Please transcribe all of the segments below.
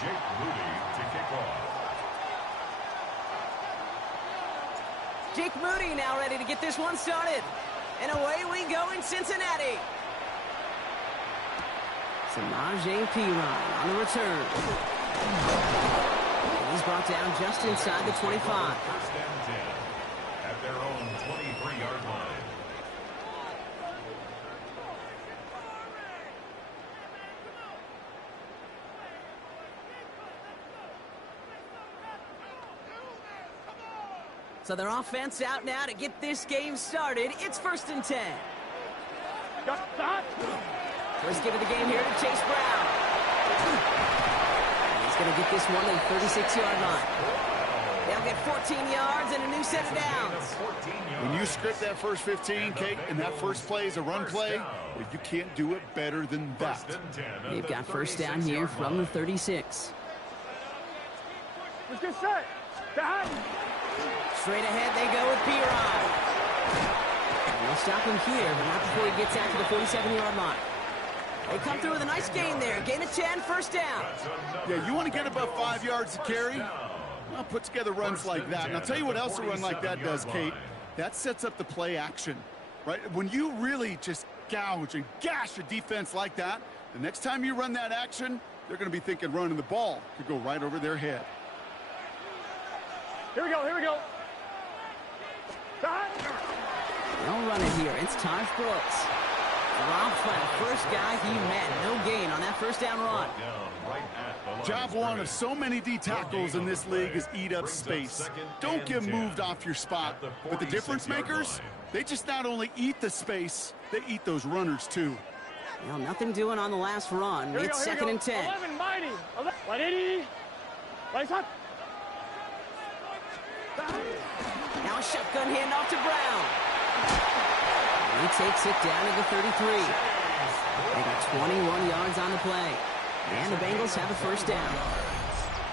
Jake Moody to kick off. Jake Moody now ready to get this one started. And away we go in Cincinnati. Samaje Perine on the return. And he's brought down just inside the 25. First and 10 at their own 23-yard line. So their offense out now to get this game started. It's 1st and 10. First give of the game here to Chase Brown. And he's going to get this one to the 36-yard line. They'll get 14 yards and a new set of downs. When you script that first 15, Kate, and that first play is a run play, well, you can't do it better than that. They've got first down here from the 36. Let's get set. Straight ahead they go with Perine. And they'll stop him here, but not before he gets out to the 47-yard line. They come through with a nice gain there. Gain of 10, first down. Yeah, you want to get above 5 yards to carry? Well, put together runs like that. And I'll tell you what else a run like that does, Kate. That sets up the play action, right? When you really just gouge and gash a defense like that, the next time you run that action, they're going to be thinking running the ball. Could go right over their head. Here we go, here we go. They'll run it here. It's Taj Brooks. Dropped by the first guy he met. No gain on that first down run. Job one of so many D tackles in this league is eat up space. Don't get moved off your spot. But the difference makers, they just not only eat the space, they eat those runners too. Well, nothing doing on the last run. It's 2nd and 10. 11, mighty. 180. Lights up. Now a shotgun handoff to Brown. And he takes it down to the 33. They got 21 yards on the play. And the Bengals have a first down.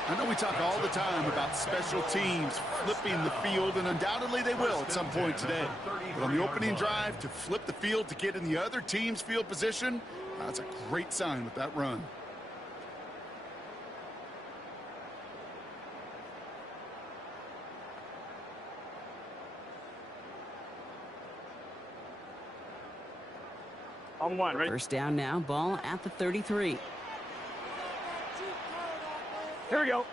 I know we talk all the time about special teams flipping the field, and undoubtedly they will at some point today. But on the opening drive, to flip the field to get in the other team's field position, that's a great sign with that run. On one, ready? First down now, ball at the 33. Here we go.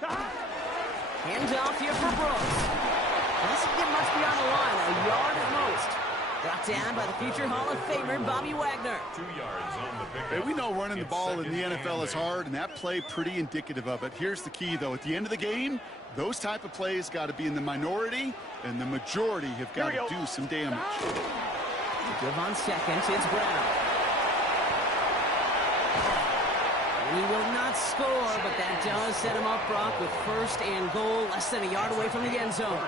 Hands off here for Brooks. Doesn't get much beyond the line, a yard at most. Brought down by the future Hall of Famer, Bobby Wagner. 2 yards on the pickup. Hey, we know running the ball in the NFL is hard, and that play pretty indicative of it. Here's the key, though. At the end of the game, those type of plays got to be in the minority, and the majority have got to do some damage. Give on seconds, it's Brown. And he will not score, but that does set him up, Brock, with first and goal, less than a yard away from the end zone.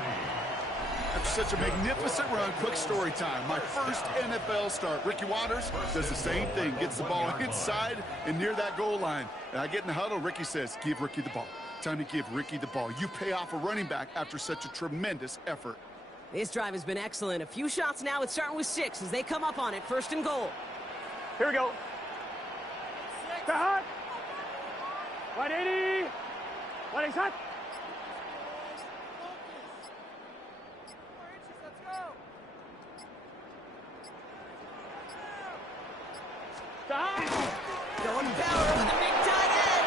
After such a magnificent run, quick story time. My first NFL start. Ricky Watters does the same thing, gets the ball inside and near that goal line. And I get in the huddle, Ricky says, give Ricky the ball. Time to give Ricky the ball. You pay off a running back after such a tremendous effort. This drive has been excellent. A few shots now. It's starting with 6 as they come up on it. First and goal. Here we go. Hot. 180. 180 hot. Going power with a big tight end.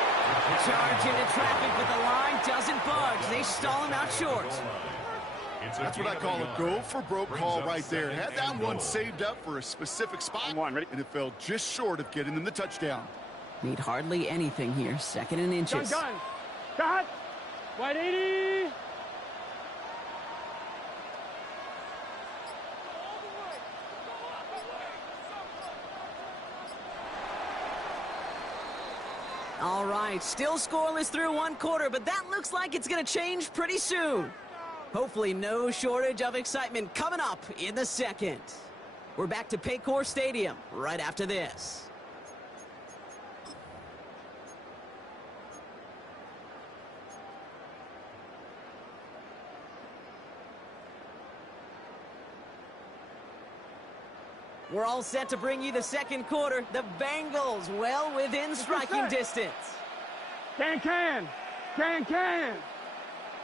Charge into traffic, but the line doesn't budge. They stall him out short. That's what I call a go-for-broke call right there. Had that one saved up for a specific spot, and it fell just short of getting them the touchdown. Need hardly anything here. 2nd and inches. Gun. Cut. 180. All right, still scoreless through 1 quarter, but that looks like it's going to change pretty soon. Hopefully no shortage of excitement coming up in the 2nd. We're back to Paycor Stadium right after this. We're all set to bring you the second quarter. The Bengals well within striking distance. Can.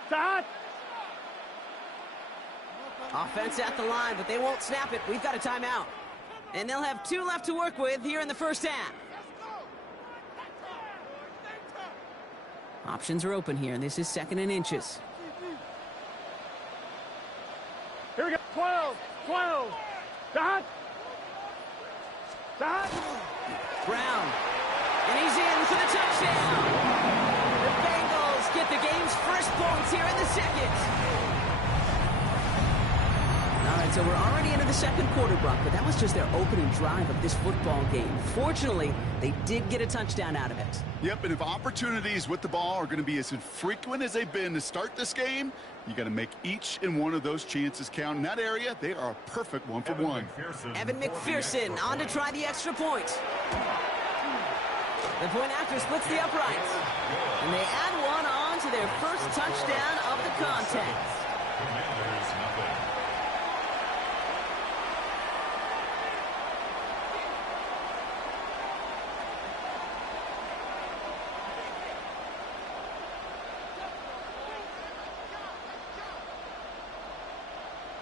Start. Offense at the line, but they won't snap it. We've got a timeout. And they'll have 2 left to work with here in the first half. Options are open here, and this is 2nd and inches. Here we go. 12. Start. Brown. And he's in for the touchdown. The Bengals get the game's first points here in the second. All right, so we're already into the second quarter, Brock, but that was just their opening drive of this football game. Fortunately, they did get a touchdown out of it. Yep, and if opportunities with the ball are going to be as infrequent as they've been to start this game, you got to make each and one of those chances count. In that area, they are a perfect 1-for-1. Evan McPherson on to try the extra point. The point after splits the uprights. And they add one on to their first touchdown of the contest.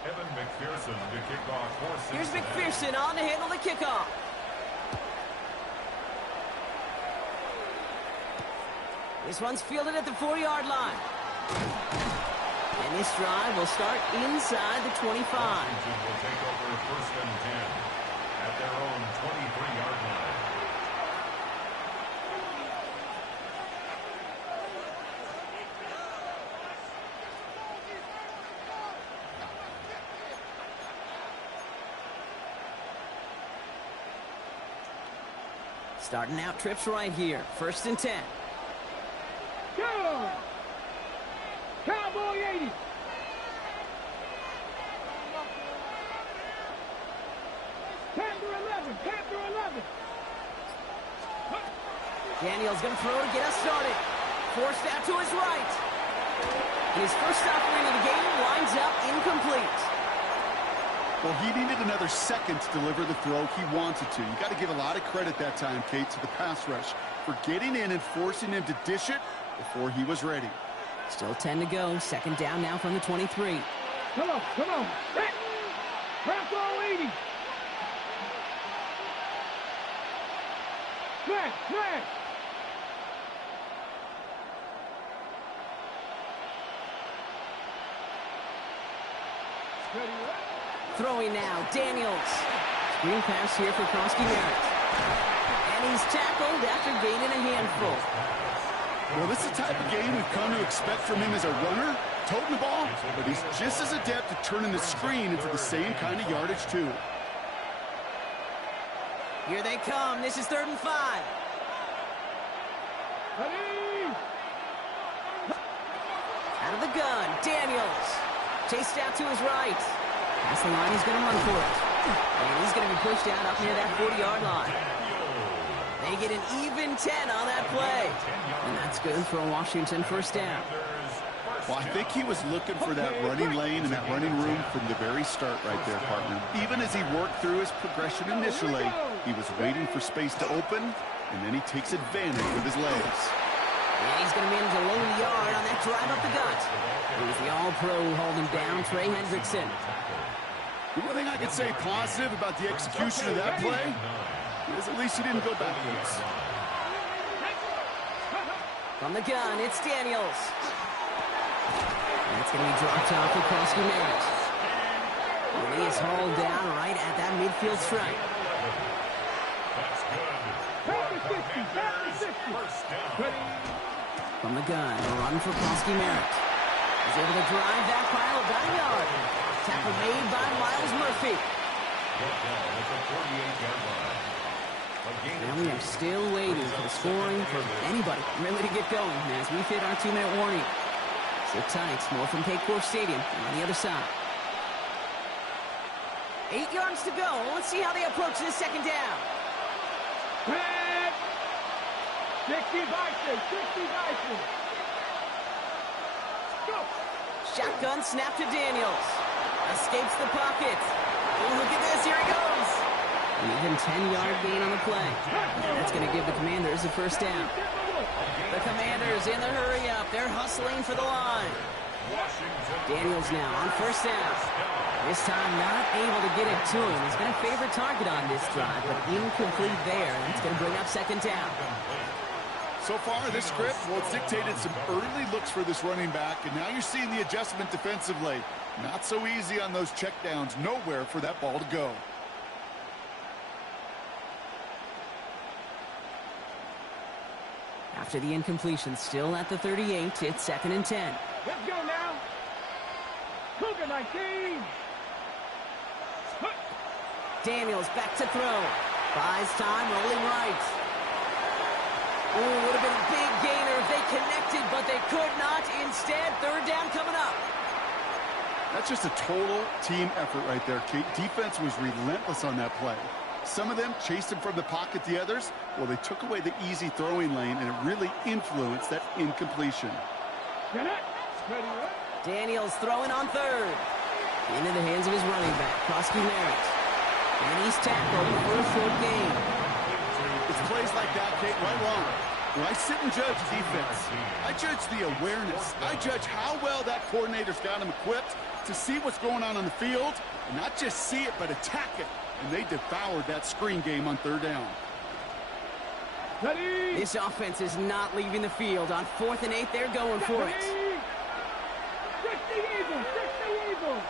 Evan McPherson to kick off for Cincinnati. Here's McPherson on to handle the kickoff. This one's fielded at the 40-yard line. And this drive will start inside the 25. Washington will take over 1st and 10 at their own 23-yard line. Starting out trips right here. 1st and 10. Go! Cowboy 80. Panther 11. Daniels going to throw to get us started. Forced out to his right. And his first offering of the game winds up incomplete. Well, he needed another second to deliver the throw he wanted to. You got to give a lot of credit that time, Kate, to the pass rush for getting in and forcing him to dish it before he was ready. Still 10 to go. 2nd down now from the 23. Come on. Bravo 80. Smash. Throwing now, Daniels. Screen pass here for Krosky Merritt. And he's tackled after gaining a handful. Well, this is the type of game we've come to expect from him as a runner, toting the ball, but he's just as adept at turning the screen into the same kind of yardage, too. Here they come. This is 3rd and 5. Out of the gun, Daniels. Chased out to his right. Past the line, he's going to run for it. And he's going to be pushed out up near that 40-yard line. They get an even 10 on that play. And that's good for a Washington 1st down. Well, I think he was looking for that running lane and that running room from the very start right there, partner. Even as he worked through his progression initially, he was waiting for space to open, and then he takes advantage with his legs. And he's going to manage a low yard on that drive up the gut. It was the all-pro holding down Trey Hendrickson. The one thing I could say positive about the execution of that play is at least he didn't go backwards. From the gun, it's Daniels. And it's going to be dropped off for Krosky Merritt. And he is hauled down right at that midfield stripe. From the gun, a run for Krosky Merritt. He's able to drive that pile about a yard. Tackle made by Miles Murphy. Now we are still waiting for the scoring for anybody really to get going as we hit our 2-minute warning. Sit tight, more from Paycor Stadium on the other side. 8 yards to go. Let's see how they approach this 2nd down. 60 Bison. Go. Shotgun snap to Daniels. Escapes the pocket. Oh, look at this. Here he goes. An even 10-yard gain on the play. That's going to give the Commanders a first down. The Commanders in the hurry-up. They're hustling for the line. Daniels now on first down. This time not able to get it to him. He's been a favorite target on this drive, but incomplete there. That's going to bring up second down. So far, this script, well, it's dictated some early looks for this running back, and now you're seeing the adjustment defensively. Not so easy on those checkdowns. Nowhere for that ball to go. After the incompletion, still at the 38, it's second and 10. Let's go now. Cougar 19. Daniels back to throw. Buys time, rolling right. Ooh, would have been a big gainer if they connected, but they could not. Instead, third down coming up. That's just a total team effort right there, Kate. Defense was relentless on that play. Some of them chased him from the pocket. The others, well, they took away the easy throwing lane, and it really influenced that incompletion. Daniels throwing on third. Into the hands of his running back, Krosky Merritt. And he's tackled for a short gain. It's plays like that, Kate, right wrong. When I sit and judge defense, I judge the awareness. I judge how well that coordinator's got him equipped to see what's going on the field, and not just see it, but attack it. And they devoured that screen game on third down. Ready. This offense is not leaving the field. On 4th and 8, they're going for it. 60 Eagles, 60 Eagles.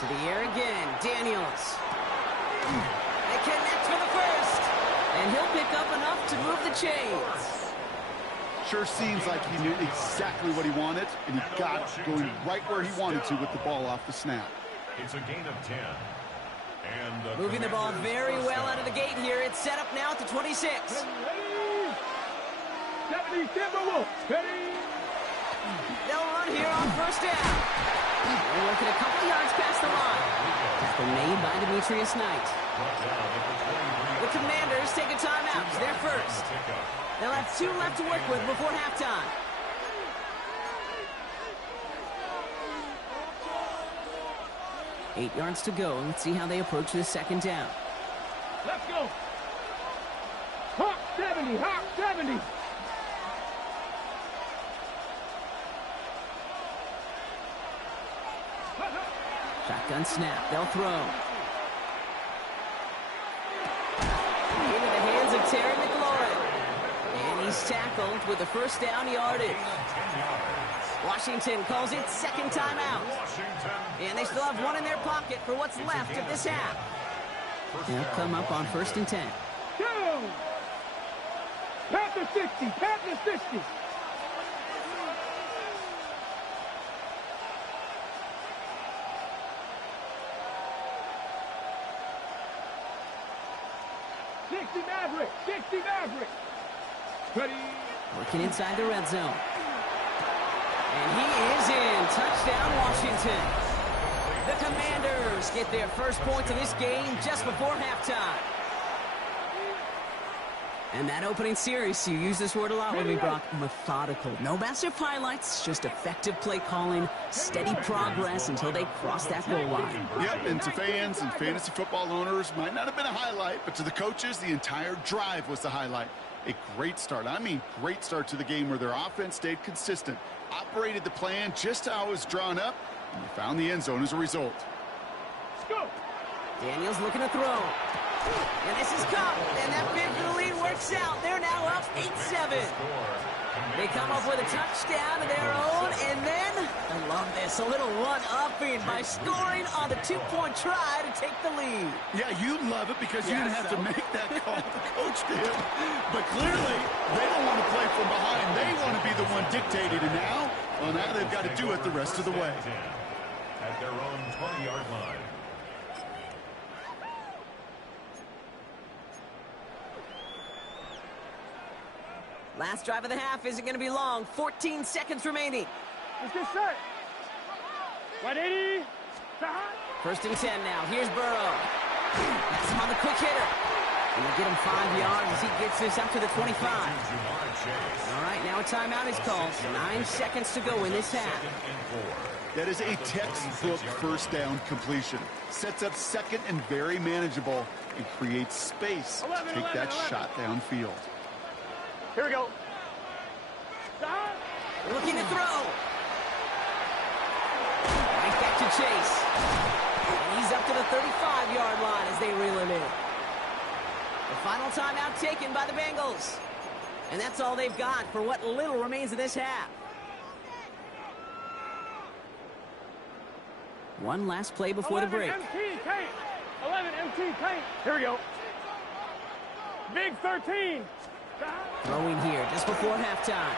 To the air again, Daniels. They connect for the first. And he'll pick up enough to move the chains. Sure seems like he knew exactly what he wanted, and he got it going right where he wanted to with the ball off the snap. It's a gain of 10. And moving the ball very well out of the gate here. It's set up now at the 26. Ready. 70 Timberwolves. Ready. They'll run here on first down. They're working a couple yards past the line. Tackle made by Demetrius Knight. The Commanders take a timeout. It's their first. They'll have 2 left to work with before halftime. Eight yards to go. Let's see how they approach this second down. Let's go. Hawk 70, Hawk 70. Shotgun snap. They'll throw. Into the hands of Terry McLaurin. And he's tackled with the first down yardage. Washington calls it second timeout. And they still have 1 in their pocket for what's left of this half. They'll come up on 1st and 10. Go. Panther 60, Panther 60. Maverick, 60 Maverick. Ready. Working inside the red zone. And he is in. Touchdown, Washington. The Commanders get their first points of this game just before halftime. And that opening series, you use this word a lot with me, Brock, methodical. No massive highlights, just effective play calling, steady progress until they cross that goal line. Yep, and to fans and fantasy football owners, might not have been a highlight, but to the coaches, the entire drive was the highlight. A great start. I mean, great start to the game where their offense stayed consistent, operated the plan just how it was drawn up, and they found the end zone as a result. Let's go. Daniels looking to throw. And this is caught, and that bid for the lead works out. They're now up 8-7. They come up with a touchdown of their own, and then, I love this, a little one-upping by scoring on the 2-point try to take the lead. Yeah, you love it because you didn't have to make that call. The coach did. But clearly, they don't want to play from behind. They want to be the one dictating, and now, well, now they've got to do it the rest of the way. At their own 20-yard line. Last drive of the half isn't going to be long. 14 seconds remaining. Let's get set. 180. 1st and 10 now. Here's Burrow. That's him on the quick hitter. And they'll get him 5 yards as he gets this up to the 25. All right, now a timeout is called. 9 seconds to go in this half. That is a textbook first down completion. Sets up second and very manageable and creates space to take that shot downfield. Here we go. Looking to throw. Right back to Chase. And he's up to the 35-yard line as they reel him in. The final timeout taken by the Bengals. And that's all they've got for what little remains of this half. One last play before the break. 11 MT Kate. Here we go. Big 13. Throwing here just before halftime.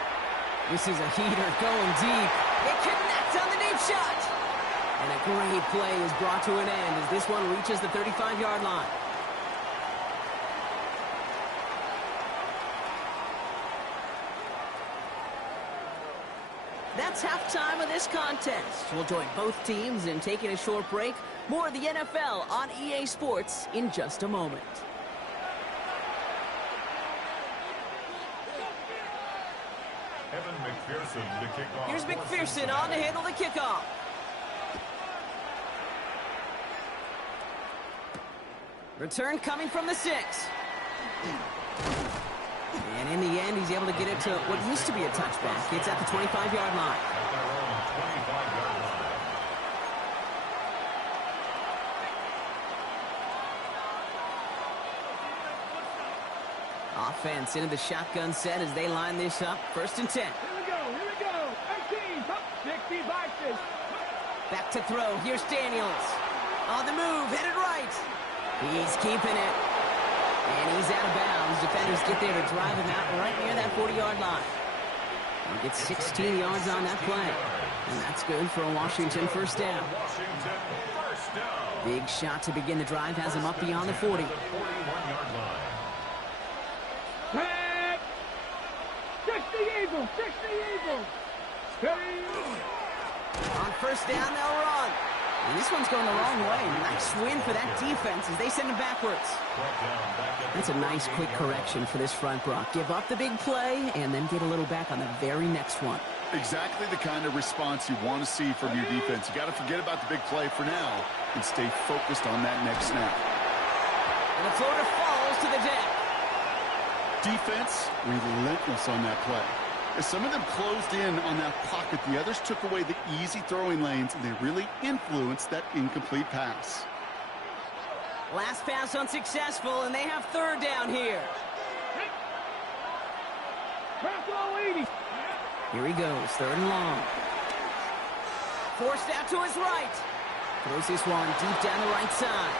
This is a heater going deep. It connects on the deep shot. And a great play is brought to an end as this one reaches the 35-yard line. That's halftime of this contest. We'll join both teams in taking a short break. More of the NFL on EA Sports in just a moment. McPherson to kick off. Here's McPherson on to handle the kickoff. Return coming from the 6. And in the end, he's able to get it to what used to be a touchback. It's at the 25-yard line. At their own 25-yard line. Offense into the shotgun set as they line this up. 1st and 10. Here we go. 18, 60 boxes. Back to throw. Here's Daniels. On the move, headed right. He's keeping it. And he's out of bounds. Defenders get there to drive him out right near that 40-yard line. He'll get 16 yards on that play. And that's good for a Washington first down. Washington first down. Big shot to begin the drive has him up beyond the 40. 41-yard line. Pat! 60 Eagles! 60 Eagles! On first down, they'll run. And this one's going the wrong way. Nice win for that defense as they send him backwards. That's a nice quick correction for this front, Brock. Give up the big play and then get a little back on the very next one. Exactly the kind of response you want to see from your defense. You got to forget about the big play for now and stay focused on that next snap. And the floater falls to the deck. Defense, relentless on that play. As some of them closed in on that pocket, the others took away the easy throwing lanes, and they really influenced that incomplete pass. Last pass unsuccessful, and they have 3rd down here. Here he goes, 3rd and long. Forced out to his right. Throws this one deep down the right side.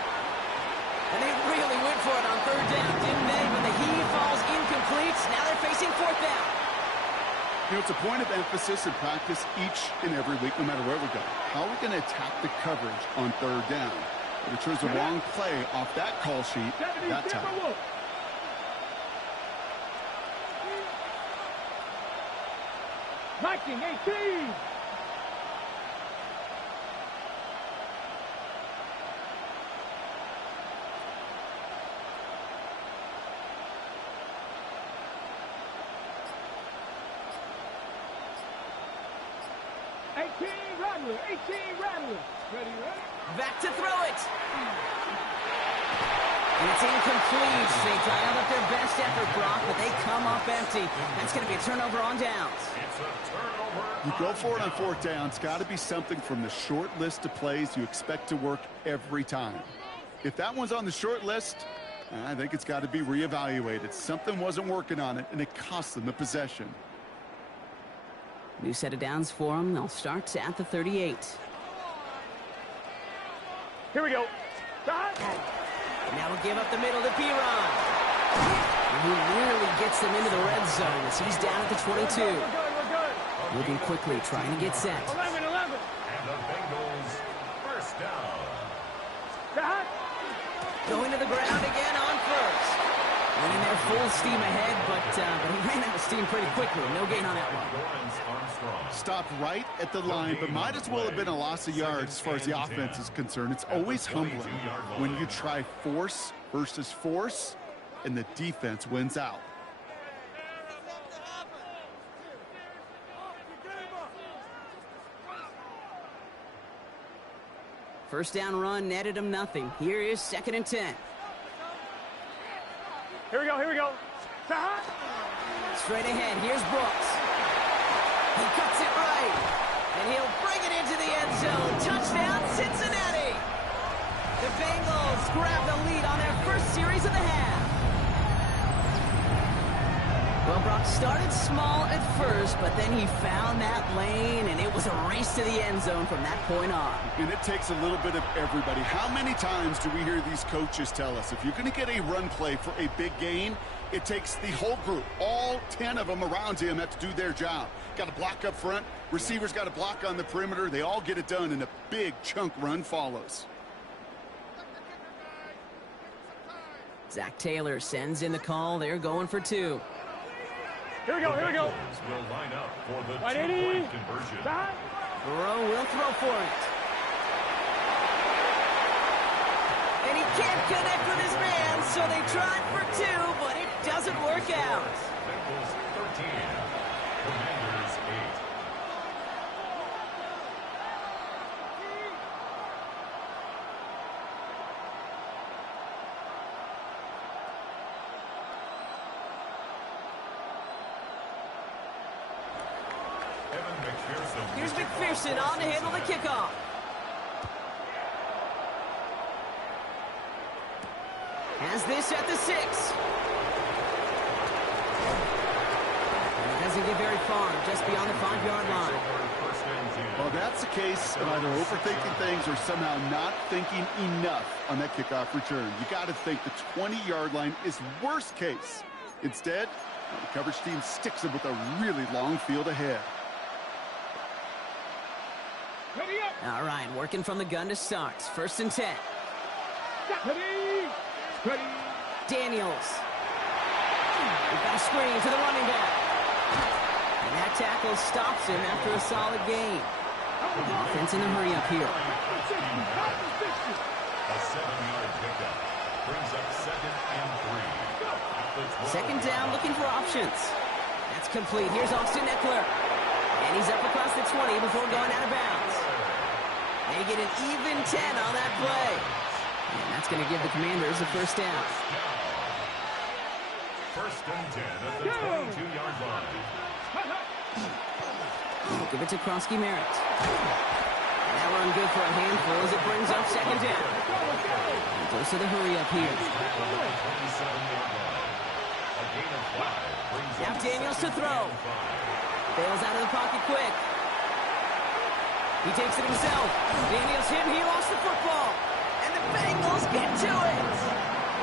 And they really went for it on 3rd down, didn't they? But the heave falls incomplete. Now they're facing 4th down. You know, it's a point of emphasis in practice each and every week, no matter where we go. How are we going to attack the coverage on 3rd down? But it chose the wrong play off that call sheet that time. Viking 18! Rattler, 18 Rattler. Ready? Back to throw it. And it's incomplete. They dialed up their best effort, Brock, but they come up empty. That's going to be a turnover on downs. It's a turnover. You go for it on 4th down. It's got to be something from the short list of plays you expect to work every time. If that one's on the short list, I think it's got to be reevaluated. Something wasn't working on it, and it cost them the possession. New set of downs for them. They'll start at the 38. Here we go. Now we'll give up the middle to Piron. And he nearly gets them into the red zone as he's down at the 22. We're good. Moving quickly, trying to get set. 11. And the Bengals first down. Going to the ground again on first. Running there full steam ahead, but he ran out of steam pretty quickly. No gain on that one. Stopped right at the line, but might as well have been a loss of yards as far as the offense is concerned. It's always humbling when you try force versus force, and the defense wins out. First down run netted him nothing. Here is 2nd and 10. Here we go, here we go. Straight ahead, here's Brooks. He cuts it right, and he'll bring it into the end zone. Touchdown, Cincinnati! The Bengals grab the lead on their first series of the half. Well, Brock started small at first, but then he found that lane, and it was a race to the end zone from that point on. And it takes a little bit of everybody. How many times do we hear these coaches tell us, if you're going to get a run play for a big gain, it takes the whole group. All 10 of them around him have to do their job. Got to block up front. Receivers got to block on the perimeter. They all get it done, and a big chunk run follows. Zach Taylor sends in the call. They're going for 2. Here we go, here we go. Will line up for the 2-point conversion. Burrow will throw for it. And he can't connect with his man, so they tried for 2, but it doesn't work out. Bengals 13, Commanders 8. Here's McPherson on to handle the kickoff. Has this at the 6. And it doesn't get very far, just beyond the 5-yard line. Well, that's the case of either overthinking things or somehow not thinking enough on that kickoff return. You got to think the 20-yard line is worst case. Instead, the coverage team sticks him with a really long field ahead. All right, working from the gun to start. 1st and 10. Daniels. We've got a screen to the running back. And that tackle stops him after a solid gain. Offense in a hurry up here. A 7-yard pickup brings up 2nd and 3. 2nd down, looking for options. That's complete. Here's Austin Eckler. And he's up across the 20 before going out of bounds. They get an even 10 on that play. And that's going to give the Commanders a 1st down. 1st and 10 at the 22-yard line. Give it to Krosky Merritt. That run good for a handful as it brings up 2nd down. And close to the hurry up here. Now Daniels to throw. Bails out of the pocket quick. He takes it himself. Daniels hit, and he lost the football. And the Bengals get to it.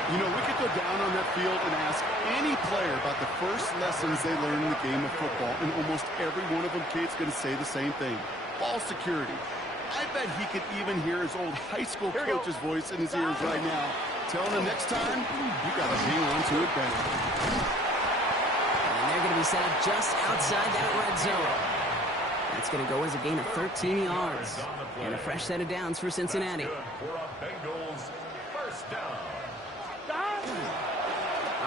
You know, we could go down on that field and ask any player about the first lessons they learned in the game of football, and almost every one of them, Kate's going to say the same thing. Ball security. I bet he could even hear his old high school coach's voice in his ears right now, telling him next time, you got to hang on to it better. And they're going to be set up just outside that red zone. That's going to go as a gain of 13 yards. And a fresh set of downs for Cincinnati. For a Bengals 1st down.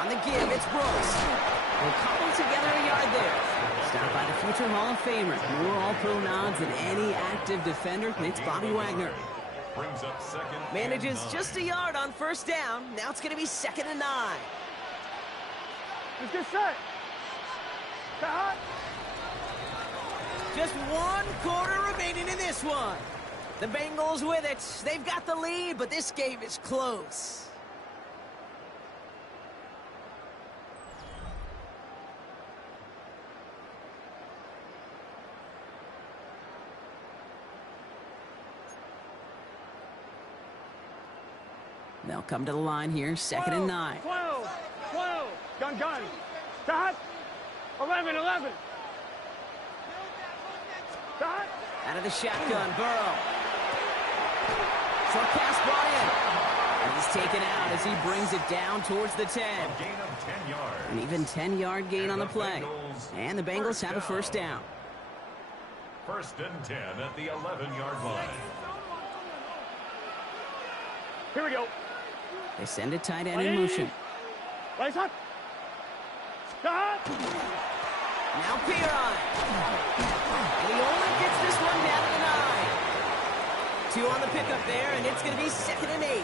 On the give, it's Brooks. They'll couple together a yard there. Stopped by the future Hall of Famer. More All-Pro nods than any active defender. It's Bobby Wagner. Brings up 2nd. Manages just a yard on 1st down. Now it's going to be 2nd and 9. Let's get set. Just 1 quarter remaining in this one. The Bengals with it. They've got the lead, but this game is close. They'll come to the line here, 2nd and 9. 12. Gun. Stop. 11. Stop. Out of the shotgun, Burrow. Short pass brought in. And he's taken out as he brings it down towards the 10. A gain of 10 yards. An even 10-yard gain on the play. And the Bengals have a 1st down. 1st and 10 at the 11-yard line. Here we go. They send a tight end in motion. Right shot. Shot. Now Piron. And he only gets this one down to the 9. 2 on the pickup there, and it's going to be 2nd and 8. A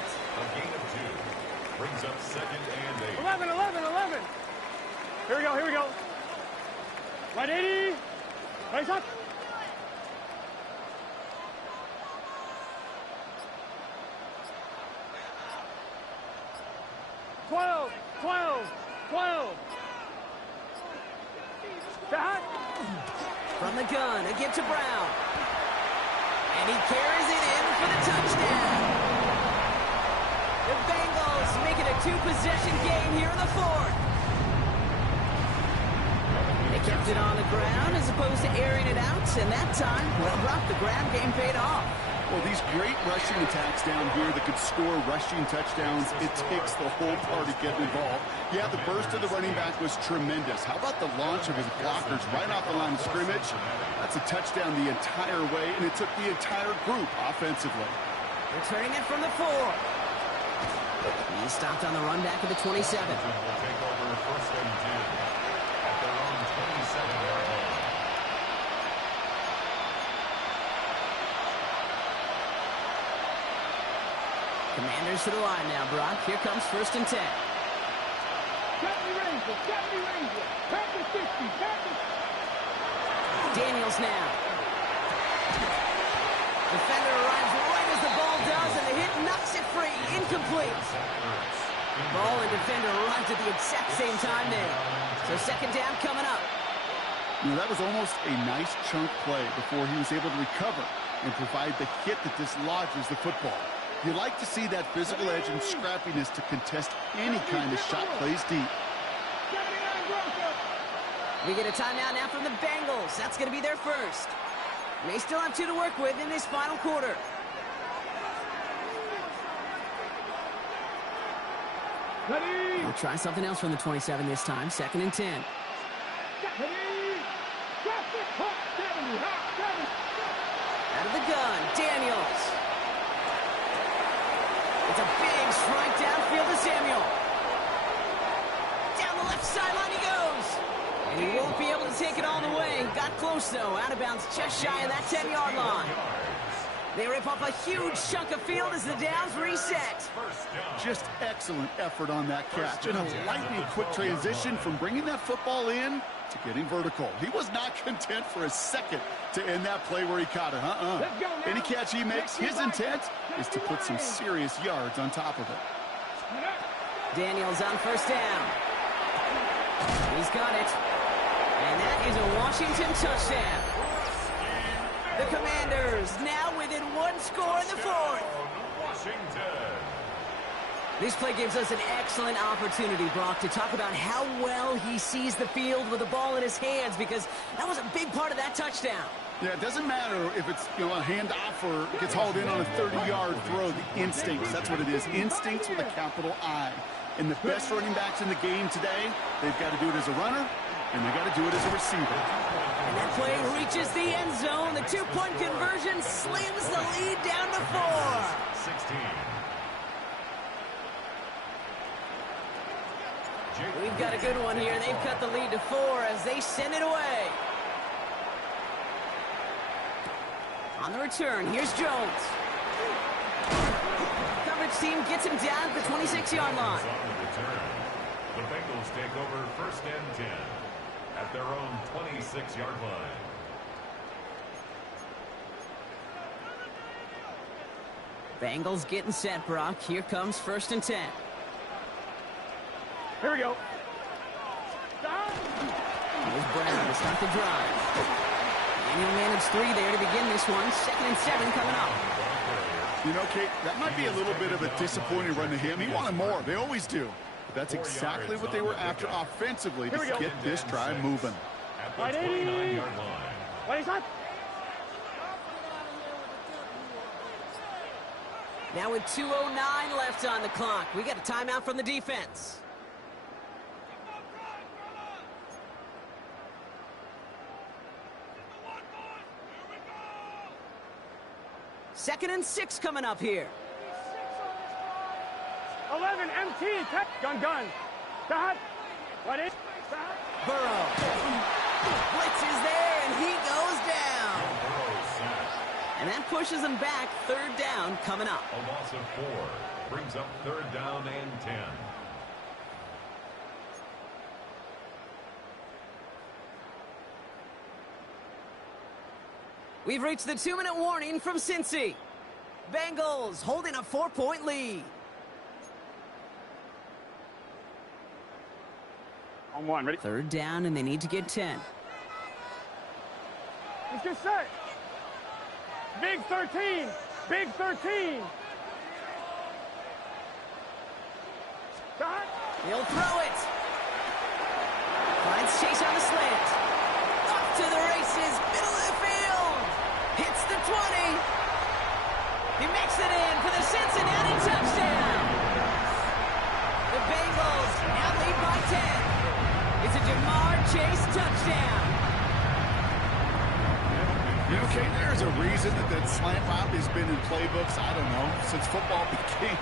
gain of 2. Brings up 2nd and 8. 11, 11, 11. Here we go, here we go. Right 80. Right shot. Twelve. Shot. From the gun, again to Brown. And he carries it in for the touchdown. The Bengals making a 2-possession game here in the 4th. They kept it on the ground as opposed to airing it out, and that time, well, Brock, the ground game paid off. Well, these great rushing attacks down here that could score rushing touchdowns, it takes the whole party getting involved. Yeah, the burst of the running back was tremendous. How about the launch of his blockers right off the line of scrimmage? That's a touchdown the entire way, and it took the entire group offensively. Returning it from the 4. He stopped on the run back at the 27. Will take over 1st and 10 at their own 27-yard line. Commanders to the line now, Brock. Here comes 1st and 10. Daniels now. Defender arrives right as the ball does, and the hit knocks it free. Incomplete. Ball and defender arrived at the exact same time there. So 2nd down coming up. You know, that was almost a nice chunk play before he was able to recover and provide the hit that dislodges the football. You like to see that physical edge and scrappiness to contest any kind of shot plays deep. We get a timeout now from the Bengals. That's going to be their first. They still have 2 to work with in this final quarter. We'll try something else from the 27 this time. 2nd and 10. Out of the gun, Daniels. It's a big strike downfield to Samuel. Down the left sideline he goes. And he won't be able to take it all the way. Got close, though. Out of bounds just shy of that 10-yard line. They rip off a huge chunk of field as the downs reset. Just excellent effort on that catch. And a lightning quick transition from bringing that football in to getting vertical. He was not content for a second to end that play where he caught it. Any catch he makes, his intent is to put some serious yards on top of it. Daniels on 1st down. He's got it. And that is a Washington touchdown. The Commanders now within 1 score in the 4th. Washington. This play gives us an excellent opportunity, Brock, to talk about how well he sees the field with the ball in his hands, because that was a big part of that touchdown. Yeah, it doesn't matter if it's a handoff or gets hauled in on a 30-yard throw. The instincts, that's what it is. Instincts with a capital I. And the best running backs in the game today, they've got to do it as a runner, and they've got to do it as a receiver. And that play reaches the end zone. The 2-point conversion slams the lead down to 4. 16. We've got a good one here. They've cut the lead to 4 as they send it away. On the return, here's Jones. Coverage team gets him down at the 26-yard line. On the return, the Bengals take over 1st and 10 at their own 26-yard line. Bengals getting set, Brock. Here comes 1st and 10. Here we go. Here's Brown to start the drive. And he'll manage 3 there to begin this one. 2nd and 7 coming up. You know, Kate, that might be a little bit of a disappointing run to him. He wanted more. They always do. But that's exactly what they were after offensively to get this drive moving. At the 29-yard line. What is that? Now with 2:09 left on the clock, we got a timeout from the defense. Second and 6 coming up here. 11, MT, gun. Stop. Right in. Burrow. Blitz is there, and he goes down. And that pushes them back. Third down coming up. A loss of 4 brings up third down and 10. We've reached the 2-minute warning from Cincy. Bengals holding a 4-point lead. On one, ready? Third down, and they need to get 10. Let's get set. Big 13. Big 13. Stop. He'll throw it. Finds Chase on the slant. Off to the races. Middle of the field. Hits the 20. He makes it in for the Cincinnati touchdown. The Bengals now lead by 10. It's a Jamar Chase touchdown. You know, Kate, there's a reason that slant route has been in playbooks, I don't know, since football began.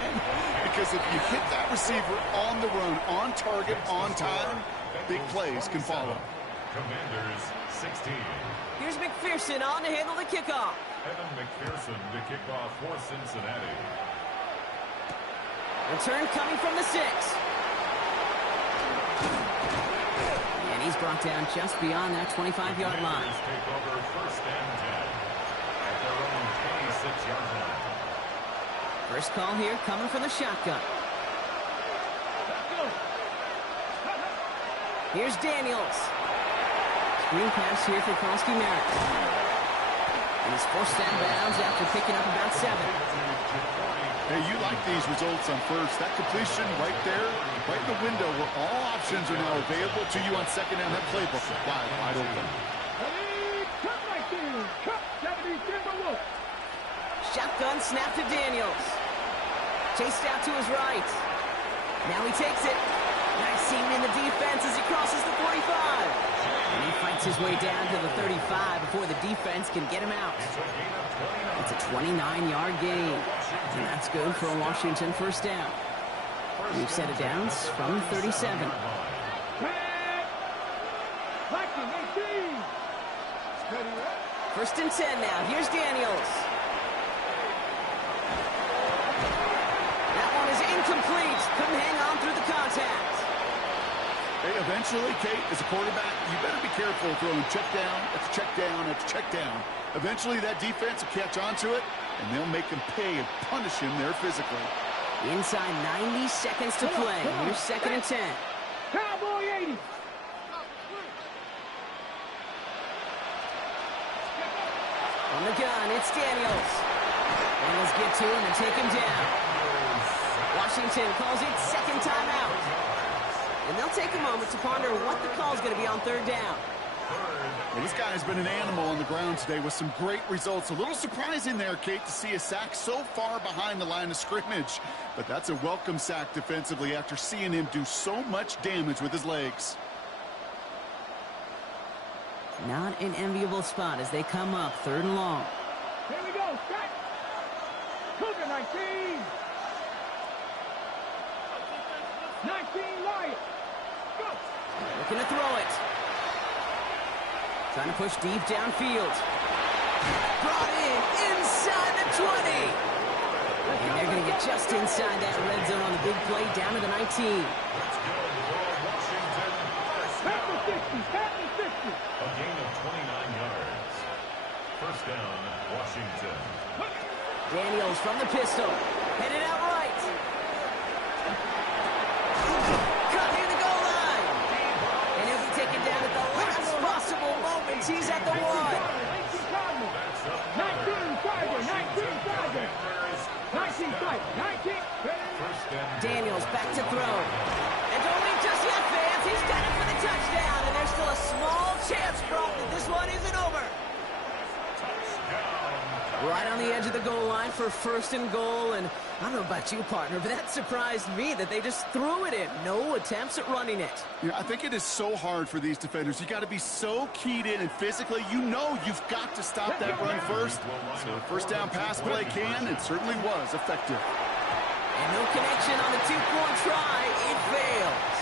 Because if you hit that receiver on the run, on target, on time, big plays can follow. Commanders 16. Here's McPherson on to handle the kickoff. Evan McPherson to kick off for Cincinnati. Return coming from the 6. And he's brought down just beyond that 25-yard line. Commanders take over first and 10 at their own 26-yard line. First call here coming from the shotgun. Here's Daniels. Screen pass here for Kronsky Merritt. And he's forced out of bounds after picking up about 7. Hey, you like these results on first. That completion right there, right in the window where all options are now available to you on second down. That playbook is wide open. Shotgun snap to Daniels. Chased out to his right. Now he takes it. Nice seam in the defense as he crosses the 45. And he fights his way down to the 35 before the defense can get him out. It's a 29-yard gain. And that's good for a Washington first down. We've set it down from 37. First and 10 now. Here's Daniels. That one is incomplete. Couldn't hang on through the contact. Hey, eventually, Kate, as a quarterback, you better be careful throwing check down after check down after check down. Eventually, that defense will catch on to it, and they'll make him pay and punish him there physically. Inside 90 seconds to play. Here's second and 10. Cowboy 80. On the gun, it's Daniels. Bengals get to him and take him down. Washington calls it second timeout. And they'll take a moment to ponder what the call is going to be on third down. Well, this guy's been an animal on the ground today with some great results. A little surprising there, Kate, to see a sack so far behind the line of scrimmage. But that's a welcome sack defensively after seeing him do so much damage with his legs. Not an enviable spot as they come up third and long. Here we go. Set. Cougar 19. 19 Lions. Go. Looking to throw it. Trying to push deep downfield. Brought in inside the 20. And they're going to get just inside that red zone on the big play down to the 19. Back to 60. Back to 60. A gain of 29 yards. First down, Washington. Daniels from the pistol. Headed out right. Cut near the goal line. And he'll be taken down at the last possible moment. He's at the 1. 19 Tiger. 19 Tiger. 19 Tiger. 19. Daniels back to throw. And don't leave just yet, fans. He's got it for the touchdown. And there's still a small chance, Brock, that this one isn't over. Right on the edge of the goal line for first and goal. And I don't know about you, partner, but that surprised me that they just threw it in. No attempts at running it. Yeah, I think it is so hard for these defenders. You got to be so keyed in and physically, you know you've got to stop that run first. So first down pass play can, and certainly was effective. And no connection on the 2-point try. It fails.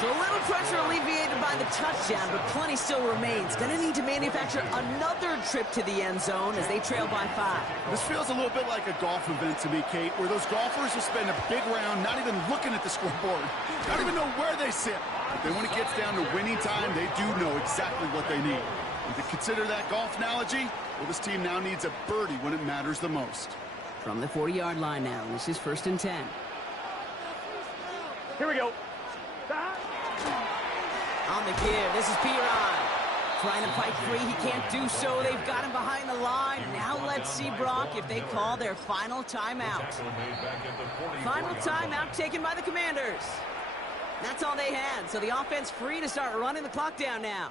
So a little pressure alleviated by the touchdown, but plenty still remains. Going to need to manufacture another trip to the end zone as they trail by 5. This feels a little bit like a golf event to me, Kate, where those golfers will spend a big round not even looking at the scoreboard, not even know where they sit. But then when it gets down to winning time, they do know exactly what they need. And to consider that golf analogy, well, this team now needs a birdie when it matters the most. From the 40-yard line now, this is 1st and 10. Here we go. On the give, this is Piran. Trying to fight free, he can't do so. They've got him behind the line. Now let's see, Brock, if they call their final timeout. Final timeout taken by the Commanders. That's all they had, so the offense free to start running the clock down now.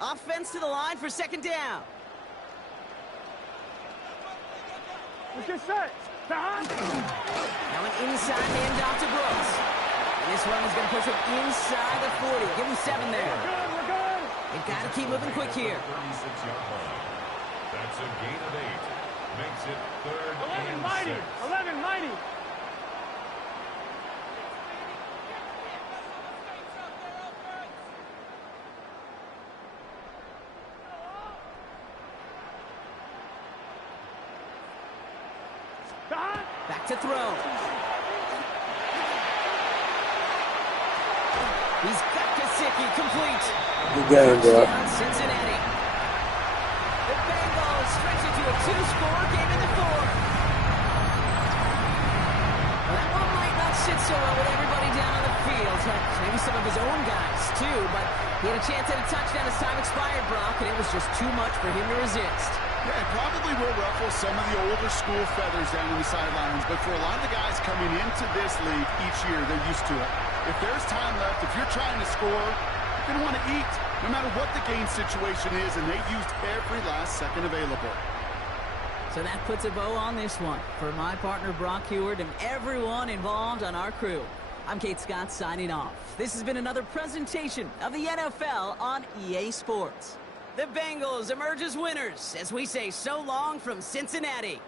Offense to the line for 2nd down. Let's get set. Now an inside handoff to Brooks. And this one is going to push him inside the 40. Give him 7 there. We're good. They've got to keep moving quick here. 36-yard line. That's a gain of 8. Makes it 3rd 11 and mighty. 6. 11 mighty. Back to throw. He's got Gesicki complete. You got him, bro. Touchdown, Cincinnati. The Bengals stretch it to a 2-score game in the 4th. Well, that one might not sit so well with everybody down on the field. Heck, maybe some of his own guys, too. But he had a chance at a touchdown as time expired, Brock, and it was just too much for him to resist. Yeah, it probably will ruffle some of the older school feathers down on the sidelines, but for a lot of the guys coming into this league each year, they're used to it. If there's time left, if you're trying to score, you're going to want to eat, no matter what the game situation is, and they used every last second available. So that puts a bow on this one. For my partner, Brock Heward, and everyone involved on our crew, I'm Kate Scott signing off. This has been another presentation of the NFL on EA Sports. The Bengals emerge as winners as we say so long from Cincinnati.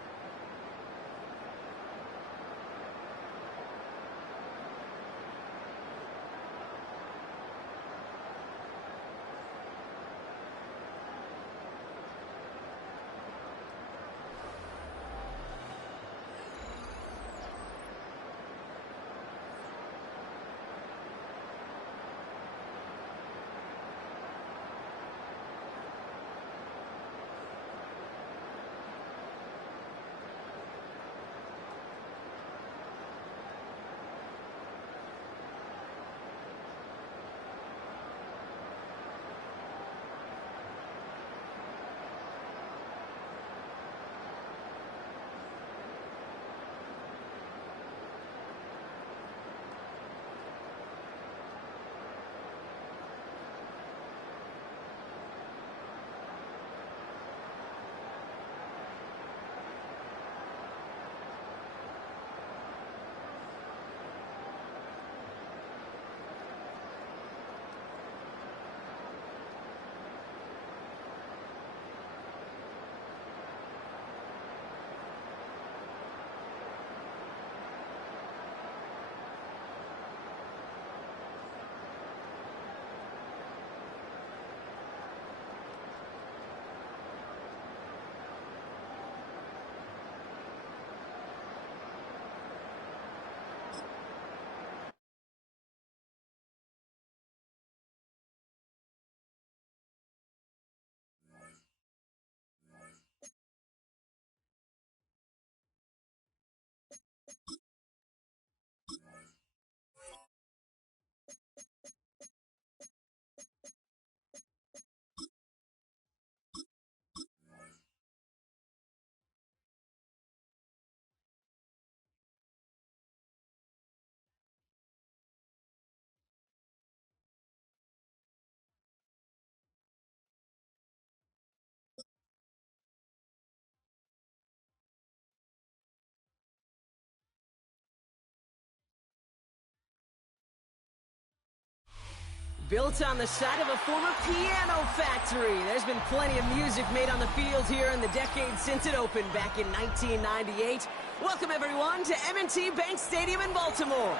Built on the site of a former piano factory, there's been plenty of music made on the field here in the decade since it opened back in 1998. Welcome, everyone, to M&T Bank Stadium in Baltimore.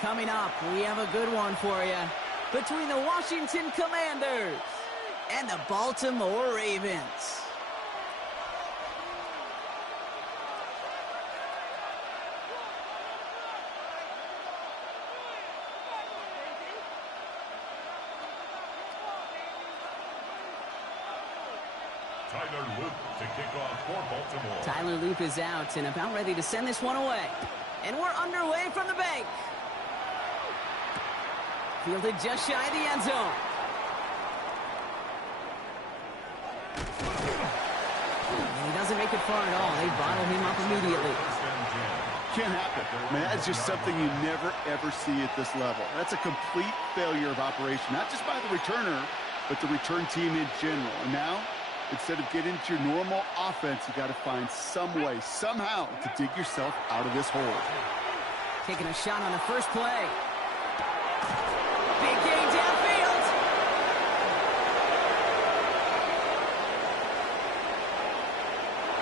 Coming up, we have a good one for you. Between the Washington Commanders and the Baltimore Ravens. Tyler Loop to kick off for Baltimore. Tyler Loop is out and about ready to send this one away. And we're underway from the bank. Fielded just shy of the end zone. And he doesn't make it far at all. They bottle him up immediately. Can't happen. Man, that's just something you never, ever see at this level. That's a complete failure of operation, not just by the returner, but the return team in general. And now, instead of getting into your normal offense, you got to find some way, somehow, to dig yourself out of this hole. Taking a shot on the first play. Big gain downfield.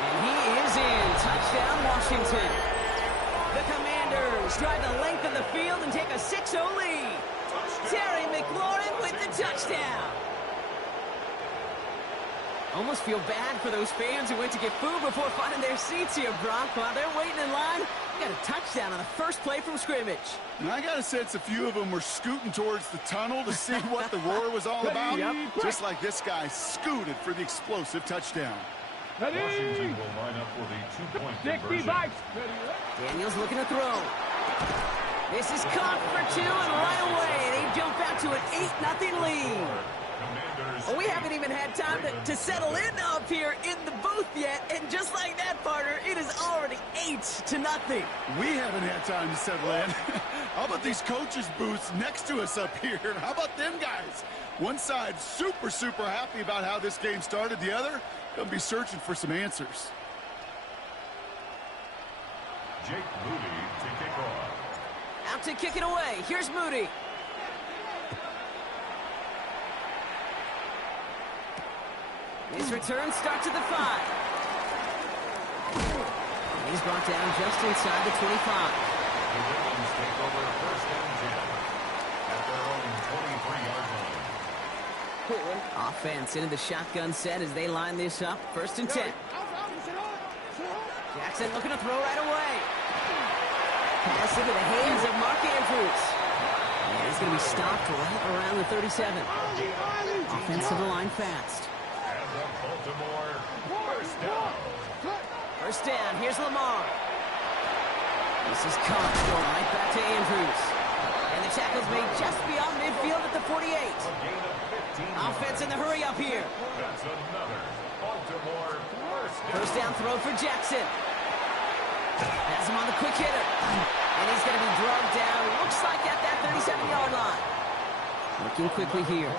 And he is in. Touchdown, Washington. The Commanders drive the length of the field and take a 6-0 lead. Terry McLaurin with the touchdown. Almost feel bad for those fans who went to get food before finding their seats here, Brock. While they're waiting in line, got a touchdown on the first play from scrimmage. And I got a sense a few of them were scooting towards the tunnel to see what the roar was all about. Just like this guy scooted for the explosive touchdown. Washington will line up for the 2-point conversion. Daniels looking to throw. This is caught for 2, and right away they jump back to an 8-0 lead. Well, we haven't even had time to settle in up here in the booth yet, and just like that, partner, it is already 8-0. We haven't had time to settle in. How about these coaches' booths next to us up here? How about them guys? One side super, super happy about how this game started. The other gonna be searching for some answers. Jake Moody to kick off. Out to kick it away. Here's Moody. His return starts at the 5. And he's brought down just inside the 25. The Ravens take over first and 10 at their own 23-yard line. Offense into the shotgun set as they line this up. First and 10. Jackson looking to throw right away. Pass into the hands of Mark Andrews. And he's going to be stopped right around the 37. Offensive line fast. Baltimore, first down. First down, here's Lamar. This is caught, going right back to Andrews. And the tackle's made just beyond midfield at the 48. A gain of 15. Offense in the hurry up here. That's another Baltimore first down. First down throw for Jackson. Has him on the quick hitter. And he's going to be drugged down, looks like at that 37-yard line. Looking quickly here.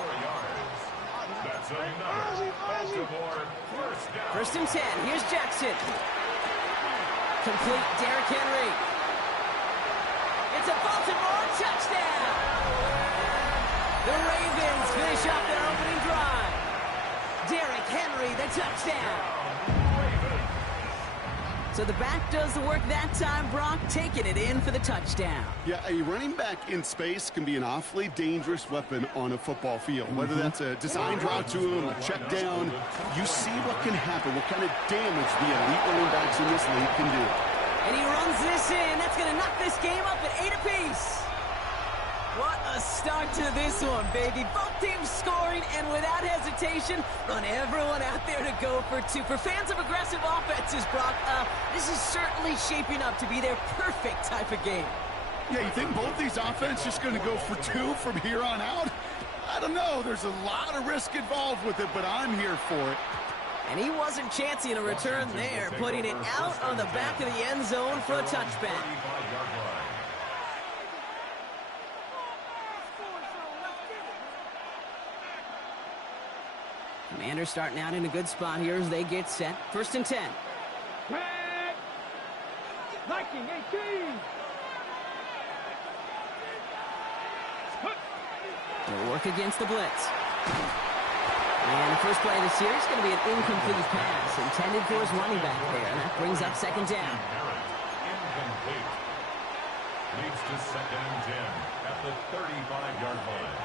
That's another Baltimore first down. First and 10. Here's Jackson. Complete. Derrick Henry. It's a Baltimore touchdown. The Ravens finish up their opening drive. Derrick Henry, the touchdown. So the back does the work that time, Brock, taking it in for the touchdown. Yeah, a running back in space can be an awfully dangerous weapon on a football field. Whether that's a designed route to him, a check down, you see what can happen, what kind of damage the elite running backs in this league can do. And he runs this in. That's going to knock this game up at 8 apiece. What a start to this one, baby. Both teams scoring, and without hesitation, run everyone out there to go for 2. For fans of aggressive offenses, Brock, this is certainly shaping up to be their perfect type of game. Yeah, you think both these offenses just going to go for 2 from here on out? I don't know. There's a lot of risk involved with it, but I'm here for it. And he wasn't chancing a return there, putting it out on the back of the end zone for a touchback. Commanders starting out in a good spot here as they get set. First and 10. Liking 18. They'll work against the blitz. And the first play of the series is going to be an incomplete pass intended for his running back there. And that brings up second down. Incomplete. Leads to 2nd and 10 at the 35-yard line.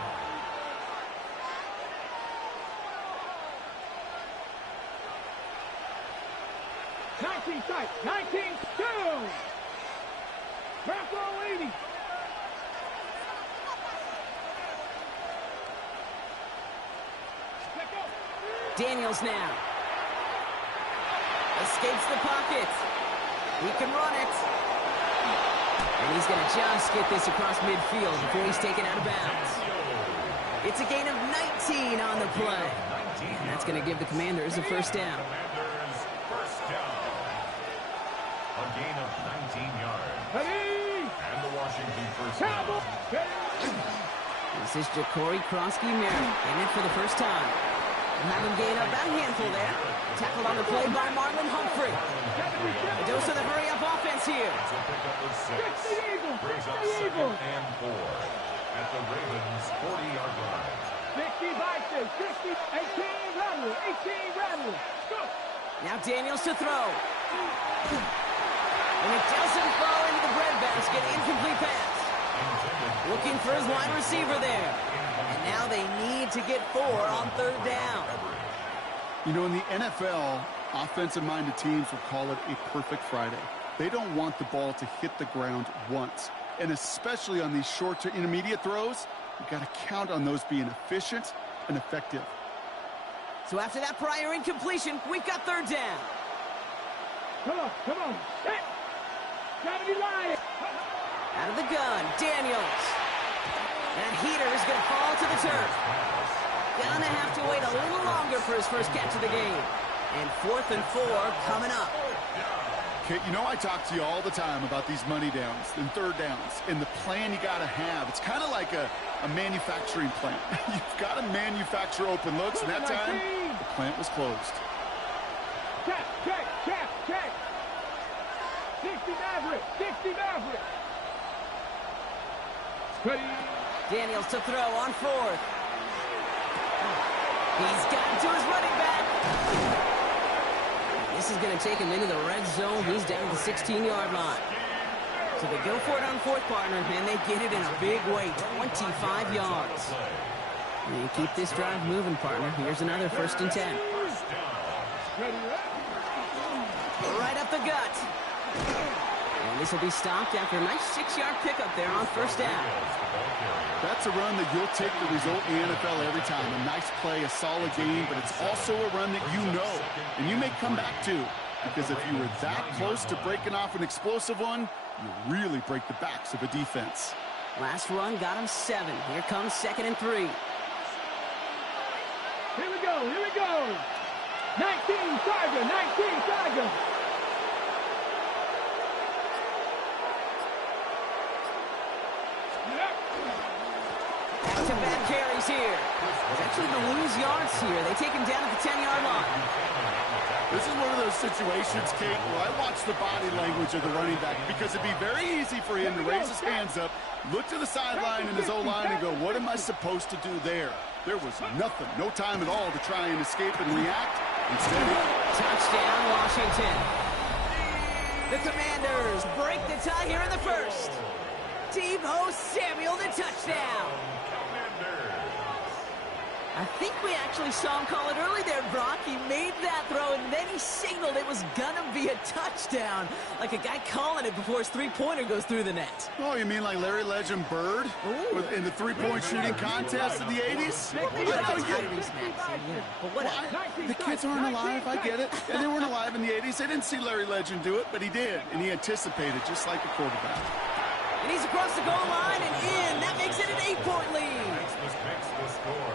Tight, 19-2. Back row 80. Daniels now. Escapes the pocket. He can run it. And he's going to just get this across midfield before he's taken out of bounds. It's a gain of 19 on the play. And that's going to give the Commanders a first down. A gain of 19 yards. And the Washington first down. This is Ja'Cory Krosky-Merritt in it for the first time. We'll have him gain up about a handful there. Tackled on the play by Marlon Humphrey. A dose of the hurry-up offense here. It's a pickup of 6. Brings up 2nd and 4 at the Ravens' 40-yard line. 60 Vikings, 60, 18 Rattler, 18 Rattler. Go! Now Daniels to throw. And it doesn't fall into the breadbasket. Incomplete pass. Looking for his wide receiver there. And now they need to get 4 on 3rd down. You know, in the NFL, offensive-minded teams will call it a perfect Friday. They don't want the ball to hit the ground once. And especially on these short to intermediate throws, you've got to count on those being efficient and effective. So after that prior incompletion, we've got 3rd down. Come on. Set. Gotta be lying. Out of the gun, Daniels. That heater is going to fall to the turf. Gonna have to wait a little longer for his first catch of the game. And 4th and 4 coming up. Okay, you know I talk to you all the time about these money downs and 3rd downs and the plan you got to have. It's kind of like a manufacturing plant. You've got to manufacture open looks, and that time, the plant was closed. Check. 60 Maverick. Daniels to throw on 4th. He's got to his running back. This is going to take him into the red zone. He's down to the 16-yard line. So they go for it on 4th, partner, and they get it in a big way, 25 yards. And you keep this drive moving, partner. Here's another 1st and 10. Right up the gut. And this will be stopped after a nice 6-yard pickup there on 1st down. That's a run that you'll take the result in the NFL every time. A nice play, a solid game, but it's also a run that you know, and you may come back to, because if you were that close to breaking off an explosive one, you really break the backs of a defense. Last run got him 7. Here comes 2nd and 3. Here we go. 19 Tiger. Back-to-back carries here. It's actually the lose yards here. They take him down at the 10-yard line. This is one of those situations, Kate, where I watch the body language of the running back, because it'd be very easy for him to raise his hands up, look to the sideline in his O-line and go, what am I supposed to do there? There was nothing, no time at all to try and escape and react. Instead, touchdown, Washington. The Commanders break the tie here in the 1st. Deebo Samuel, the touchdown. I think we actually saw him call it early there, Brock. He made that throw, and then he signaled it was going to be a touchdown. Like a guy calling it before his three-pointer goes through the net. Oh, you mean like Larry Legend Bird in the three-point shooting contest in the 80s? The kids aren't alive, I get it. And they weren't alive in the 80s. They didn't see Larry Legend do it, but he did. And he anticipated, just like a quarterback. And he's across the goal line and in. That makes it an 8-point lead.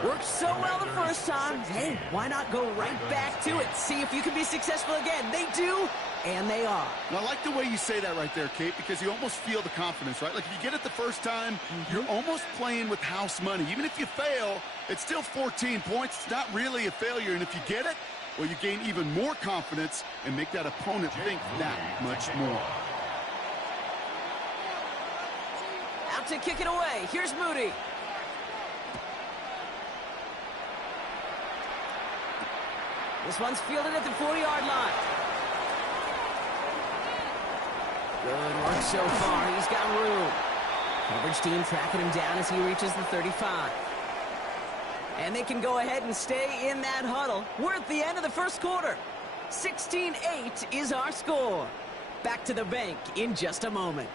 Worked so well the first time. Hey, why not go right back to it? See if you can be successful again. They do, and they are. And I like the way you say that right there, Kate, because you almost feel the confidence, right? Like if you get it the first time, you're almost playing with house money. Even if you fail, it's still 14 points. It's not really a failure. And if you get it, well, you gain even more confidence and make that opponent think that much more. Out to kick it away. Here's Moody. This one's fielded at the 40-yard line. Good work so far. He's got room. Coverage team tracking him down as he reaches the 35. And they can go ahead and stay in that huddle. We're at the end of the first quarter. 16-8 is our score. Back to the bank in just a moment.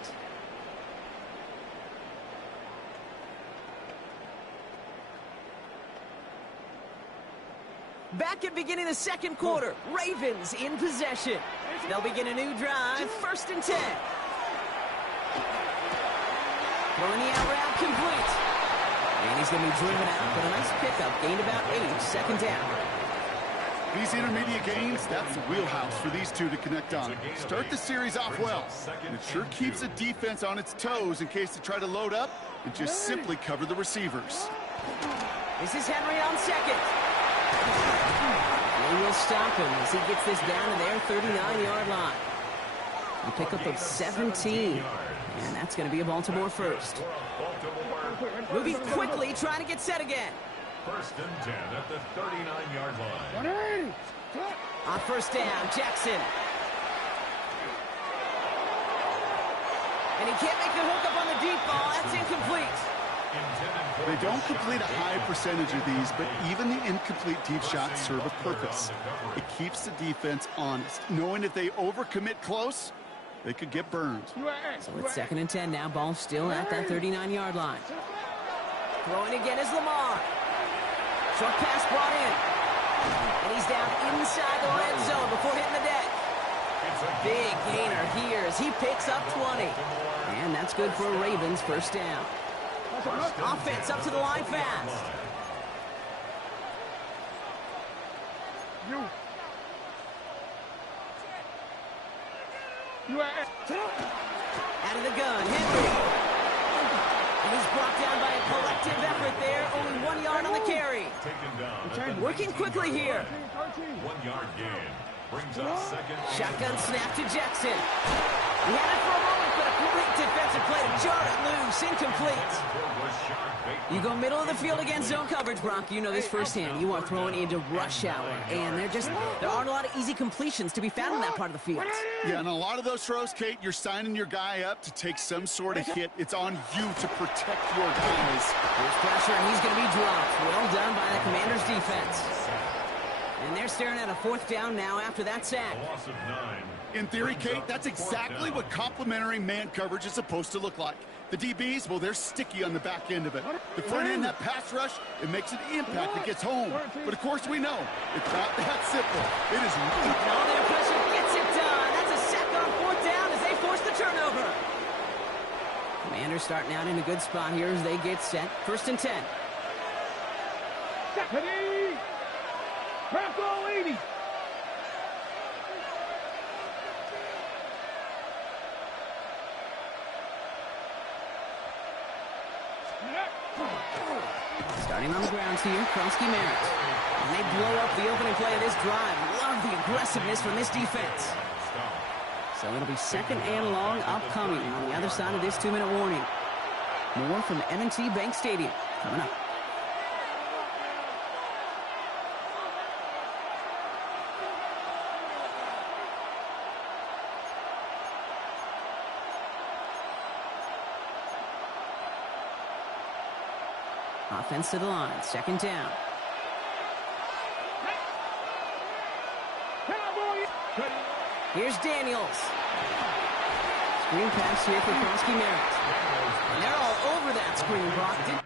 Back at beginning the second quarter. Ravens in possession. They'll begin a new drive. 1st and 10. Throwing the out route complete. And he's going to be driven out, but a nice pickup. Gained about 8. 2nd down. These intermediate gains, that's the wheelhouse for these two to connect on. Start the series off well. And it sure keeps the defense on its toes in case they try to load up and just simply cover the receivers. This is Henry on 2nd. They will stop him as he gets this down to their 39-yard line. A pickup of 17. And that's going to be a Baltimore first. Moving quickly, trying to get set again. 1st and 10 at the 39-yard line. On 1st down, Jackson. And he can't make the hook up on the deep ball. That's incomplete. They don't complete a high percentage of these, but even the incomplete deep shots serve a purpose. It keeps the defense honest, knowing if they overcommit close, they could get burned. So it's 2nd and 10 now. Ball still at that 39-yard line. Throwing again is Lamar. Short pass brought in. And he's down inside the red zone before hitting the deck. Big gainer here as he picks up 20. And that's good for a Ravens 1st down. Offense up to the line fast. Out of the gun, Henry. And he's brought down by a collective effort there. Only 1 yard on the carry. Working quickly here. 1 yard gain. Brings up 2nd. Shotgun snap to Jackson. He had it for a moment, but a great defensive play to jar it loose. Incomplete. You go middle of the field against zone coverage, Brock. You know this firsthand. You are throwing into rush hour, and there aren't a lot of easy completions to be found in that part of the field. Yeah, and a lot of those throws, Kate, you're signing your guy up to take some sort of hit. It's on you to protect your guys. There's pressure, and he's going to be dropped. Well done by the Commanders' defense. And they're staring at a 4th down now after that sack. Loss of 9. In theory, Kate, that's exactly what complementary man coverage is supposed to look like. The DBs, well, they're sticky on the back end of it. The front end, that pass rush, it makes an impact that gets home. But, of course, we know it's not that simple. It is. All their pressure gets it done. That's a sack on 4th down as they force the turnover. Commanders starting out in a good spot here as they get set. 1st and 10. Deputy! Bravo 80! Starting on the grounds here, Kronsky Merritt. And they blow up the opening play of this drive. Love the aggressiveness from this defense. So it'll be 2nd and long upcoming on the other side of this 2-minute warning. More from M&T Bank Stadium coming up. Offense to the line, 2nd down. Here's Daniels. Screen pass here for Kronsky Merritt. And they're all over that screen, Brock.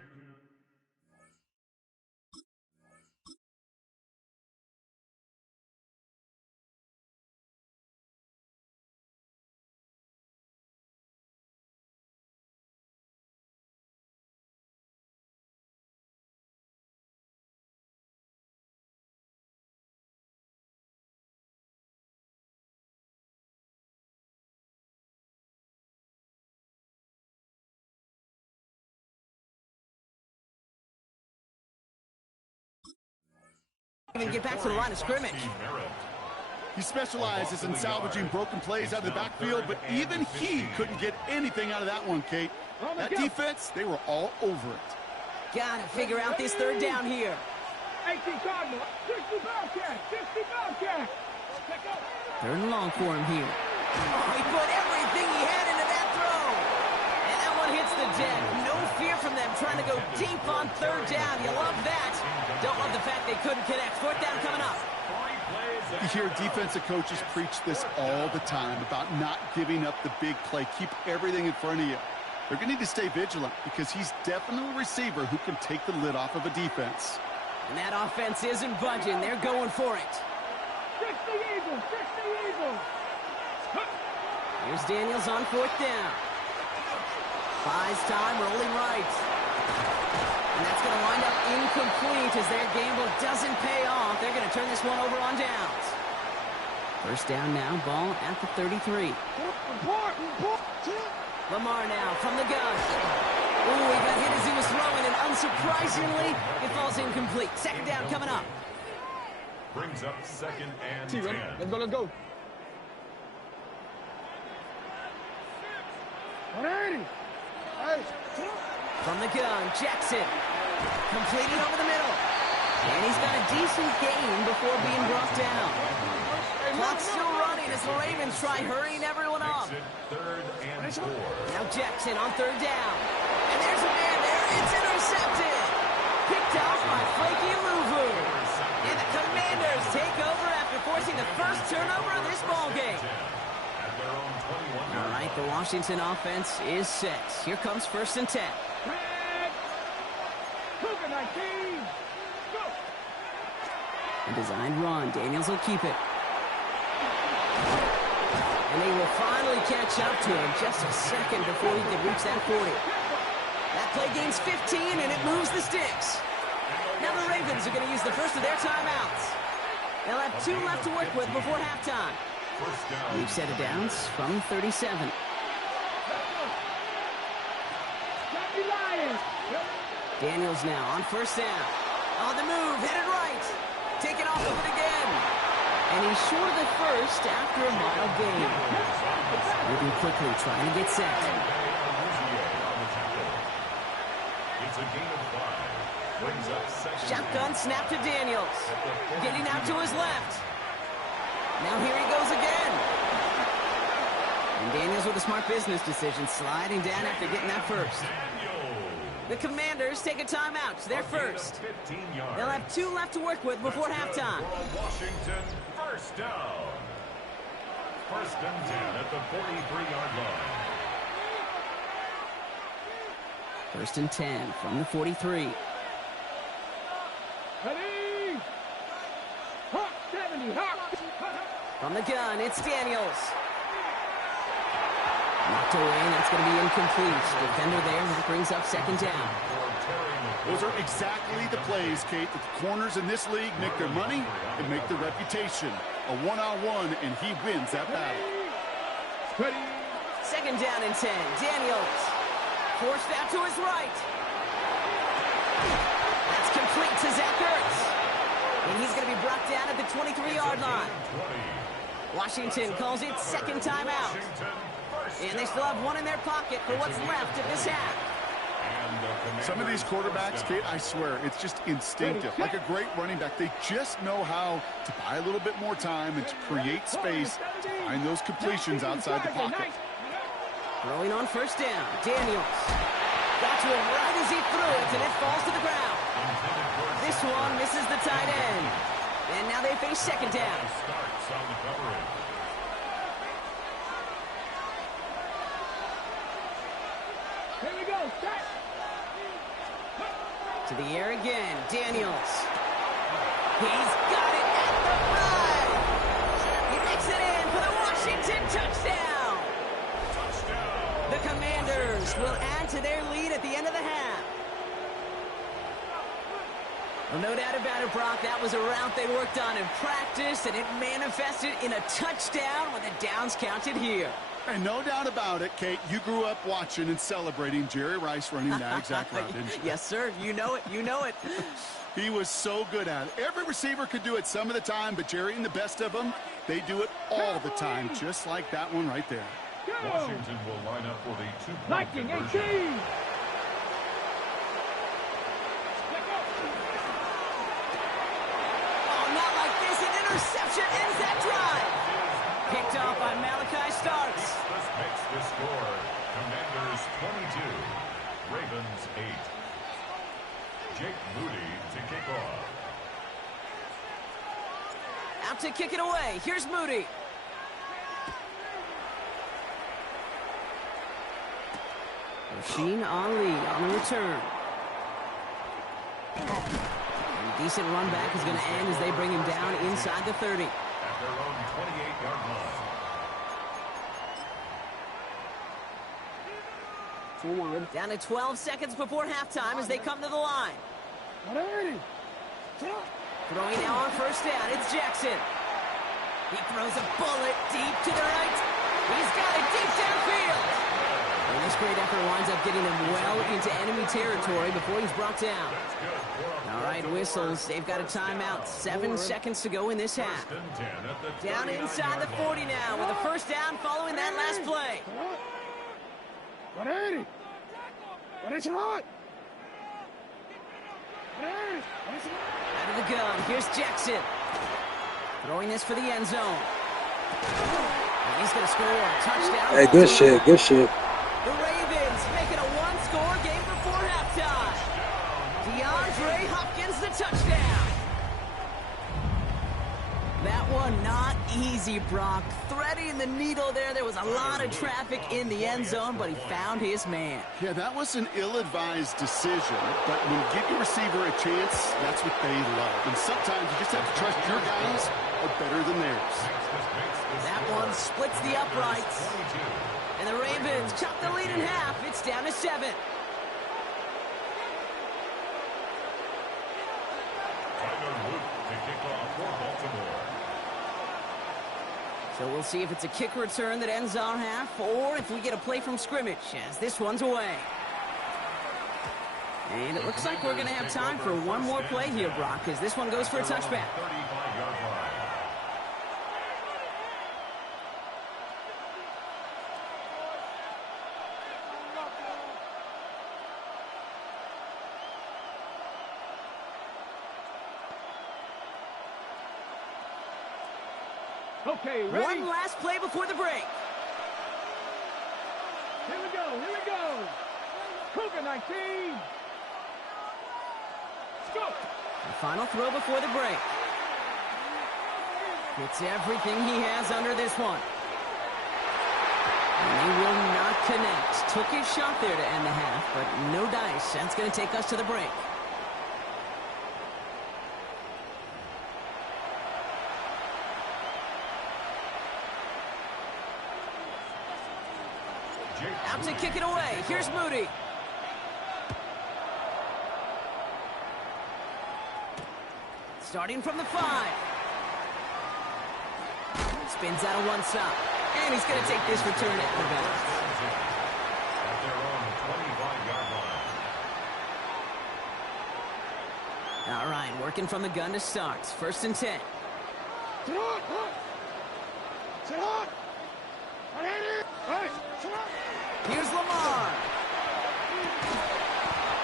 Even get back to the line of scrimmage. He specializes in salvaging broken plays out of the backfield, but even he couldn't get anything out of that one, Kate. That defense, they were all over it. Gotta figure out this 3rd down here. 60 Cardinal, 60 Bobcat, 60 Bobcat. 3rd and long for him here. Oh, he put everything he had into that throw. And that one hits the deck. No fear from them trying to go deep on third down. You love that. Don't love the fact they couldn't connect. Fourth down coming up. You hear defensive coaches preach this all the time about not giving up the big play. Keep everything in front of you. They're going to need to stay vigilant because he's definitely a receiver who can take the lid off of a defense. And that offense isn't budging. They're going for it. Fix the Eagles! Fix the Eagles! Here's Daniels on fourth down. Buys time, rolling right. And that's going to wind up incomplete as their gamble doesn't pay off. They're going to turn this one over on downs. First down now, ball at the 33. Lamar now from the gun. Ooh, he got hit as he was throwing, and unsurprisingly, it falls incomplete. Second down coming up. Brings up second and 10. Let's go, let's go. 180. Hey. From the gun, Jackson. Completing over the middle. And he's got a decent gain before being brought down. Clock's still running as the Ravens try hurrying everyone up. Third and 4. Now Jackson on third down. And there's a man there. It's intercepted. Picked off by Flaky Luvu. And the Commanders take over after forcing the first turnover of this ballgame. All right, the Washington offense is set. Here comes first and 10. A designed run. Daniels will keep it. And they will finally catch up to him just a second before he can reach that 40. That play gains 15, and it moves the sticks. Now the Ravens are going to use the first of their timeouts. They'll have 2 left to work with before halftime. Each set of downs from 37. Daniels now on first down. On the move, headed right. Taking off with it again. And he's short of the first after a mile gain. Moving quickly, trying to get set. It's a gain of 5. Brings up second. Shotgun snap to Daniels. Getting out to his left. Now here he goes again. And Daniels with a smart business decision, sliding down after getting that first. The Commanders take a timeout. They're first. They'll have 2 left to work with before halftime. Washington, first down. First and 10 at the 43-yard line. First and 10 from the 43. Ready? Hawk 70, Hawk. From the gun, it's Daniels. Knocked away, and that's going to be incomplete. Defender there, that brings up second down. Those are exactly the plays, Kate, that the corners in this league make their money and make their reputation. A one-on-one, and he wins that battle. Ready? Second down and 10. Daniels. Forced out to his right. That's complete to Zach Ertz. And he's going to be brought down at the 23-yard line. Washington calls it second timeout. And they still have 1 in their pocket for what's left of this half. Some of these quarterbacks, Kate, I swear, it's just instinctive. Like a great running back, they just know how to buy a little bit more time and to create space to find those completions outside the pocket. Throwing on first down, Daniels. Got to him right as he threw it, and it falls to the ground. This one misses the tight end. And now they face second down. Here we go. Start. To the air again, Daniels. He's got it at the 5. He makes it in for the Washington touchdown. The Commanders will add to their lead at the end of the half. Well, no doubt about it, Brock. That was a route they worked on in practice, and it manifested in a touchdown when the downs counted here. And no doubt about it, Kate, you grew up watching and celebrating Jerry Rice running that exact route, didn't you? Yes, sir. You know it. You know it. He was so good at it. Every receiver could do it some of the time, but Jerry and the best of them, they do it all the time, just like that one right there. Washington will line up for the 2-point Lightning conversion. 18. Oh, not like this. An interception ends that drive. Picked off by Malachi Starks. This makes the score. Commanders 22, Ravens 8. Jake Moody to kick off. Out to kick it away. Here's Moody. Rasheen Ali on the return. And decent run back is going to end as they bring him down inside the 30. At their own 28-yard line. Down to 12 seconds before halftime as they come to the line. Throwing now on first down, it's Jackson. He throws a bullet deep to the right. He's got it deep downfield. And this great effort winds up getting them well into enemy territory before he's brought down. All right, whistles. They've got a timeout. 7 seconds to go in this half. Down inside the 40 now with a first down following that last play. Out of the gun, here's Jackson. Throwing this for the end zone. And he's going to score a touchdown. Hey, good shit, good shit. The Ravens making a one-score game before halftime. DeAndre Hopkins the touchdown. That one not easy, Brock. Threading the needle there. There was a lot of traffic in the end zone, but he found his man. Yeah, that was an ill-advised decision, but when you give your receiver a chance, that's what they love. And sometimes you just have to trust your guys are better than theirs. That one splits the uprights. And the Ravens cut the lead in half. It's down to 7. So we'll see if it's a kick return that ends our half or if we get a play from scrimmage as this one's away. And it looks like we're going to have time for one more play here, Brock, as this one goes for a touchback. Okay, ready? One last play before the break. Here we go, here we go. Cougar 19. Let's go. The final throw before the break. Gets everything he has under this one. And they will not connect. Took his shot there to end the half, but no dice. That's going to take us to the break. Out to kick it away. Here's Moody. Starting from the 5. Spins out of one stop. And he's going to take this return at the bounds. At their own 25-yard line. All right, working from the gun to start. 1st and 10. Here's Lamar.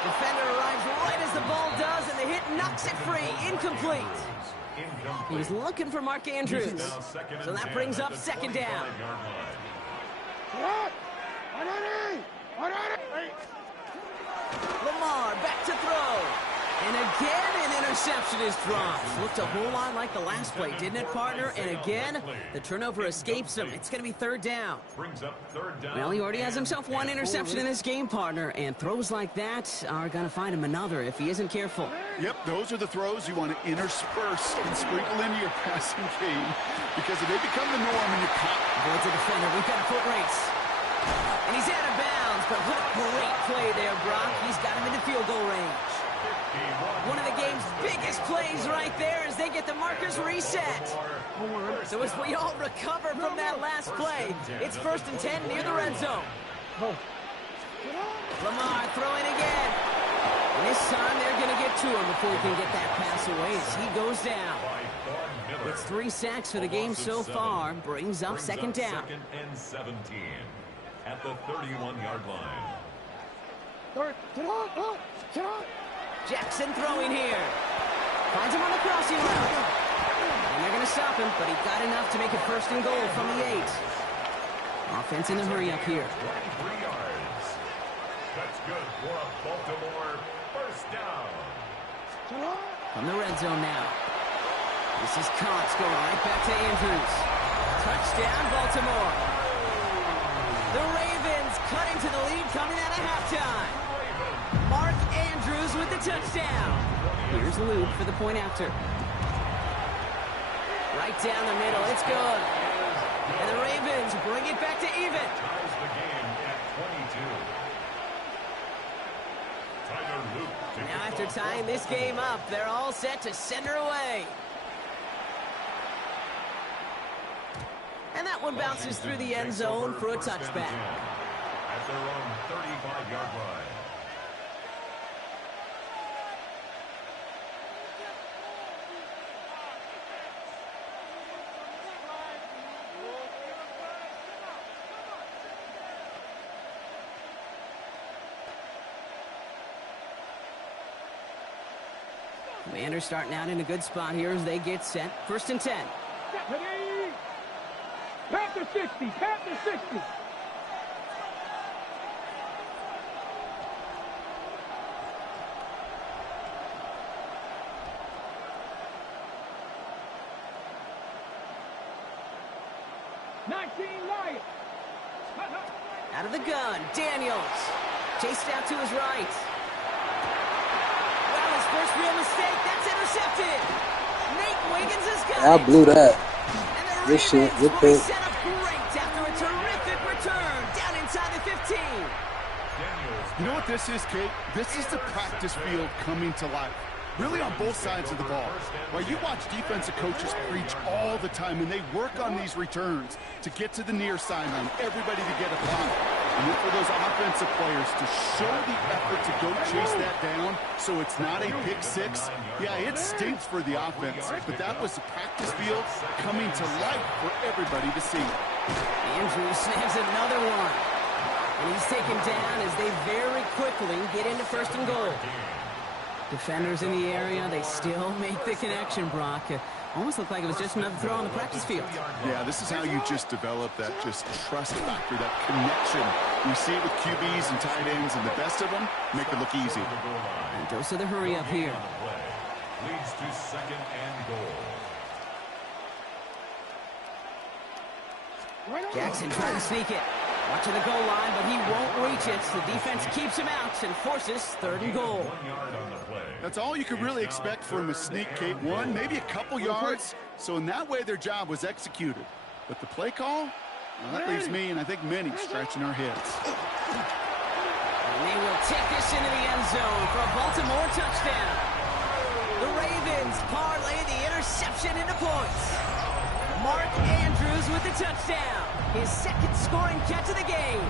Defender arrives right as the ball does, and the hit knocks it free. Incomplete. He was looking for Mark Andrews. So that brings up 2nd down. Lamar back to throw. And again, an interception is dropped. Looked a whole lot like the last play, didn't it, partner? And again, the turnover escapes him. It's going to be 3rd down. Well, he already has himself one interception in this game, partner. And throws like that are going to find him another if he isn't careful. Yep, those are the throws you want to intersperse and sprinkle into your passing game. Because if they become the norm and you're caught. Avoids a defender. We've got a foot race. And he's out of bounds. But what a great play there, Brock. He's got him into field goal range. One of the game's biggest plays right there as they get the markers reset. So as we all recover from that last play, it's 1st and 10 near the red zone. Lamar throwing again. And this time they're going to get to him before he can get that pass away as he goes down. It's 3 sacks for the game so far. Brings up 2nd down. 2nd and 17 at the 31-yard line. Jackson throwing here. Finds him on the crossing route. And they're going to stop him, but he got enough to make it 1st and goal from the 8. Offense in the hurry up here. 23 yards. That's good for a Baltimore first down. From the red zone now. This is Cox going right back to Andrews. Touchdown, Baltimore. The Ravens cutting to the lead coming out of halftime. Mark Andrews with the touchdown. Here's Luke for the point after. Right down the middle. It's good. And the Ravens bring it back to even. Ties the game at 22. Now after tying this game up, they're all set to send her away. And that one bounces through the end zone for a touchback. At their own 35-yard line. Commanders starting out in a good spot here as they get set. 1st and 10. Pat the 60, pat the 60. Out of the gun, Daniels. Chased out to his right. Well, his first real mistake. That's intercepted. Nate Wiggins has got it. I blew that. And the Good shit. Ravens Good will be pick. set up great after a terrific return down inside the 15. You know what this is, Kate? This is the practice field coming to life. Really on both sides of the ball. Right, you watch defensive coaches preach all the time, and they work on these returns to get to the near sideline, everybody to get a block. And then for those offensive players to show the effort to go chase that down so it's not a pick six. Yeah, it stinks for the offense, but that was the practice field coming to life for everybody to see. Andrews snags another one. And he's taken down as they very quickly get into 1st and goal. Defenders in the area, they still make the connection, Brock. Almost looked like it was just another throw on the practice field. Yeah, this is how you just develop that just trust factor, that connection. You see it with QBs and tight ends, and the best of them make it look easy. And goes to the hurry up here. Leads to 2nd and goal. Jackson trying to sneak it. Watching the goal line, but he won't reach it. The defense keeps him out and forces 3rd and goal. 1 yard on the play. That's all you could really expect from a sneak, Kate. One, maybe a couple yards. So in that way, their job was executed. But the play call, well, that leaves me and I think many scratching our heads. And they will take this into the end zone for a Baltimore touchdown. The Ravens parlay the interception into points. Mark Andrews with the touchdown. His 2nd scoring catch of the game.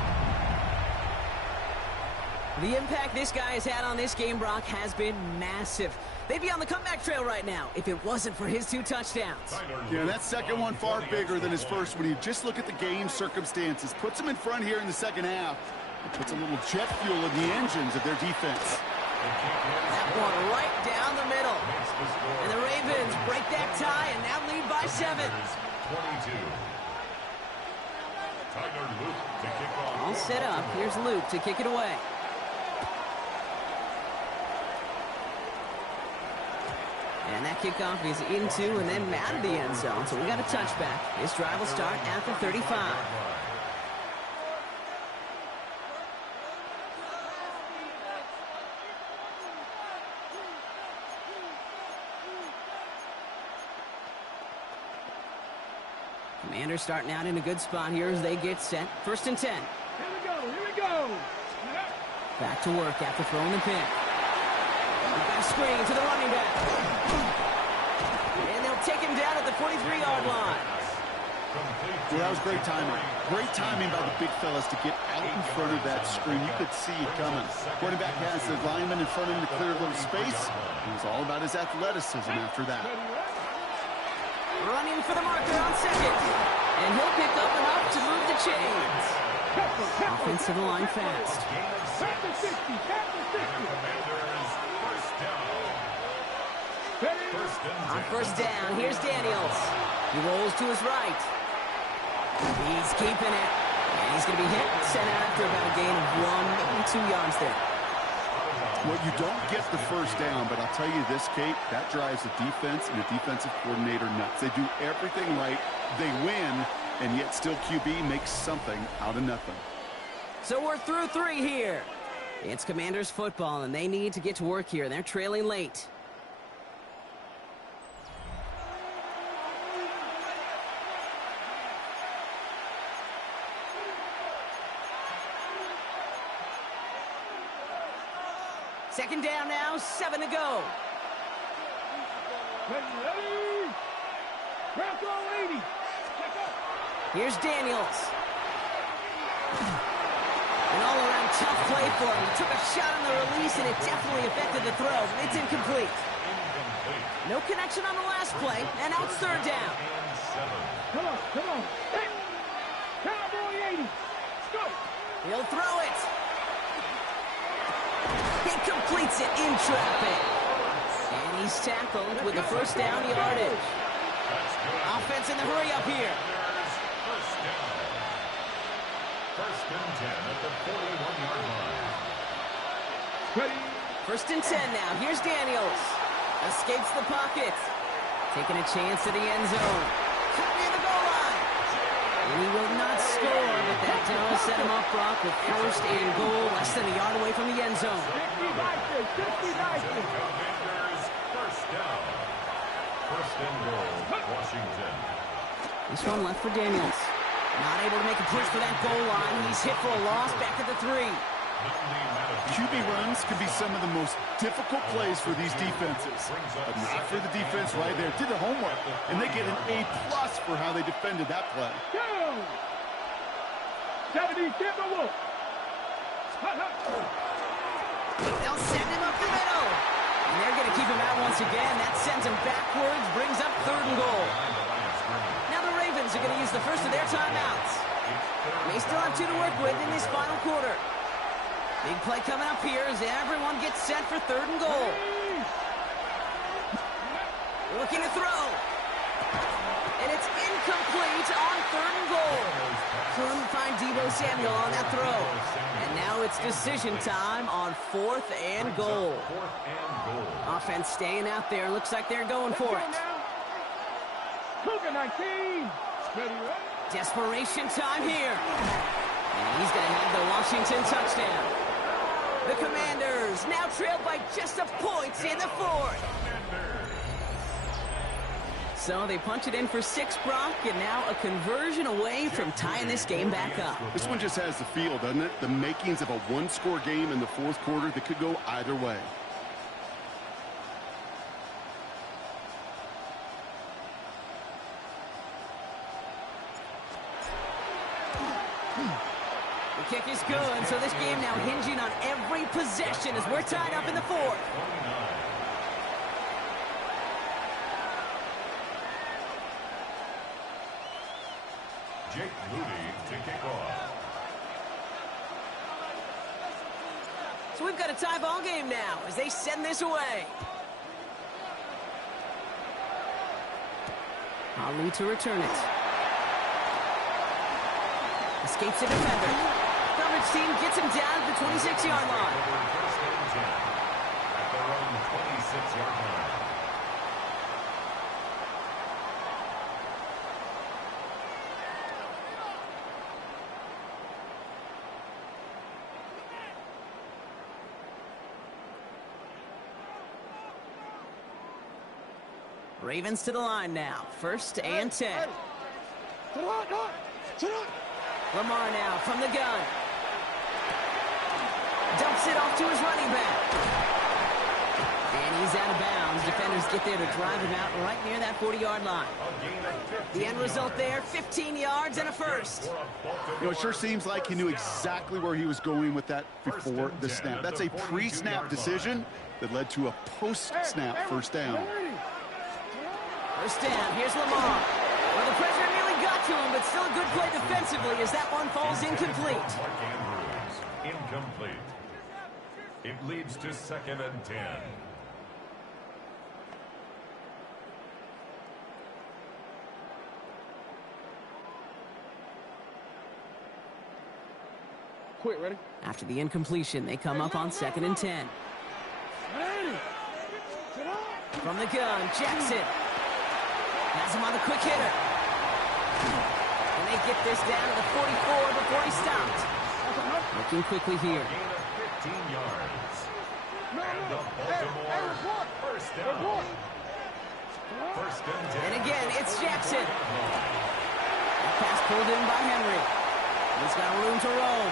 The impact this guy has had on this game, Brock, has been massive. They'd be on the comeback trail right now if it wasn't for his 2 touchdowns. Yeah, that second one far bigger than his first when you just look at the game circumstances. Puts him in front here in the 2nd half. It puts a little jet fuel in the engines of their defense. That one right down the middle. And the Ravens break that tie and now lead by 7. 22. Tyler Luke to kick off. All set up. Here's Luke to kick it away. And that kickoff is into and then out of the end zone. So we got a touchback. This drive will start at the 35. Commanders starting out in a good spot here as they get set. 1st and 10. Here we go. Back to work after throwing the pick. We've got a screen to the running back. And they'll take him down at the 43-yard line. Yeah, that was great timing. Great timing by the big fellas to get out in front of that screen. You could see it coming. Quarterback has the lineman in front of him to clear a little space. It was all about his athleticism after that. Running for the marker on 2nd. And he'll pick up enough to move the chains. Offensive line fast. On 1st down, here's Daniels. He rolls to his right. He's keeping it. And He's going to be hit and sent out after about a gain of 1, maybe 2 yards there. Well, you don't get the first down, but I'll tell you this, Kate, that drives the defense and the defensive coordinator nuts. They do everything right, they win, and yet still QB makes something out of nothing. So we're through 3 here. It's Commanders football, and they need to get to work here. They're trailing late. Second down now, 7 to go. Ready. Ground throw 80. Here's Daniels. An all-around tough play for him. He took a shot on the release, and it definitely affected the throw. It's incomplete. No connection on the last play, and now it's third down. Come on. Hey. Cowboy 80. Let's go. He'll throw it. He completes it in traffic. And he's tackled with the first down yardage. Offense in the hurry up here. First and 10 at the 41-yard line. Ready. First and 10 now. Here's Daniels. Escapes the pocket. Taking a chance to the end zone. Cut near the goal line. And he will not score, but that does set him up, Brock, with first and goal, less than a yard away from the end zone. 50 Commanders first down. First and goal, Washington. This one left for Daniels. Not able to make a push for that goal line. He's hit for a loss back at the 3. QB runs can be some of the most difficult plays for these defenses, but not for the defense right there. Did the homework, and they get an A+ for how they defended that play. Go. 70, get the wolf. They'll send him up the middle. And they're going to keep him out once again. That sends him backwards, brings up third and goal. Now the Ravens are going to use the first of their timeouts. They still have 2 to work with in this final quarter. Big play coming up here as everyone gets set for third and goal. Looking to throw. And it's incomplete on third and goal. Couldn't find Deebo Samuel on that throw. And now it's decision time on fourth and goal. Offense staying out there. Looks like they're going for it. Cougar 19. Desperation time here. And he's going to have the Washington touchdown. The Commanders now trailed by just a point in the 4th. So they punch it in for 6, Brock, and now a conversion away from tying this game back up. This one just has the feel, doesn't it? The makings of a one-score game in the 4th quarter that could go either way. The kick is good, so this game now hinging on every possession as we're tied up in the 4th. Jake Moody to kick off. So we've got a tie ball game now as they send this away. Ali to return it. Escapes the defender. Coverage team gets him down at the 26-yard line. First and 10 at their own 26-yard line. Ravens to the line now. First and 10. Lamar now from the gun. Dumps it off to his running back. And he's out of bounds. Defenders get there to drive him out right near that 40-yard line. The end result there, 15 yards and a first. You know, it sure seems like he knew exactly where he was going with that before the snap. That's a pre-snap decision that led to a post-snap first down. First down, here's Lamar. Well, the pressure nearly got to him, but still a good play defensively as that one falls incomplete. Mark Andrews, incomplete. It leads to 2nd and 10. quick. Ready? After the incompletion, they come up on 2nd and 10. From the gun, Jackson has him on the quick hitter. And they get this down to the 44 before he stopped. Looking quickly here. Gain of 15 yards. And the Baltimore first down. First and 10. And again, it's Jackson. That pass pulled in by Henry. He's got room to roam.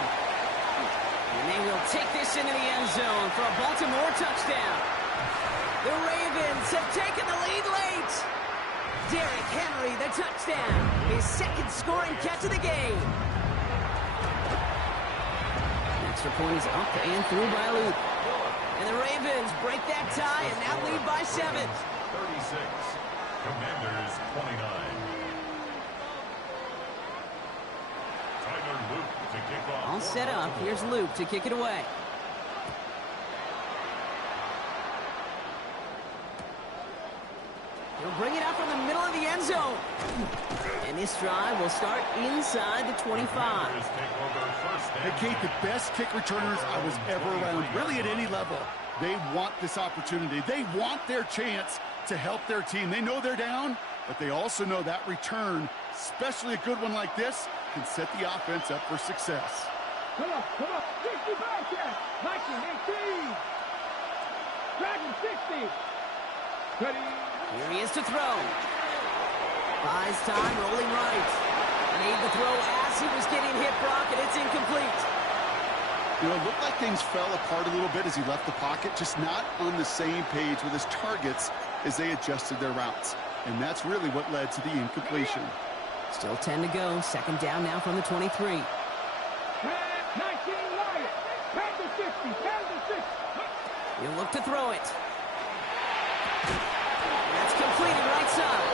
And they will take this into the end zone for a Baltimore touchdown. The Ravens have taken the lead late. Derrick Henry, the touchdown. His second scoring catch of the game. Extra point is up and through by Luke. And the Ravens break that tie and now lead by 7. 36. Commanders 29. Tyler Luke to kick off. All set up. Here's Luke to kick it away. He'll bring it out from the middle of the end zone. And this drive will start inside the 25. Hey, Kate, the best kick returners I was ever around, really at any level. They want this opportunity. They want their chance to help their team. They know they're down, but they also know that return, especially a good one like this, can set the offense up for success. Come on. 60 back there. 19, 18. Dragon 60. Ready. Here he is to throw. Buys time, rolling right. Made the throw as he was getting hit, Brock, and it's incomplete. You know, it looked like things fell apart a little bit as he left the pocket, just not on the same page with his targets as they adjusted their routes. And that's really what led to the incompletion. Still 10 to go. 2nd down now from the 23. 19 Lions. 10 to 60. 10 to 6. He'll look to throw it. That's completed right side.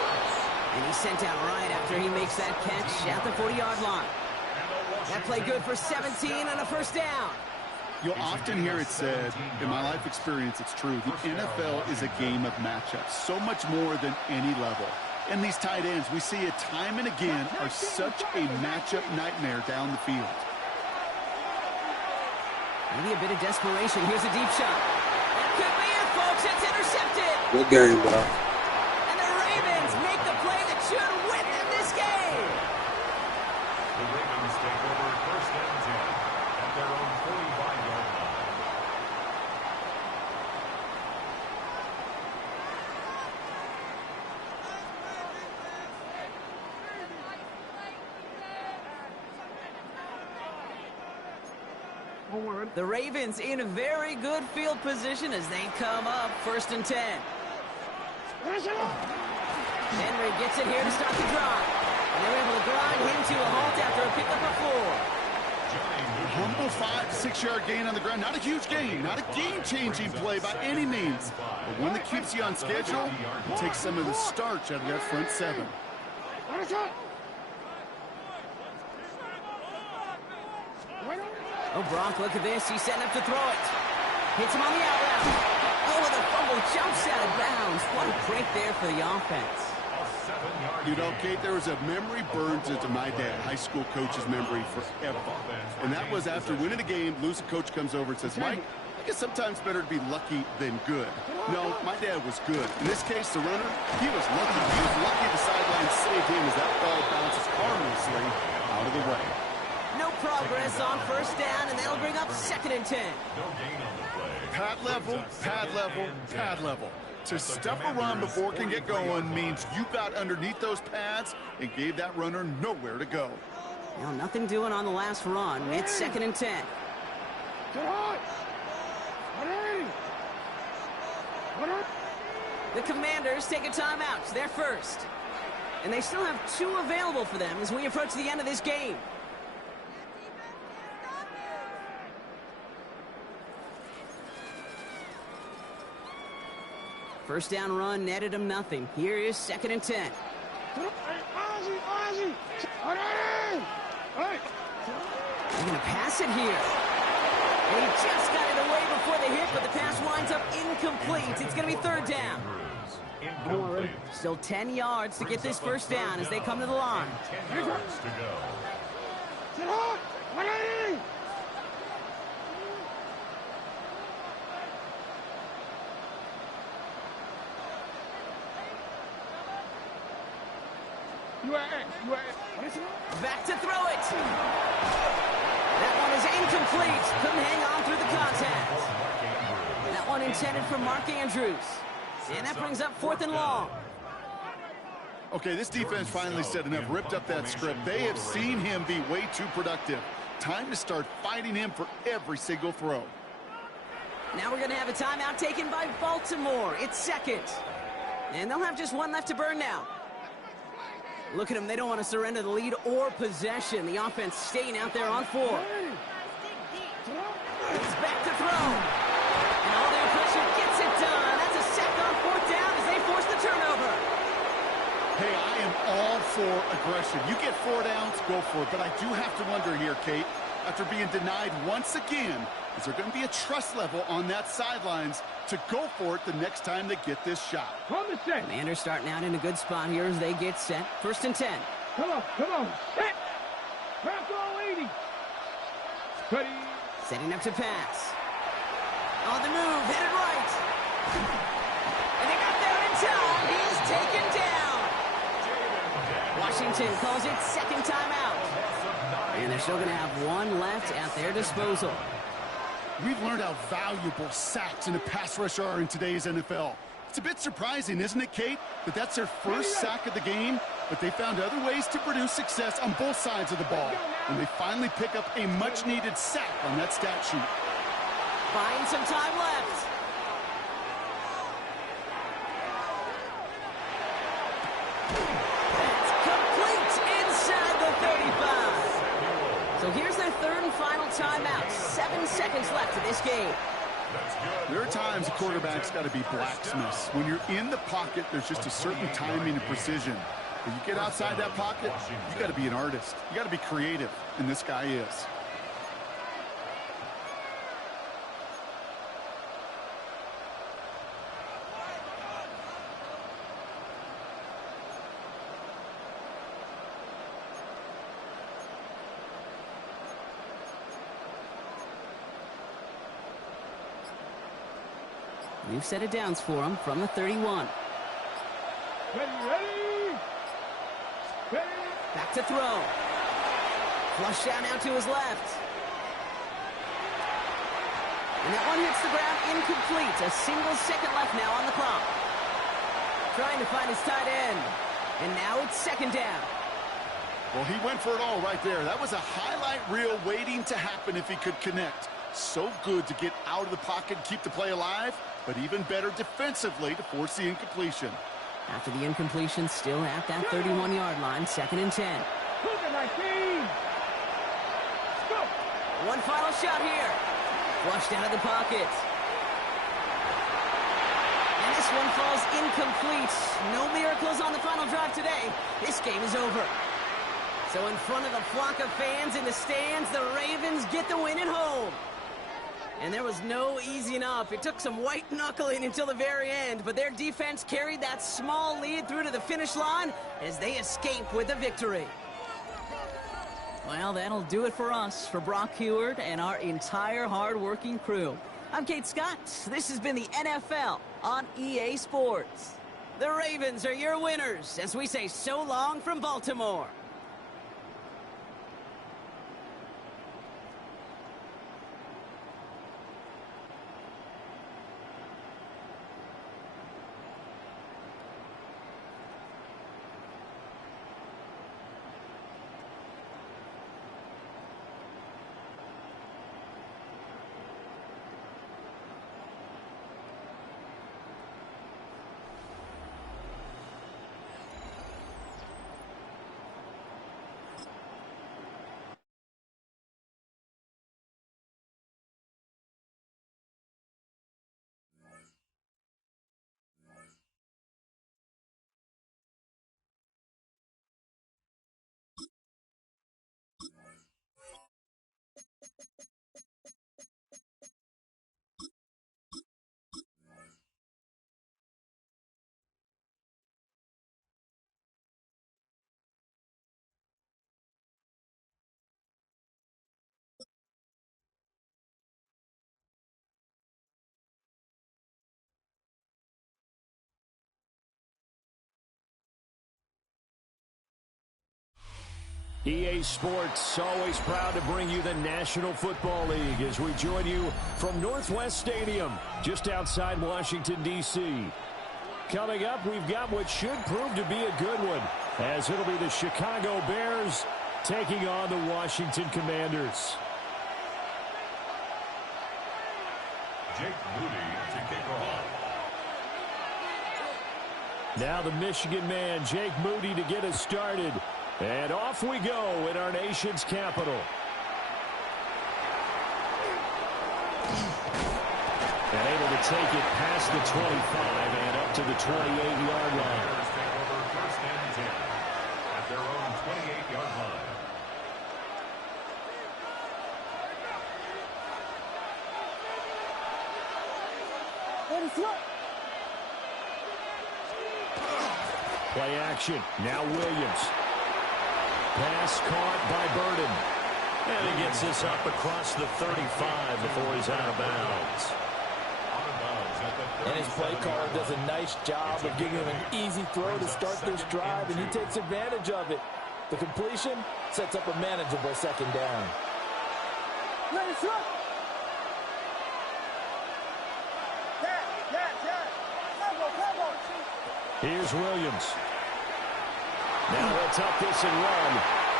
And he's sent out right after he makes that catch at the 40-yard line. That play good for 17 and a first down. You'll often hear it said, in my life experience, it's true, the NFL is a game of matchups, so much more than any level. And these tight ends, we see it time and again, are such a matchup nightmare down the field. Maybe a bit of desperation. Here's a deep shot. That could be it, folks. It's intercepted. Good game, bro. And the Ravens make the play that should win them this game. The Ravens take over first and 10 at their own 45-yard line. The Ravens in a very good field position as they come up 1st and 10. Henry gets it here to start the drive. And they're able to grind him to a halt after a pickup of 4. Humble 5-6-yard gain on the ground. Not a huge gain, not a game-changing play by any means, but one that keeps you on schedule and takes some of the starch out of that front 7. Oh, Brock, look at this. He's setting up to throw it. Hits him on the out route. Oh, the fumble jumps out of bounds. What a break there for the offense. You know, Kate, there was a memory burns into my dad, high school coach's memory forever. And that was after winning a game, losing coach comes over and says, Mike, I guess sometimes better to be lucky than good. No, my dad was good. In this case, the runner, he was lucky. He was lucky the sideline saved him as that ball bounces harmlessly out of the way. No progress on 1st down, and they'll bring up 2nd and 10. Pad level, pad level, pad level. To stuff a run before it can get going means you got underneath those pads and gave that runner nowhere to go. Well, nothing doing on the last run. It's 2nd and 10. The Commanders take a timeout. They're first. And they still have 2 available for them as we approach the end of this game. First down run netted him nothing. Here is 2nd and 10. They're going to pass it here. And he just got it away before the hit, but the pass winds up incomplete. It's going to be 3rd down. Still 10 yards to get this first down as they come to the line. 10 yards to go. Back to throw it. That one is incomplete. Couldn't hang on through the contact. That one intended for Mark Andrews. And that brings up 4th and long. Okay, this defense finally said enough, ripped up that script. They have seen him be way too productive. Time to start fighting him for every single throw. Now we're going to have a timeout taken by Baltimore. It's 2nd. And they'll have just 1 left to burn now. Look at them. They don't want to surrender the lead or possession. The offense staying out there on 4. He's back to throw. And all their pressure gets it done. That's a sack on 4th down as they force the turnover. Hey, I am all for aggression. You get 4 downs, go for it. But I do have to wonder here, Kate, after being denied once again, is there going to be a trust level on that sidelines to go for it the next time they get this shot? Commanders starting out in a good spot here as they get set. 1st and 10. Come on, set. Pass all 80. Ready. Setting up to pass. On the move, headed right. And they got there in time. He's taken down. Washington calls it 2nd timeout. And they're still going to have 1 left at their disposal. We've learned how valuable sacks in a pass rush are in today's NFL. It's a bit surprising, isn't it, Kate, that that's their first sack of the game, but they found other ways to produce success on both sides of the ball. And they finally pick up a much-needed sack on that stat sheet. Find some time left. That's complete inside the 35. So here's their 3rd and final timeout. 7 seconds left in this game. There are times a quarterback's got to be blacksmiths. When you're in the pocket, there's just a certain timing and precision. When you get outside that pocket, you got to be an artist. You got to be creative, and this guy is. New set of downs for him from the 31. Ready. Back to throw. Flush down now to his left. And that one hits the ground incomplete. A single second left now on the clock. Trying to find his tight end. And now it's 2nd down. Well, he went for it all right there. That was a highlight reel waiting to happen if he could connect. So good to get out of the pocket and keep the play alive, but even better defensively to force the incompletion. After the incompletion, still at that 31-yard line, 2nd and 10. One final shot here. Flushed out of the pocket. And this one falls incomplete. No miracles on the final drive today. This game is over. So in front of the flock of fans in the stands, the Ravens get the win at home. And there was no easing up. It took some white knuckling until the very end, but their defense carried that small lead through to the finish line as they escape with a victory. Well, that'll do it for us, for Brock Heward and our entire hard-working crew. I'm Kate Scott. This has been the NFL on EA Sports. The Ravens are your winners as we say so long from Baltimore. EA Sports, always proud to bring you the National Football League as we join you from Northwest Stadium, just outside Washington, D.C. Coming up, we've got what should prove to be a good one, as it'll be the Chicago Bears taking on the Washington Commanders. Jake Moody to kick off. Now the Michigan man, Jake Moody, to get us started. And off we go in our nation's capital. And able to take it past the 25 and up to the 28-yard line. Bears take over first and 10 at their own 28-yard line. Play action. Now Williams. Pass caught by Burden. And he gets this up across the 35 before he's out of bounds. And his play caller does a nice job of giving him an easy throw to start this drive, and he takes advantage of it. The completion sets up a manageable second down. Here's Williams. Now he'll tuck this and run.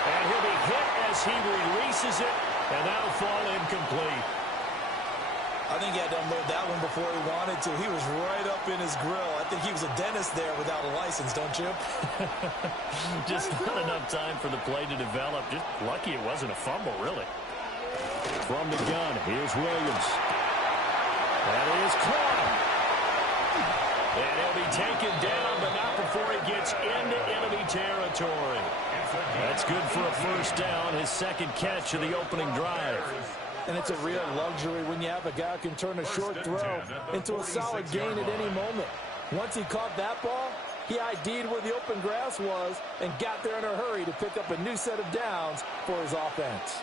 And he'll be hit as he releases it. And that'll fall incomplete. I think he had to unload that one before he wanted to. He was right up in his grill. I think he was a dentist there without a license, don't you? Just not enough time for the play to develop. Just lucky it wasn't a fumble, really. From the gun, here's Williams. That is caught. And he'll be taken down, but not before he gets into enemy territory. That's good for a first down, his second catch of the opening drive. And it's a real luxury when you have a guy who can turn a short throw into a solid gain at any moment. Once he caught that ball, he ID'd where the open grass was and got there in a hurry to pick up a new set of downs for his offense.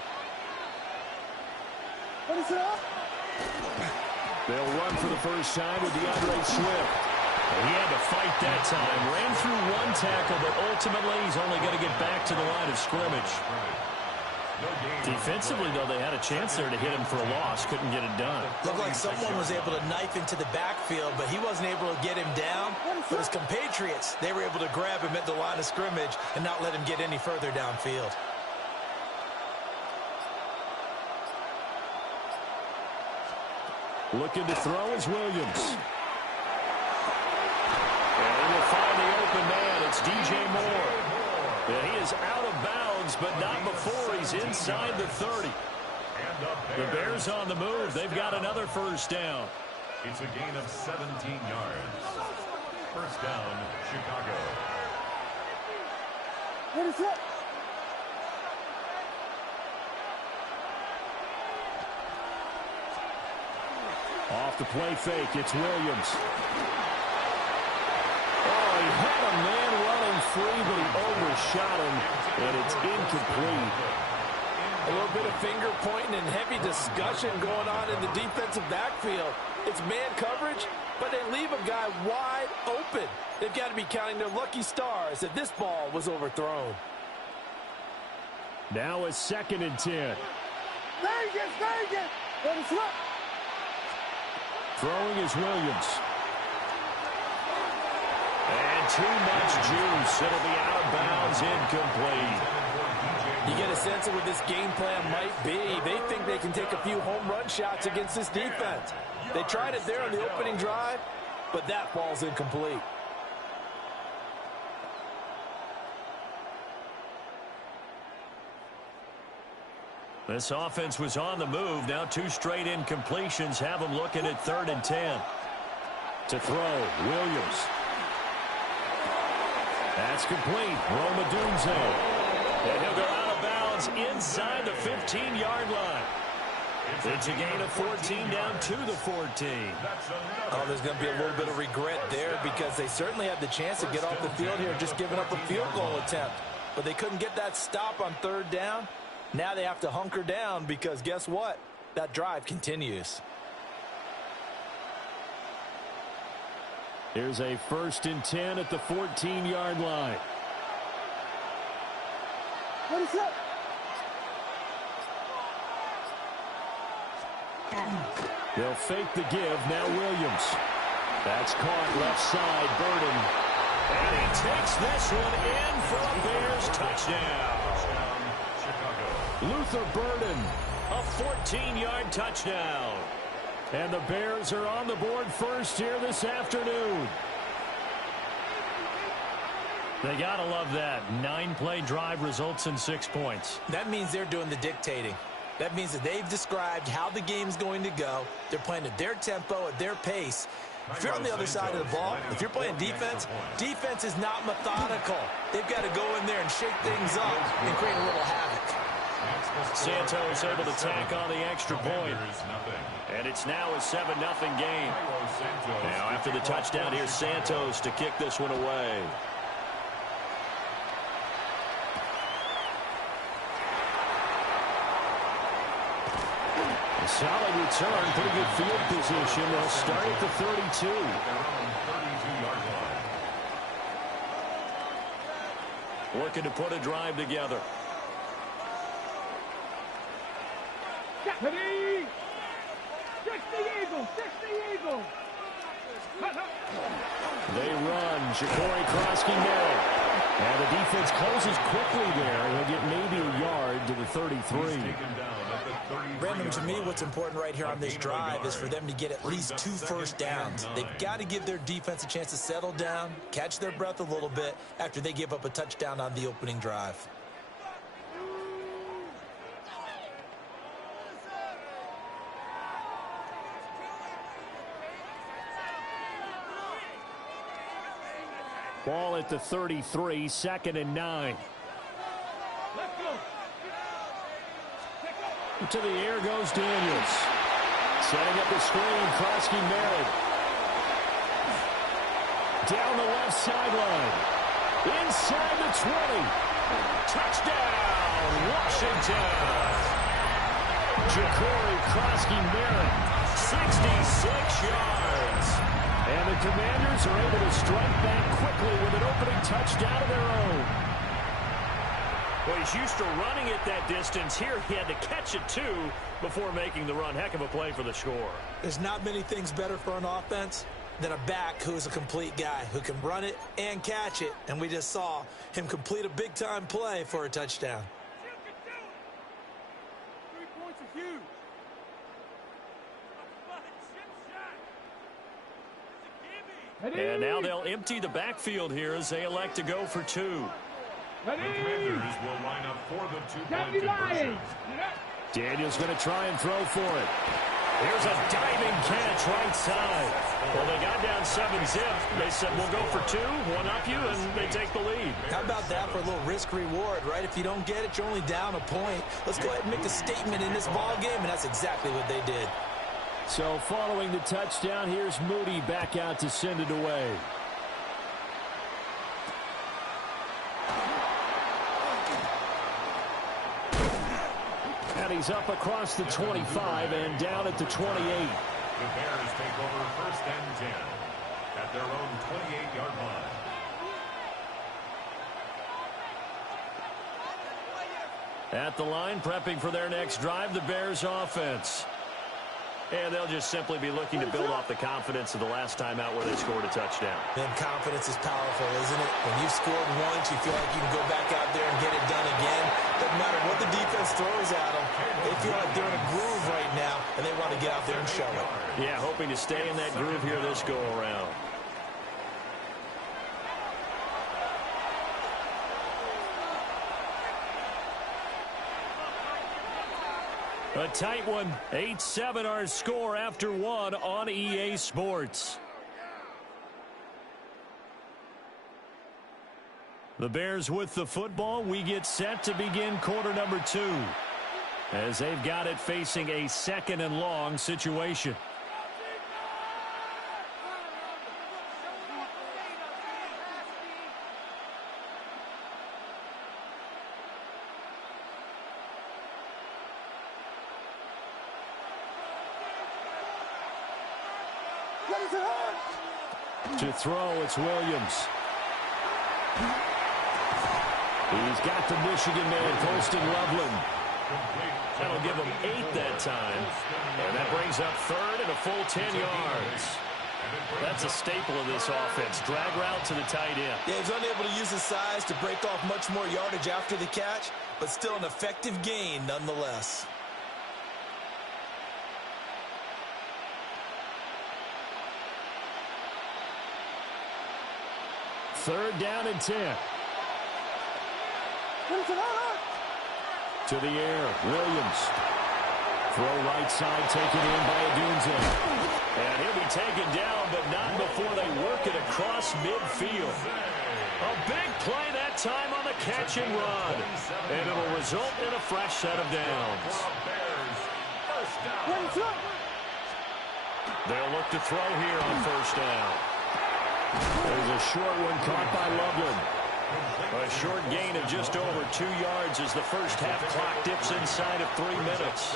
They'll run for the first time with DeAndre Swift. He had to fight that time. Ran through one tackle, but ultimately he's only going to get back to the line of scrimmage. Defensively, though, they had a chance there to hit him for a loss. Couldn't get it done. Looked like someone was able to knife into the backfield, but he wasn't able to get him down. But his compatriots, they were able to grab him at the line of scrimmage and not let him get any further downfield. Looking to throw is Williams. And he will find the open man. It's DJ Moore. And he is out of bounds, but not before he's inside the 30. The Bears on the move. They've got another first down. It's a gain of 17 yards. First down, Chicago. What is it? Off the play fake, it's Williams. Oh, he had a man running free, but he overshot him, and it's incomplete. A little bit of finger pointing and heavy discussion going on in the defensive backfield. It's man coverage, but they leave a guy wide open. They've got to be counting their lucky stars that this ball was overthrown. Now a 2nd and 10. Vegas! Let us look! Throwing is Williams. And too much juice. It'll be out of bounds, incomplete. You get a sense of what this game plan might be. They think they can take a few home run shots against this defense. They tried it there on the opening drive, but that ball's incomplete. This offense was on the move. Now 2 straight incompletions have them looking at 3rd and 10. To throw, Williams. That's complete. Roma Dunze. And he'll go out of bounds inside the 15-yard line. It's a gain of 14 down to the 14. Oh, there's going to be a little bit of regret there because they certainly had the chance to get off the field here, just giving up a field goal attempt. But they couldn't get that stop on 3rd down. Now they have to hunker down because guess what? That drive continues. Here's a 1st and 10 at the 14-yard line. They'll fake the give. Now Williams. That's caught left side. Burden. And he takes this one in for a Bears touchdown. Luther Burden. A 14-yard touchdown. And the Bears are on the board first here this afternoon. They got to love that. 9-play drive results in 6 points. That means they're doing the dictating. That means that they've described how the game's going to go. They're playing at their tempo, at their pace. If you're on the other side of the ball, if you're playing defense, defense is not methodical. They've got to go in there and shake things up and create a little havoc. Santos able to tack on the extra point. And it's now a 7-0 game. Now after the touchdown, here's Santos to kick this one away. A solid return, pretty good field position. They'll start at the 32. Looking to put a drive together. Ready? 60 Eagles! 60 Eagles! They run. Ja'Cory Krosky-Merritt. And the defense closes quickly there. He'll get maybe a yard to the 33. Brandon, to me, what's important right here on this drive is for them to get at least 2 first downs. They've got to give their defense a chance to settle down, catch their breath a little bit after they give up a touchdown on the opening drive. Ball at the 33, 2nd and 9. To the air goes Daniels. Setting up the screen, Krosky-Merritt. Down the left sideline. Inside the 20. Touchdown, Washington. Ja'Cory Krosky-Merritt. 66 yards. And the Commanders are able to strike back quickly with an opening touchdown of their own. Well, he's used to running it that distance. Here he had to catch it, too, before making the run. Heck of a play for the score. There's not many things better for an offense than a back who is a complete guy, who can run it and catch it. And we just saw him complete a big-time play for a touchdown. 3 points are huge. And now they'll empty the backfield here as they elect to go for 2. The Commanders will line up for the 2-point conversion. Daniels going to try and throw for it. Here's a diving catch right side. Well, they got down 7-zip. They said, we'll go for 2, one up you, and they take the lead. How about that for a little risk-reward, right? If you don't get it, you're only down a point. Let's go ahead and make a statement in this ball game, and that's exactly what they did. So following the touchdown, here's Moody back out to send it away. And he's up across the 25 and down at the 28. The Bears take over 1st and 10 at their own 28-yard line. At the line, prepping for their next drive, the Bears offense. And they'll just simply be looking to build off the confidence of the last time out where they scored a touchdown. Then confidence is powerful, isn't it? When you've scored once, you feel like you can go back out there and get it done again. Doesn't matter what the defense throws at them. They feel like they're in a groove right now, and they want to get out there and show it. Yeah, hoping to stay in that groove here this go-around. A tight one. 8-7 our score after 1 on EA Sports. The Bears with the football. We get set to begin quarter number 2. As they've got it facing a 2nd and long situation. To throw, it's Williams. He's got the Michigan man, Colston Loveland. That'll give him 8 that time. And that brings up third and a full 10 yards. That's a staple of this offense. Drag route to the tight end. Yeah, he's unable to use his size to break off much more yardage after the catch, but still an effective gain nonetheless. Third down and 10. To the air, Williams. Throw right side, taken in by Adunze. And he'll be taken down, but not before they work it across midfield. A big play that time on the catch and run. And it'll result in a fresh set of downs. They'll look to throw here on first down. There's a short one caught by Loveland. A short gain of just over 2 yards as the first half clock dips inside of 3 minutes.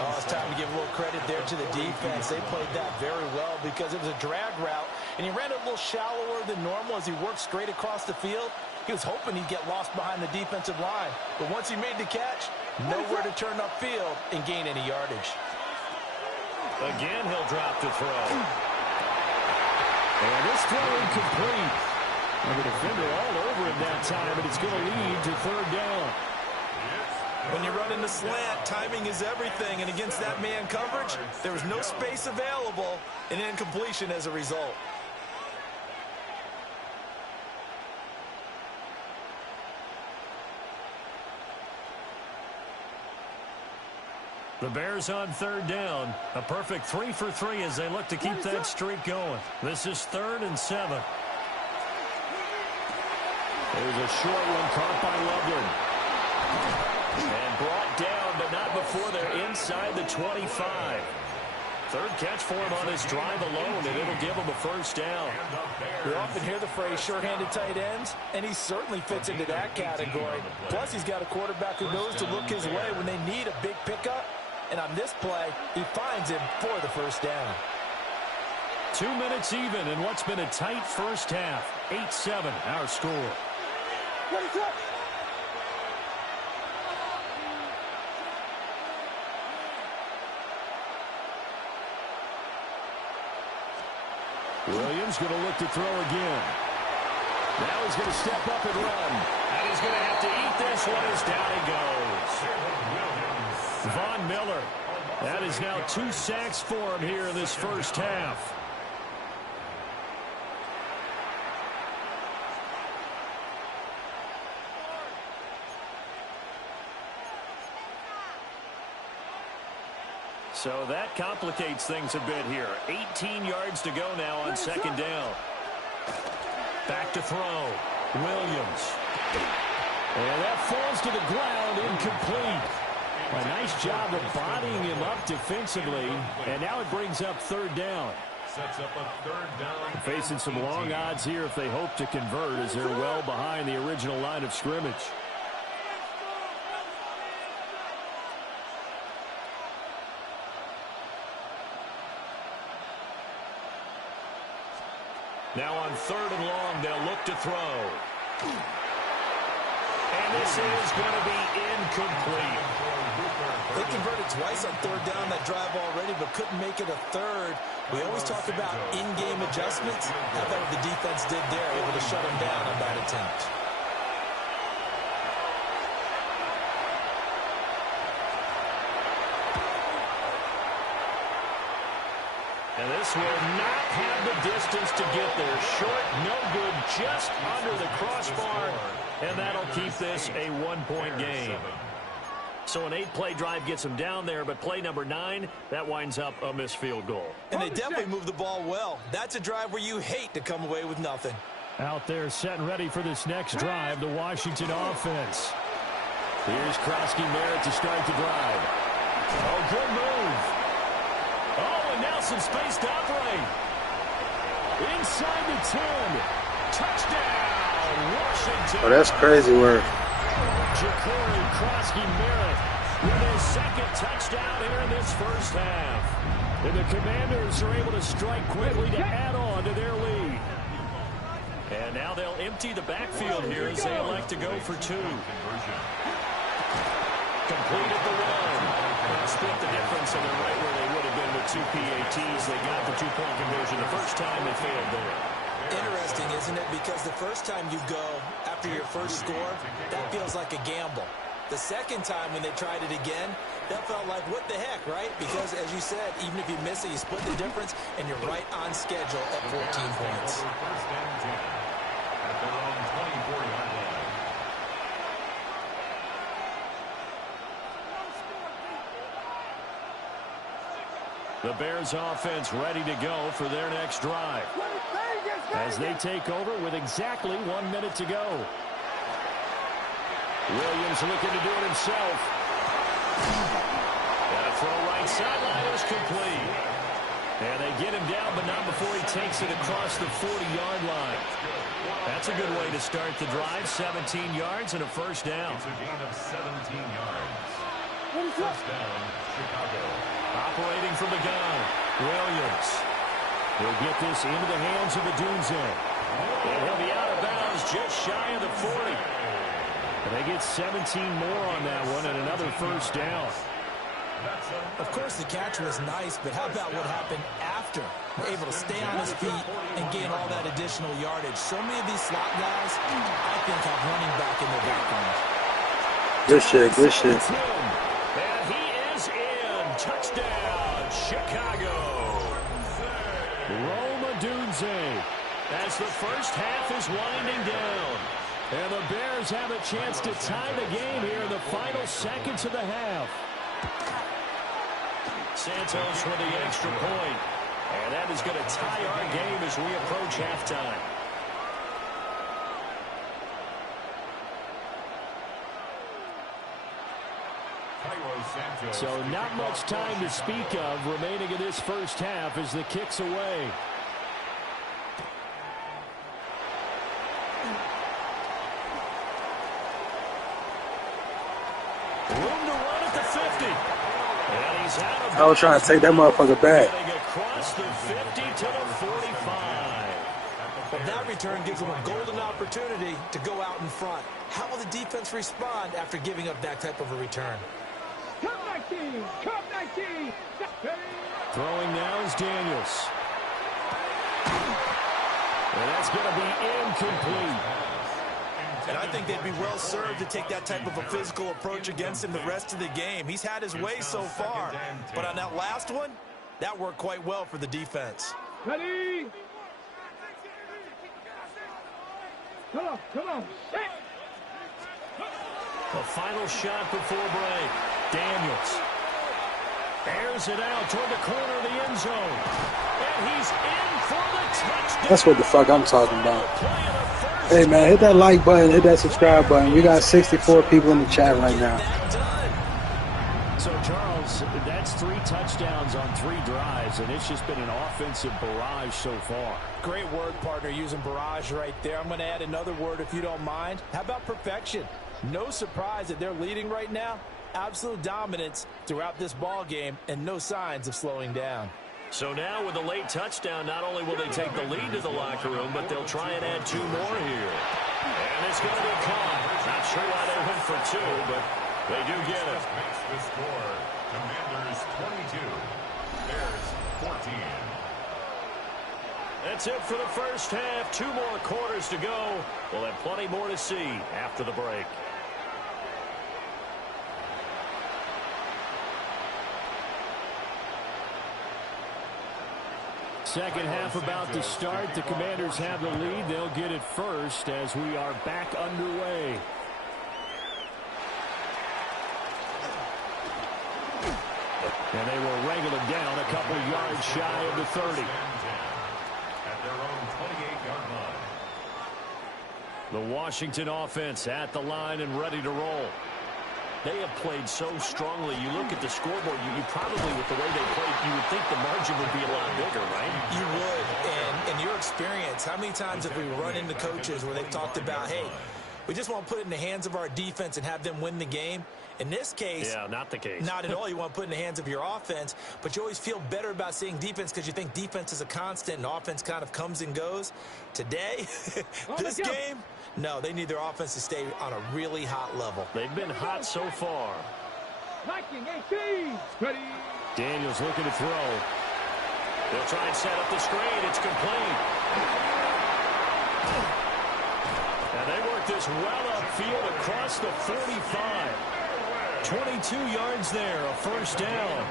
Oh, it's time to give a little credit there to the defense. They played that very well because it was a drag route, and he ran it a little shallower than normal as he worked straight across the field. He was hoping he'd get lost behind the defensive line, but once he made the catch, nowhere to turn upfield and gain any yardage. Again, he'll drop to throw. And this throw incomplete. And the defender all over him that time, and it's going to lead to third down. When you're running the slant, timing is everything, and against that man coverage, there was no space available, and incompletion as a result. The Bears on third down. A perfect 3 for 3 as they look to keep that streak going. This is 3rd and 7. There's a short one caught by Loveland. And brought down, but not before they're inside the 25. Third catch for him on his drive alone, and it'll give him a first down. We often hear the phrase short-handed tight ends, and he certainly fits into that category. Plus, he's got a quarterback who knows to look his way when they need a big pickup. And on this play, he finds him for the first down. 2 minutes even in what's been a tight first half. 8-7, our score. Williams going to look to throw again. Now he's going to step up and run. And he's going to have to eat this one as down he goes. Von Miller. That is now 2 sacks for him here in this first half. So that complicates things a bit here. 18 yards to go now on second down. Back to throw. Williams. And that falls to the ground, incomplete. A nice job of bodying him up defensively. And now it brings up third down. Sets up a third down. Facing some long odds here if they hope to convert as they're well behind the original line of scrimmage. Now on third and long, they'll look to throw. And this is going to be incomplete. They converted twice on third down that drive already, but couldn't make it a third. We always talk about in-game adjustments. How about what the defense did there, able to shut them down on that attempt. And this will not have the distance to get there. Short, no good, just under the crossbar. And that'll keep this a 1-point game. So an 8-play drive gets them down there, but play number 9, that winds up a missed field goal. And they definitely moved the ball well. That's a drive where you hate to come away with nothing. Out there set and ready for this next drive, the Washington offense. Here's Krosky-Merritt to start the drive. Oh, good move. Oh, and now some space to operate. Inside the 10. Touchdown, Washington. Oh, that's crazy work. Ja'Cory Krosky-Merritt with his second touchdown here in this first half. And the Commanders are able to strike quickly to add on to their lead. And now they'll empty the backfield here as they elect to go for 2. Completed the one. Split the difference, and they're right where they would have been with 2 PATs. They got the 2-point conversion the first time. They failed there. Interesting, isn't it? Because the first time you go after your first score, that feels like a gamble. The second time when they tried it again, that felt like, what the heck, right? Because, as you said, even if you miss it, you split the difference, and you're right on schedule at 14 points. First down 10 at their own 24-yard line. The Bears offense ready to go for their next drive as they take over with exactly 1 minute to go. Williams looking to do it himself. And a throw right sideline is complete. And they get him down, but not before he takes it across the 40-yard line. That's a good way to start the drive. 17 yards and a first down. It's a gain of 17 yards. First down, Chicago. Operating from the gun, Williams. He'll get this into the hands of the Dunze. And he'll be out of bounds just shy of the 40. And they get 17 more on that one and another first down. Of course, the catch was nice, but how about what happened after? Able to stay on his feet and gain all that additional yardage. So many of these slot guys, I think, have running back in their background. Good shit, good shit. And he is in. Touchdown, Chicago. Roma Dunze as the first half is winding down. And the Bears have a chance to tie the game here in the final seconds of the half. Santos with the extra point. And that is going to tie our game as we approach halftime. So not much time to speak of remaining in this first half as the kick's away. Room to run at the 50. And he's out of I was trying to take that motherfucker back. Across the 50 to the 45. Well, that return gives them a golden opportunity to go out in front. How will the defense respond after giving up that type of a return? Throwing now is Daniels. And that's going to be incomplete. And I think they'd be well served to take that type of a physical approach against him the rest of the game. He's had his way so far. But on that last one, that worked quite well for the defense. Ready? Come on. The final shot before break. Daniels airs it out toward the corner of the end zone. And he's in for the touchdown. That's what the fuck I'm talking about. Hey, man, hit that like button, hit that subscribe button. We got 64 people in the chat right now. So, Charles, that's 3 touchdowns on 3 drives, and it's just been an offensive barrage so far. Great word, partner, using barrage right there. I'm going to add another word if you don't mind. How about perfection? No surprise that they're leading right now. Absolute dominance throughout this ball game and no signs of slowing down. So now with a late touchdown, not only will they take the lead to the locker room, but they'll try and add 2 more here. And it's going to be caught. Not sure why they went for 2, but they do get it. Makes the score. Commanders 22, Bears 14. That's it for the first half. 2 more quarters to go. We'll have plenty more to see after the break. Second half about to start. The Commanders have the lead. They'll get it first as we are back underway. And they will wrangle it down a couple yards shy of the 30. At their own 28-yard line. The Washington offense at the line and ready to roll. They have played so strongly. You look at the scoreboard, you probably, with the way they played, you would think the margin would be a lot bigger, right? You would. And in your experience, how many times have we run into coaches where they've talked about, hey, we just want to put it in the hands of our defense and have them win the game? In this case, yeah, not the case. Not at all. You want to put in the hands of your offense, but you always feel better about seeing defense because you think defense is a constant and offense kind of comes and goes. Today, this game, no, they need their offense to stay on a really hot level. They've been hot so far. 19-18. Ready. Daniels looking to throw. They'll try and set up the screen. It's complete. And they work this well upfield across the 45. 22 yards there, a first down.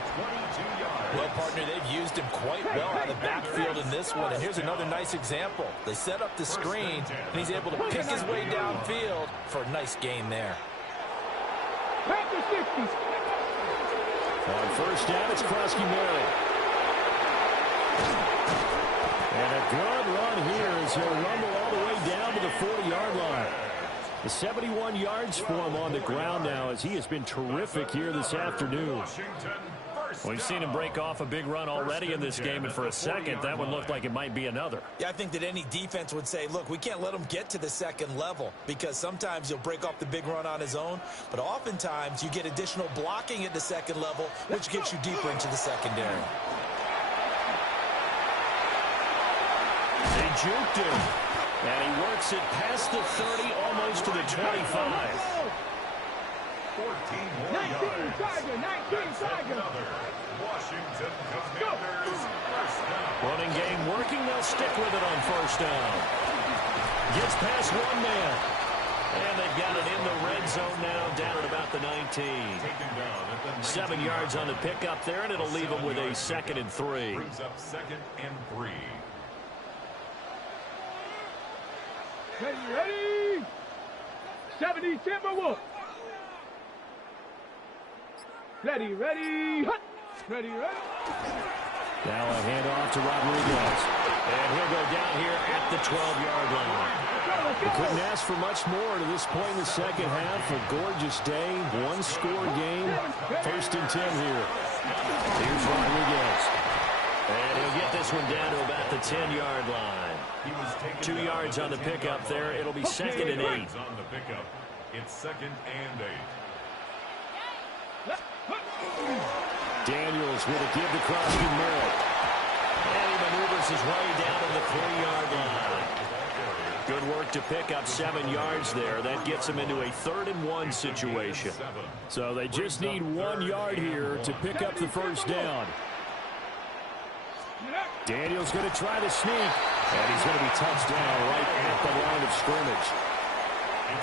Well, partner, they've used him quite well out of the backfield in this one. And here's another nice example. They set up the screen, and he's able to pick his way downfield for a nice gain there. On first down, it's Krosky-Mary. And a good run here as he'll rumble all the way down to the 40-yard line. The 71 yards for him on the ground now as he has been terrific here this afternoon. We've seen him break off a big run already in this game, and for a second, that one looked like it might be another. Yeah, I think that any defense would say, look, we can't let him get to the second level because sometimes he'll break off the big run on his own, but oftentimes you get additional blocking at the second level, which gets you deeper into the secondary. They juked him, and he works it past the 30, almost to the 25. 14 more yards. 19 Tiger. Washington Commanders first down. Running game working. They'll stick with it on first down. Gets past one man. And they've got it in the red zone now, down at about the 19. 7 yards on the pickup there, and it'll leave them with a 2nd and 3. Brings up 2nd and 3. Ready? 70 Timberwolf. Ready. Hut. Ready. Now a handoff to Rodriguez. And he'll go down here at the 12-yard line. They couldn't ask for much more to this point in the second half. A gorgeous day, one-score game. 1st and 10 here. Here's Rodriguez. And he'll get this one down to about the 10-yard line. 2 yards on the pickup there. It'll be 2nd and 8. On the pickup, it's 2nd and 8. Daniels with a give to Krosky-Mary. And he maneuvers his way down to the 3-yard line. Good work to pick up 7 yards there. That gets him into a 3rd and 1 situation. So they just need 1 yard here to pick up the first down. Daniels going to try to sneak. And he's going to be touched down right at the line of scrimmage.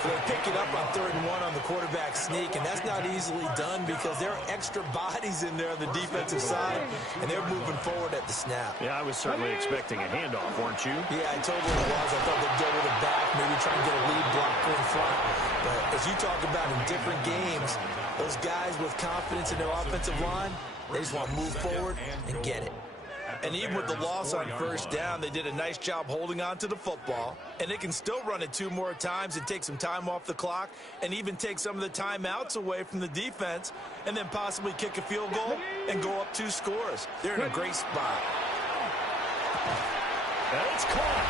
They pick it up on 3rd and 1 on the quarterback sneak, and that's not easily done because there are extra bodies in there on the defensive side, and they're moving forward at the snap. Yeah, I was certainly expecting a handoff, weren't you? Yeah, I totally was. I thought they'd go with it back, maybe try and get a lead blocker in front. But as you talk about in different games, those guys with confidence in their offensive line, they just want to move forward and get it. And even with the loss on first down, they did a nice job holding on to the football. And they can still run it 2 more times and take some time off the clock and even take some of the timeouts away from the defense and then possibly kick a field goal and go up 2 scores. They're in a great spot. And it's caught.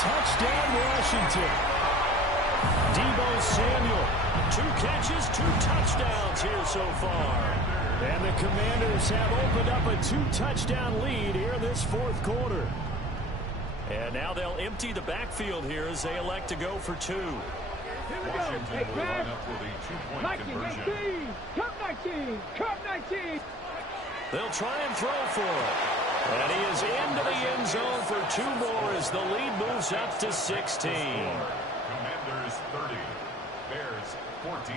Touchdown, Washington. Deebo Samuel. 2 catches, 2 touchdowns here so far. And the Commanders have opened up a 2-touchdown lead here in this 4th quarter. And now they'll empty the backfield here as they elect to go for 2. Washington will line up with a 2-point conversion. Cup 19. They'll try and throw for it. And he is into the end zone for 2 more as the lead moves up to 16. Commanders 30, Bears 14.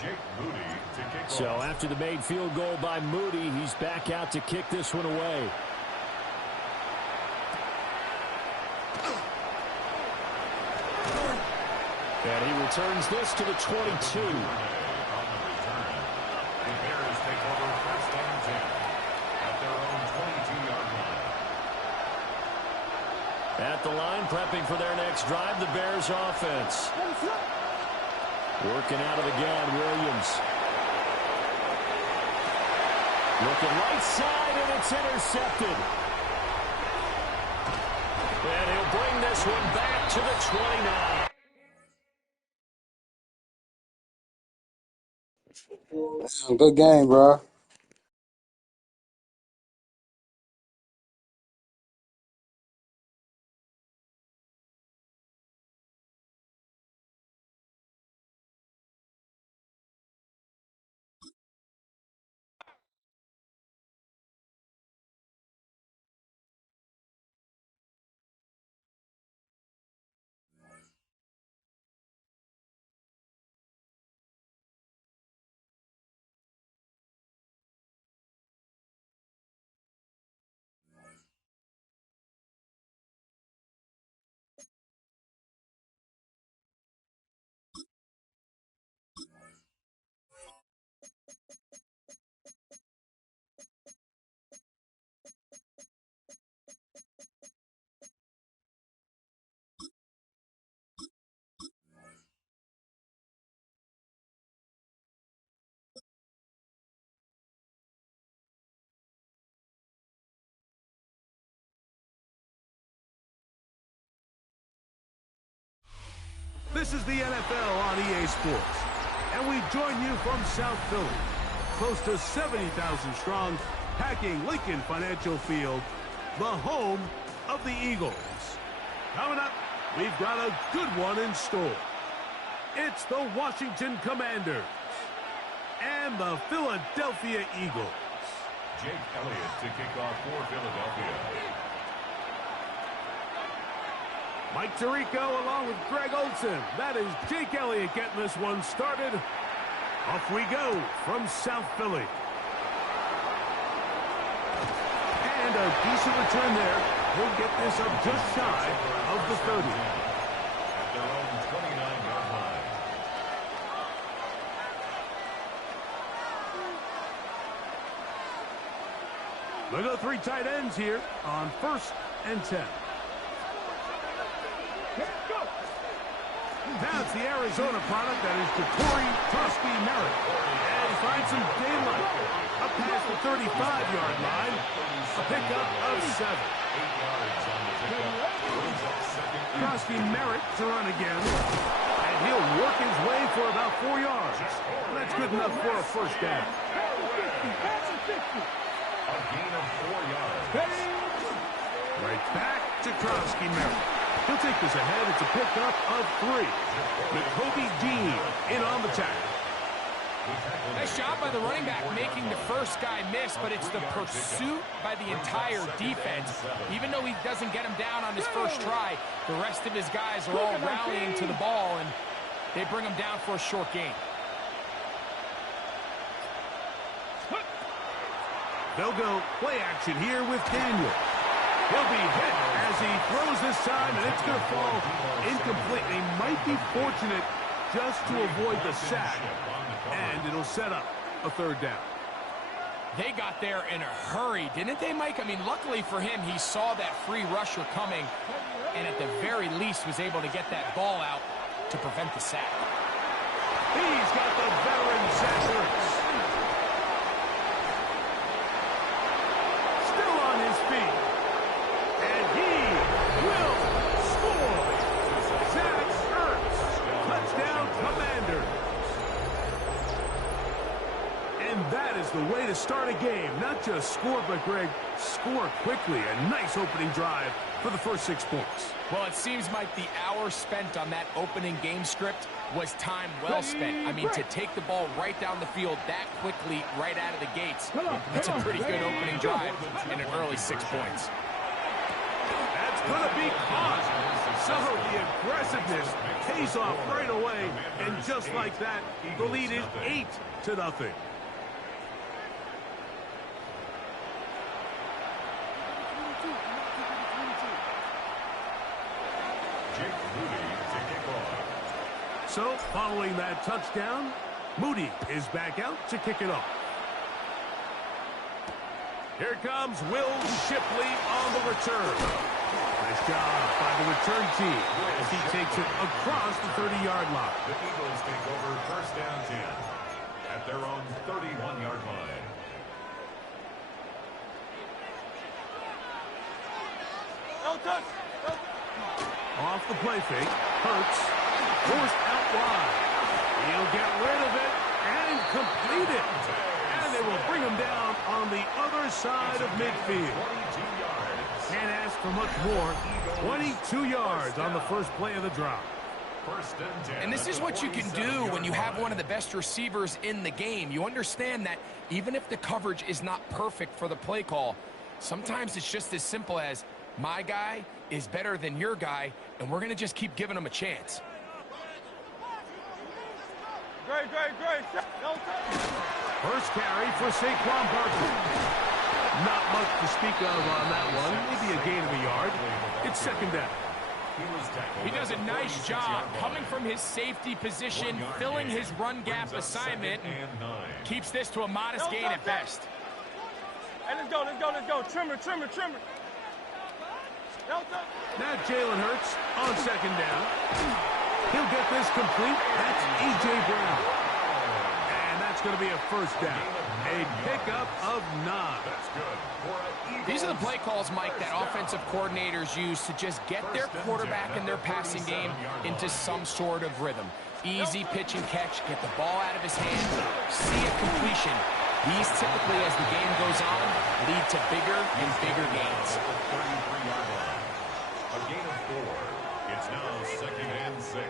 Jake Moody to kick So off. after the made field goal by Moody, he's back out to kick this one away. And he returns this to the 22. On the return, the Bears take over 1st and 10 at their own 22-yard line. At the line, prepping for their next drive, the Bears offense. Working out of the gun, Williams. Looking right side, and it's intercepted. And he'll bring this one back to the 29. Good game, bro. This is the NFL on EA Sports, and we join you from South Philly, close to 70,000 strong, packing Lincoln Financial Field, the home of the Eagles. Coming up, we've got a good one in store. It's the Washington Commanders and the Philadelphia Eagles. Jake Elliott to kick off for Philadelphia. Mike Tirico along with Greg Olson. That is Jake Elliott getting this one started. Off we go from South Philly. And a decent return there. He'll get this up just shy of the 30. At their own 29-yard line. Look at the three tight ends here on 1st and 10. Now it's the Arizona product that is Jatori Toski Merritt. And he finds some daylight. Up past the 35-yard line. A pickup of 7. 8 yards on the pickup. Brings up second. Toski Merritt to run again. And he'll work his way for about 4 yards. That's good enough for a first down. A gain of 4 yards. Right back to Toski Merritt. He'll take this ahead. It's a pickup of 3. Nakobe Dean in on the tackle. Nice job by the running back making the first guy miss, but it's the pursuit by the entire defense. Even though he doesn't get him down on his first try, the rest of his guys are all rallying to the ball, and they bring him down for a short gain. They'll go play action here with Daniel. He'll be hit as he throws this time, and it's going to fall incomplete. They might be fortunate just to avoid the sack, and it'll set up a 3rd down. They got there in a hurry, didn't they, Mike? I mean, luckily for him, he saw that free rusher coming, and at the very least was able to get that ball out to prevent the sack. He's got the veteran Zachary. Still on his feet. And he will score. Zach Ertz. Touchdown, Commanders. And that is the way to start a game. Not just score, but, Greg, score quickly. A nice opening drive for the first 6 points. Well, it seems like the hour spent on that opening game script was time well spent. I mean, to take the ball right down the field that quickly right out of the gates, that's a pretty good opening drive and an early 6 points. That's going to be caught. So the aggressiveness pays off right away, and just like that, the lead is 8-0. So, following that touchdown, Moody is back out to kick it off. Here comes Will Shipley on the return. Nice job by the return team as he takes it across the 30-yard line. The Eagles take over 1st down 10 at their own 31-yard line. Off the play fake, Hurts. Forced out wide. He'll get rid of it, and completed. And they will bring him down on the other side of midfield. Can't ask for much more. 22 yards on the first play of the drop. And this is what you can do when you have one of the best receivers in the game. You understand that even if the coverage is not perfect for the play call, sometimes it's just as simple as my guy is better than your guy, and we're going to just keep giving him a chance. Great. First carry for Saquon Barkley. Not much to speak of on that one. Maybe a gain of a yard. It's second down. He does a nice job coming from his safety position, filling his run gap assignment, and keeps this to a modest gain at best. Hey, let's go. Trimmer. Now Jalen Hurts on second down. He'll get this complete. That's A.J. Brown. And that's going to be a first down. A pickup of 9. These are the play calls, Mike, that offensive coordinators use to just get their quarterback and their passing game into some sort of rhythm. Easy pitch and catch, get the ball out of his hand, see a completion. These typically, as the game goes on, lead to bigger and bigger gains. A gain of 4. It's now second and 6.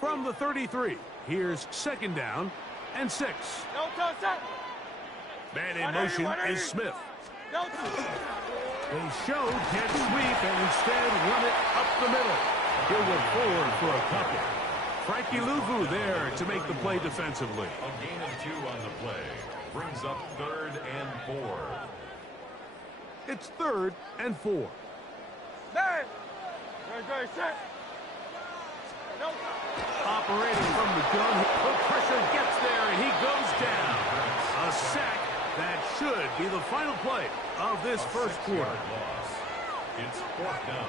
From the 33, here's second down and 6. Man in motion is Smith. They showed can't sweep and instead run it up the middle. He'll go forward for a couple. Frankie Louvu there to make the play defensively. A gain of 2 on the play. Brings up 3rd and 4. It's 3rd and 4. Operating from the gun. The pressure gets there and he goes down. A sack that should be the final play of this first quarter. It's 4th down.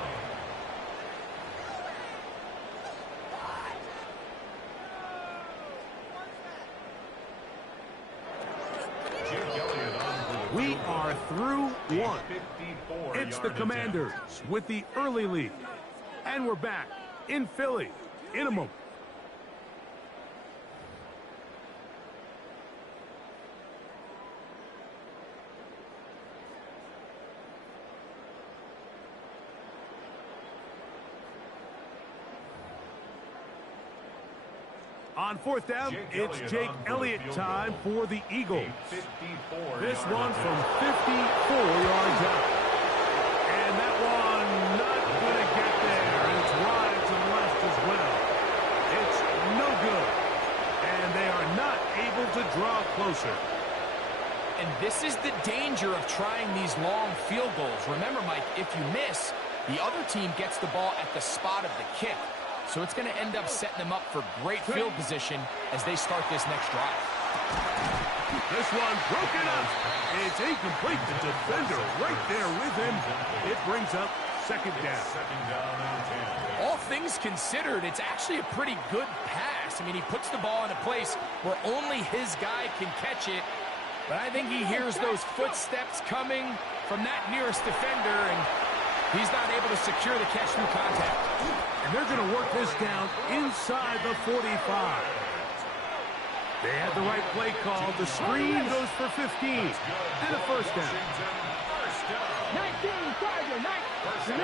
We are through 1. It's the Commanders with the early lead. And we're back in Philly in a moment. On 4th down, it's Jake Elliott time for the Eagles. This one from 54 yards out. And that one not going to get there. And it's wide to the left as well. It's no good. And they are not able to draw closer. And this is the danger of trying these long field goals. Remember, Mike, if you miss, the other team gets the ball at the spot of the kick. So it's going to end up setting them up for great field position as they start this next drive. This one broken up. It's incomplete. The defender right there with him. It brings up second down. All things considered, it's actually a pretty good pass. I mean, he puts the ball in a place where only his guy can catch it. But I think he hears those footsteps coming from that nearest defender, and he's not able to secure the catch through contact. And they're going to work this down inside the 45. They had the right play call. The screen goes for 15. And a first down. 19, Tiger, 19.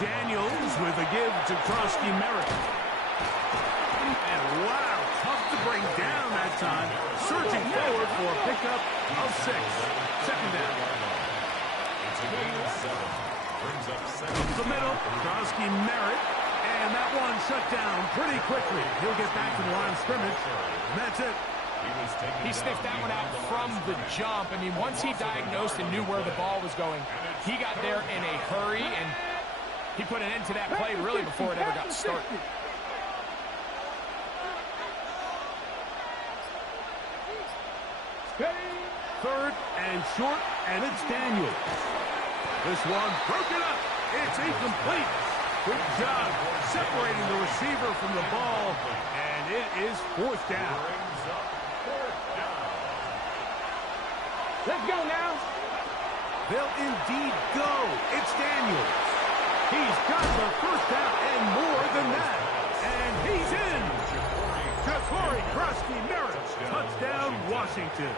Daniels with a give to Krosky Merritt. And wow, tough to bring down that time. Surging forward for a pickup of 6. Second down. It's a gain of 7. Brings up 7. Up the middle, Krosky Merritt. And that one shut down pretty quickly. He'll get back to the line of scrimmage. And that's it. He sniffed that one out from the jump. I mean, once he diagnosed and knew where the ball was going, he got there in a hurry, and he put an end to that play really before it ever got started. Third and short, and it's Daniels. This one broken up. It's incomplete. Good job separating the receiver from the ball, and it is 4th down. Let's go now. They'll indeed go. It's Daniels. He's got the first down and more than that. And he's in. Ja'Cory Krusty-Merritt. Touchdown, Washington.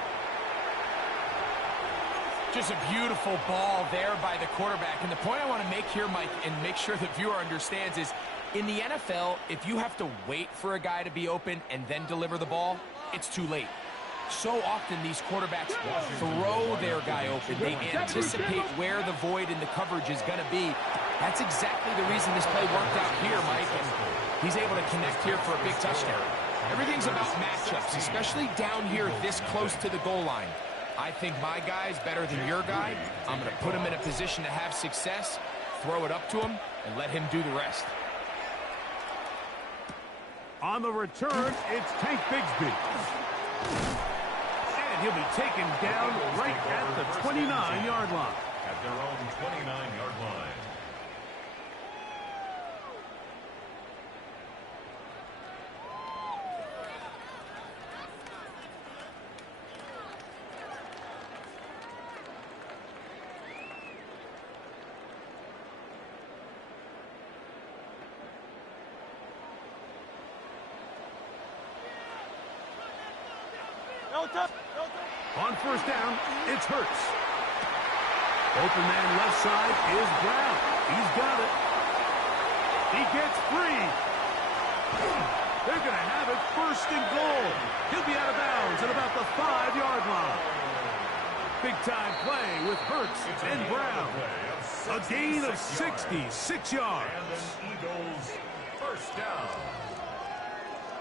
Just a beautiful ball there by the quarterback. And the point I want to make here, Mike, and make sure the viewer understands is, in the NFL, if you have to wait for a guy to be open and then deliver the ball, it's too late. So often these quarterbacks throw their guy open. They anticipate where the void in the coverage is going to be. That's exactly the reason this play worked out here, Mike, and he's able to connect here for a big touchdown. Everything's about matchups, especially down here this close to the goal line. I think my guy's better than your guy. I'm going to put him in a position to have success, throw it up to him, and let him do the rest. On the return, it's Tank Bigsby. And he'll be taken down right at the 29-yard line. At their own 29-yard line. On first down, it's Hurts. Open man left side is Brown. He's got it. He gets free. They're going to have it first and goal. He'll be out of bounds at about the 5-yard line. Big-time play with Hurts and Brown. A gain of 66 yards. And an Eagles first down.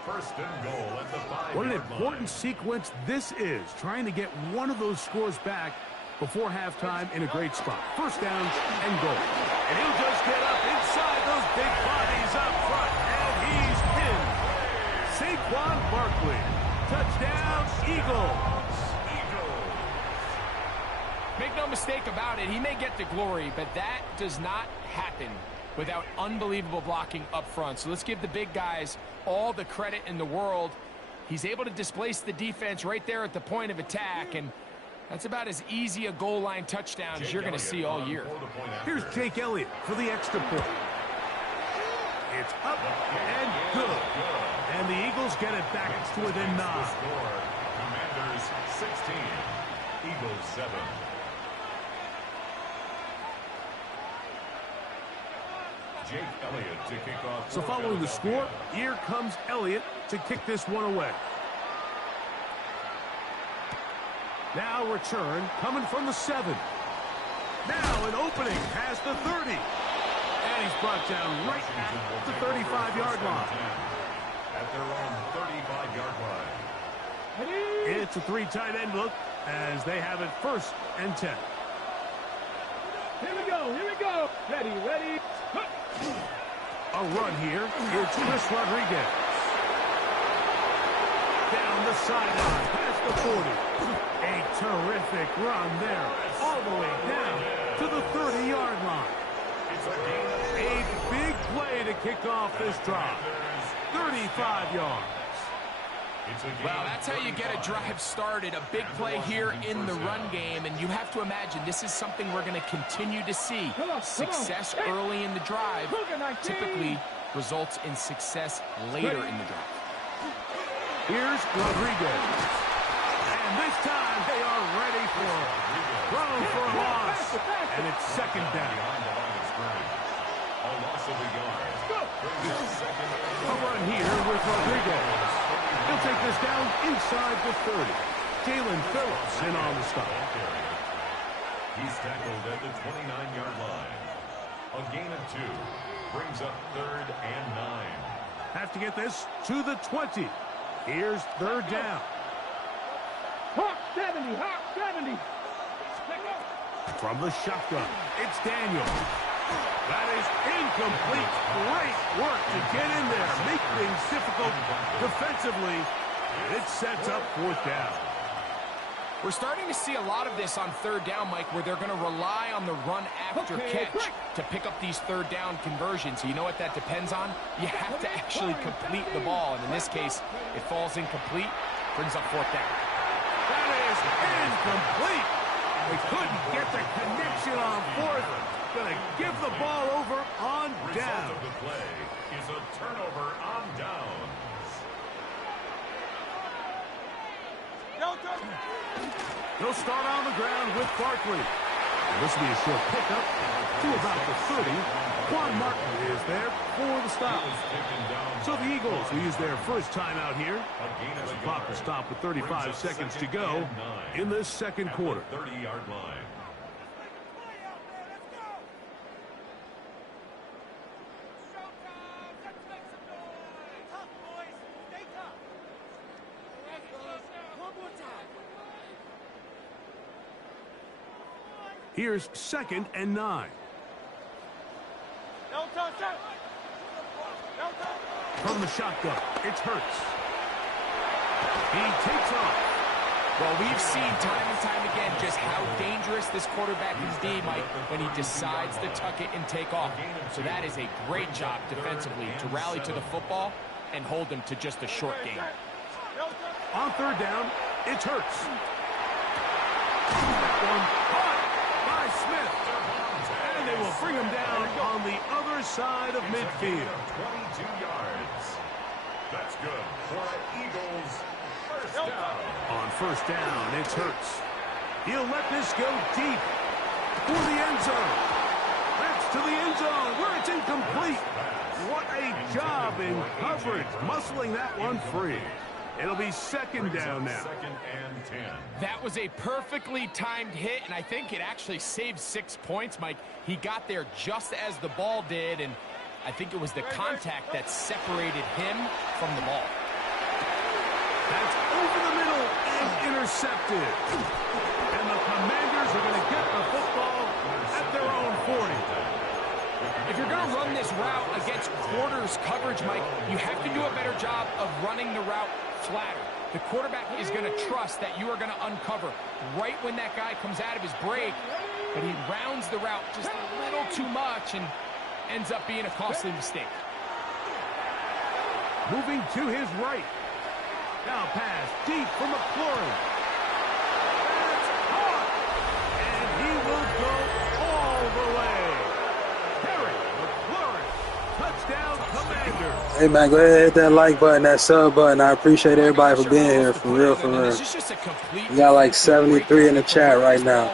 First and goal at the 5-yard line. What an important sequence this is, trying to get one of those scores back before halftime in a great spot. First down and goal. And he'll just get up inside those big bodies up front, and he's in. Saquon Barkley. Touchdown, Eagles. Make no mistake about it, he may get the glory, but that does not happen without unbelievable blocking up front. So let's give the big guys all the credit in the world. He's able to displace the defense right there at the point of attack, and that's about as easy a goal line touchdown as you're going to see all year. Here's Jake Elliott for the extra point. It's up and good. And the Eagles get it back to within 9. Commanders 16, Eagles 7. Jake Elliott to kick off. So following the score, here comes Elliott to kick this one away. Now return coming from the 7. Now an opening past the 30. And he's brought down right at the 35-yard line. At their own 35-yard line. It's a 3 tight end look as they have it first and 10. Here we go, here we go. Ready, ready. A run here. It's Chris Rodriguez. Down the sideline, past the 40. A terrific run there, all the way down to the 30-yard line. A big play to kick off this drive. 35 yards. Well, that's how you get a drive started. A big play here in the run game, and you have to imagine this is something we're going to continue to see. Success early in the drive typically results in success later in the drive. Here's Rodriguez. And this time they are ready for it. Thrown for a loss. And it's second down. A loss of a yard. A run here with Rodriguez. He'll take this down inside the 30. Jalen Phillips in on the stop. He's tackled at the 29-yard line. A gain of 2 brings up 3rd and 9. Have to get this to the 20. Here's 3rd down. Hawk 70, Hawk 70. From the shotgun, it's Daniel. That is incomplete. Great work to get in there. Make things difficult defensively. It sets up 4th down. We're starting to see a lot of this on 3rd down, Mike, where they're going to rely on the run after catch to pick up these 3rd down conversions. So you know what that depends on? You have to actually complete the ball. And in this case, it falls incomplete, brings up 4th down. That is incomplete. They couldn't get the connection on 4th. going to give the ball over on down. Result of the play is a turnover on downs. They'll start on the ground with Barkley. And this will be a short pickup to about the 30. Juan Martin is there for the stop. So the Eagles will use their first timeout here. As the clock will stop with 35 seconds to go in this second quarter. 30-yard line. Here's 2nd and 9. From the shotgun, it's Hurts. He takes off. Well, we've seen time and time again just how dangerous this quarterback can be, Mike, when he decides to tuck it and take off. So that is a great job defensively to rally to the football and hold him to just a short game. On 3rd down, it's Hurts. That one caught by Smith. And they will bring him down on the other side of midfield. 22 yards. That's good for an Eagles first down. On 1st down, it's Hurts. He'll let this go deep for the end zone. That's to the end zone where it's incomplete. What a job in coverage, muscling that one free. It'll be 2nd down now. 2nd and 10. That was a perfectly timed hit, and I think it actually saved 6 points, Mike. He got there just as the ball did, and I think it was the contact that separated him from the ball. That's over the middle and intercepted. And the Commanders are going to get the football at their own 40. If you're going to run this route against quarters coverage, Mike, you have to do a better job of running the route flatter. The quarterback is going to trust that you are going to uncover right when that guy comes out of his break, but he rounds the route just a little too much and ends up being a costly mistake. Moving to his right. Now pass deep for McLaurin. That's caught. And he will go all the way. Terry McLaurin. Touchdown, Commanders. Hey, man, go ahead and hit that like button, that sub button. I appreciate everybody for being here, for real, for real. We got like 73 in the chat right now.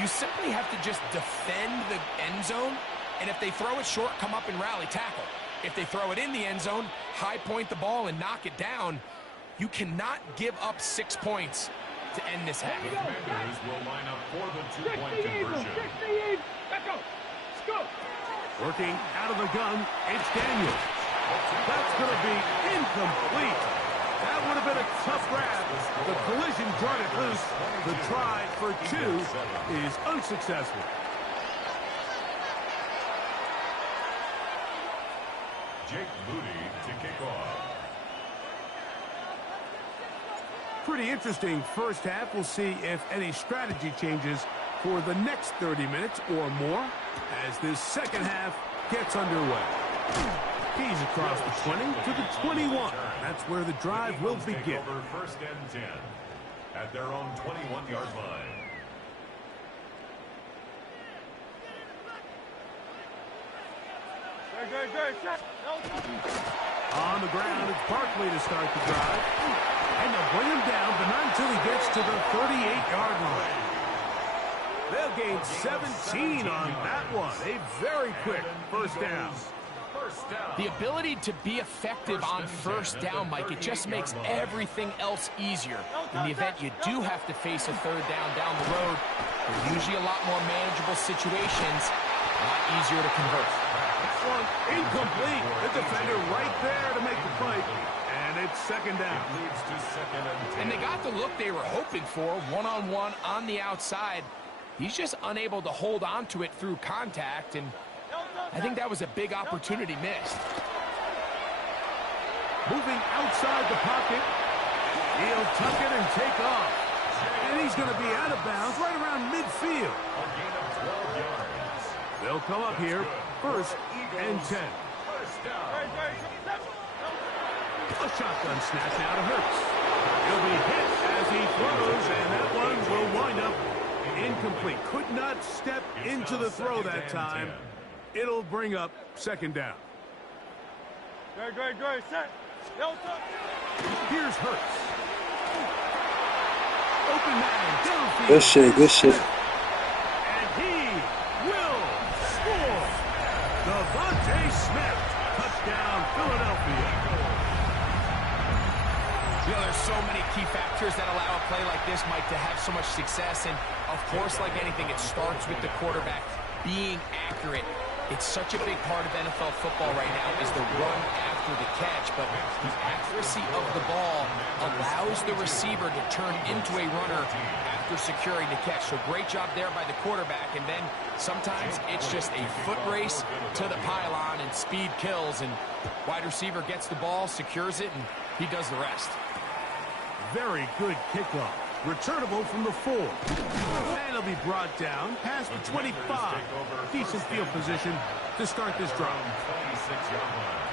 You simply have to just defend the end zone, and if they throw it short, come up and rally tackle. If they throw it in the end zone, high point the ball and knock it down. You cannot give up 6 points to end this half. The Commanders will line up for the two-point conversion. Working out of the gun, it's Daniels. That's going to be incomplete. That would have been a tough grab. The collision brought it loose. The try for 2 is unsuccessful. Jake Moody to kick off. Pretty interesting first half. We'll see if any strategy changes for the next 30 minutes or more as this second half gets underway. He's across the 20 to the 21. That's where the drive will begin. Over 1st and 10 at their own 21-yard line. On the ground, it's Barkley to start the drive. And they'll bring him down, but not until he gets to the 38-yard line. They'll gain 17 on that one. A very quick first down. The ability to be effective on 1st down, Mike, it just makes everything else easier. In the event you do have to face a 3rd down the road, they're usually a lot more manageable situations, a lot easier to convert. One incomplete. The defender right there to make the play. And it's 2nd down. Leads to 2nd and 10. And they got the look they were hoping for, one-on-one on the outside. He's just unable to hold on to it through contact, and I think that was a big opportunity missed. Moving outside the pocket. He'll tuck it and take off. And he's going to be out of bounds right around midfield. A gain of 12 yards. They'll come up here 1st and 10. First down. A shotgun snap now to Hurts. He'll be hit as he throws, and that one will wind up Incomplete. Could not step into the throw that time. It'll bring up second down. Great. Set. Here's Hurts. Open man, downfield. Good shit. And he will score. Devontae Smith. Touchdown, Philadelphia. You know, there's so many key factors that allow a play like this, Mike, to have so much success. And, of course, like anything, it starts with the quarterback being accurate. It's such a big part of NFL football right now is the run after the catch. But the accuracy of the ball allows the receiver to turn into a runner after securing the catch. So great job there by the quarterback. And then sometimes it's just a foot race to the pylon and speed kills. And wide receiver gets the ball, secures it, and he does the rest. Very good kickoff. Returnable from the 4. And it'll be brought down past the 25. Decent field position to start this drive. 26-yard line.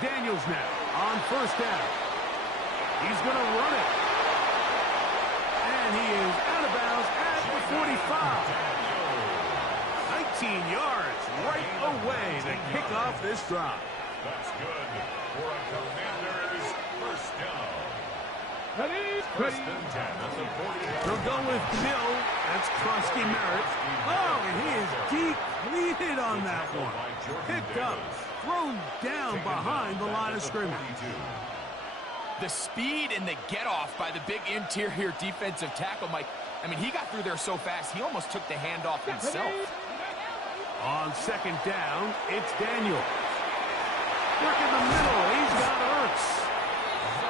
Daniels now on first down. He's going to run it. And he is out of bounds at the 45. 19 yards right away to kick off this drive. That's good for a Commanders first down. Ready. First and 10 at the 40. They'll go with Mill. That's Krusty Merritt. Oh, and he is depleted on that one. Picked up, thrown down behind the line of scrimmage. The speed and the get-off by the big interior defensive tackle, Mike. I mean, he got through there so fast, he almost took the handoff himself. On second down, it's Daniels. Work in the middle. He's got Ertz.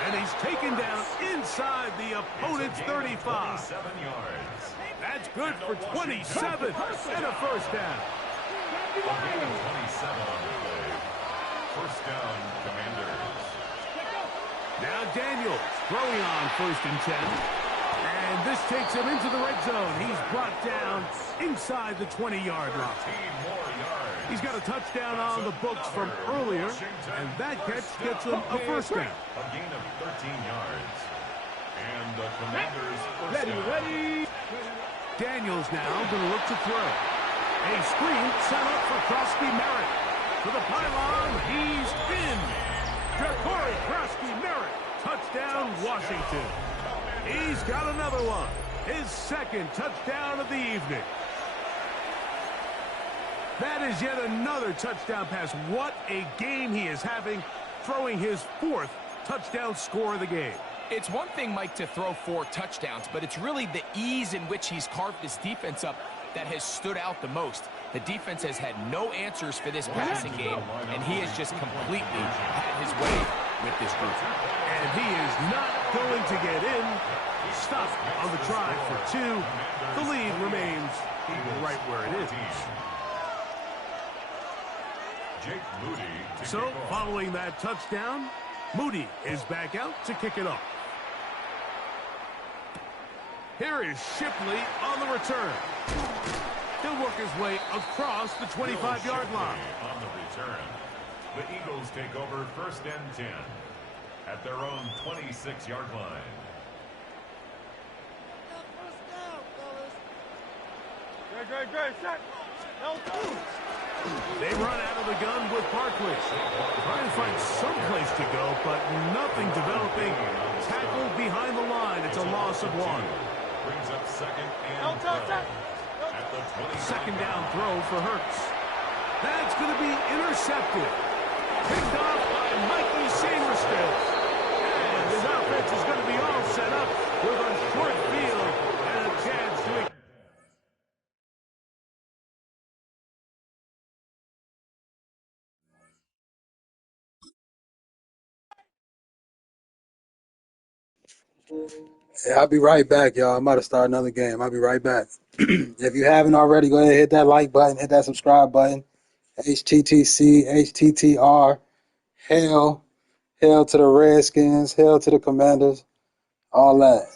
And he's taken down inside the opponent's 35. 7 yards. That's good for 27 and a first down. A gain of 27 on the play. First down, Commanders. Now Daniels throwing on first and 10. And this takes him into the red zone. He's brought down inside the 20-yard line. He's got a touchdown on the books from earlier, and that catch gets him a first down. A gain of 13 yards. And the Commanders first down. Ready. Daniels now going to look to throw. A screen set up for Krusty Merritt. To the pylon, he's in. Ja'Cory Krusty Merritt. Touchdown, Washington. He's got another one. His second touchdown of the evening. That is yet another touchdown pass. What a game he is having, throwing his 4th touchdown score of the game. It's one thing, Mike, to throw 4 touchdowns, but it's really the ease in which he's carved this defense up that has stood out the most. The defense has had no answers for this passing game, and he has just completely had his way with this group. And he is not going to get in. Stop on the try for 2. The lead remains right where it is. Jake Moody. So, following that touchdown, Moody is back out to kick it off. Here is Shipley on the return. He'll work his way across the 25-yard line. On the return, the Eagles take over first and 10 at their own 26-yard line. Great. Set. They run out of the gun with Barkley. Trying to find some place to go, but nothing developing. Tackled behind the line. It's a loss of 1. Brings up second and 12 at the 20. Second down throw for Hurts. That's going to be intercepted. Picked off by Mikey Sainristil. And his offense is going to be all set up with a short field and a chance to... Hey, I'll be right back, y'all. I'm about to start another game. I'll be right back. If you haven't already, go ahead and hit that like button, hit that subscribe button. HTTC, HTTR, hell to the Redskins, hell to the Commanders, all that.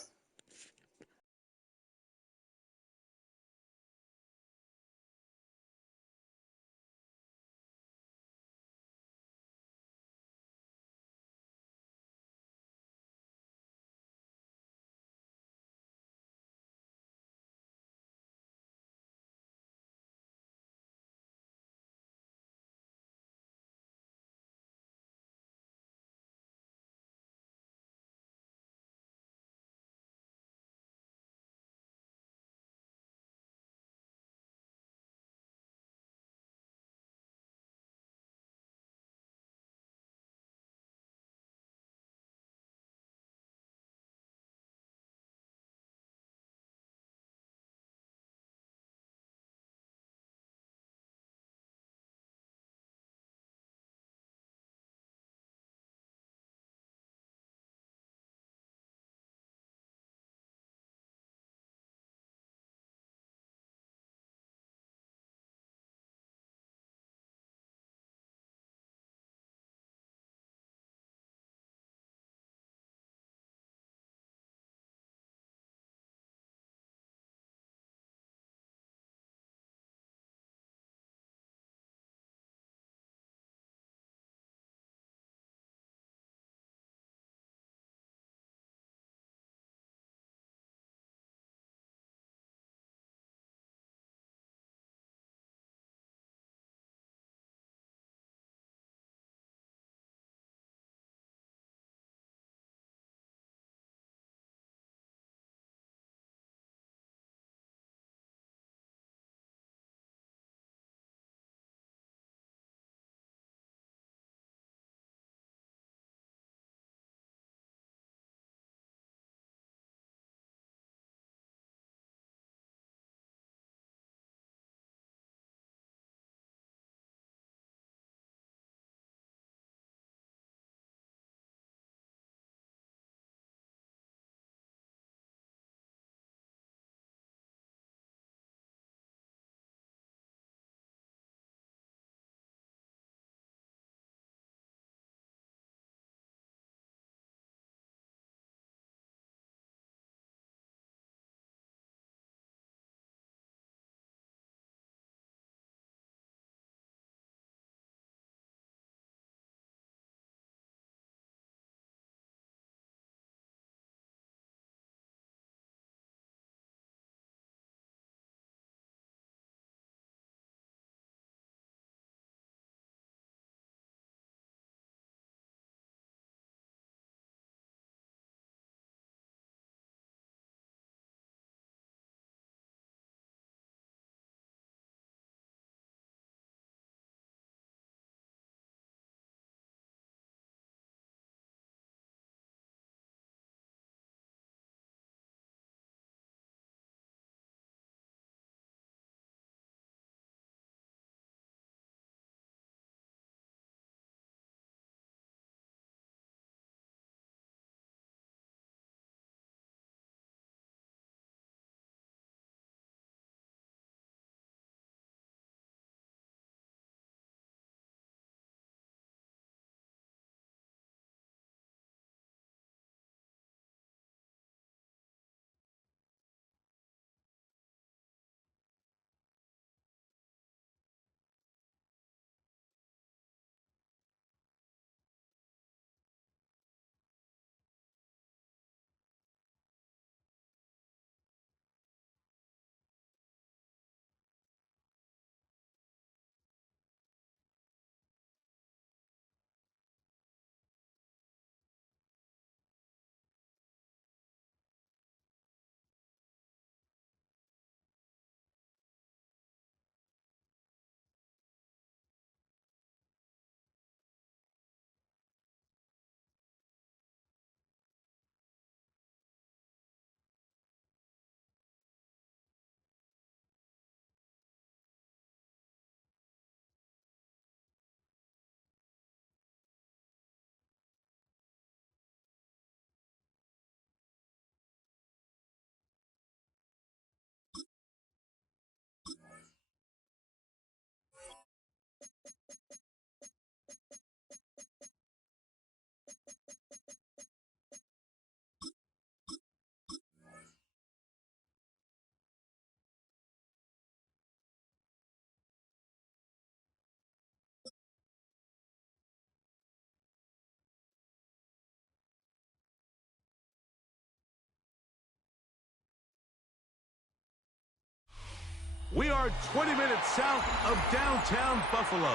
We are 20 minutes south of downtown Buffalo.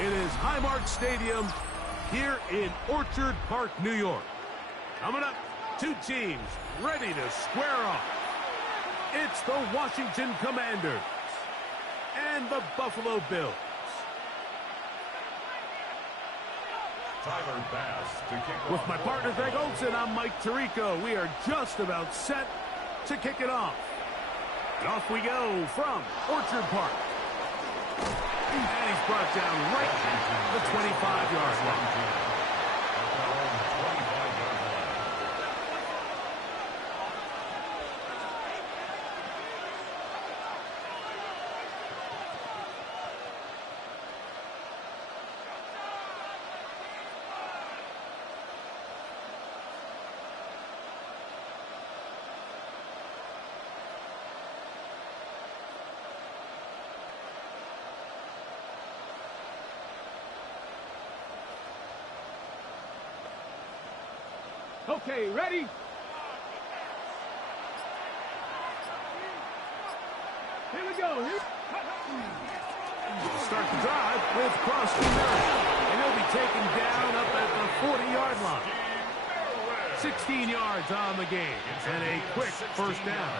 It is Highmark Stadium here in Orchard Park, New York. Coming up, two teams ready to square off. It's the Washington Commanders and the Buffalo Bills. Tyler Bass to kick With off. my partner Greg Olson, I'm Mike Tirico. We are just about set to kick it off. And off we go from Orchard Park. And he's brought down right at the 25-yard line. Okay, ready? Here we go. Start the drive with Crosby Merritt. And he'll be taken down up at the 40-yard line. 16 yards on the game. And a quick first down.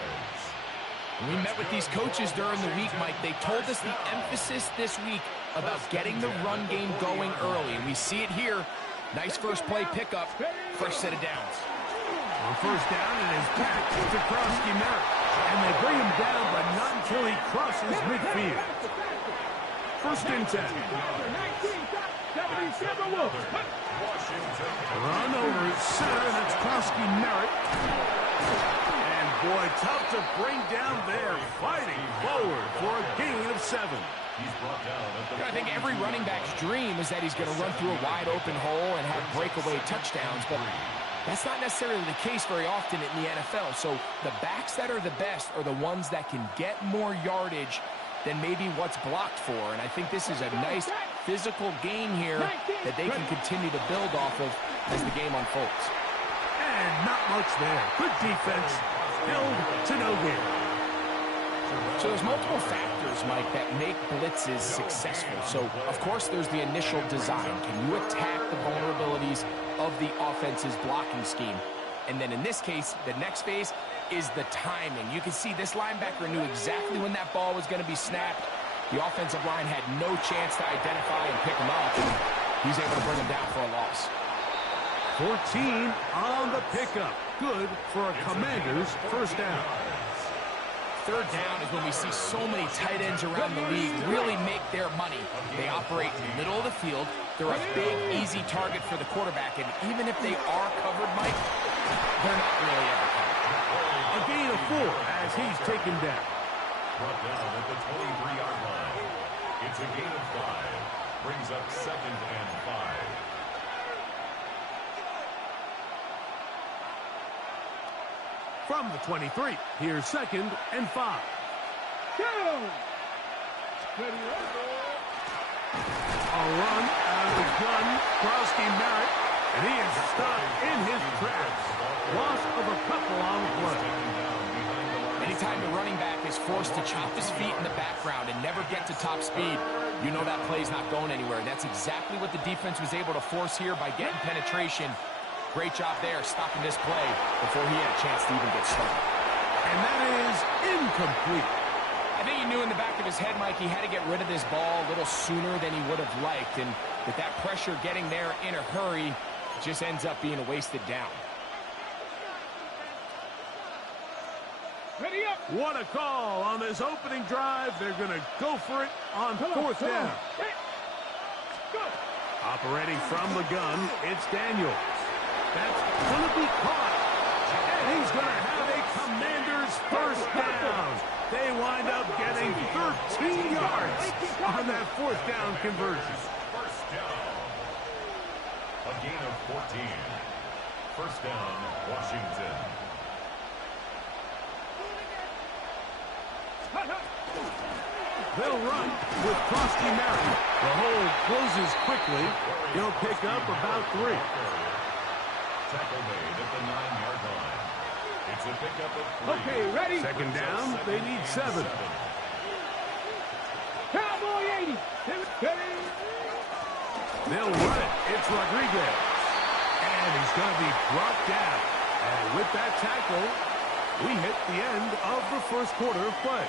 We met with these coaches during the week, Mike. They told us the emphasis this week about getting the run game going early. And we see it here. Nice first play pickup, first set of downs. On first down, it is back to Crosby Merritt. And they bring him down, but not until he crosses midfield. First and 10. Run over center, and it's Crosby Merritt. And boy, tough to bring down there. Fighting forward for a gain of 7. I think every running back's dream is that he's going to run through a wide open hole and have breakaway touchdowns, but that's not necessarily the case very often in the NFL. So the backs that are the best are the ones that can get more yardage than maybe what's blocked for. And I think this is a nice physical gain here that they can continue to build off of as the game unfolds. And not much there. Good defense. Held to no gain. So there's multiple factors, Mike, that make blitzes successful. So, of course, there's the initial design. Can you attack the vulnerabilities of the offense's blocking scheme? And then in this case, the next phase is the timing. You can see this linebacker knew exactly when that ball was going to be snapped. The offensive line had no chance to identify and pick him up. He's able to bring him down for a loss. 14 on the pickup. Good for a Commanders first down. Third down is when we see so many tight ends around the league really make their money. They operate in the middle of the field. They're a big, easy target for the quarterback. And even if they are covered, Mike, they're not really ever covered. A gain of 4 as he's taken down. Brought down at the 23-yard line. It's a gain of 5. Brings up 2nd and 5. From the 23, here's 2nd and 5. Go! A run out of the gun, Crosby Merritt, and he is stopped in his tracks. Loss of a couple on the play. Anytime the running back is forced to chop his feet in the background and never get to top speed, you know that play's not going anywhere. That's exactly what the defense was able to force here by getting penetration. Great job there, stopping this play before he had a chance to even get started. And that is incomplete. I think he knew in the back of his head, Mike, he had to get rid of this ball a little sooner than he would have liked. And with that pressure getting there in a hurry, it just ends up being a wasted down. Ready up! What a call on this opening drive. They're going to go for it on fourth down. Go! Operating from the gun, it's Daniels. That's going to be caught. And he's going to have a Commanders first down. They wind up getting 13 yards on that fourth down conversion. First down. A gain of 14. First down, Washington. They'll run with Crosby Merritt. The hole closes quickly. He'll pick up about 3. Tackle made at the 9-yard line. It's a pickup of 3. Okay, ready? Second down, they need 7. They'll run it. It's Rodriguez. And he's going to be brought down. And with that tackle, we hit the end of the first quarter of play.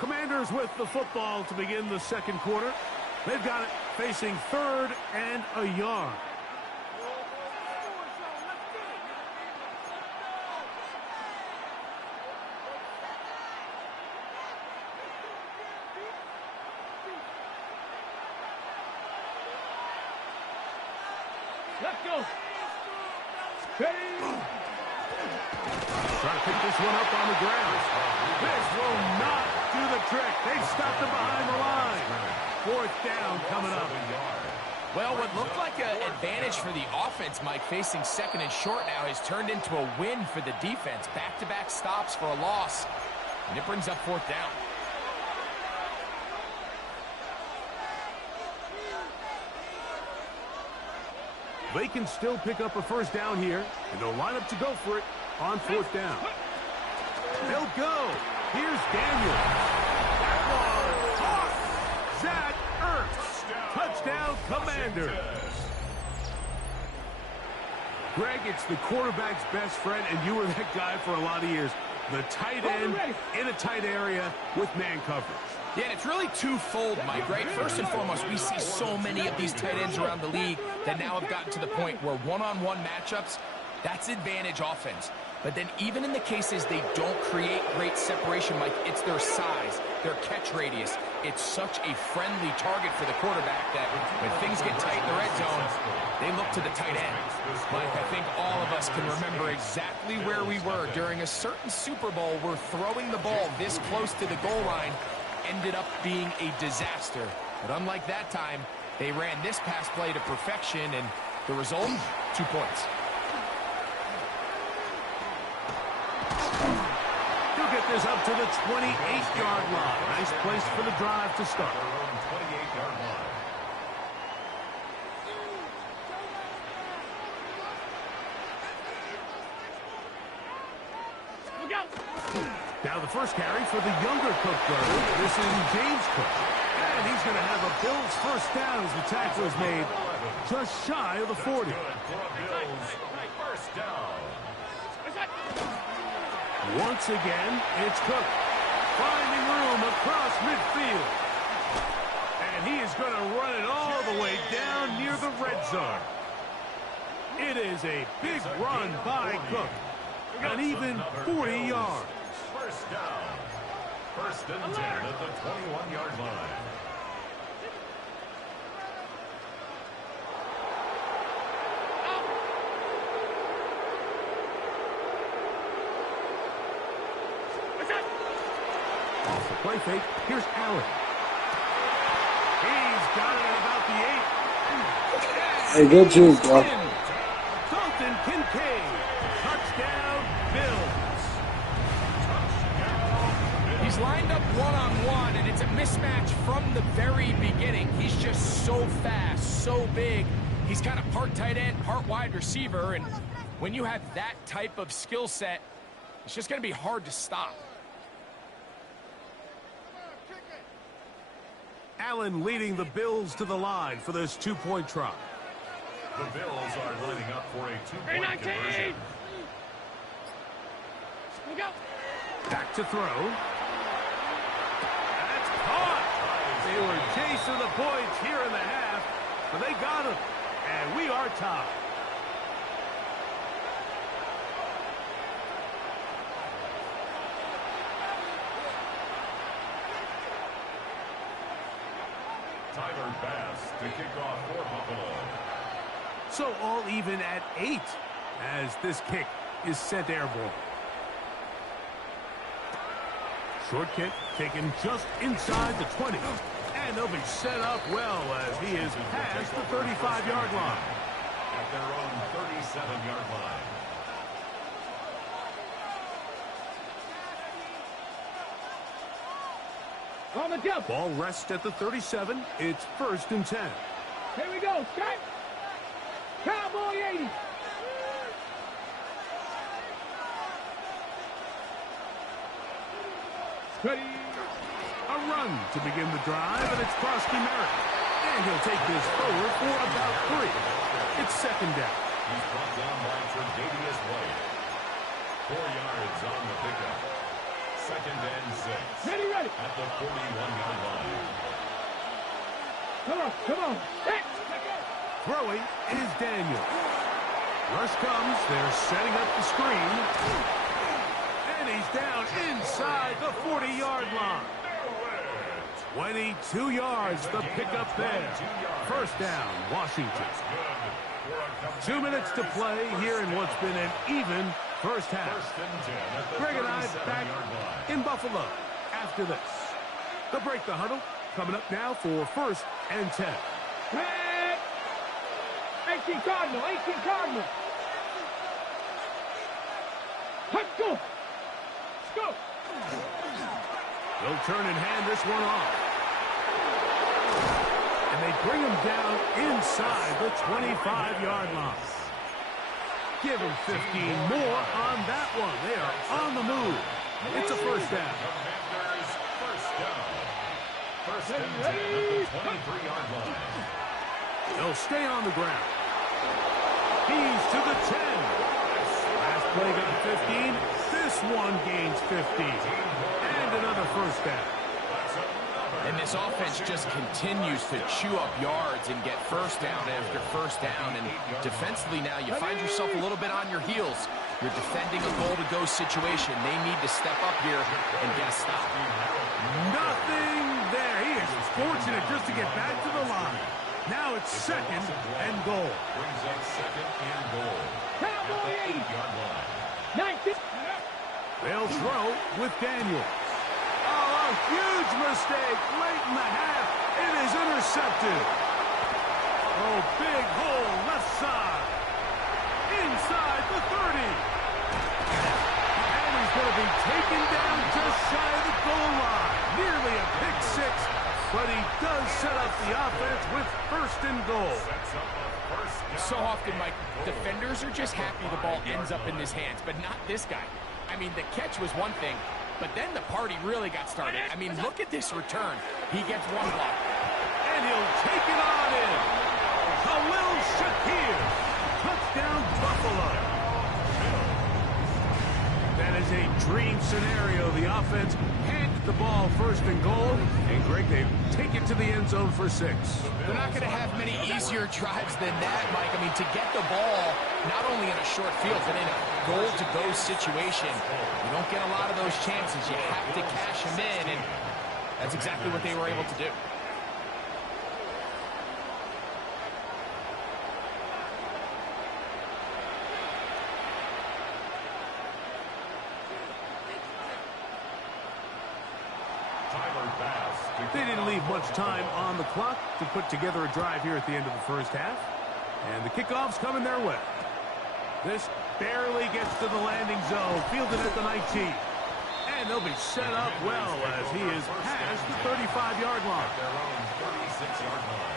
Commanders with the football to begin the second quarter. They've got it facing 3rd and a yard. Let's go. Ready. Trying to pick this one up on the ground. This will not do the trick. They've stopped him behind the line. 4th down coming up. Well, what looked like an advantage for the offense, Mike, facing 2nd and short now, has turned into a win for the defense. Back-to-back stops for a loss, and it brings up 4th down. They can still pick up a 1st down here, and they'll line up to go for it on 4th down. They'll go. Here's Daniel. That ball caught. Zach Ertz. Touchdown, Commanders. Greg, it's the quarterback's best friend, and you were that guy for a lot of years. The tight end in a tight area with man coverage. Yeah, and it's really twofold, Mike, right? First and foremost, we see so many of these tight ends around the league that now have gotten to the point where one-on-one matchups, that's advantage offense. But then even in the cases they don't create great separation, Mike, it's their size, their catch radius. It's such a friendly target for the quarterback that when things get tight in the red zone, they look to the tight end. Mike, I think all of us can remember exactly where we were during a certain Super Bowl where throwing the ball this close to the goal line ended up being a disaster. But unlike that time, they ran this pass play to perfection, and the result, 2 points. He'll get this up to the 28-yard line. Nice place for the drive to start. 28-yard line. Now the first carry for the younger Cook brother. This is James Cook. And he's going to have a Bills 1st down as the tackle is made just shy of the 40. First down. Once again, it's Cook finding room across midfield. And he is going to run it all the way down near the red zone. It is a big run by Cook. An even 40 yards. First down. 1st and 10 at the 21-yard line. Off the play fake, here's Allen. He's got it at about the 8. Hey, good juke, bro. Dalton Kincaid. Touchdown, Bills. He's lined up one-on-one, and it's a mismatch from the very beginning. He's just so fast, so big. He's kind of part tight end, part wide receiver, and when you have that type of skill set, it's just going to be hard to stop. Allen leading the Bills to the line for this 2-point try. The Bills are lining up for a 2-point conversion. Back to throw. That's caught. They were chasing the points here in the half, but they got him. And we are tied. Tyler Bass to kick off for Buffalo. So all even at 8 as this kick is sent airborne. Short kick taken just inside the 20. And they'll be set up well as he is past the 35-yard line. At their own 37-yard line. On the jump. Ball rests at the 37. It's 1st and 10. Here we go. Strike. Cowboy 80. Ready. A run to begin the drive, and it's Krosky Merritt. And he'll take this forward for about 3. It's second down. He's brought down by Tre'Davious White. 4 yards on the pickup. Second and 6. Ready. At the 41-yard line. Come on. Throwing is Daniel. Rush comes. They're setting up the screen. And he's down inside the 40-yard line. 22 yards, the pickup there. First down, Washington. 2 minutes to play here in what's been an even first half. Greg and I back in Buffalo after this. They'll break the huddle. Coming up now for first and 10. 18 Cardinal. Let's go. They'll turn and hand this one off. And they bring him down inside the 25-yard line. Give him 15 more on that one. They are on the move. It's a first down. First and 10 at the 23-yard line. They'll stay on the ground. He's to the 10. Last play got 15. This one gains 15. And another first down. And this offense just continues to chew up yards and get first down after first down. And defensively now, you find yourself a little bit on your heels. You're defending a goal-to-go situation. They need to step up here and get a stop. Nothing there. He is fortunate just to get back to the line. Now it's second and goal. Brings up second and goal. At the 8-yard line. 19. They'll throw with Daniel. Oh, a huge mistake late in the half. It is intercepted. Oh, big hole left side. Inside the 30. And he's going to be taken down just shy of the goal line. Nearly a pick six, but he does set up the offense with first and goal. So often, Mike, defenders are just happy the ball ends up in his hands, but not this guy. I mean, the catch was one thing, but then the party really got started. I mean, look at this return. He gets one block. And he'll take it on in. Khalil Shakir. Touchdown, Buffalo. That is a dream scenario. The offense handed the ball first and goal. And Greg, they take it to the end zone for 6. They're not going to have many easier drives than that, Mike. I mean, to get the ball not only in a short field, but in a goal-to-go situation, you don't get a lot of those chances. You have to cash them in, and that's exactly what they were able to do. They didn't leave much time on the clock to put together a drive here at the end of the first half. And the kickoff's coming their way. This barely gets to the landing zone, fielded at the 19. And they'll be set up well as he is past the 35-yard line. Their own 36-yard line.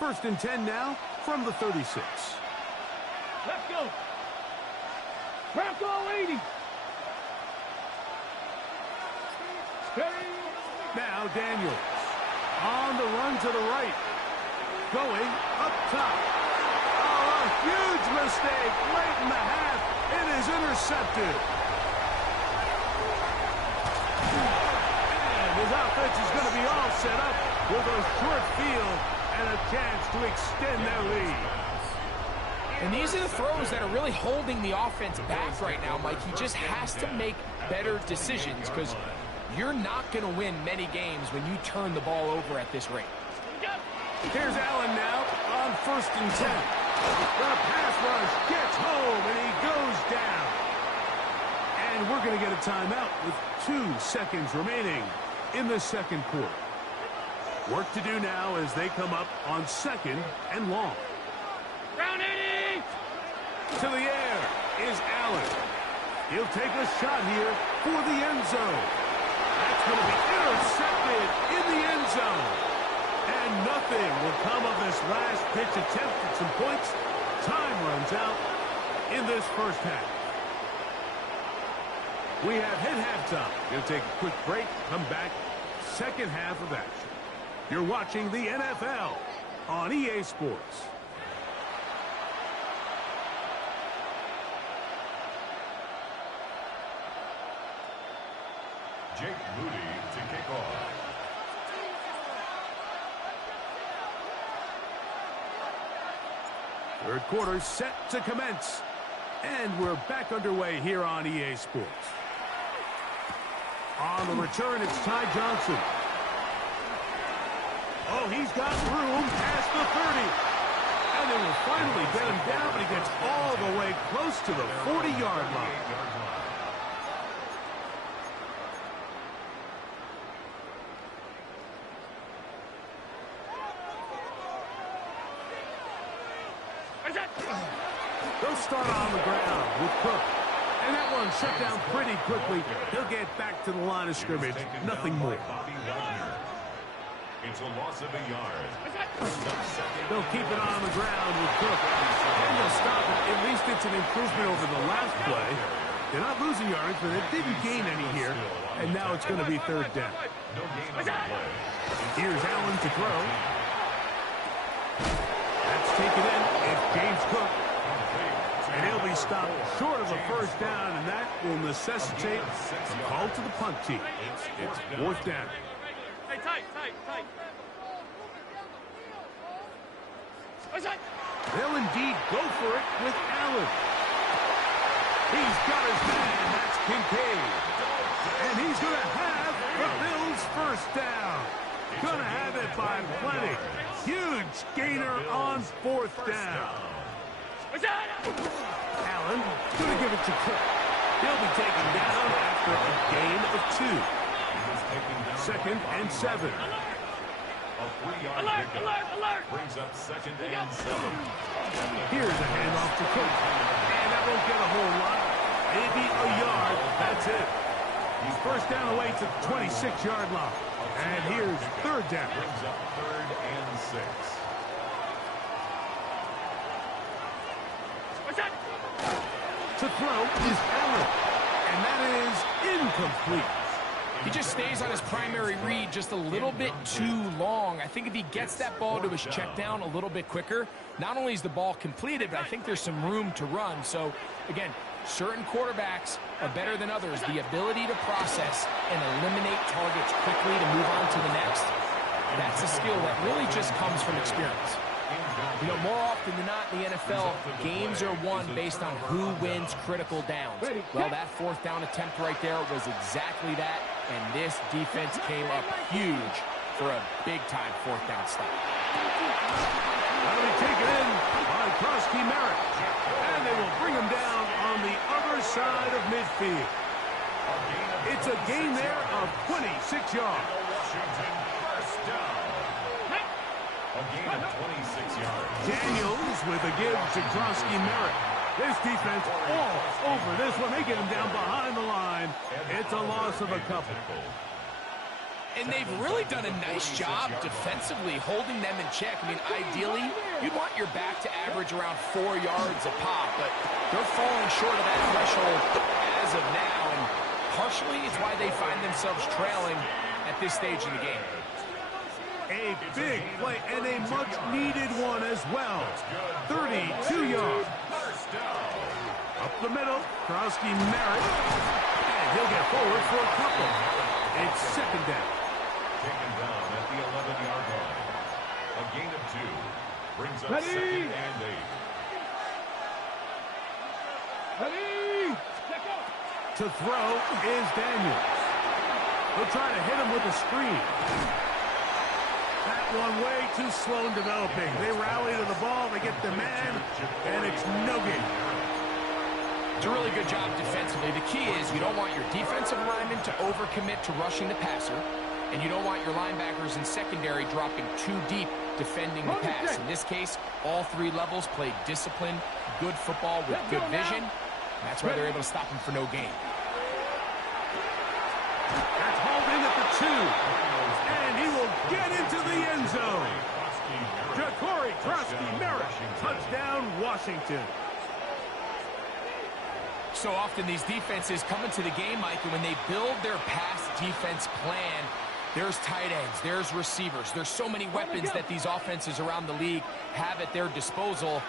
First and 10 now from the 36. Let's go. Bronco 80. Now Daniels on the run to the right. Going up top. Oh, a huge mistake late in the half. It is intercepted. And his offense is going to be all set up with a short field and a chance to extend their lead. And these are the throws that are really holding the offense back right now, Mike. He just has to make better decisions because you're not going to win many games when you turn the ball over at this rate. Here's Allen now on first and 10. The pass rush gets home, and he goes down. And we're going to get a timeout with 2 seconds remaining in the second quarter. Work to do now as they come up on second and long. Round 80. To the air is Allen. He'll take a shot here for the end zone. That's going to be intercepted in the end zone. And nothing will come of this last-ditch attempt at some points. Time runs out in this first half. We have hit halftime. We'll take a quick break, come back, second half of action. You're watching the NFL on EA Sports. Jake Moody to kick off. Third quarter set to commence. And we're back underway here on EA Sports. On the return, it's Ty Johnson. Oh, he's got room past the 30. And they will finally get him down, but he gets all the way close to the 40-yard line. They'll start on the ground with Cook. And that one shut down pretty quickly. He'll get back to the line of scrimmage. Nothing more. It's a loss of a yard. They'll keep it on the ground with Cook. And they'll stop it. At least it's an improvement over the last play. They're not losing yards, but they didn't gain any here. And now it's going to be third down. Here's Allen to throw. That's taken in. It's James Cook. And he'll be stopped short of a first down, and that will necessitate a call to the punt team. It's fourth down. Hey, tight. They'll indeed go for it with Allen. He's got his man. That's Kincaid. And he's going to have the Bills' first down. Going to have it by plenty. Huge gainer on fourth down. Allen going to give it to Cook. He'll be taken down after a gain of 2. Second and 7. A 3-yard pickup brings up second and 7. Here's a handoff to Cook. And that won't get a whole lot. Maybe a yard. That's it. He's first down away to the 26-yard line. And here's third down. Brings up third and 6. To throw is Allen. And that is incomplete. He just stays on his primary read just a little bit too long. I think if he gets that ball to his check down a little bit quicker, not only is the ball completed, but I think there's some room to run. So, again, certain quarterbacks are better than others. The ability to process and eliminate targets quickly to move on to the next, that's a skill that really just comes from experience. You know, more often than not in the NFL, games are won based on who wins critical downs. Well, that fourth down attempt right there was exactly that, and this defense came up huge for a big-time fourth down stop. That'll be taken in by Krosky Merritt, and they will bring him down on the other side of midfield. It's a gain there of 26 yards. A gain of 26 yards. Daniels with a give to Krosky Merritt. This defense all over this one. They get him down behind the line. It's a loss of a couple. And they've really done a nice job defensively holding them in check. I mean, ideally, you'd want your back to average around 4 yards a pop, but they're falling short of that threshold as of now, and partially it's why they find themselves trailing at this stage in the game. A big play and a much-needed one as well. 32 yards. Up the middle, Krosky Merritt, and he'll get forward for a couple. It's second down. Taken down at the 11-yard line. A gain of 2 brings up second and 8. To throw is Daniels. They'll try to hit him with a screen. That one way too slow in developing. They rally to the ball, they get the man, and it's no gain. It's a really good job defensively. The key is you don't want your defensive linemen to overcommit to rushing the passer, and you don't want your linebackers in secondary dropping too deep defending the pass. In this case, all 3 levels played disciplined, good football with good vision. That's why they're able to stop him for no gain. That's hauled in at the 2. And he will get into the end zone. Ja'Cory Krusty-Merritt, touchdown, Washington. So often these defenses come into the game, Mike, and when they build their pass defense plan, there's tight ends, there's receivers, there's so many weapons that these offenses around the league have at their disposal.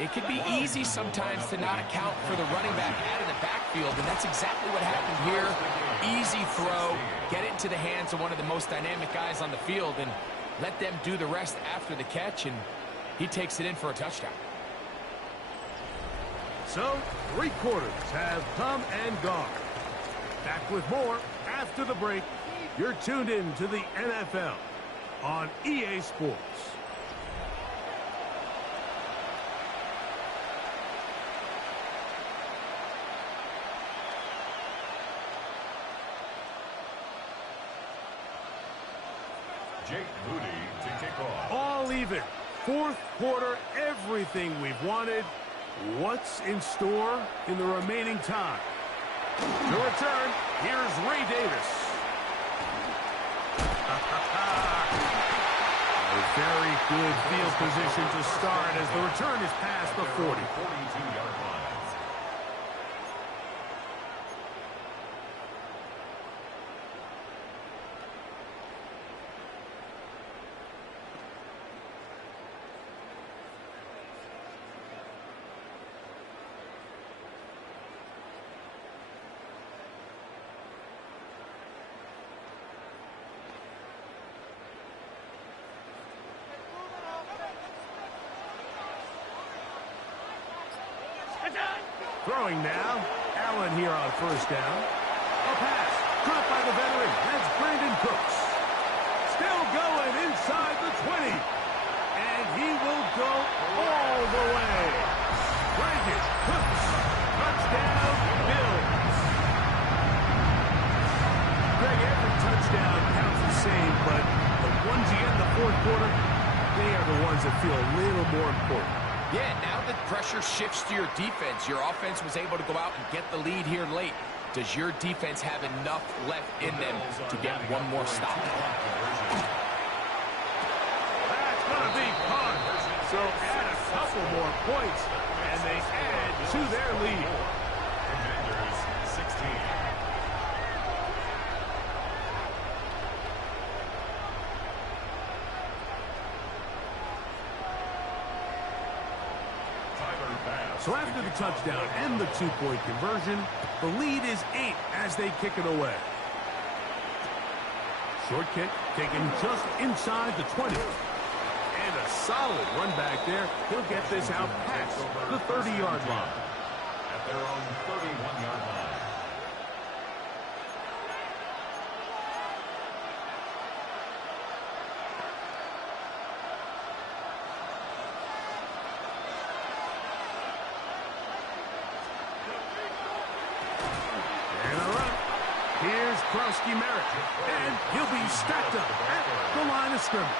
It can be easy sometimes to not account for the running back out of the backfield, and that's exactly what happened here. Easy throw, get it into the hands of one of the most dynamic guys on the field, and let them do the rest after the catch, and he takes it in for a touchdown. So, 3 quarters have come and gone. Back with more after the break. You're tuned in to the NFL on EA Sports. Jake Moody to kick off. All even. 4th quarter, everything we've wanted. What's in store in the remaining time? To return, here's Ray Davis. A very good field position to start as the return is past the 40. 42-yard line. Throwing now, Allen here on 1st down. A pass, dropped by the veteran. That's Brandon Cooks. Still going inside the 20. And he will go all the way. Brandon Cooks, touchdown, Bills. Greg, every touchdown counts the same, but the ones you get in the 4th quarter, they are the ones that feel a little more important. Yeah, now that pressure shifts to your defense, your offense was able to go out and get the lead here late. Does your defense have enough left in them to get one more stop? That's going to be fun. So add a couple more points, and they add to their lead. Commanders 16. So after the touchdown and the 2-point conversion, the lead is 8 as they kick it away. Short kick taken just inside the 20. And a solid run back there. He'll get this out past the 30-yard line. At their own 31-yard line. Here's Krusty-Merritt, and he'll be stacked up at the line of scrimmage.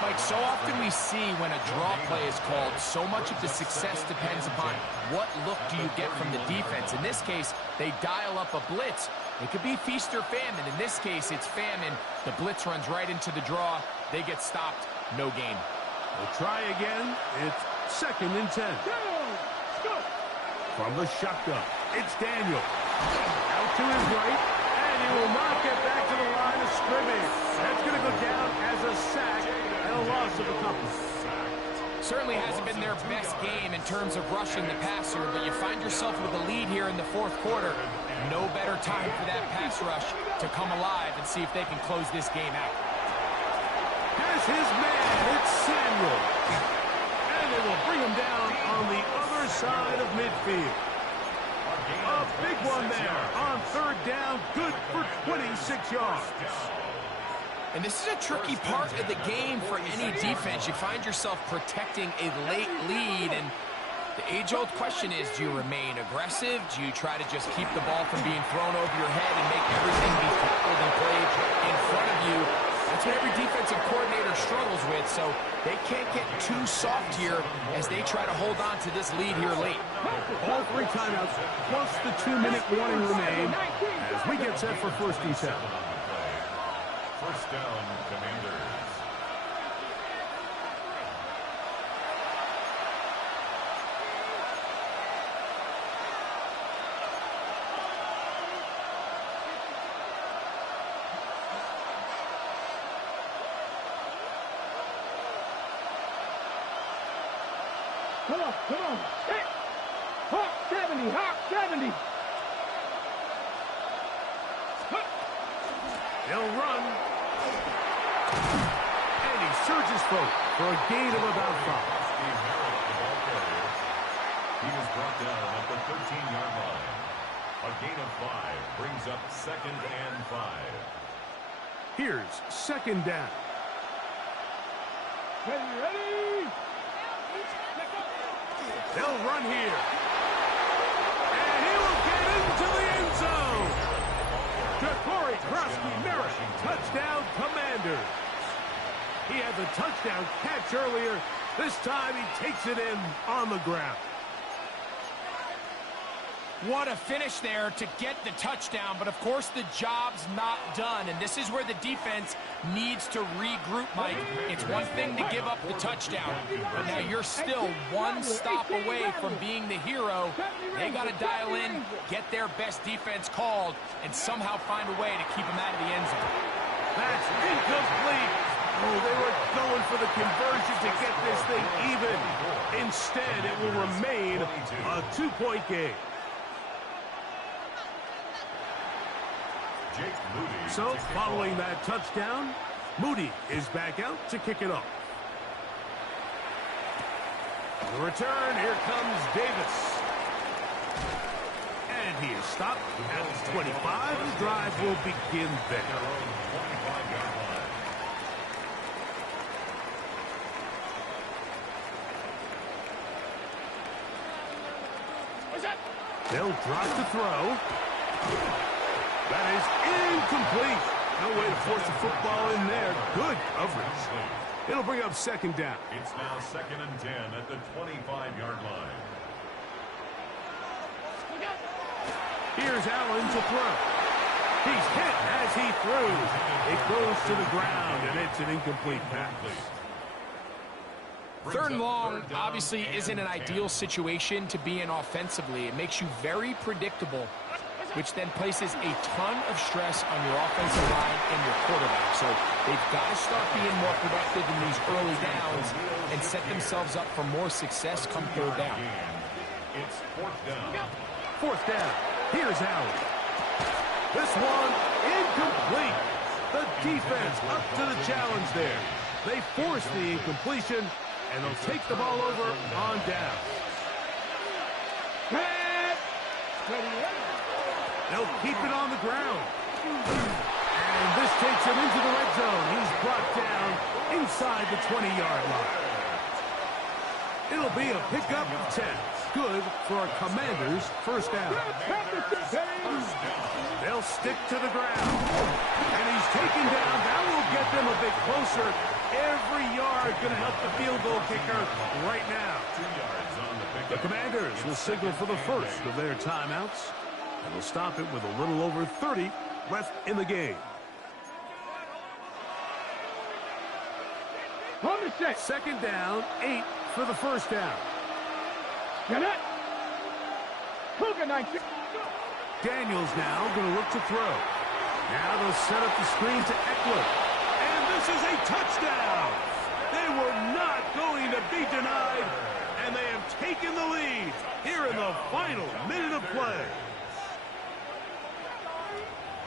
Mike, so often we see when a draw play is called, so much of the success depends upon what look do you get from the defense. In this case, they dial up a blitz. It could be feast or famine. In this case, it's famine. The blitz runs right into the draw. They get stopped. No gain. We'll try again. It's 2nd and 10. From the shotgun, it's Daniel. Out to his right, and he will not get back to the line of scrimmage. That's going to go down as a sack and a loss of a couple. Certainly hasn't been their best game in terms of rushing the passer, but you find yourself with a lead here in the 4th quarter. No better time for that pass rush to come alive and see if they can close this game out. Here's his man, it's Samuel. And they will bring him down on the other side of midfield. A big one there on 3rd down, good for 26 yards. And this is a tricky part of the game for any defense. You find yourself protecting a late lead, and the age-old question is, do you remain aggressive? Do you try to just keep the ball from being thrown over your head and make everything be tackled and played in front of you? That's what every defensive coordinator struggles with, so they can't get too soft here as they try to hold on to this lead here late. All 3 timeouts plus the 2-minute warning remain as we get get set for 1st and 10. First down, Commanders. Come on, come on. Hey! Hawk 70, Hawk 70. They'll run. And he surges forward for a gain of about 5. He was brought down at the 13-yard line. A gain of 5 brings up 2nd and 5. Here's 2nd down. Ready? They'll run here. And he will get into the end zone. Corey Krosky-Merritt, touchdown Commanders. He had the touchdown catch earlier. This time he takes it in on the ground. What a finish there to get the touchdown, but of course the job's not done, and this is where the defense needs to regroup, Mike. It's one thing to give up the touchdown, but now you're still one stop away from being the hero. They got to dial in, get their best defense called, and somehow find a way to keep them out of the end zone. That's incomplete. Oh, they were going for the conversion to get this thing even. Instead, it will remain a 2-point game. So, following that touchdown, Moody is back out to kick it off. The return, here comes Davis. And he is stopped at the 25. The drive will begin there. They'll drop the throw. That is incomplete. No way to force the football in there. Good coverage. It'll bring up 2nd down. It's now 2nd and 10 at the 25-yard line. Here's Allen to throw. He's hit as he throws. It goes to the ground, and it's an incomplete pass. 3rd and long obviously isn't an ideal situation to be in offensively. It makes you very predictable, which then places a ton of stress on your offensive line and your quarterback. So they've got to start being more productive in these early downs and set themselves up for more success come 3rd down. It's 4th down. 4th down. Here's Allen. This one incomplete. The defense up to the challenge there. They force the incompletion, and they'll take the ball over on down. They'll keep it on the ground. And this takes him into the red zone. He's brought down inside the 20-yard line. It'll be a pickup of 10. Good for a Commanders' 1st down. They'll stick to the ground. And he's taken down. That will get them a bit closer. Every yard going to help the field goal kicker right now. The Commanders will signal for the first of their timeouts. And will stop it with a little over 30 left in the game. 2nd down, 8 for the 1st down. Daniels now going to look to throw. Now they'll set up the screen to Eckler. And this is a touchdown. They were not going to be denied. And they have taken the lead here in the final minute of play.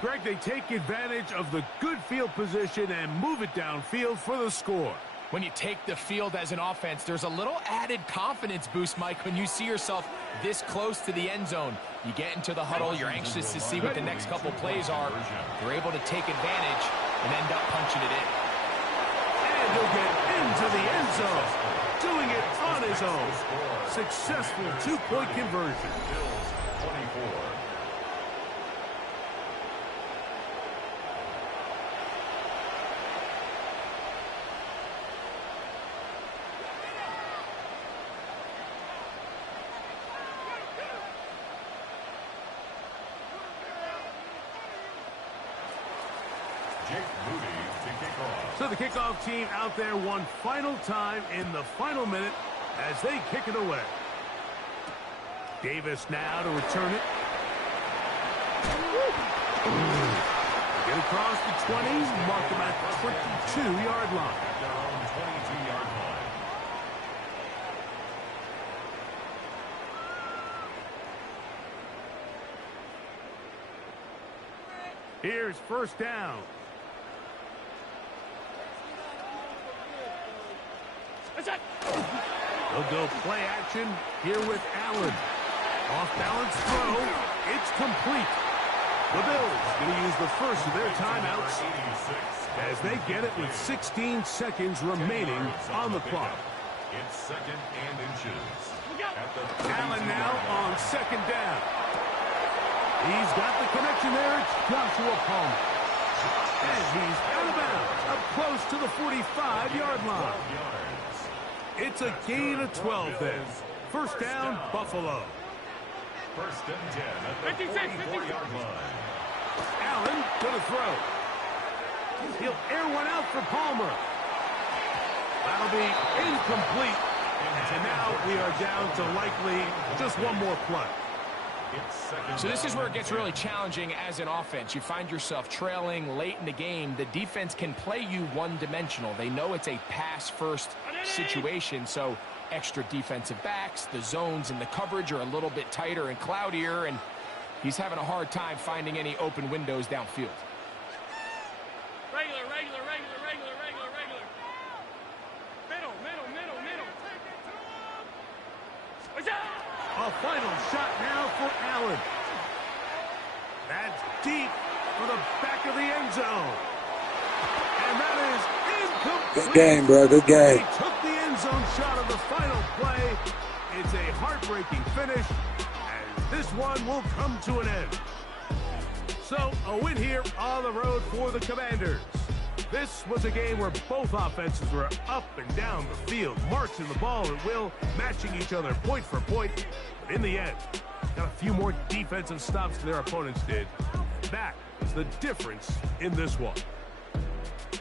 Greg, they take advantage of the good field position and move it downfield for the score. When you take the field as an offense, there's a little added confidence boost, Mike, when you see yourself this close to the end zone. You get into the huddle, you're anxious to see what the next couple plays are. You're able to take advantage and end up punching it in. And he'll get into the end zone, doing it on his own. Successful 2-point conversion. 24. So the kickoff team out there one final time in the final minute as they kick it away. Davis now to return it. Get across the 20, mark them at the 22-yard line. At their own 22-yard line. Here's first down. They'll go play action here with Allen. Off-balance throw. It's complete. The Bills going to use the first of their timeouts as they get it with 16 seconds remaining on the clock. It's second and inches. Allen now on second down. He's got the connection there. It's Joshua Palmer. And he's out of bounds, up close to the 45-yard line. It's a gain of 12 then. First down, Buffalo. First and 10 at the 44-yard line. Allen to the throw. He'll air one out for Palmer. That'll be incomplete. And now we are down to likely just one more play. So this is where it gets really challenging as an offense. You find yourself trailing late in the game. The defense can play you one-dimensional. They know it's a pass-first situation, so extra defensive backs, the zones and the coverage are a little bit tighter and cloudier, and he's having a hard time finding any open windows downfield. Regular. Middle. A final shot now for Allen. That's deep for the back of the end zone. And that is incomplete. Good game, bro. Good game. He took the end zone shot of the final play. It's a heartbreaking finish, as this one will come to an end. So, a win here on the road for the Commanders. This was a game where both offenses were up and down the field, marching the ball at will, matching each other point for point. But in the end, got a few more defensive stops than their opponents did. That is the difference in this one.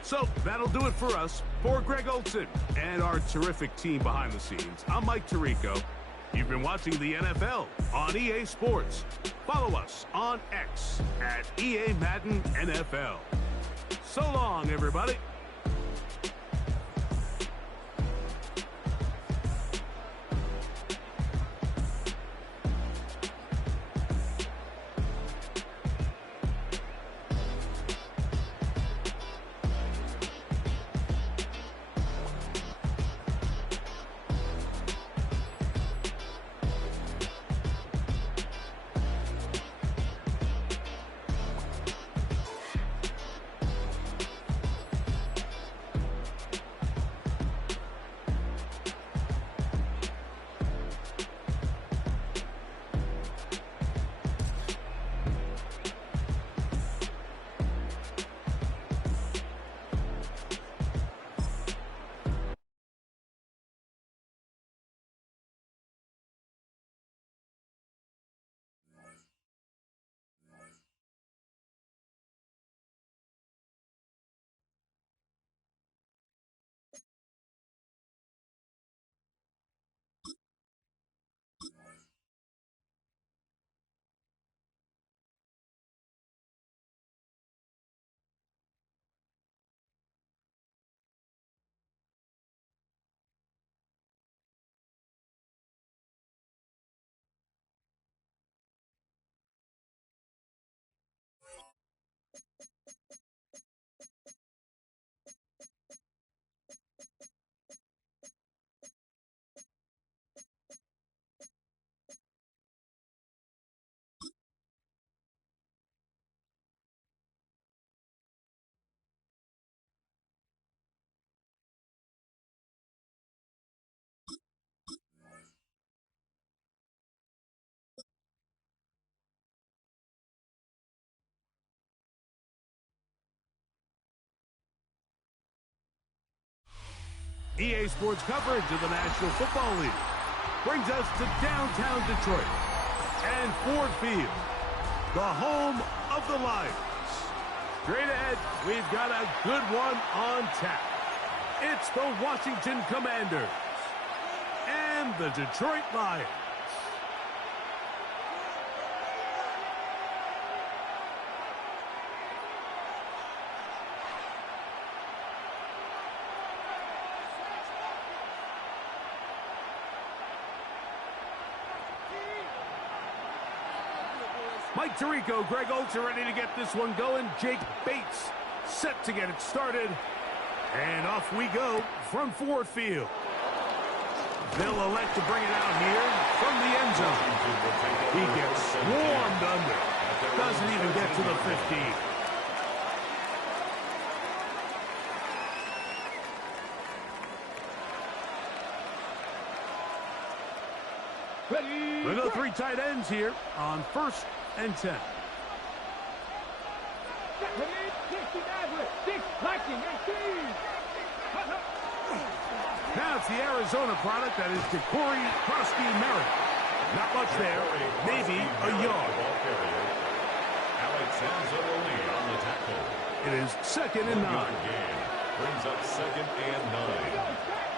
So that'll do it for us. For Greg Olson and our terrific team behind the scenes, I'm Mike Tirico. You've been watching the NFL on EA Sports. Follow us on X at EA Madden NFL. So long, everybody. EA Sports coverage of the National Football League brings us to downtown Detroit and Ford Field, the home of the Lions. Straight ahead, we've got a good one on tap. It's the Washington Commanders and the Detroit Lions. Mike Tirico, Greg Olsen ready to get this one going. Jake Bates set to get it started. And off we go from Ford Field. They'll elect to bring it out here from the end zone. He gets swarmed under. Doesn't even get to the 15. We go 3 tight ends here on 1st and 10. Now it's the Arizona product that is Corey Krosky-Merritt. Not much there, maybe a yard. It is 2nd and 9. Brings up 2nd and 9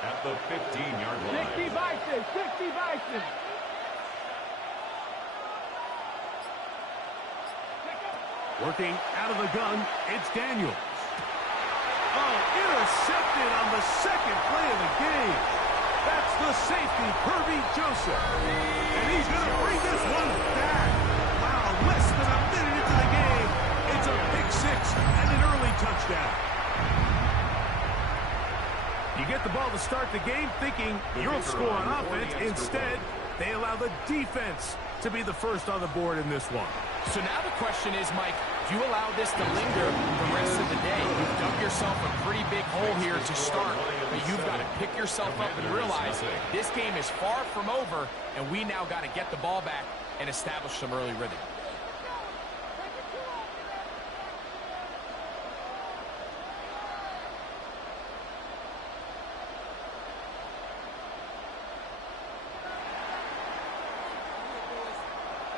at the 15-yard line. 60 Bison. Working out of the gun, it's Daniels. Oh, intercepted on the 2nd play of the game. That's the safety, Kirby Joseph. And he's going to bring this one back. Wow, less than a minute into the game. It's a pick 6 and an early touchdown. You get the ball to start the game thinking you'll score on offense. Instead, they allow the defense to be the first on the board in this one. So now the question is, Mike, do you allow this to linger the rest of the day? You've dug yourself a pretty big hole here to start, but you've got to pick yourself up and realize this game is far from over, and we now got to get the ball back and establish some early rhythm.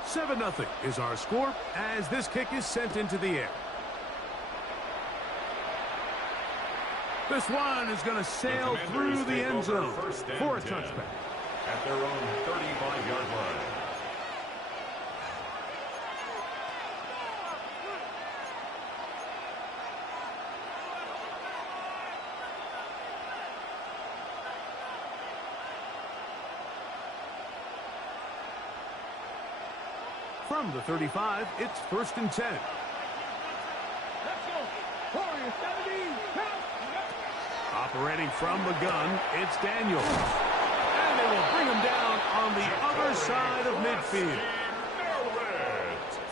Seven 0 is our score as this kick is sent into the air. This one is going to sail through the end zone for a touchback. At their own 35-yard line. From the 35, it's 1st and 10. Operating from the gun, it's Daniels. And they will bring him down on the other side of midfield.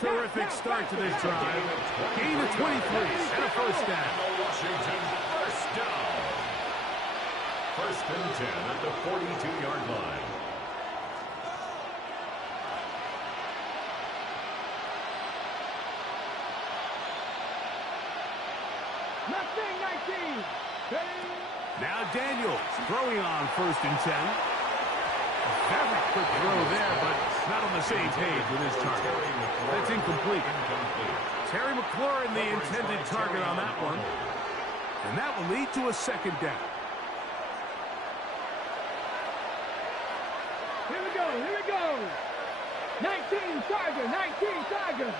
Terrific start to this drive. Gain of 23 and a 1st down. Washington first down. 1st and 10 at the 42-yard line. Now Daniels throwing on 1st and 10. Very quick throw there, but not on the same page with his target. That's incomplete. Terry McLaurin, the intended target on that one. And that will lead to a 2nd down. Here we go. 19 Tiger.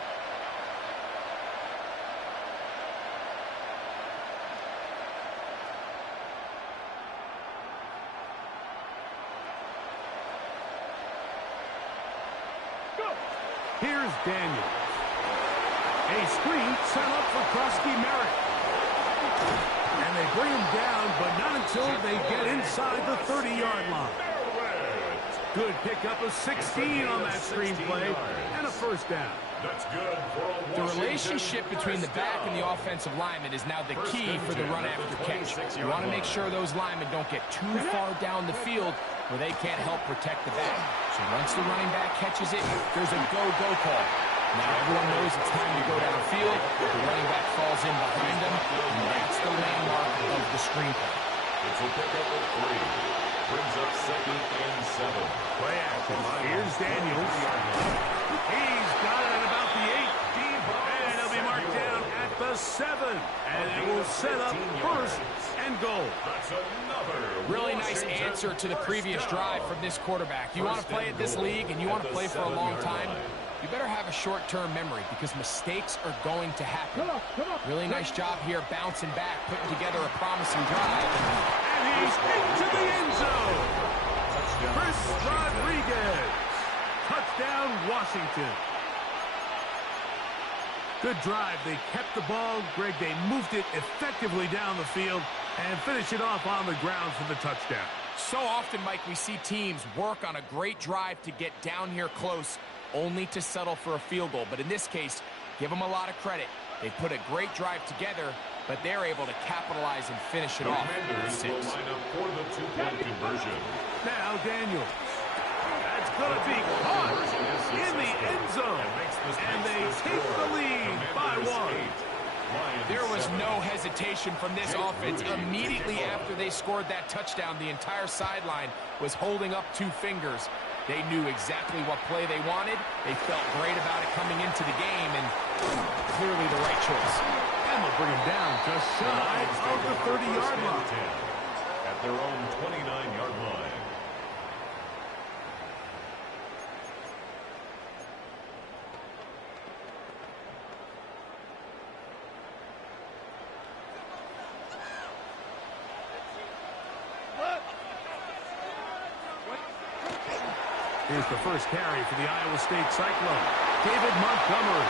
Here's Daniels. A screen set up for Krosky-Merritt. And they bring him down, but not until they get inside the 30-yard line. Good pickup of 16 on that screenplay and a 1st down. That's good for a The relationship between the back and the offensive lineman is now the key for the run after catch. You want to make sure those linemen don't get too far down the field where they can't help protect the back. So once the running back catches it, there's a go-go call. Now everyone knows it's time to go downfield. The running back falls in behind him, and that's the landmark of the screenplay. It's a pickup of 3. Brings up 2nd and 7. Play action. Here's Daniels. He's got it at about the 8. And he'll be marked down at the 7, and it will set up first and goal. That's another Really nice answer to the previous drive from this quarterback. You want to play at this league and you want to play for a long time, you better have a short-term memory because mistakes are going to happen. Really nice job here bouncing back, putting together a promising drive. And he's into the end zone. Chris Rodriguez. Touchdown, Washington. Good drive. They kept the ball. Greg, they moved it effectively down the field and finished it off on the ground for the touchdown. So often, Mike, we see teams work on a great drive to get down here close, only to settle for a field goal. But in this case, give them a lot of credit. They put a great drive together, but they're able to capitalize and finish it off. Commanders will line up for the two-point conversion. Now Daniel. That's going to be caught in the end zone. And they take the lead by 1. There was no hesitation from this offense. Immediately after they scored that touchdown, the entire sideline was holding up 2 fingers. They knew exactly what play they wanted. They felt great about it coming into the game, and clearly the right choice. And they'll bring him down just shy of the 30-yard line. At their own 29-yard line. Here's the first carry for the Iowa State Cyclone. David Montgomery.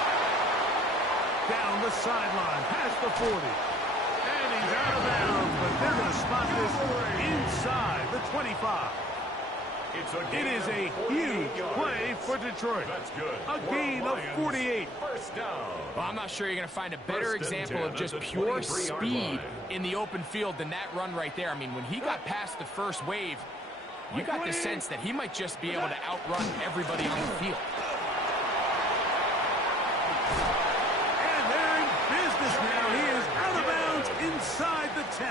Down the sideline, past the 40. And he's out of bounds, but they're going to spot this inside the 25. It is a huge play for Detroit. That's good. A gain of 48. First down. Well, I'm not sure you're going to find a better example of just pure speed in the open field than that run right there. I mean, when he got past the first wave, you got the sense that he might just be able to outrun everybody on the field. And they're in business now. He is out of bounds inside the 10.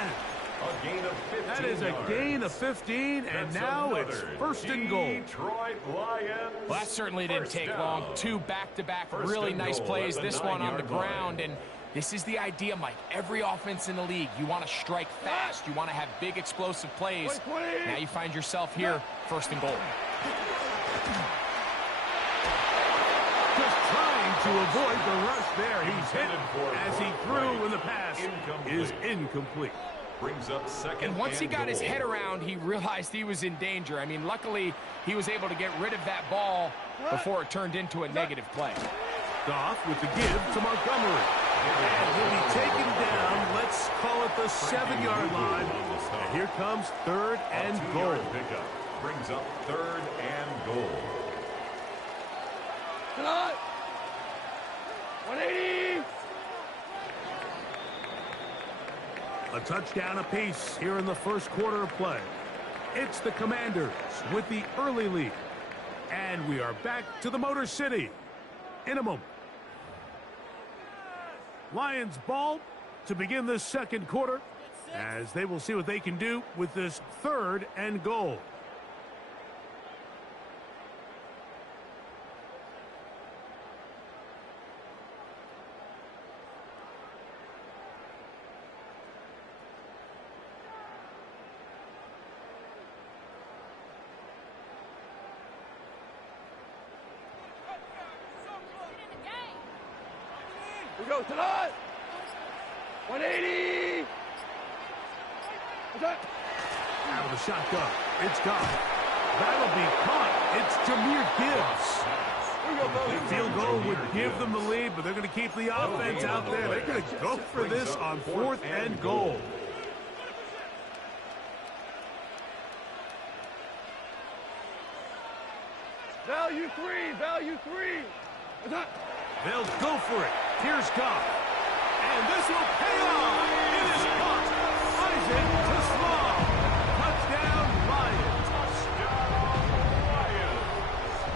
A gain of 15 That is a gain of 15, and now it's first and goal. Detroit Lions. Well, that certainly didn't take long. 2 back-to-back really nice plays. This one on the ground, and this is the idea, Mike. Every offense in the league, you want to strike fast. You want to have big, explosive plays. Now you find yourself here, first and goal. Just trying to avoid the rush there. He's hit as he threw, and the pass is incomplete. Brings up second. And once he got his head around, he realized he was in danger. I mean, luckily, he was able to get rid of that ball before it turned into a negative play. Goff with the give to Montgomery. And he'll be taken down. Let's call it the 7-yard line. And here comes third and goal. Pickup brings up third and goal. 180. A touchdown apiece here in the first quarter of play. It's the Commanders with the early lead. And we are back to the Motor City in a moment. Lions ball to begin this second quarter as they will see what they can do with this third and goal. We go tonight. 180. Out of the shotgun. It's gone. That'll be caught. It's Jahmyr Gibbs. The field goal would give them the lead, but they're going to keep the offense out there. They're going to go for this on fourth and goal. Value 3. Value 3. They'll go for it. Here's Goff. And this will pay off. It is caught. Isaac to Small. Touchdown, Lions.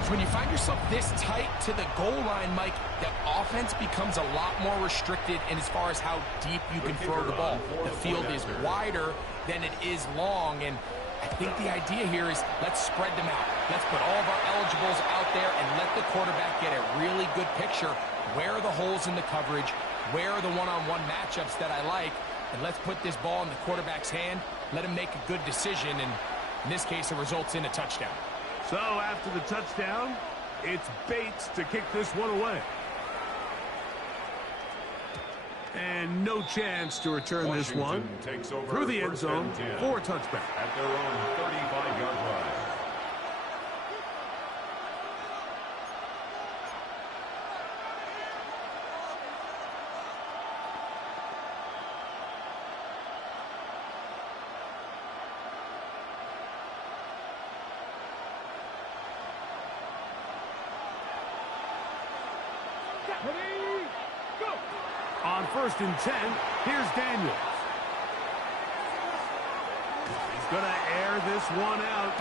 So when you find yourself this tight to the goal line, Mike, the offense becomes a lot more restricted in as far as how deep you can throw the ball. The field is wider than it is long, and I think the idea here is let's spread them out. Let's put all of our eligibles out there and let the quarterback get a really good picture. Where are the holes in the coverage? Where are the one-on-one matchups that I like? And let's put this ball in the quarterback's hand, let him make a good decision, and in this case, it results in a touchdown. So after the touchdown, it's Bates to kick this one away. And no chance to return this one through the end zone for a touchback. At their own 35-yard line. Ready, go! On 1st and 10, here's Daniels. He's going to air this one out.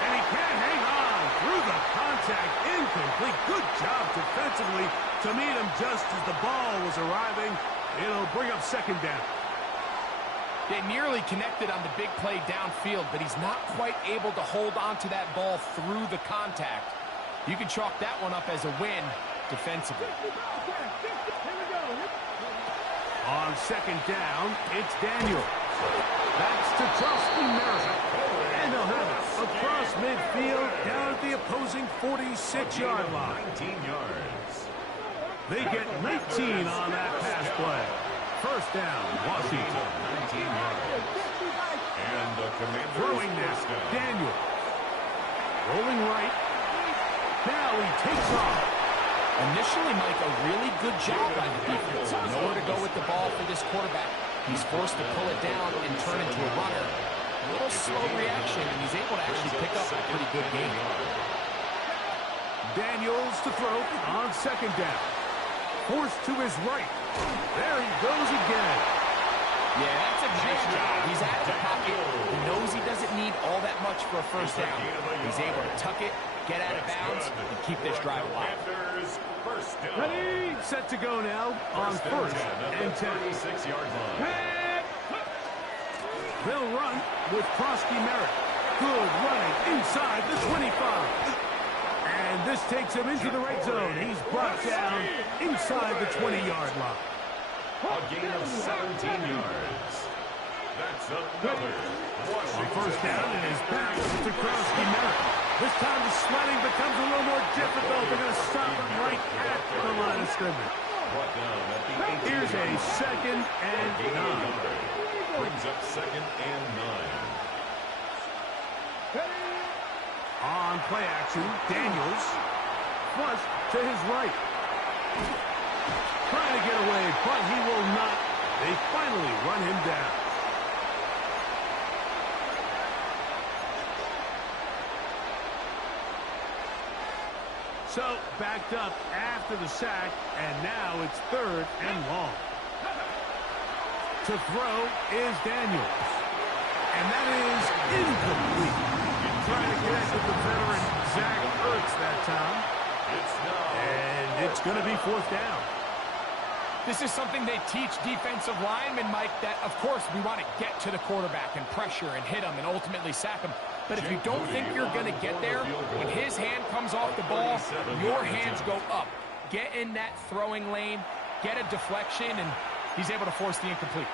And he can't hang on through the contact. Incomplete. Good job defensively to meet him just as the ball was arriving. It'll bring up 2nd down. They nearly connected on the big play downfield, but he's not quite able to hold on to that ball through the contact. You can chalk that one up as a win defensively. On 2nd down, it's Daniels. That's to Trusty Merritt. And they'll have it across midfield down at the opposing 46-yard line. 19 yards. They get 19 on that pass play. 1st down, Washington. 19 yards. And the Commanders Throwing now, Daniels. Rolling right. Now he takes off. Initially, Mike, a really good job by the defense. Nowhere to go with the ball for this quarterback. He's forced to pull it down and turn into a runner. A little slow reaction, and he's able to actually pick up a pretty good game. Daniels to throw on 2nd down. Forced to his right. There he goes again. Yeah, that's a nice job. He's out of the pocket. He knows he doesn't need all that much for a 1st down. He's able to tuck it, get out of bounds, and keep this drive alive. Ready, set to go now on 1st and 10. 36-yard line. They'll run with Krosky Merritt. Good running inside the 25. And this takes him into the red zone. He's brought down inside the 20-yard line. A gain of 17 yards. That's another. On 1st down, it is back to Krosky Merritt. This time the sledding becomes a little more difficult. They're going to stop him right at the line of scrimmage. Here's a 2nd and 9. Brings up 2nd and 9. On play action, Daniels flushed to his right. Trying to get away, but he will not. They finally run him down. So, backed up after the sack, and now it's 3rd and long. To throw is Daniels. And that is incomplete. Trying to connect with the veteran Zach Ertz that time. And it's going to be 4th down. This is something they teach defensive linemen, Mike, that, of course, we want to get to the quarterback and pressure and hit him and ultimately sack him. But if you don't think you're going to get there, when his hand comes off the ball, your hands go up. Get in that throwing lane, get a deflection, and he's able to force the incomplete.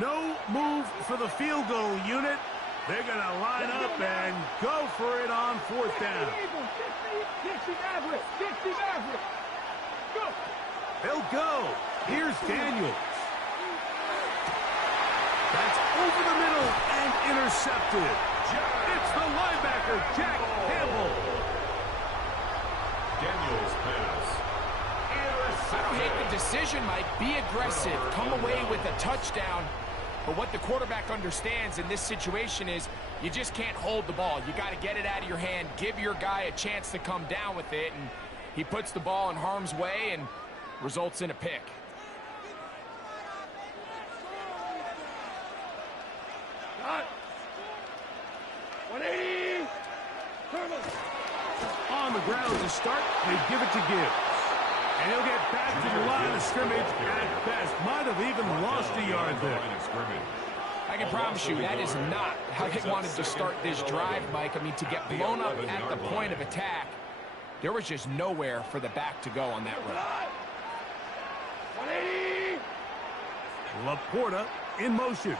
No move for the field goal unit. They're going to line up and go for it on 4th down. They'll go. Here's Daniels. That's over the middle and intercepted. It's the linebacker, Jack Campbell. Daniels pass. I don't hate the decision, Mike. Be aggressive. Come away with a touchdown. But what the quarterback understands in this situation is you just can't hold the ball. You got to get it out of your hand. Give your guy a chance to come down with it. And he puts the ball in harm's way and results in a pick. On the ground to start, they give it to Gibbs. And he'll get back to the line of scrimmage at best. Might have even lost a yard there. I can promise you that is not how they wanted to start this drive, Mike. I mean, to get blown up at the point of attack, there was just nowhere for the back to go on that run. 180. Laporta in motion.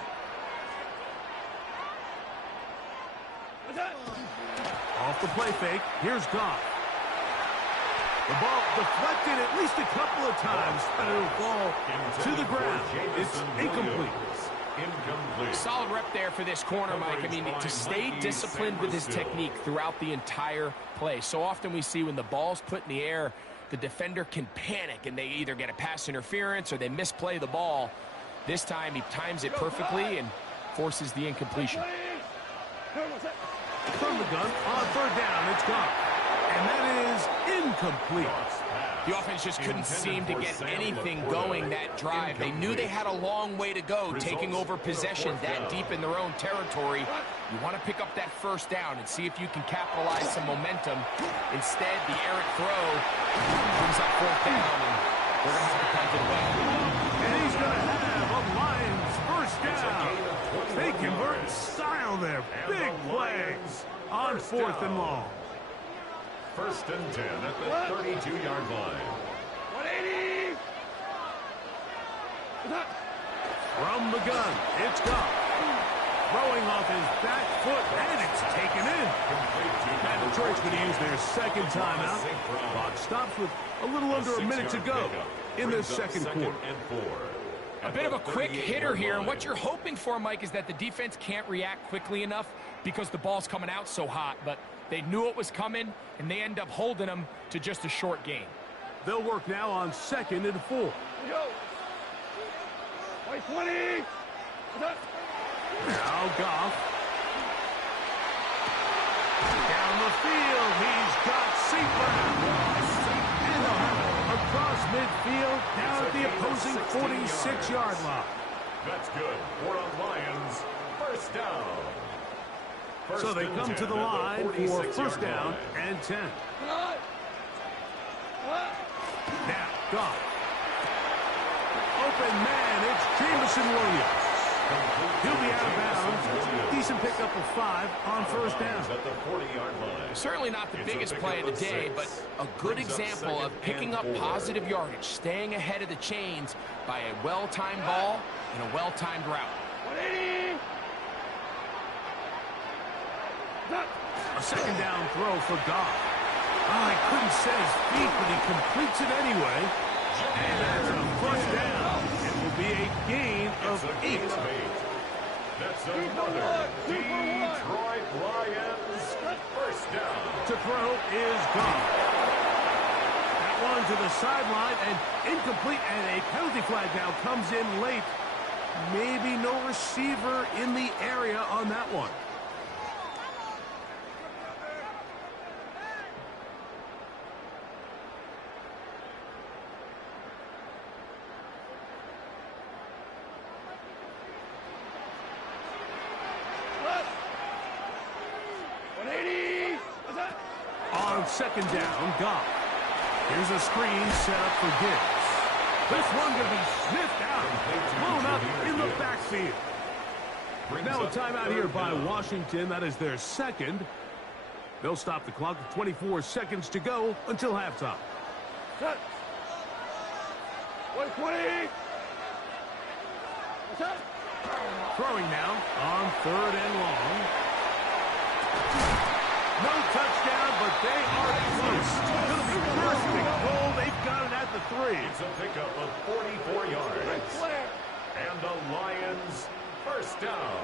Off the play fake. Here's Goff. The ball deflected at least a couple of times, but it'll fall to the ground. It's incomplete. Solid rep there for this corner, Mike. I mean, to stay disciplined with his technique throughout the entire play. So often we see when the ball's put in the air, the defender can panic, and they either get a pass interference or they misplay the ball. This time he times it perfectly and forces the incompletion. From the gun, on third down, it's gone. And that is incomplete. The offense just couldn't seem to get anything going that drive. They knew they had a long way to go, taking over possession that deep in their own territory. You want to pick up that first down and see if you can capitalize some momentum. Instead, the errant throw brings up fourth down, and they're going to have to punt it away. And he's going to have a Lions first down. They convert in style there. Big plays on fourth and long. First and 10 at the 32-yard line. 180. From the gun, it's Goff. Throwing off his back foot, and it's taken in. And Detroit's going to use their second timeout. Clock stops with a little under a minute to go in the second quarter. A bit of a quick hitter here, and what you're hoping for, Mike, is that the defense can't react quickly enough because the ball's coming out so hot, but they knew it was coming, and they end up holding them to just a short gain. They'll work now on 2nd and 4. White 20. Now Goff. Down the field, he's got St. Brown. And they'll have it across midfield, down at the opposing 46-yard line. That's good for a Lions first down. So they come to the line for first down and 10. Now, Goff. Open man, it's Jameson Williams. He'll be out of bounds. Decent pickup of 5 on first down. Certainly not the biggest play of the day, but a good example of picking up positive yardage, staying ahead of the chains by a well-timed ball and a well-timed route. 180. A second down throw for Goff. Oh, he couldn't set his feet, but he completes it anyway. And that's a first down. It will be a gain of 8. That's another Detroit Lions first down. To throw is Goff. That one to the sideline and incomplete, and a penalty flag now comes in late. Maybe no receiver in the area on that one. On second down, Goff. Here's a screen set up for Gibbs. This one going to be sniffed out, blown up in the backfield. Now a timeout here by Washington. That is their second. They'll stop the clock with 24 seconds to go until halftime. 120. Throwing now on third and long. No touchdown, but they are close. It'll be first and goal. They've got it at the 3. It's a pickup of 44 yards. And the Lions first down.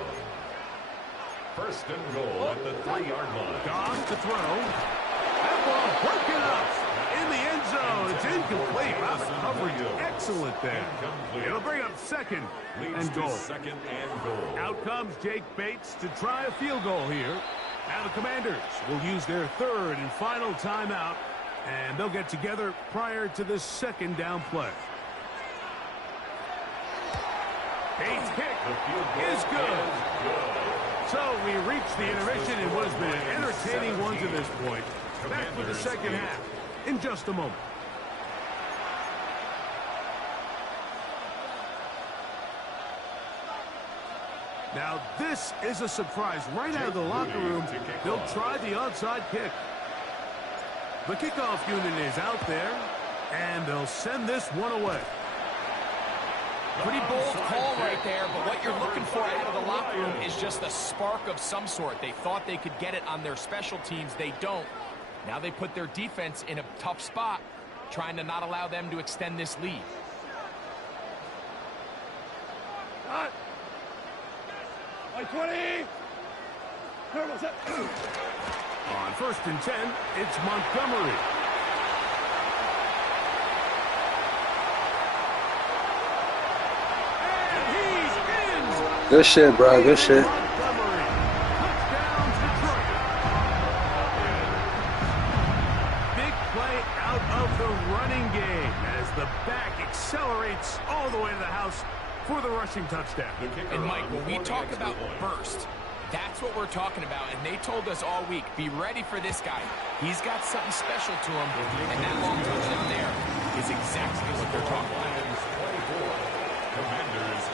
First and goal at the 3-yard line. Goff to throw. That ball broken up in the end zone. It's incomplete. Wow, the coverage excellent there. It'll bring up second and goal. Second and goal. Out comes Jake Bates to try a field goal here. Now the Commanders will use their third and final timeout, and they'll get together prior to this second down play. Bates' kick is good. So we reach the intermission in what has been an entertaining one to this point. Back with the second half in just a moment. Now, this is a surprise. Right out of the locker room, they'll try the onside kick. The kickoff unit is out there, and they'll send this one away. Pretty bold call right there, but what you're looking for out of the locker room is just a spark of some sort. They thought they could get it on their special teams. They don't. Now they put their defense in a tough spot, trying to not allow them to extend this lead. Like 20. On 1st and 10, it's Montgomery. And he's in. Good shit, bro. Good shit. Montgomery. Touchdown, Detroit. Big play out of the running game as the back accelerates all the way to the house for the rushing touchdown. And Mike, when we talk about burst, that's what we're talking about. And they told us all week, be ready for this guy. He's got something special to him. And that long touchdown there is exactly what they're talking about. Commanders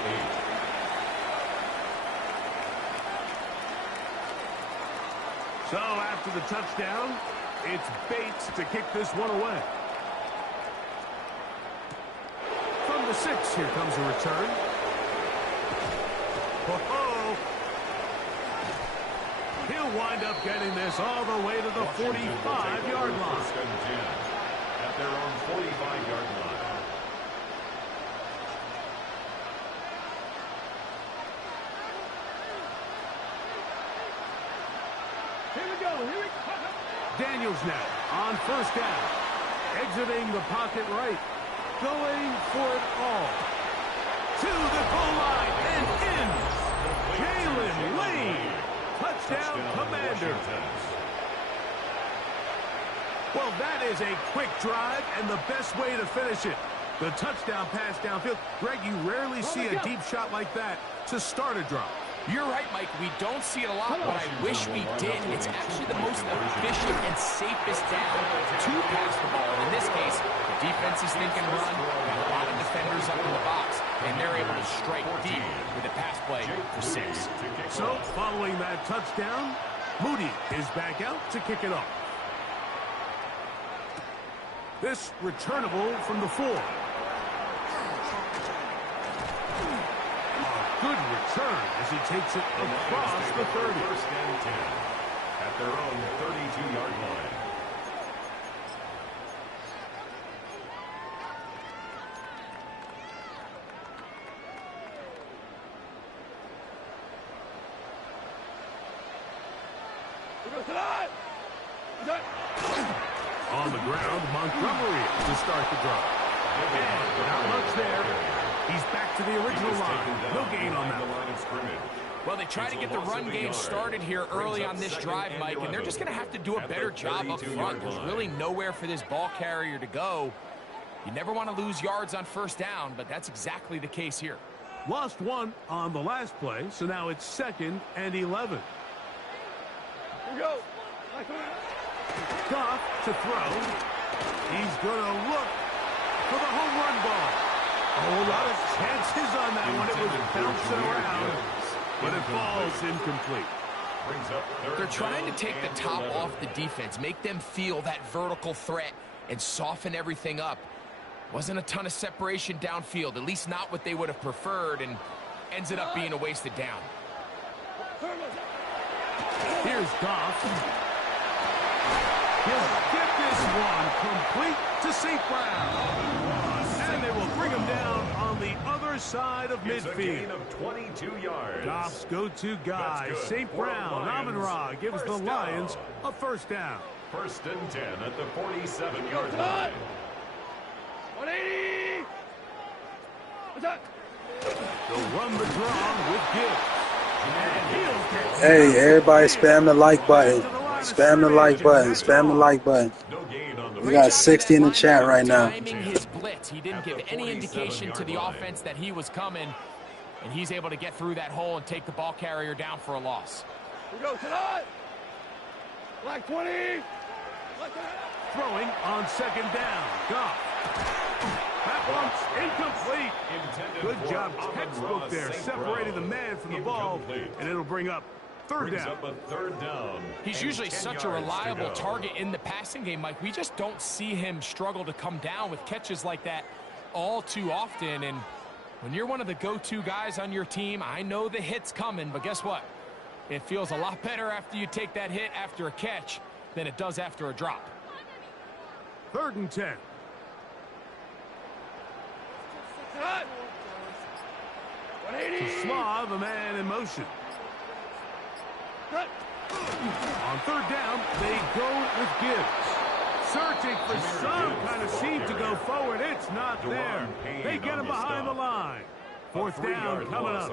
8. So after the touchdown, it's Bates to kick this one away. From the 6, here comes a return. Oh, he'll wind up getting this all the way to the 45-yard line. 1st and 10 at their own 45-yard line. Here we go. Daniels now on 1st down. Exiting the pocket right. Going for it all. To the goal line and in. Jalen Lane. Touchdown, Commanders. Well, that is a quick drive and the best way to finish it. The touchdown pass downfield. Greg, you rarely see a deep shot like that to start a drive. You're right, Mike. We don't see it a lot, but I wish we did. It's actually the most efficient and safest down to pass the ball. In this case, the defense is thinking run, got a lot of defenders up in the box, and they're able to strike deep with a pass play for 6. So, following that touchdown, Moody is back out to kick it off. This returnable from the 4. Good return as he takes it across the 30. 1st and 10 at their own 32-yard line. On the ground, Montgomery to start the drive. And not much there. He's back to the original line. No gain on that. Well, they try to get the run game started here early on this drive, Mike, and they're just going to have to do a better job up front. There's really nowhere for this ball carrier to go. You never want to lose yards on 1st down, but that's exactly the case here. Lost 1 on the last play, so now it's 2nd and 11. Here we go. Goff to throw. He's going to look for the home run ball. Oh, a lot of chances on that one. It was bouncing around, but it falls incomplete. They're trying to take the top off the defense, make them feel that vertical threat, and soften everything up. Wasn't a ton of separation downfield, at least not what they would have preferred, and ends it up being a wasted down. Here's Goff. He'll get this one complete to St. Brown. And they will bring him down on the other side of It's a gain midfield. of 22 yards. Goff's go-to guy, St. Brown. Amon-Ra gives the Lions a 1st down. 1st and 10 at the 47-yard line. 180. They'll run the draw with Gibbs. And he'll get Hey, everybody spam the like button. Spam the like button. Spam the like button. No gain on the We got 60 in the chat right now. Timing his blitz. He didn't give any indication to the offense that he was coming, and he's able to get through that hole and take the ball carrier down for a loss. Here we go. Tonight. Black 20. throwing on 2nd down. Goff. That one's incomplete. Good job, textbook there, separating the man from the ball, and it'll bring up third down. He's usually such a reliable target in the passing game, Mike. We just don't see him struggle to come down with catches like that all too often. And when you're one of the go-to guys on your team, I know the hit's coming, but guess what? It feels a lot better after you take that hit after a catch than it does after a drop. 3rd and 10. To Slav, a man in motion. On 3rd down, they go with Gibbs. Searching for some kind of seam to go forward. It's not there. They get him behind the line. 4th down coming up.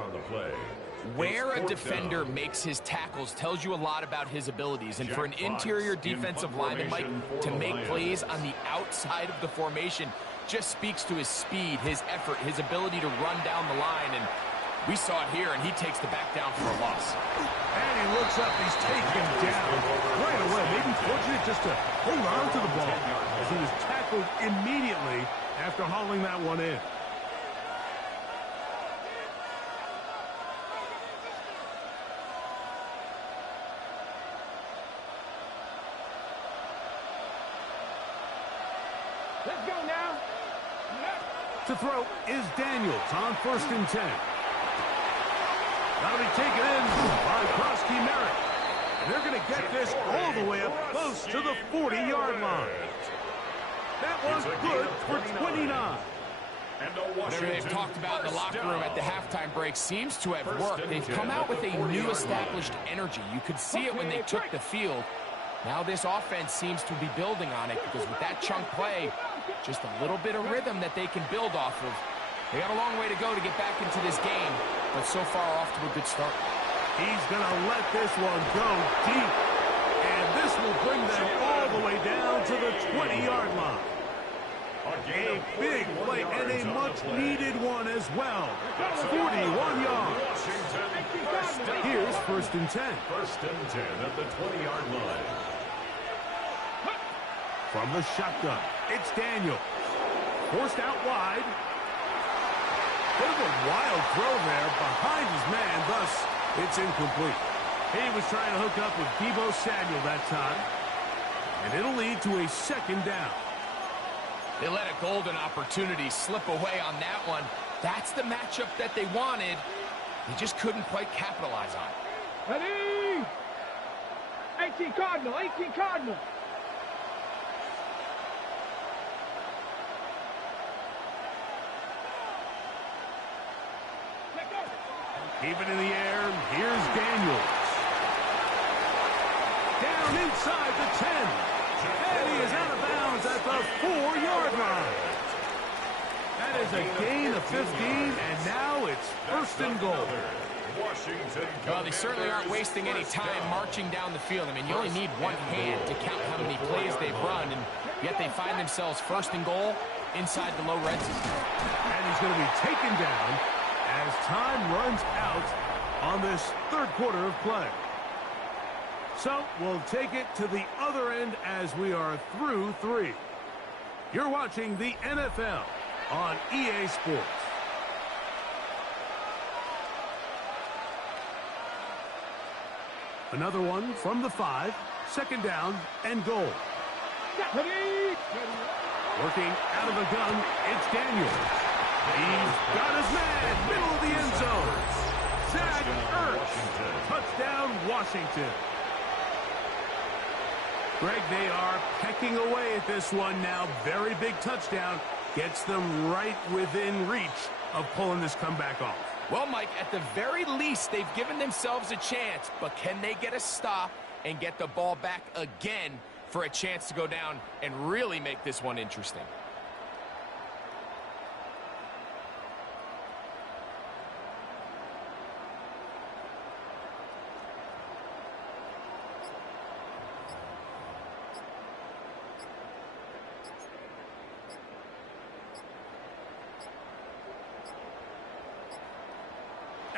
Where a defender makes his tackles tells you a lot about his abilities. And for an interior defensive lineman, Mike, to make plays on the outside of the formation just speaks to his speed, his effort, his ability to run down the line. And we saw it here, and he takes the back down for a loss. And he looks up, he's taken down right away. Maybe fortunate just to hold on to the ball as he was tackled immediately after hauling that one in. Let's go now. To throw is Daniels on 1st and 10. That'll be taken in by Krosky Merritt. And they're going to get this all the way up close to the 40-yard line. That one's good for 29. Whatever they've talked about in the locker room at the halftime break seems to have worked. They've come out with a new established energy. You could see it when they took the field. Now this offense seems to be building on it because with that chunk play, just a little bit of rhythm that they can build off of. They got a long way to go to get back into this game, but so far off to a good start. He's going to let this one go deep, and this will bring them all the way down to the 20-yard line. A big play and a much-needed one as well. 41 yards. Here's 1st and 10. 1st and 10 at the 20-yard line. From the shotgun, it's Daniels. Forced out wide. Bit of a wild throw there behind his man, thus it's incomplete. He was trying to hook up with Deebo Samuel that time, and it'll lead to a 2nd down. They let a golden opportunity slip away on that one. That's the matchup that they wanted. They just couldn't quite capitalize on it. Ready? 18 Cardinal, 18 Cardinal. Keep it in the air. Here's Daniels. Down inside the 10. And he is out of bounds at the 4-yard line. That is a gain of 15, and now it's 1st and goal. Well, they certainly aren't wasting any time marching down the field. I mean, you only need one hand to count how many plays they've run, and yet they find themselves 1st and goal inside the low red zone. And he's going to be taken down as time runs out on this 3rd quarter of play. So we'll take it to the other end as we are through 3. You're watching the NFL on EA Sports. Another one from the 5, 2nd down and goal. Working out of the gun, it's Daniels. He's got his man, middle of the end zone. Zach Ertz, touchdown Washington. Greg, they are pecking away at this one now. Very big touchdown. Gets them right within reach of pulling this comeback off. Well, Mike, at the very least, they've given themselves a chance, but can they get a stop and get the ball back again for a chance to go down and really make this one interesting?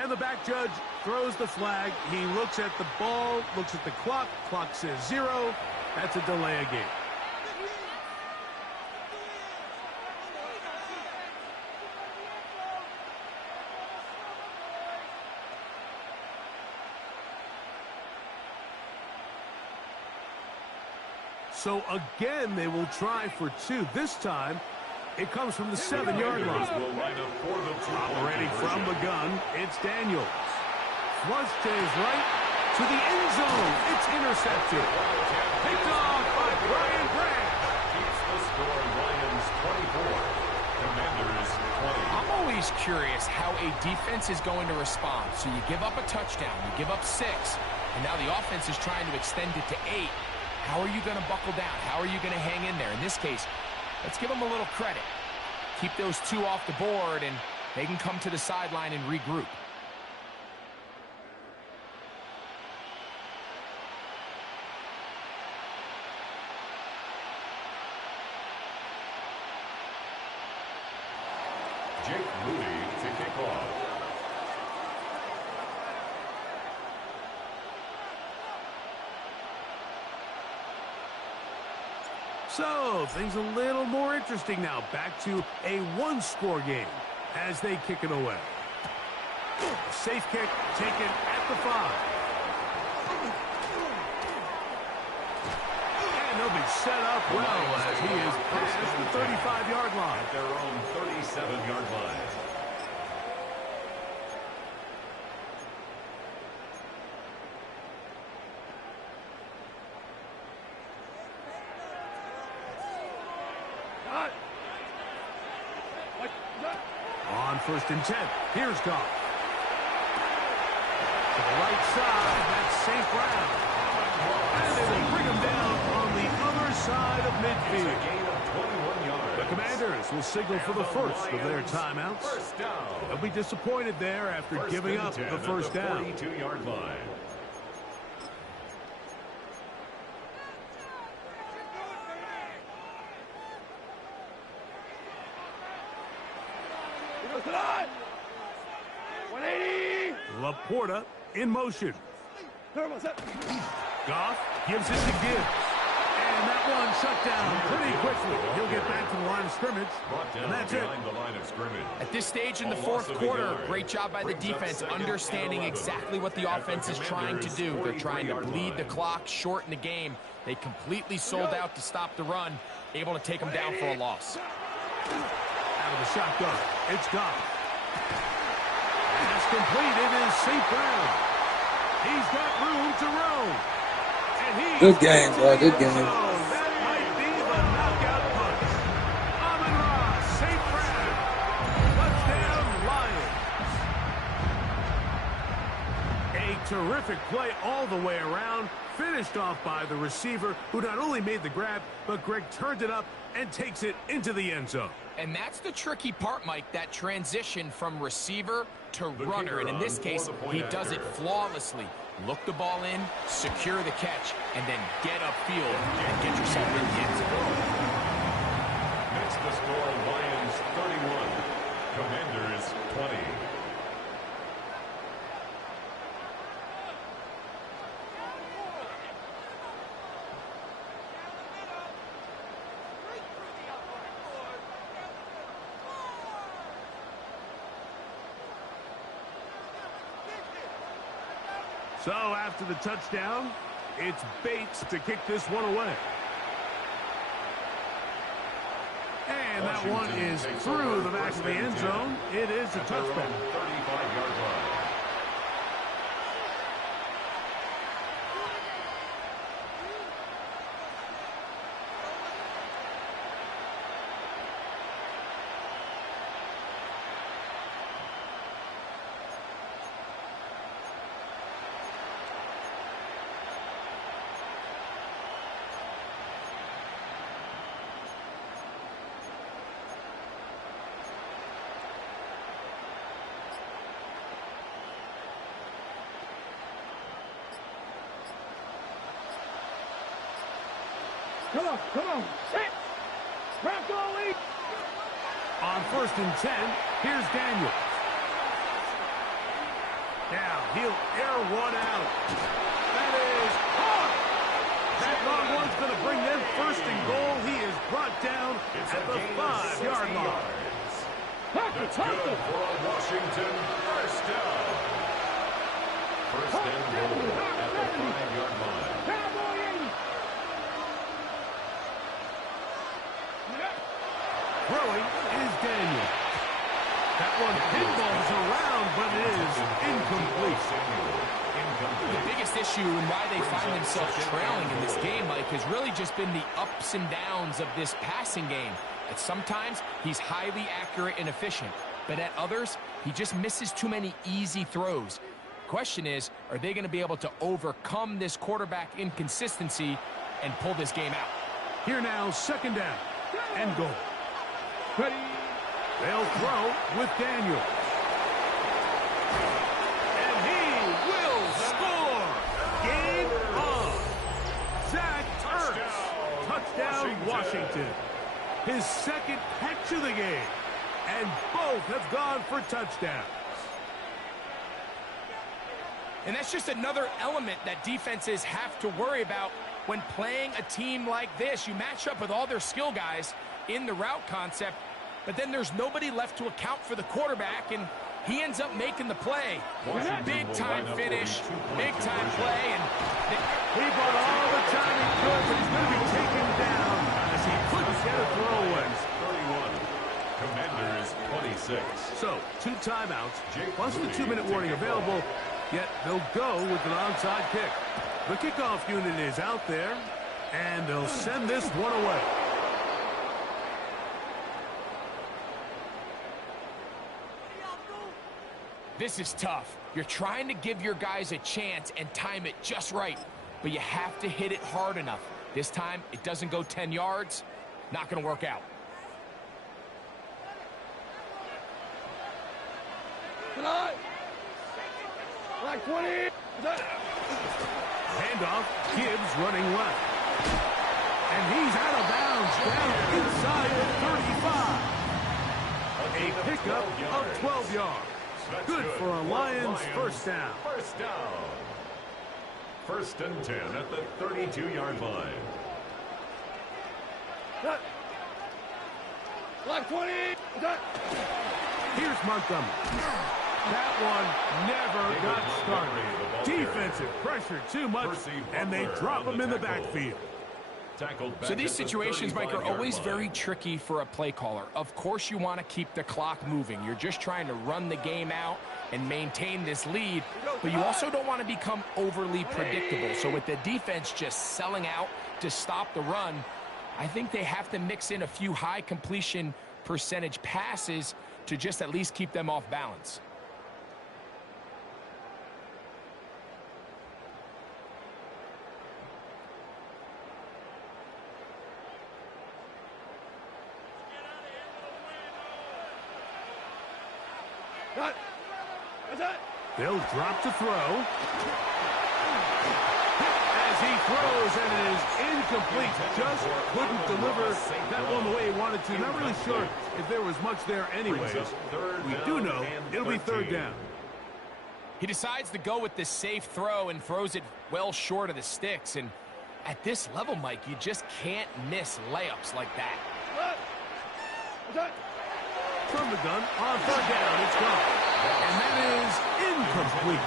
And the back judge throws the flag. He looks at the ball, looks at the clock. Clock says 0. That's a delay of game. So again, they will try for 2. This time, it comes from the 7-yard line. Operating from the gun, it's Daniels. Flush to his right, to the end zone. It's intercepted. Picked off by Brian Grant. Keeps the score, Lions 24. Commanders 20. I'm always curious how a defense is going to respond. So you give up a touchdown, you give up 6, and now the offense is trying to extend it to 8. How are you going to buckle down? How are you going to hang in there? In this case, let's give them a little credit. Keep those 2 off the board, and they can come to the sideline and regroup. Jake Moody to kick off. So, things a little more interesting now. Back to a 1-score game as they kick it away. Safe kick taken at the 5. And they'll be set up well as he is past the 35-yard line. At their own 37-yard line. On 1st and 10, here's Goff. To the right side, that's St. Brown. And they will bring him down on the other side of midfield. It's a gain of 21 yards. The Commanders will signal for the first of their timeouts. First down. They'll be disappointed there after giving up the first down. 42-yard line. Laporta in motion. Goff gives it to Gibbs. And that one shut down pretty quickly. He'll get back to the line of scrimmage. And that's it. The line of scrimmage. At this stage in the 4th quarter, great job by the defense, understanding exactly what the offense is trying to do. They're trying to bleed the clock, shorten the game. They completely sold out to stop the run, able to take them down for a loss. Out of the shotgun, it's Goff. Pass complete. It is St. Brown. He's got room to roam. And he's Good game, bro. Good game. That might be the knockout punch. Amon-Ra, St. Brown. Touchdown, Lions. A terrific play all the way around. Finished off by the receiver, who not only made the grab, but Greg turned it up and takes it into the end zone. And that's the tricky part, Mike, that transition from receiver to runner. And in this case, he does it flawlessly. Look the ball in, secure the catch, and then get upfield and get yourself in the end zone. Makes the score Lions 31, Commanders 20. So after the touchdown, it's Bates to kick this one away. And that one is through the back of the end zone. It is a touchback. 35-yard line. Come on. Set. Bronco lead. On 1st and 10, here's Daniels. Now he'll air one out. That is caught. That long one's going to bring them 1st and goal. He is brought down at the 5-yard line. That's good for a Washington first down. 1st and goal at the 5-yard line. Throwing is Daniel. That one pinballs around, but it is incomplete. The biggest issue and why they find themselves trailing in this game, Mike, has really just been the ups and downs of this passing game. At sometimes, he's highly accurate and efficient, but at others, he just misses too many easy throws. Question is, are they going to be able to overcome this quarterback inconsistency and pull this game out? Here now, second down and goal. Ready? They'll throw with Daniel. And he will score. Game on. Zach Ertz. Touchdown, Washington. His second catch of the game. And both have gone for touchdowns. And that's just another element that defenses have to worry about when playing a team like this. You match up with all their skill guys in the route concept, but then there's nobody left to account for the quarterback, and he ends up making the play. Big-time finish, big-time play, and he bought all the time he could, but he's going to be taken down as he couldn't get a throw away. 31. Commanders 26. So, 2 timeouts, plus the 2-minute warning available, yet they'll go with an onside kick. The kickoff unit is out there, and they'll send this one away. this is tough. You're trying to give your guys a chance and time it just right, but you have to hit it hard enough. This time, it doesn't go 10 yards. Not going to work out. Like 20. Handoff, Gibbs running left. And he's out of bounds down inside the 35. A pickup of 12 yards. Good for a Lions first down. First down. 1st and 10 at the 32-yard line. Like 20. Here's Montgomery. That one never got started. Defensive pressure too much, and they drop him in the backfield. So these situations, Mike, are always very tricky for a play caller. Of course you want to keep the clock moving. You're just trying to run the game out and maintain this lead, but you also don't want to become overly predictable. So with the defense just selling out to stop the run, I think they have to mix in a few high completion percentage passes to just at least keep them off balance. They'll drop to throw. As he throws, and it is incomplete. Just couldn't deliver that one the way he wanted to. Not really sure if there was much there anyways. We do know it'll be 3rd down. He decides to go with the safe throw and throws it well short of the sticks. And at this level, Mike, you just can't miss layups like that. From the gun, on 3rd down, it's gone. And that is incomplete.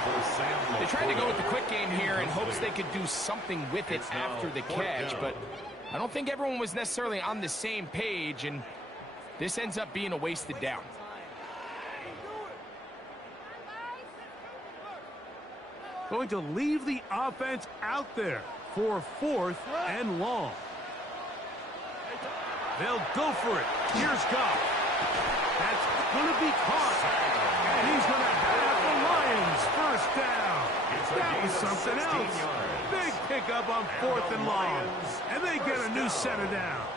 They tried to go with the quick game here in hopes they could do something with it after the catch, but I don't think everyone was necessarily on the same page, and this ends up being a wasted down. Going to leave the offense out there for 4th and long. They'll go for it. Here's Goff. That's going to be caught. And he's going to have the Lions first down. That was something else. Big pickup on 4th and long. And they get a new set of downs.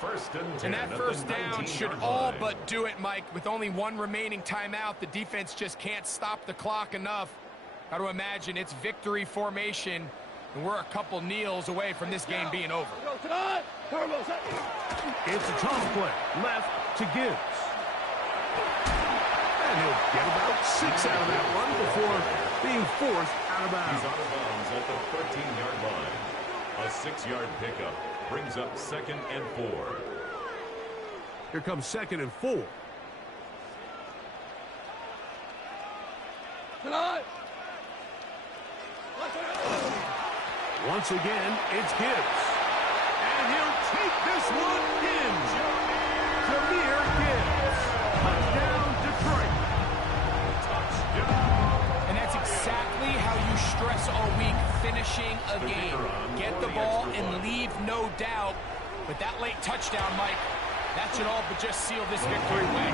1st and 10. And that first down should all but do it, Mike. With only one remaining timeout, the defense just can't stop the clock enough. Got to imagine it's victory formation, and we're a couple kneels away from this game being over. It's a toss play. Left to Gibbs. And he'll get about 6 out of that one before being forced out of bounds. He's out of bounds at the 13-yard line. A 6-yard pickup brings up 2nd and 4. Here comes 2nd and 4. Once again, it's Gibbs. And he'll take this one in. Touchdown, Detroit. And that's exactly how you stress all week, finishing a game. Get the ball and leave no doubt. But that late touchdown, Mike, that should all but just seal this victory away.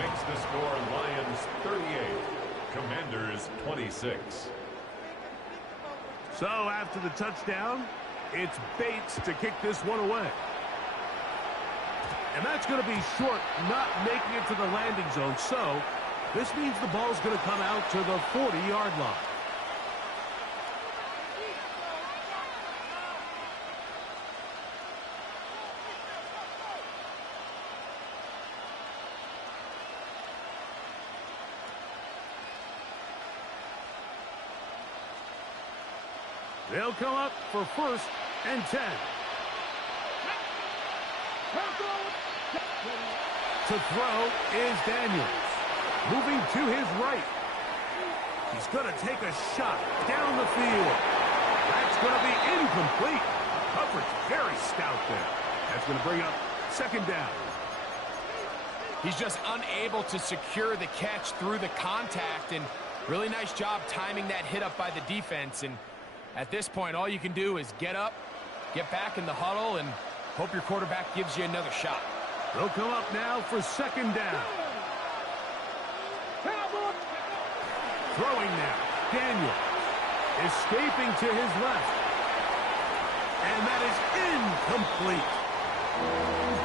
Makes the score Lions 38, Commanders 26. So after the touchdown, it's Bates to kick this one away. And that's going to be short, not making it to the landing zone. So this means the ball's going to come out to the 40-yard line. They'll come up for 1st and 10. To throw is Daniels. Moving to his right. He's going to take a shot down the field. That's going to be incomplete. Coverage very stout there. That's going to bring up 2nd down. He's just unable to secure the catch through the contact, and really nice job timing that hit up by the defense. And at this point, all you can do is get up, get back in the huddle, and hope your quarterback gives you another shot. They'll come up now for 2nd down. Throwing now. Daniel escaping to his left. And that is incomplete.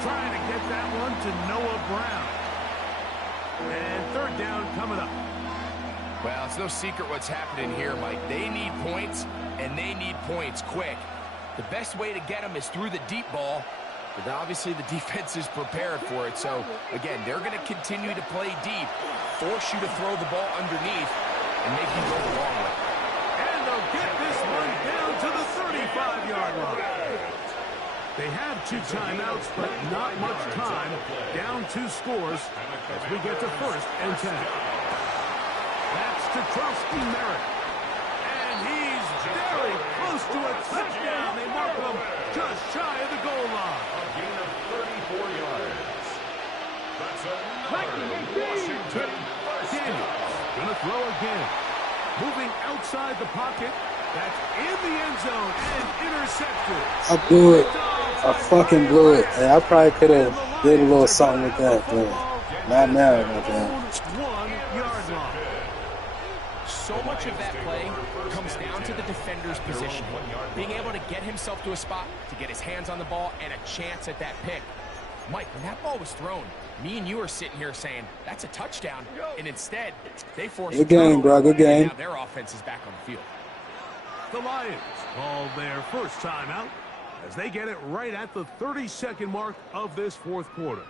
Trying to get that one to Noah Brown. And 3rd down coming up. Well, it's no secret what's happening here, Mike. They need points, and they need points quick. The best way to get them is through the deep ball, but obviously the defense is prepared for it. So, again, they're going to continue to play deep, force you to throw the ball underneath, and make you go the long way. And they'll get this one down to the 35-yard line. They have 2 timeouts, but not much time. Down 2 scores as we get to 1st and 10. That's to Trusty Merritt. And he's very close to a touchdown. They mark him just shy of the goal line. A gain of 34 yards. That's another Washington first Daniel gonna throw again. Moving outside the pocket. That's in the end zone and intercepted. I blew it. I fucking blew it. Hey, I probably could have did a little something with that, but not now, my man. 1-yard line. So much of that play comes down to the defender's position. Being able to get himself to a spot, to get his hands on the ball, and a chance at that pick. Mike, when that ball was thrown, me and you are sitting here saying, that's a touchdown. And instead, they forced good game, bro. Good game. Now their offense is back on the field. The Lions call their first timeout as they get it right at the 32nd mark of this 4th quarter.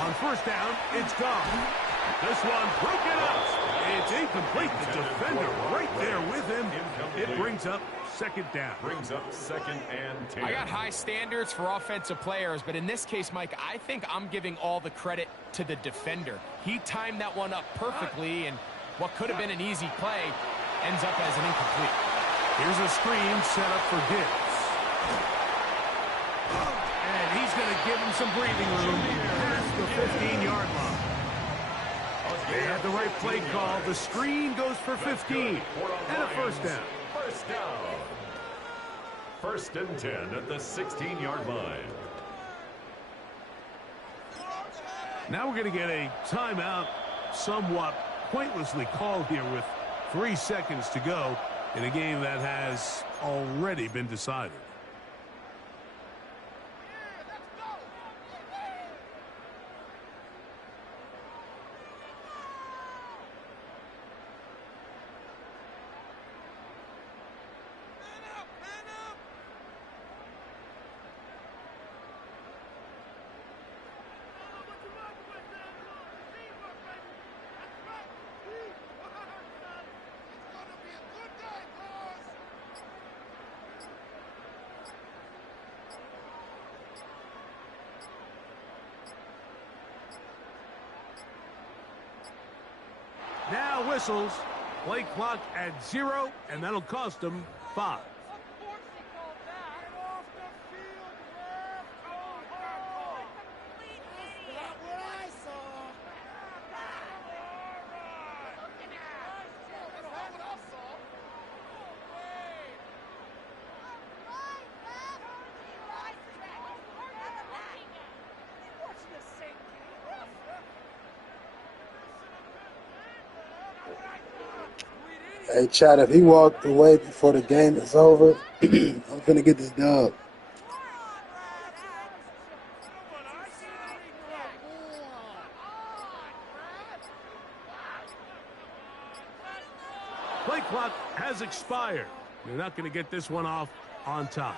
On 1st down, it's gone. This one broken up. It's incomplete. The defender right there with him. It brings up 2nd down. Brings up 2nd and 10. I got high standards for offensive players, but in this case, Mike, I think I'm giving all the credit to the defender. He timed that one up perfectly, and what could have been an easy play ends up as an incomplete. Here's a screen set up for Gibbs. And he's going to give him some breathing room past the 15-yard line. They had the right play call. The screen goes for 15. And a 1st down. 1st down. 1st and 10 at the 16-yard line. Now we're going to get a timeout, somewhat pointlessly called here with 3 seconds to go in a game that has already been decided. Now whistles. Play clock at 0, and that'll cost them 5. Hey, Chad, if he walked away before the game is over, I'm going to get this dub. Play clock has expired. You're not going to get this one off on time.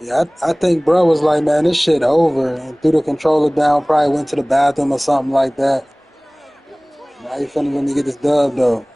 Yeah, I think bro was like, man, this shit over, and threw the controller down, probably went to the bathroom or something like that. Now he finna let me get this dub, though.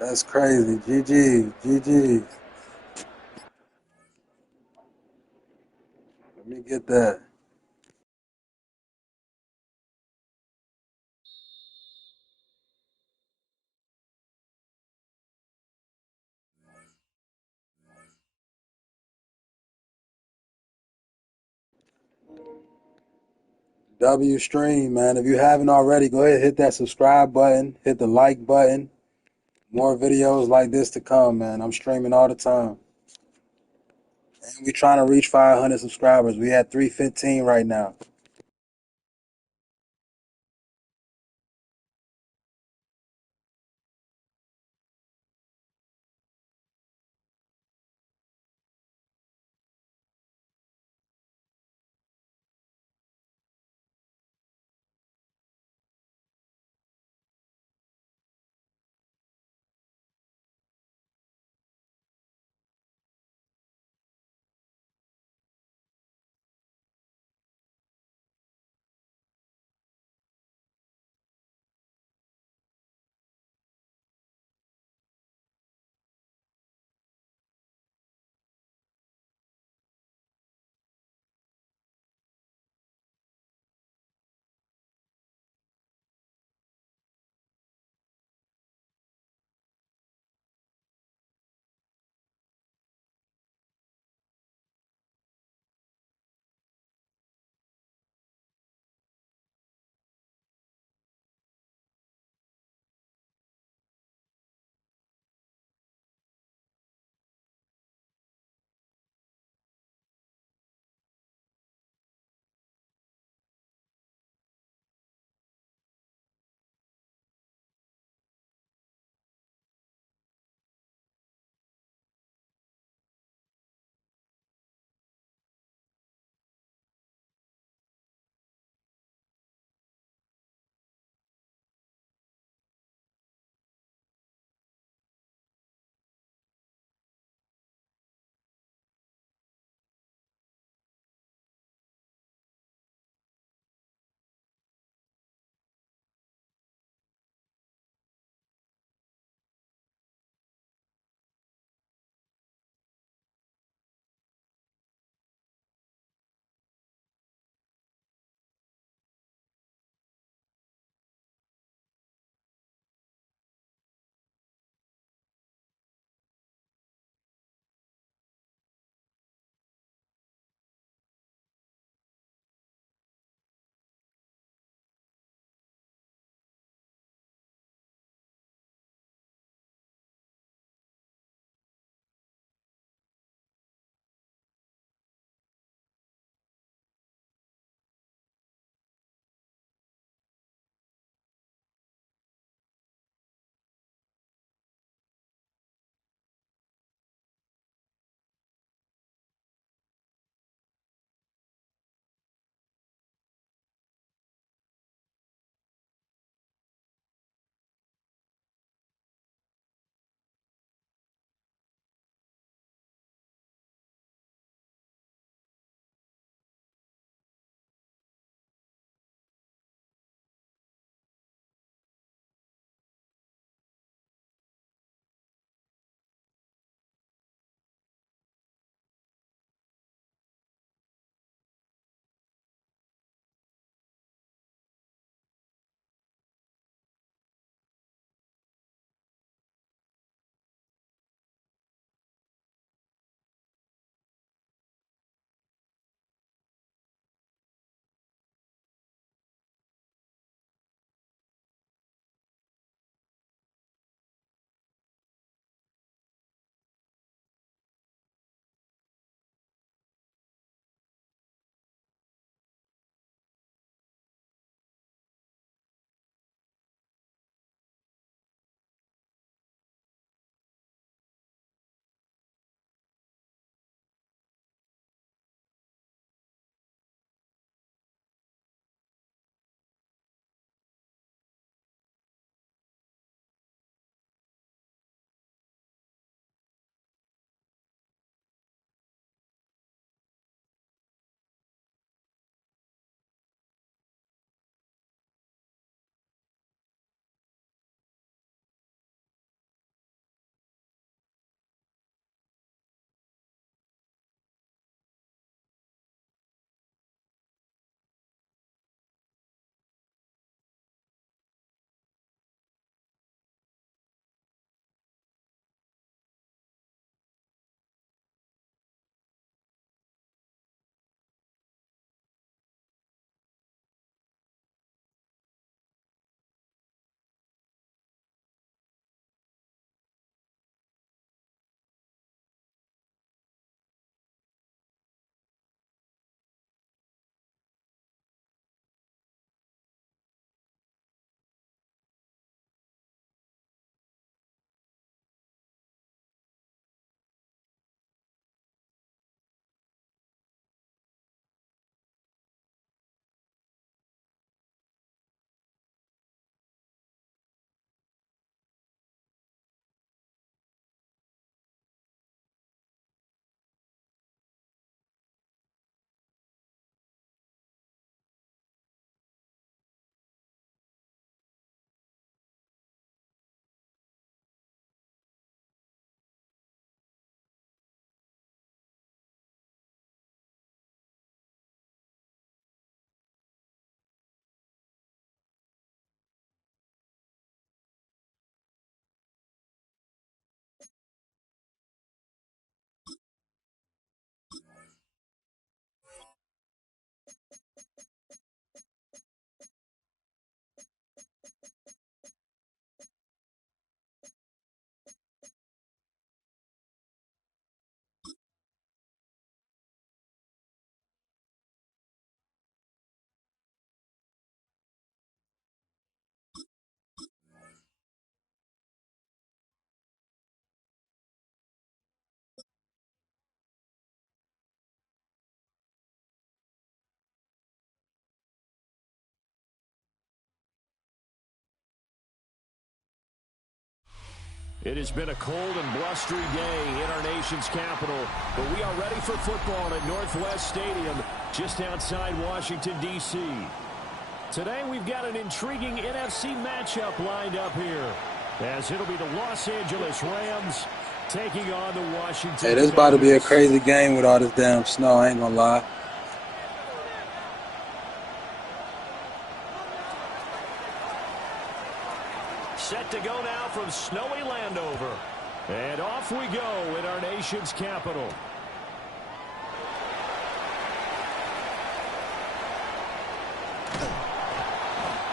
That's crazy. GG. GG. Let me get that. W stream, man. If you haven't already, go ahead, hit that subscribe button, hit the like button. More videos like this to come, man. I'm streaming all the time. And we're trying to reach 500 subscribers. We at 315 right now. It has been a cold and blustery day in our nation's capital, but we are ready for football at Northwest Stadium just outside Washington, D.C. Today we've got an intriguing NFC matchup lined up here, as it'll be the Los Angeles Rams taking on the Washington Hey, this about to be a crazy game with all this damn snow, I ain't gonna lie. Set to go now from snowy Landover. And off we go in our nation's capital.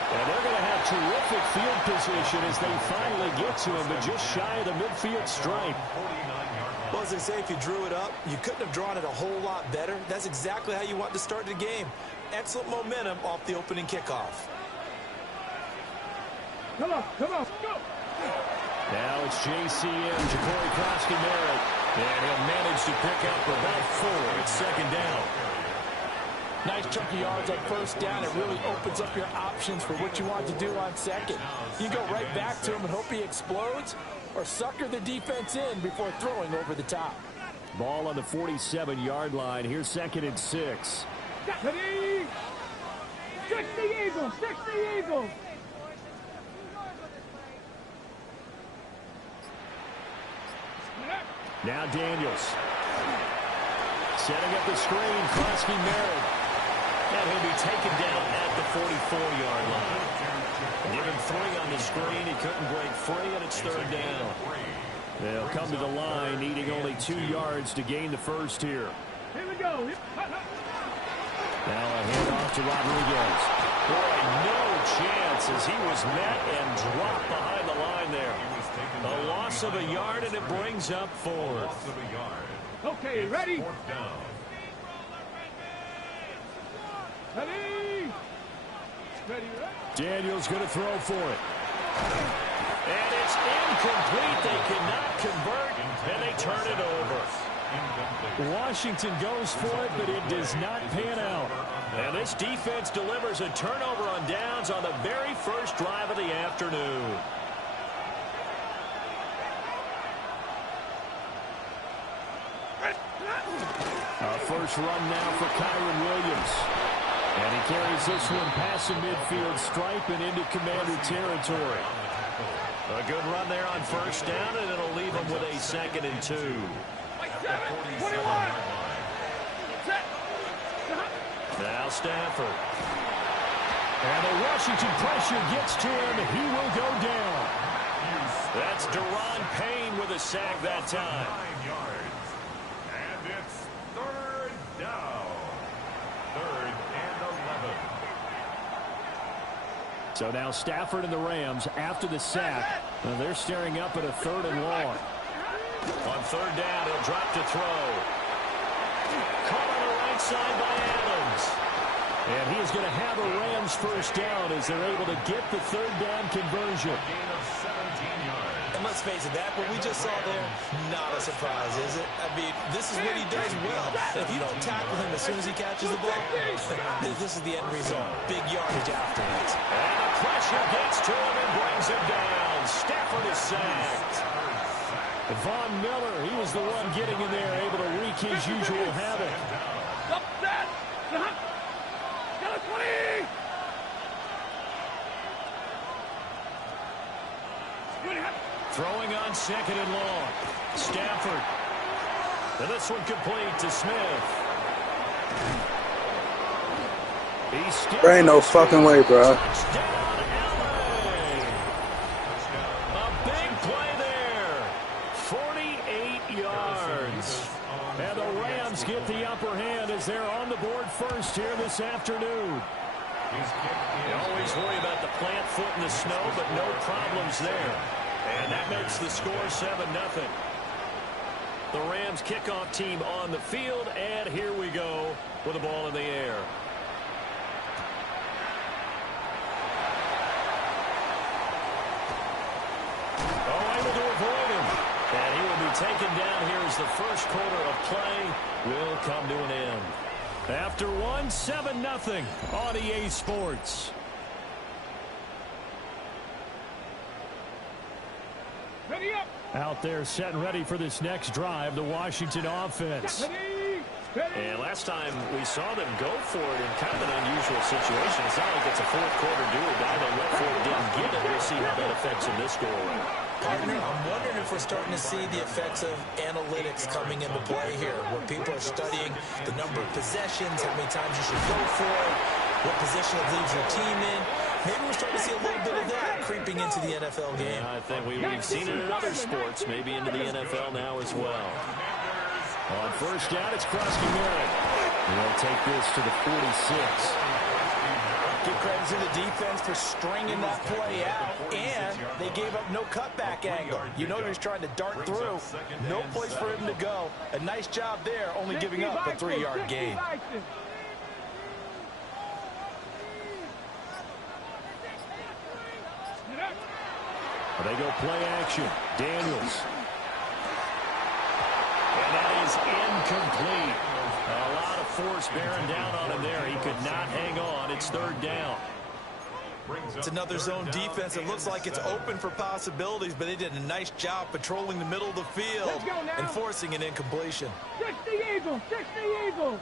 And they're going to have terrific field position as they finally get to him, but just shy of the midfield stripe. Well, as they say, if you drew it up, you couldn't have drawn it a whole lot better. That's exactly how you want to start the game. Excellent momentum off the opening kickoff. Come on, go! Now it's JCM, Ja'Cory Krosky-Merritt, and he'll manage to pick up about 4. It's second down. Nice chunky yards on first down. It really opens up your options for what you want to do on second. You go right back to him and hope he explodes, or sucker the defense in before throwing over the top. Ball on the 47-yard line. Here's 2nd and 6. Ready? 60 Eagles! 60 Eagles! Now Daniels. Setting up the screen, Krosky-Merritt. And he'll be taken down at the 44-yard line. Given 3 on the screen, he couldn't break free, and it's 3rd down. They'll come to the line, needing only 2 yards to gain the first here. Here we go. Now a handoff to Rodriguez. Boy, no chance as he was met and dropped behind the line there. A loss of a yard, and it brings up 4th. Okay, ready? Ready? Daniels going to throw for it. And it's incomplete. They cannot convert, and they turn it over. Washington goes for it, but it does not pan out. And this defense delivers a turnover on downs on the very first drive of the afternoon. A first run now for Kyron Williams. And he carries this one past the midfield stripe and into Commander territory. A good run there on first down, and it'll leave him with a 2nd and 2. 21. Now Stafford. And the Washington pressure gets to him. He will go down. That's Deron Payne with a sack that time. And it's 3rd down. 3rd and 11. So now Stafford and the Rams, after the sack, they're staring up at a 3rd and long. On 3rd down, he'll drop to throw. Caught on the right side by Adams. And he is going to have a Rams first down as they're able to get the 3rd down conversion. Gain of 17 yards. And let's face it, that what we just saw there, not a surprise, is it? I mean, this is what he does well. If you don't tackle him as soon as he catches the ball, this is the end result. Big yardage afterwards. And the pressure gets to him and brings him down. Stafford is sacked. Von Miller, he was the one getting in there, able to wreak his usual havoc. Up that! Got a 20! Throwing on 2nd and long. Stafford. And this one complete to Smith. There ain't no fucking way, bro. Touchdown, LA. A big play there. 48 yards. And the Rams get the upper hand as they're on the board first here this afternoon. You always worry about the plant foot in the snow, but no problems there. And that makes the score 7-0. The Rams kickoff team on the field, and here we go with the ball in the air. Oh, able to avoid him. And he will be taken down here as the first quarter of play will come to an end. After 7-0 on EA Sports. Out there set and ready for this next drive, the Washington offense. And last time we saw them go for it in kind of an unusual situation. It's not like it's a fourth quarter do or die. They went for it, didn't get it. We'll see how that affects them this go around. Partner, I'm wondering if we're starting to see the effects of analytics coming into play here, where people are studying the number of possessions, how many times you should go for it, what position it leaves your team in. Maybe we're starting to see a little bit of that creeping into the NFL game. I think we've seen it in other sports, maybe into the NFL now as well. On first down, it's Krusky-Merritt. They'll take this to the 46. Give credit to the defense for stringing that play out, and they gave up no cutback angle. You know he was trying to dart through. No place for him to go. A nice job there, only giving up a 3-yard gain. They go play action. Daniels. And that is incomplete. A lot of force bearing down on him there. He could not hang on. It's third down. It's another zone defense. It looks like it's open for possibilities, but they did a nice job patrolling the middle of the field and forcing an incompletion. 60 Eagles! 60 Eagles!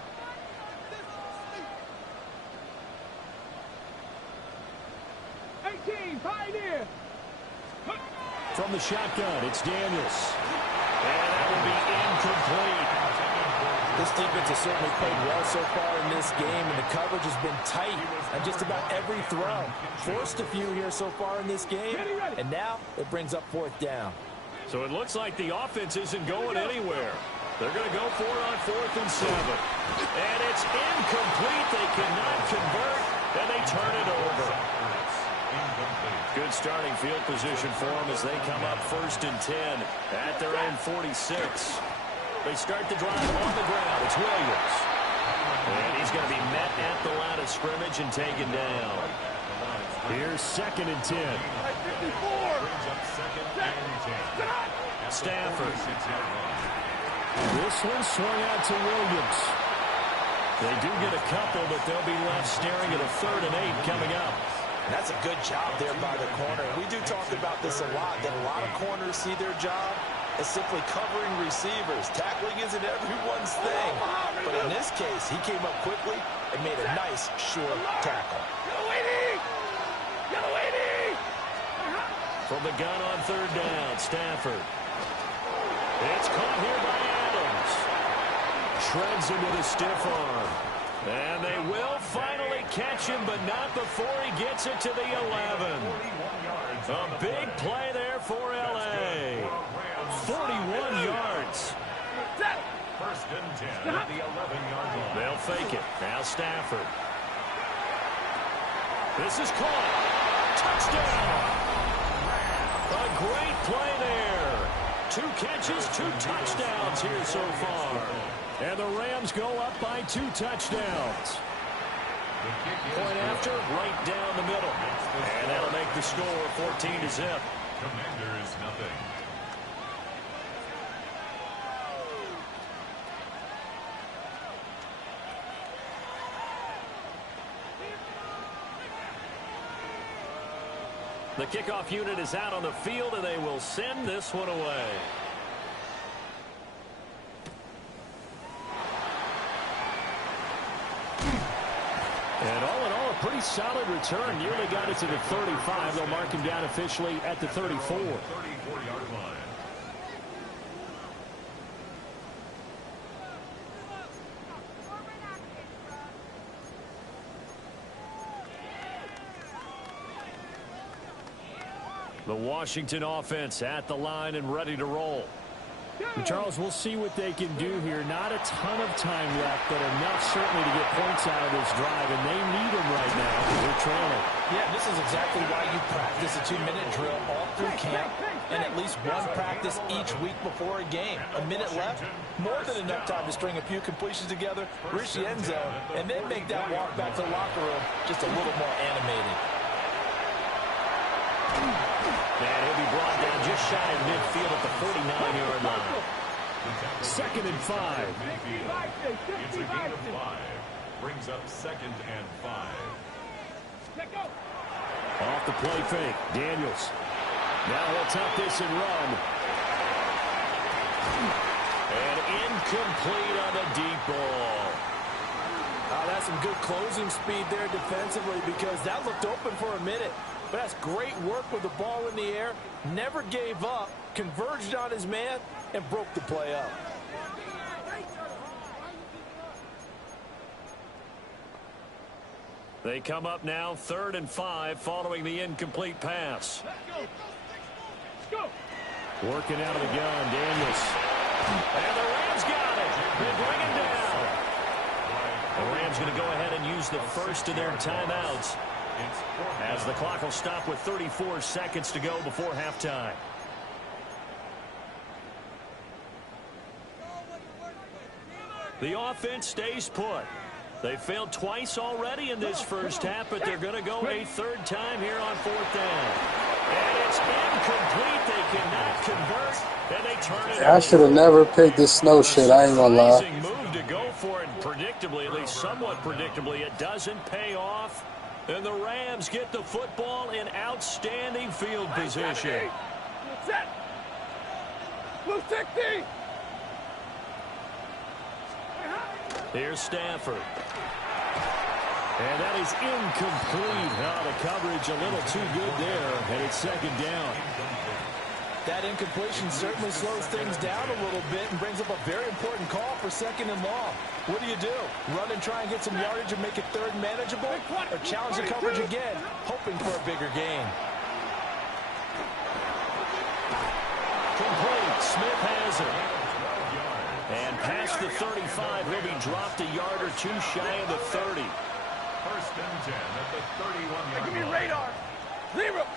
Pioneer! From the shotgun, it's Daniels. And that will be incomplete. This defense has certainly played well so far in this game, and the coverage has been tight on just about every throw. Forced a few here so far in this game, and now it brings up fourth down. So it looks like the offense isn't going anywhere. They're going to go for it on 4th and 7. And it's incomplete. They cannot convert, and they turn it over. Good starting field position for them as they come up 1st and 10 at their own 46. They start the drive on the ground. It's Williams. And he's going to be met at the line of scrimmage and taken down. Here's 2nd and 10. Stafford. This one swung out to Williams. They do get a couple, but they'll be left staring at a 3rd and 8 coming up. And that's a good job there by the corner. We do talk about this a lot, that a lot of corners see their job as simply covering receivers. Tackling isn't everyone's thing. But in this case, he came up quickly and made a nice, short tackle. From the gun on 3rd down, Stafford. It's caught here by Adams. Shreds him with a stiff arm. And they will finally catch him, but not before he gets it to the 11. A big play there for L.A. 41 yards. 1st and 10 at the 11-yard line. They'll fake it. Now Stafford. This is caught. Touchdown. A great play there. 2 catches, 2 touchdowns here so far. And the Rams go up by 2 touchdowns. Point after, right down the middle. And that'll make the score 14-0. Commanders nothing. The kickoff unit is out on the field, and they will send this one away. And all in all, a pretty solid return. Nearly got it to the 35. They'll mark him down officially at the 34. 34-yard line. The Washington offense at the line and ready to roll. And Charles, we'll see what they can do here. Not a ton of time left, but enough certainly to get points out of this drive, and they need them right now because they're trailing. Yeah, this is exactly why you practice a 2-minute drill all through camp and at least one practice each week before a game. A minute left, more than enough time to string a few completions together, reach the end zone, and then make that walk back to the locker room just a little more animated. And he'll be brought down just shy of midfield at the 49-yard line. 2nd and 5. It's a gain of 5. Brings up 2nd and 5. Off the play fake, Daniels. Now he'll tuck this and run. And incomplete on the deep ball. That's some good closing speed there defensively because that looked open for a minute. But that's great work with the ball in the air. Never gave up, converged on his man, and broke the play up. They come up now 3rd and 5 following the incomplete pass. Working out of the gun, Daniels. And the Rams got it. They bring him down. The Rams going to go ahead and use the first of their timeouts as the clock will stop with 34 seconds to go before halftime. The offense stays put. They failed twice already in this first half, but they're going to go a 3rd time here on 4th down. And it's incomplete. They cannot convert, and they turn it over. I should have never picked this snow shit. I ain't gonna lie. Amazing move to go for it. Predictably, at least somewhat predictably, it doesn't pay off. And the Rams get the football in outstanding field position. Set. Blue 60. Here's Stafford. And that is incomplete. The coverage a little too good there, and it's 2nd down. That incompletion certainly slows things down a little bit and brings up a very important call for 2nd and long. What do? Run and try and get some yardage and make it 3rd manageable, or challenge the coverage again, hoping for a bigger gain? Complete. Smith has it. And past the 35, he'll be dropped a yard or two shy of the 30. 1st and 10 at the 31-yard Give me line. radar. Zero.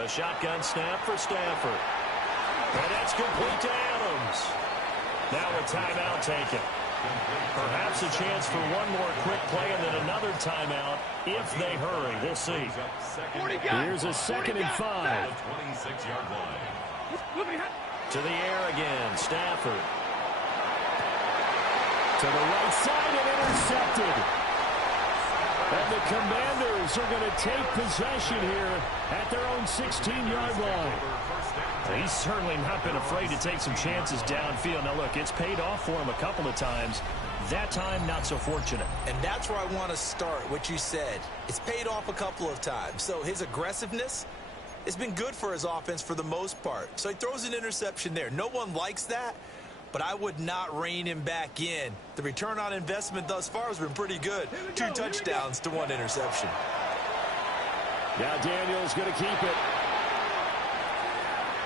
A shotgun snap for Stafford. And that's complete to Adams. Now a timeout taken. Perhaps a chance for one more quick play and then another timeout if they hurry. We'll see. Here's a 2nd and 5. 26-yard line. To the air again. Stafford. To the right side and intercepted. And the Commanders are going to take possession here at their own 16-yard line. He's certainly not been afraid to take some chances downfield. Now, look, it's paid off for him a couple of times. That time, not so fortunate. And that's where I want to start, what you said. It's paid off a couple of times. So his aggressiveness has been good for his offense for the most part. So he throws an interception there. No one likes that, but I would not rein him back in. The return on investment thus far has been pretty good. 2 touchdowns to 1 interception. Now Daniels going to keep it.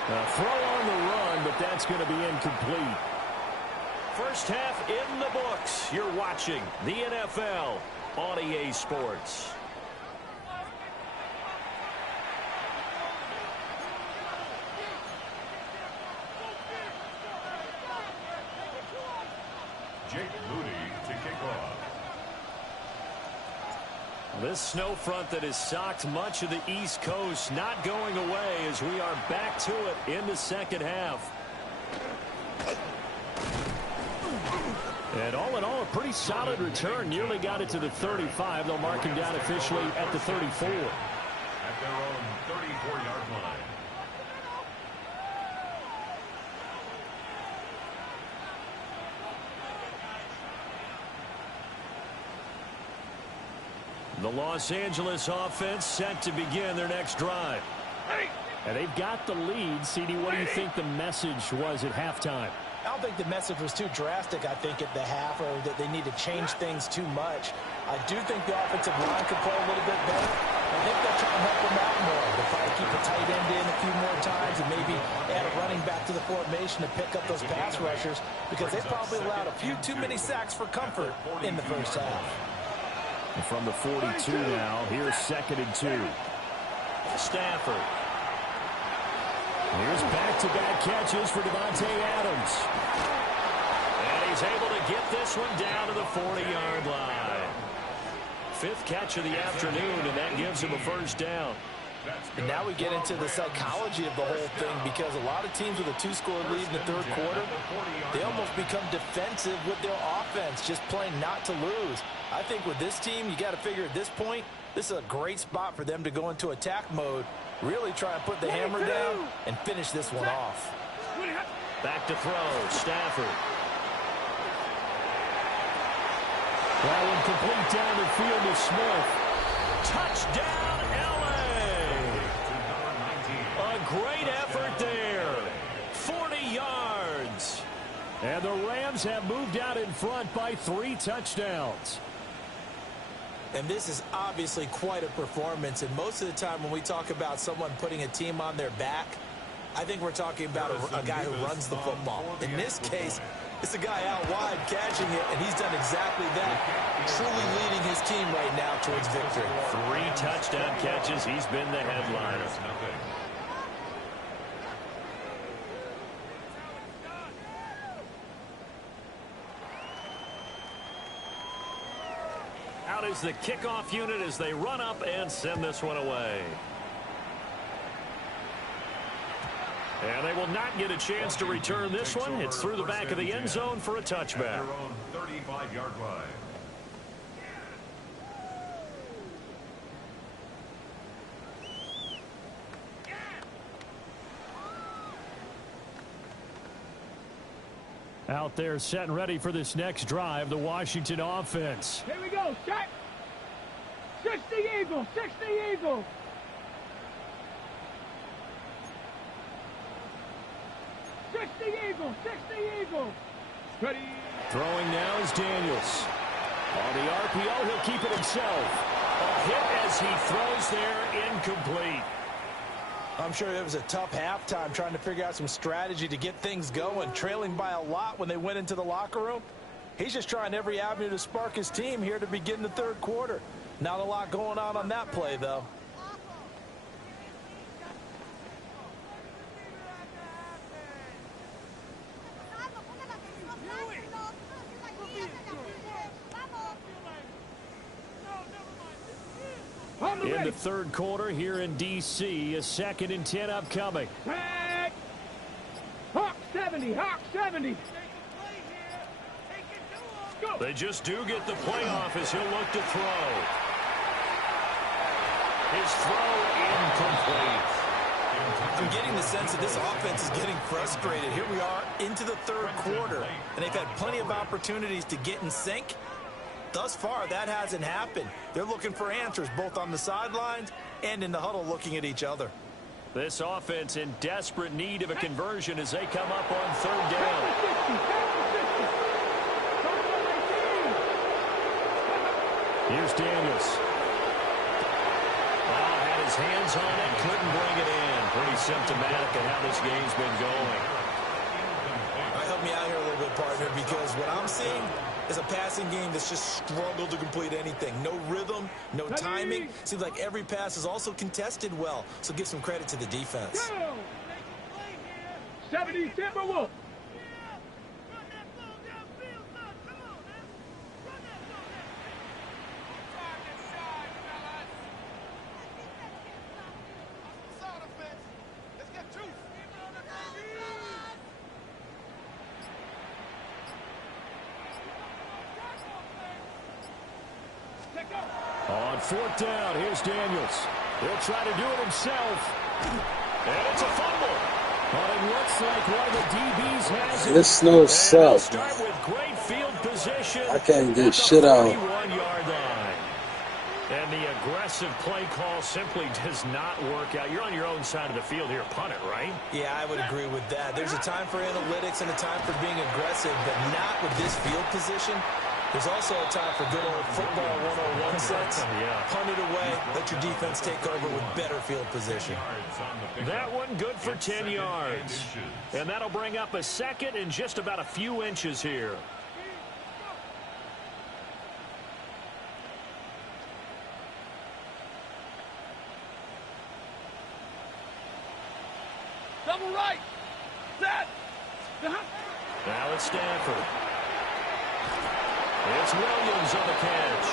A throw on the run, but that's going to be incomplete. First half in the books. You're watching the NFL on EA Sports. Jake Moody to kick off. This snow front that has socked much of the East Coast not going away as we are back to it in the second half. And all in all, a pretty solid return. Nearly got it to the 35. They'll mark him down officially at the 34. At their own 34-yard line. The Los Angeles offense set to begin their next drive. And they've got the lead. CD, what do you think the message was at halftime? I don't think the message was too drastic, I think, at the half, or that they need to change things too much. I do think the offensive line could play a little bit better. I think they'll try and help them out more. They'll try to keep a tight end in a few more times and maybe add a running back to the formation to pick up those pass rushers because they probably allowed a few too many sacks for comfort in the first half. And from the 42 now, here's 2nd and 2. Stafford. Here's back-to-back catches for Devontae Adams. And he's able to get this one down to the 40-yard line. 5th catch of the afternoon, and that gives him a first down. And now we get into the psychology of the whole thing because a lot of teams with a 2-score lead in the third quarter, they almost become defensive with their offense, just playing not to lose. I think with this team, you got to figure at this point, This is a great spot for them to go into attack mode, really try and put the hammer down and finish this one off. Back to throw, Stafford. That one complete down the field to Smith. Touchdown, L.A. A great effort there. 40 yards. And the Rams have moved out in front by 3 touchdowns. And this is obviously quite a performance. And most of the time when we talk about someone putting a team on their back, I think we're talking about a guy who runs the football. In this case, it's a guy out wide catching it, and he's done exactly that, truly leading his team right now towards victory. 3 touchdown catches. He's been the headliner. Out is the kickoff unit as they run up and send this one away. And they will not get a chance to return this one. It's through the back of the end zone for a touchback. 35-yard line. Out there set and ready for this next drive, the Washington offense. Here we go, set. 60 Eagles, 60 Eagles. 60 Eagles, 60 Eagles. Ready. Throwing now is Daniels. On the RPO, he'll keep it himself. A hit as he throws there, incomplete. I'm sure it was a tough halftime trying to figure out some strategy to get things going, trailing by a lot when they went into the locker room. He's just trying every avenue to spark his team here to begin the third quarter. Not a lot going on that play, though. In the third quarter here in D.C., a 2nd and 10 upcoming. Hawk 70, Hawk 70. They just do get the play off as he'll look to throw. His throw incomplete. I'm getting the sense that this offense is getting frustrated. Here we are into the third quarter, and they've had plenty of opportunities to get in sync. Thus far, that hasn't happened. They're looking for answers both on the sidelines and in the huddle looking at each other. This offense in desperate need of a conversion as they come up on third down. Here's Daniels. Oh, had his hands on it, couldn't bring it in. Pretty symptomatic of how this game's been going. Help me out here a little bit, partner, because what I'm seeing is a passing game that's just struggled to complete anything. No rhythm, no timing. Seems like every pass is also contested well, so give some credit to the defense. 70 Timberwolves. On 4th down, here's Daniels. He'll try to do it himself. And it's a fumble. But it looks like one of the DBs has it. This snow sucks. Start with great field position. I can't get shit out. 41-yard line. And the aggressive play call simply does not work out. You're on your own side of the field here. Punt it, right? Yeah, I would agree with that. There's a time for analytics and a time for being aggressive, but not with this field position. There's also a time for good old football 101 sense. Punt it away, let your defense take over with better field position. That one good for 10 yards. And that'll bring up a 2nd and just about a few inches here. Double right. Set. Now it's Stafford. It's Williams on the catch.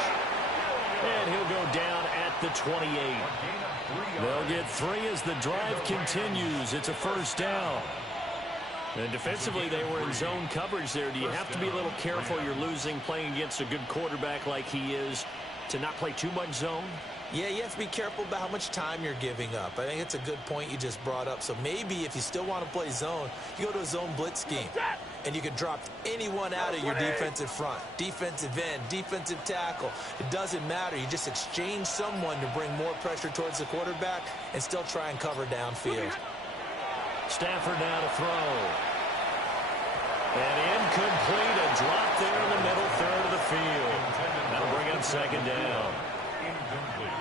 And he'll go down at the 28. They'll get 3 as the drive continues. It's a 1st down. And defensively, they were in zone coverage there. Do you have to be a little careful? You're losing playing against a good quarterback like he is to not play too much zone? Yeah, you have to be careful about how much time you're giving up. I think it's a good point you just brought up. So maybe if you still want to play zone, you go to a zone blitz scheme. And you can drop anyone out of your defensive front. Defensive end, defensive tackle. It doesn't matter. You just exchange someone to bring more pressure towards the quarterback and still try and cover downfield. Stafford now to throw. And incomplete. A drop there in the middle third of the field. That'll bring up second down.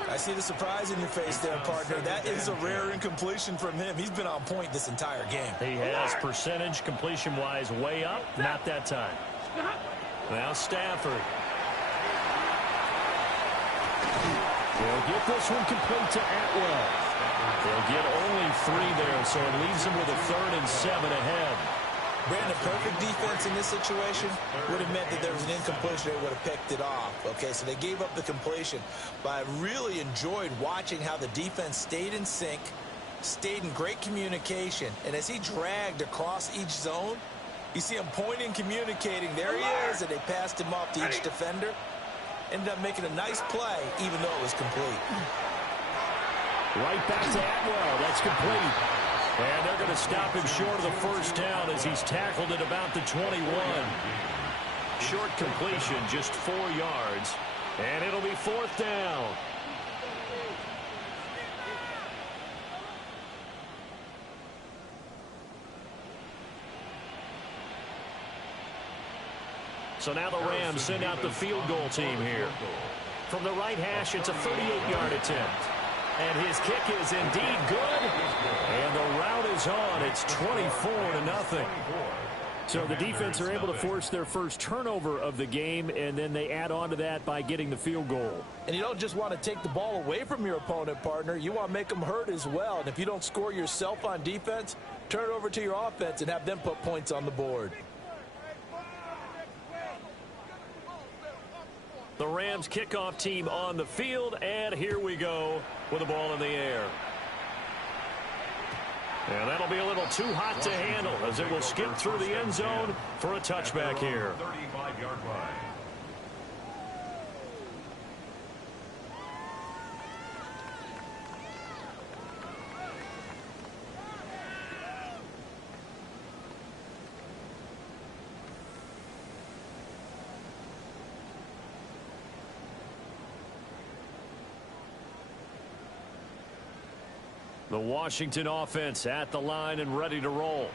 I see the surprise in your face there, partner. That is a rare incompletion from him. He's been on point this entire game. He has percentage completion-wise way up. Not that time. Now Stafford. They'll get this one complete to Atwell. They'll get only 3 there, so it leaves them with a 3rd and 7 ahead. Brandon, perfect defense in this situation would have meant that there was an incompletion. They would have picked it off. Okay, so they gave up the completion. But I really enjoyed watching how the defense stayed in sync, stayed in great communication. And as he dragged across each zone, you see him pointing, communicating. There he is, and they passed him off to each defender. Ended up making a nice play, even though it was complete. Right back to Atwell. That's complete. And they're going to stop him short of the first down as he's tackled at about the 21. Short completion, just 4 yards. And it'll be 4th down. So now the Rams send out the field goal team here. From the right hash, it's a 38-yard attempt. And his kick is indeed good. And the route is on. It's 24-0. So the defense are able to force their first turnover of the game, and then they add on to that by getting the field goal. And you don't just want to take the ball away from your opponent, partner. You want to make them hurt as well. And if you don't score yourself on defense, turn it over to your offense and have them put points on the board. The Rams kickoff team on the field, and here we go with the ball in the air. And that'll be a little too hot to handle as it will skip through the end zone for a touchback here. 35-yard line. The Washington offense at the line and ready to roll.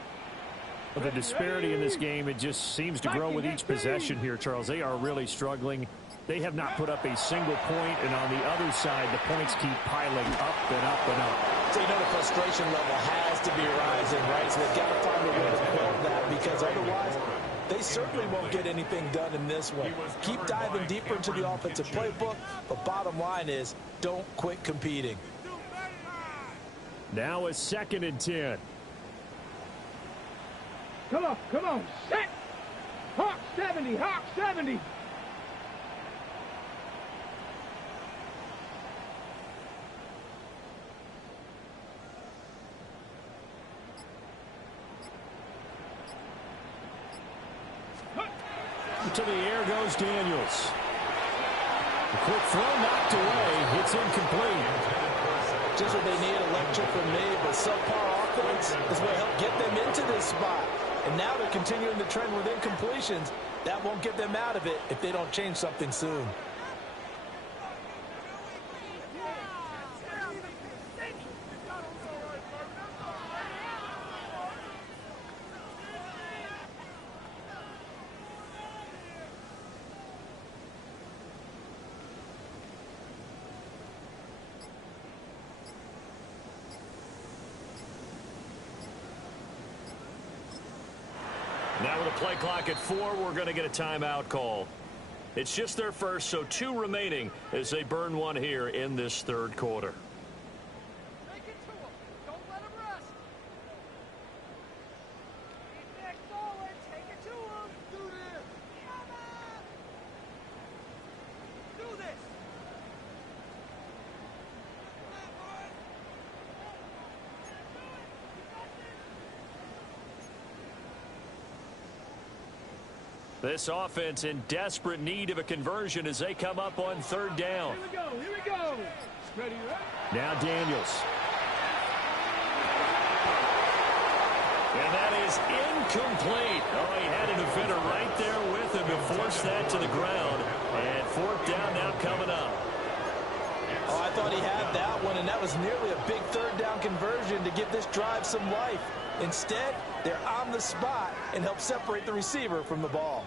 The disparity in this game, it just seems to grow with each possession here, Charles. They are really struggling. They have not put up a single point, and on the other side, the points keep piling up and up and up. So you know the frustration level has to be rising, right? So they've got to find a way to quell that, because otherwise they certainly won't get anything done in this one. Keep diving deeper into the offensive playbook, but bottom line is don't quit competing. Now a 2nd and 10. Come on, set! Hawk 70, Hawk 70! To the air goes Daniels. A quick throw knocked away. It's incomplete. Just what they need, a lecture from me, but subpar offense is what helped get them into this spot. And now they're continuing the trend with incompletions. That won't get them out of it if they don't change something soon. Now with a play clock at 4, we're going to get a timeout call. It's just their first, so 2 remaining as they burn one here in this 3rd quarter. Take it to him. Don't let him rest. Keep it forward. Take it to him. Do this. Do this. This offense in desperate need of a conversion as they come up on 3rd down. Here we go. Here we go. Now Daniels. And that is incomplete. Oh, he had a defender right there with him to force that to the ground. And fourth down now coming up. Oh, I thought he had that one, and that was nearly a big third down conversion to give this drive some life. Instead, they're on the spot and help separate the receiver from the ball.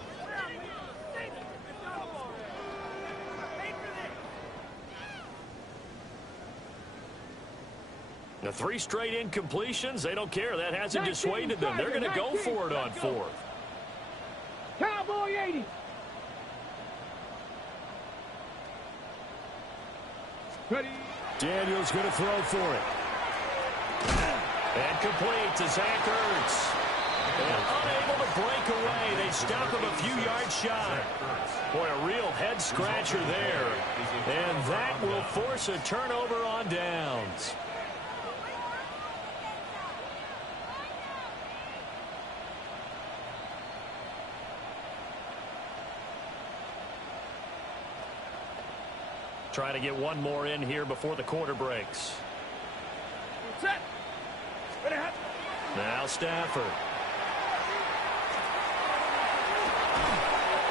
The 3 straight incompletions, they don't care. That hasn't dissuaded them. They're going to go for it on fourth. Cowboy 80. Ready. Daniels going to throw for it. And complete to Zach Ertz. And unable to break away. They stop him a few yards shy. Boy, a real head scratcher there. And that will force a turnover on downs. Trying to get one more in here before the quarter breaks. Set. Now Stafford.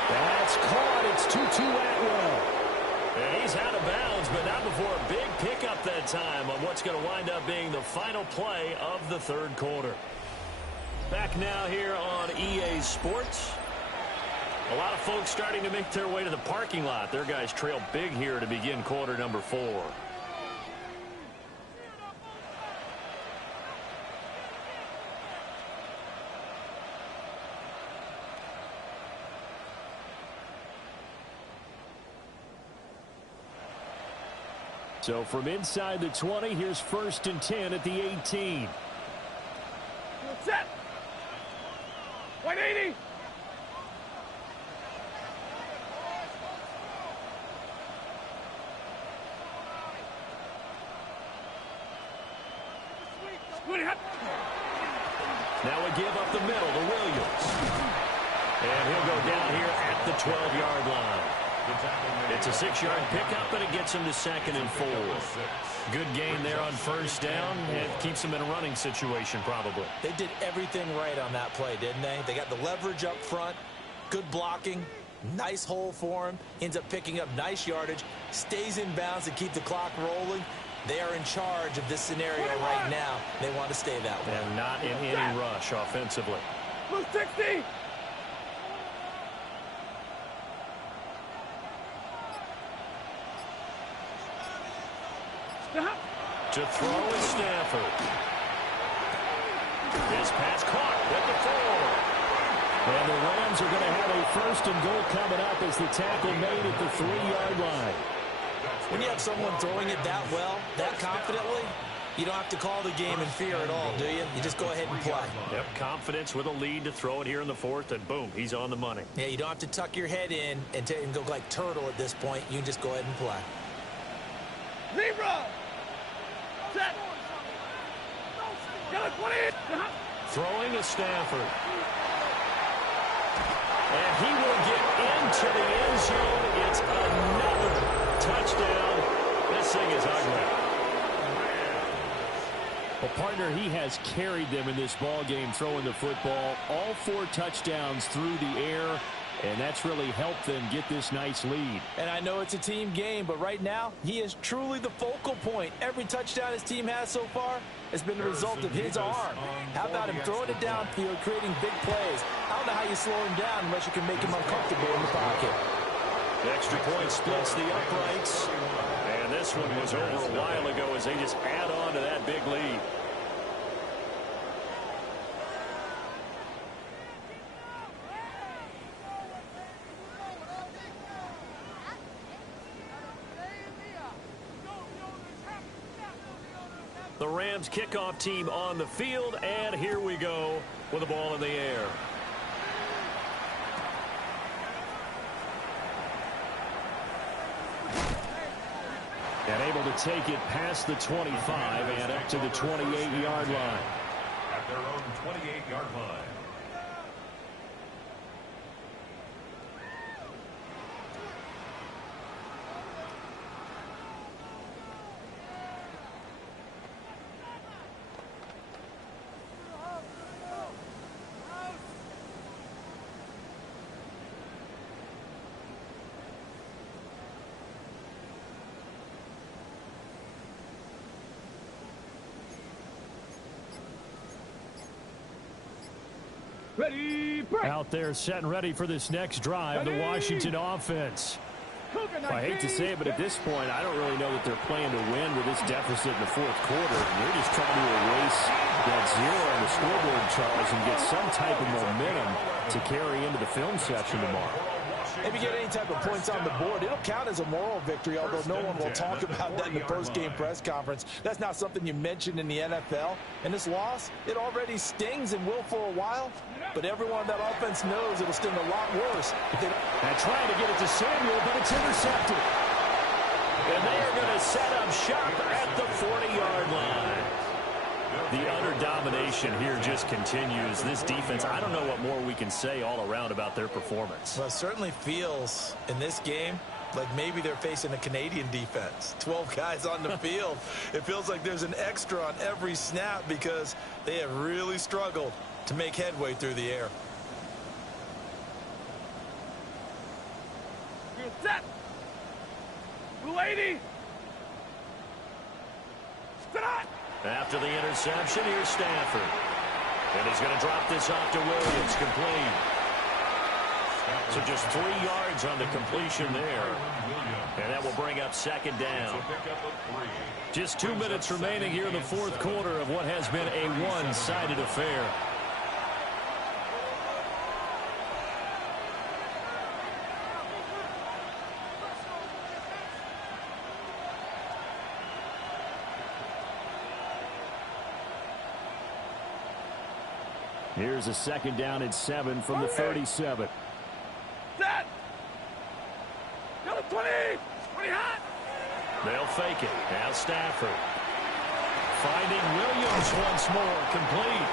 That's caught. It's Tutu Atwell. And he's out of bounds, but not before a big pickup that time on what's going to wind up being the final play of the third quarter. Back now here on EA Sports. A lot of folks starting to make their way to the parking lot. Their guys trail big here to begin quarter number 4. So from inside the 20, here's 1st and 10 at the 18. Set. 180. Now we give up the middle to Williams. And he'll go down here at the 12-yard line. It's a 6-yard pickup, and it gets him to 2nd and 4. Good gain there on 1st down. It keeps him in a running situation, probably. They did everything right on that play, didn't they? They got the leverage up front, good blocking, nice hole for him, ends up picking up nice yardage, stays in bounds to keep the clock rolling. They are in charge of this scenario right now. They want to stay that way. And not in any rush offensively. Blue 60. To throw is Stafford. His pass caught at the 4. And the Rams are going to have a 1st and goal coming up as the tackle made at the 3-yard line. When you have someone throwing it that well, that confidently, you don't have to call the game in fear at all, do you? You just go ahead and play. Yep, confidence with a lead to throw it here in the 4th, and boom, he's on the money. Yeah, you don't have to tuck your head in and go like turtle at this point. You can just go ahead and play. Zebra. Set. Throwing to Stafford. And he will get into the end zone. It's another touchdown. This thing is ugly. Well, partner, he has carried them in this ball game throwing the football. All 4 touchdowns through the air, and that's really helped them get this nice lead. And I know it's a team game, but right now, he is truly the focal point. Every touchdown his team has so far has been the result of his arm. How about him throwing it downfield, creating big plays? I don't know how you slow him down unless you can make him uncomfortable in the pocket. The extra point splits the uprights. And this one was over a while ago as they just add on to that big lead. The Rams kickoff team on the field, and here we go with the ball in the air. And able to take it past the 25 and up to the 28-yard line. At their own 28-yard line. Ready, break. Out there setting ready for this next drive, the Washington offense. I hate to say it, but at this point, I don't really know that they're playing to win with this deficit in the fourth quarter. They're just trying to erase that zero on the scoreboard, Charles, and get some type of momentum to carry into the film section tomorrow. If you get any type of points on the board, it'll count as a moral victory, although no one will talk about that in the post-game press conference. That's not something you mentioned in the NFL. And this loss, it already stings and will for a while, but everyone on that offense knows it'll sting a lot worse. And trying to get it to Samuel, but it's intercepted. And they are going to set up shop at the 40-yard line. The utter domination here just continues. This defense, I don't know what more we can say all around about their performance. Well, it certainly feels in this game like maybe they're facing a Canadian defense. 12 guys on the field. It feels like there's an extra on every snap because they have really struggled to make headway through the air. You're set. Lady. Stop. After the interception, here's Stafford. And he's going to drop this off to Williams, complete. So just 3 yards on the completion there. And that will bring up second down. Just 2 minutes remaining here in the fourth quarter of what has been a one-sided affair. Here's a second down and 7 from the 37. Set. Got a 20. 20 hot. They'll fake it. Now Stafford. Finding Williams once more. Complete.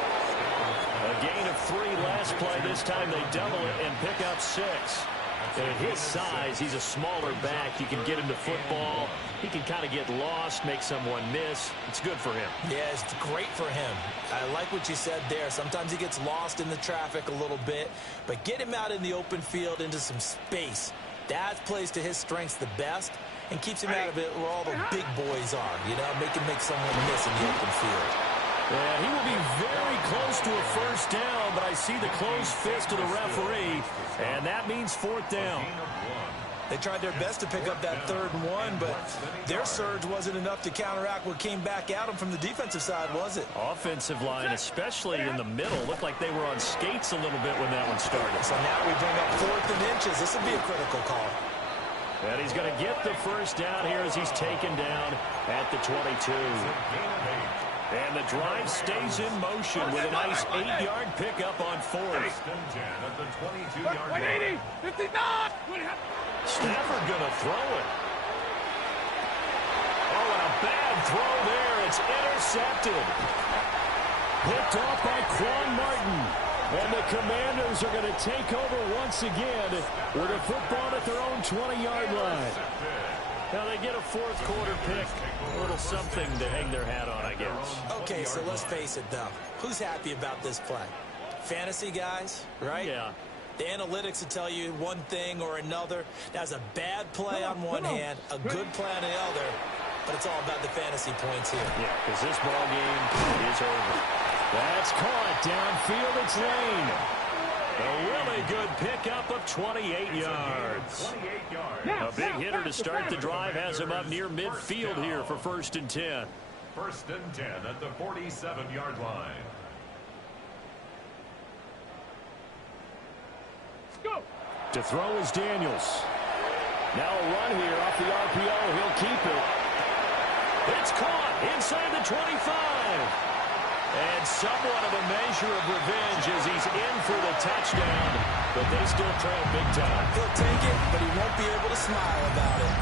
A gain of 3 last play. This time they double it and pick up 6. And at his size, he's a smaller back. You can get him to football. He can kind of get lost, make someone miss. It's good for him. Yeah, it's great for him. I like what you said there. Sometimes he gets lost in the traffic a little bit, but get him out in the open field into some space. That plays to his strengths the best and keeps him out of it where all the big boys are, you know, make someone miss in the open field. Yeah, he will be very close to a first down, but I see the closed fist of the referee, and that means fourth down. They tried their best to pick up that 3rd and 1, but their surge wasn't enough to counteract what came back at them from the defensive side, was it? Offensive line, especially in the middle, looked like they were on skates a little bit when that one started. So now we bring up 4th and inches. This would be a critical call. And he's going to get the first down here as he's taken down at the 22. And the drive stays in motion with a nice 8-yard pickup on 4th. Stafford going to throw it. Oh, and a bad throw there. It's intercepted. Picked off by Quan Martin. And the Commanders are going to take over once again with a football at their own 20-yard line. Now they get a fourth quarter pick. A little something to hang their hat on, I guess. Okay, so let's face it, though. Who's happy about this play? Fantasy guys, right? Yeah. The analytics will tell you one thing or another. That's a bad play on one hand, a good play on the other, but it's all about the fantasy points here. Yeah, because this ball game is over. That's caught downfield. It's Lane. A really good pickup of 28 yards. A big hitter to start the drive has him up near midfield here for 1st and 10. 1st and 10 at the 47-yard line. Go. To throw is Daniels. Now a run here off the RPO. He'll keep it. It's caught inside the 25. And somewhat of a measure of revenge as he's in for the touchdown, but they still trail big time. He'll take it, but he won't be able to smile about it.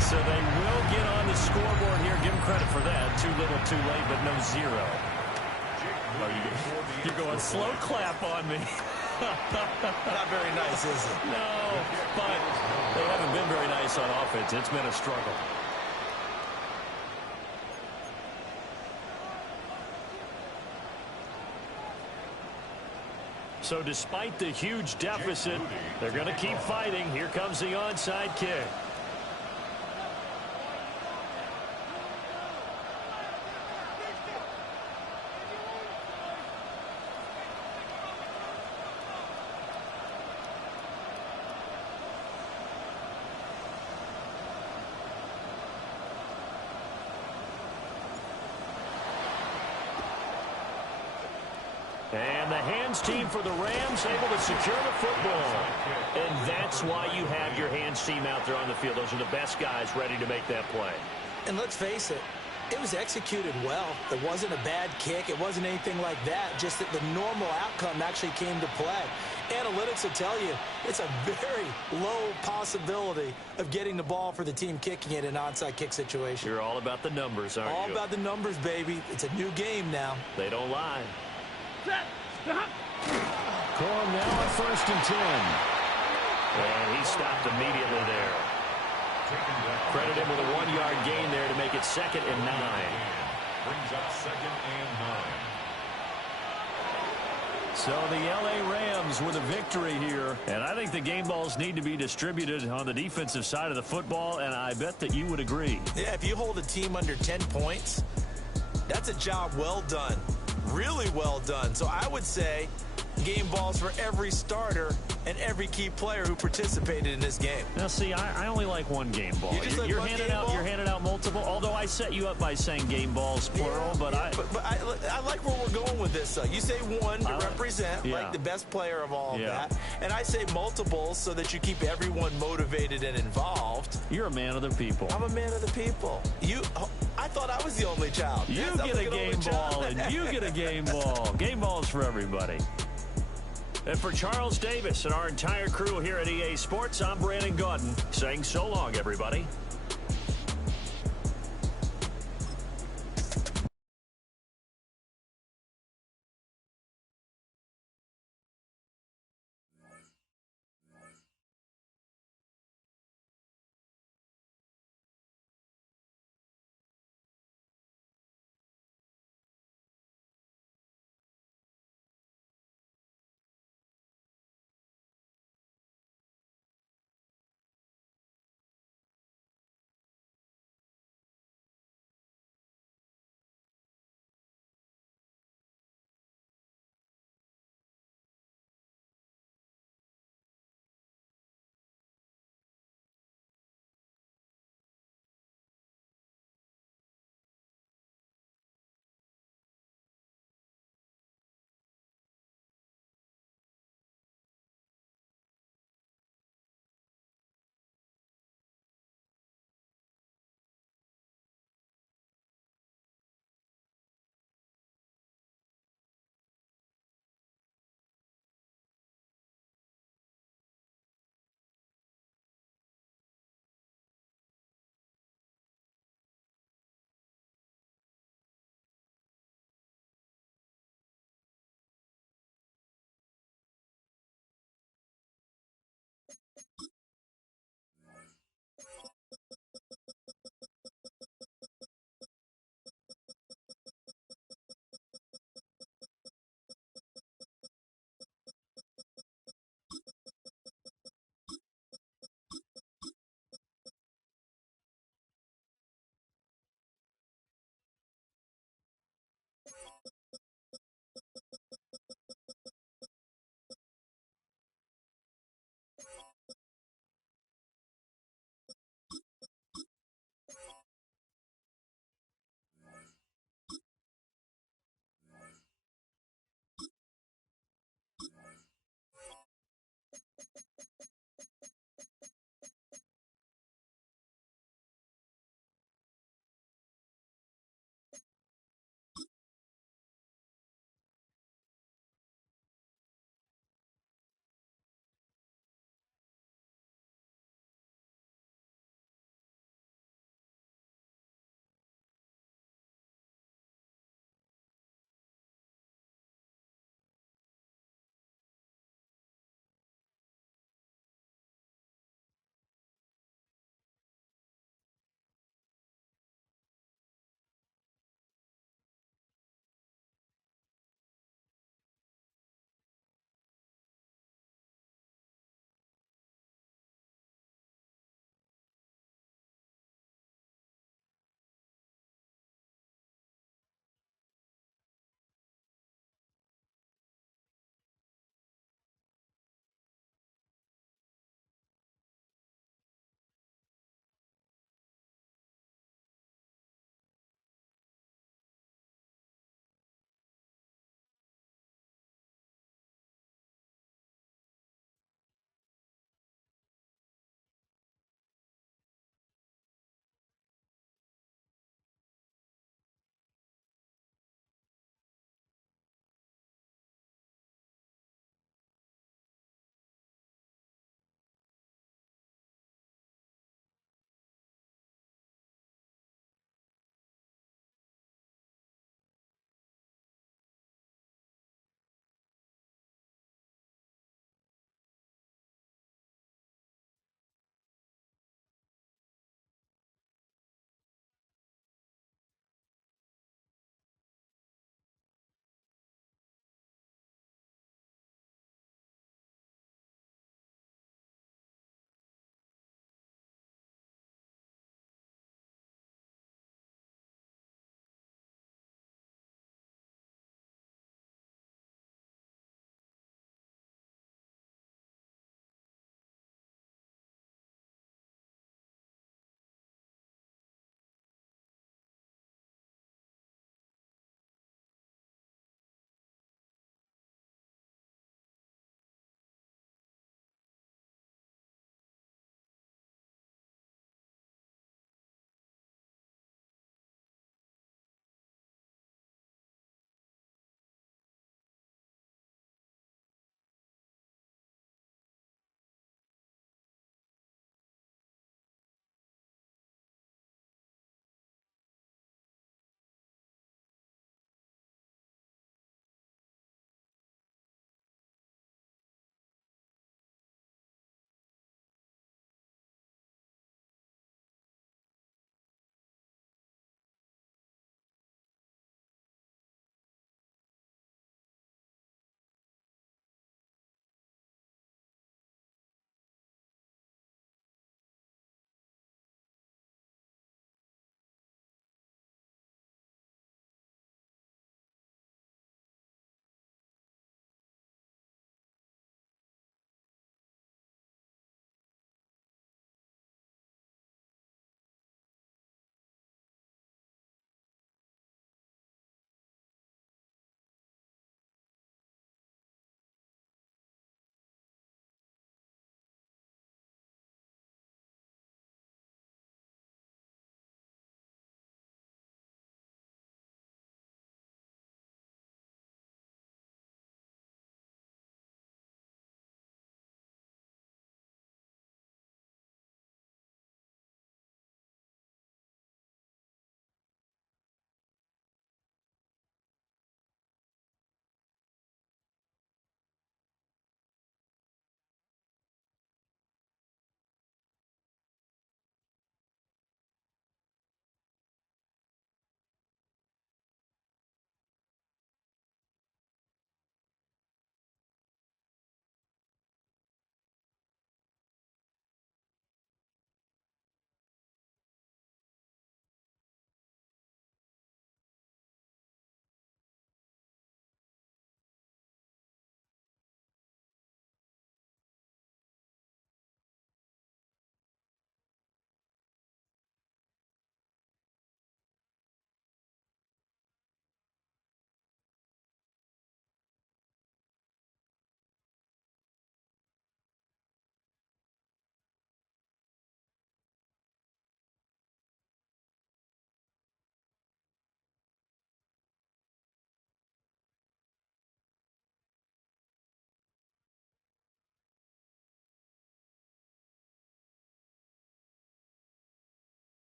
So they will get on the scoreboard here. Give him credit for that. Too little, too late, but no 0. Oh, you're going slow clap on me. Not very nice, is it? No, but they haven't been very nice on offense. It's been a struggle. So despite the huge deficit, they're going to keep fighting. Here comes the onside kick. And the hands team for the Rams able to secure the football. And that's why you have your hands team out there on the field. Those are the best guys ready to make that play. And let's face it, it was executed well. It wasn't a bad kick. It wasn't anything like that. Just that the normal outcome actually came to play. Analytics will tell you it's a very low possibility of getting the ball for the team kicking it in an onside kick situation. You're all about the numbers, aren't you? All about the numbers, baby. It's a new game now. They don't lie. Stop. Call now at 1st and 10. And he stopped immediately there. Credit him with a 1-yard gain there to make it 2nd and 9. Brings up 2nd and 9. So the L.A. Rams with a victory here. And I think the game balls need to be distributed on the defensive side of the football, and I bet that you would agree. Yeah, if you hold a team under 10 points, that's a job well done. Really well done. So I would say game balls for every starter and every key player who participated in this game. Now, see, I only like one game ball. You're handing out multiple, although I set you up by saying game balls, plural. But I like where we're going with this. You say one to represent, like the best player of all of that. And I say multiples so that you keep everyone motivated and involved. You're a man of the people. I'm a man of the people. I thought I was the only child. You get a game ball, and you get a game ball. Game balls for everybody. And for Charles Davis and our entire crew here at EA Sports, I'm Brandon Gaudin saying so long, everybody.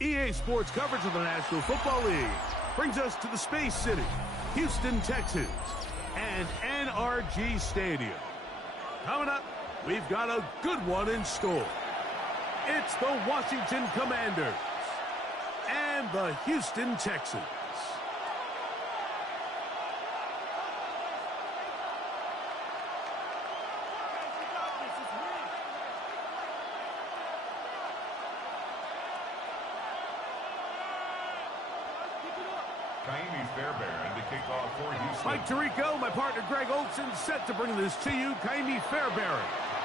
EA Sports coverage of the National Football League brings us to the Space City, Houston, Texas, and NRG Stadium. Coming up, we've got a good one in store. It's the Washington Commanders and the Houston Texans. Mike Tirico, my partner Greg Olson, set to bring this to you. Kaimi Fairbairn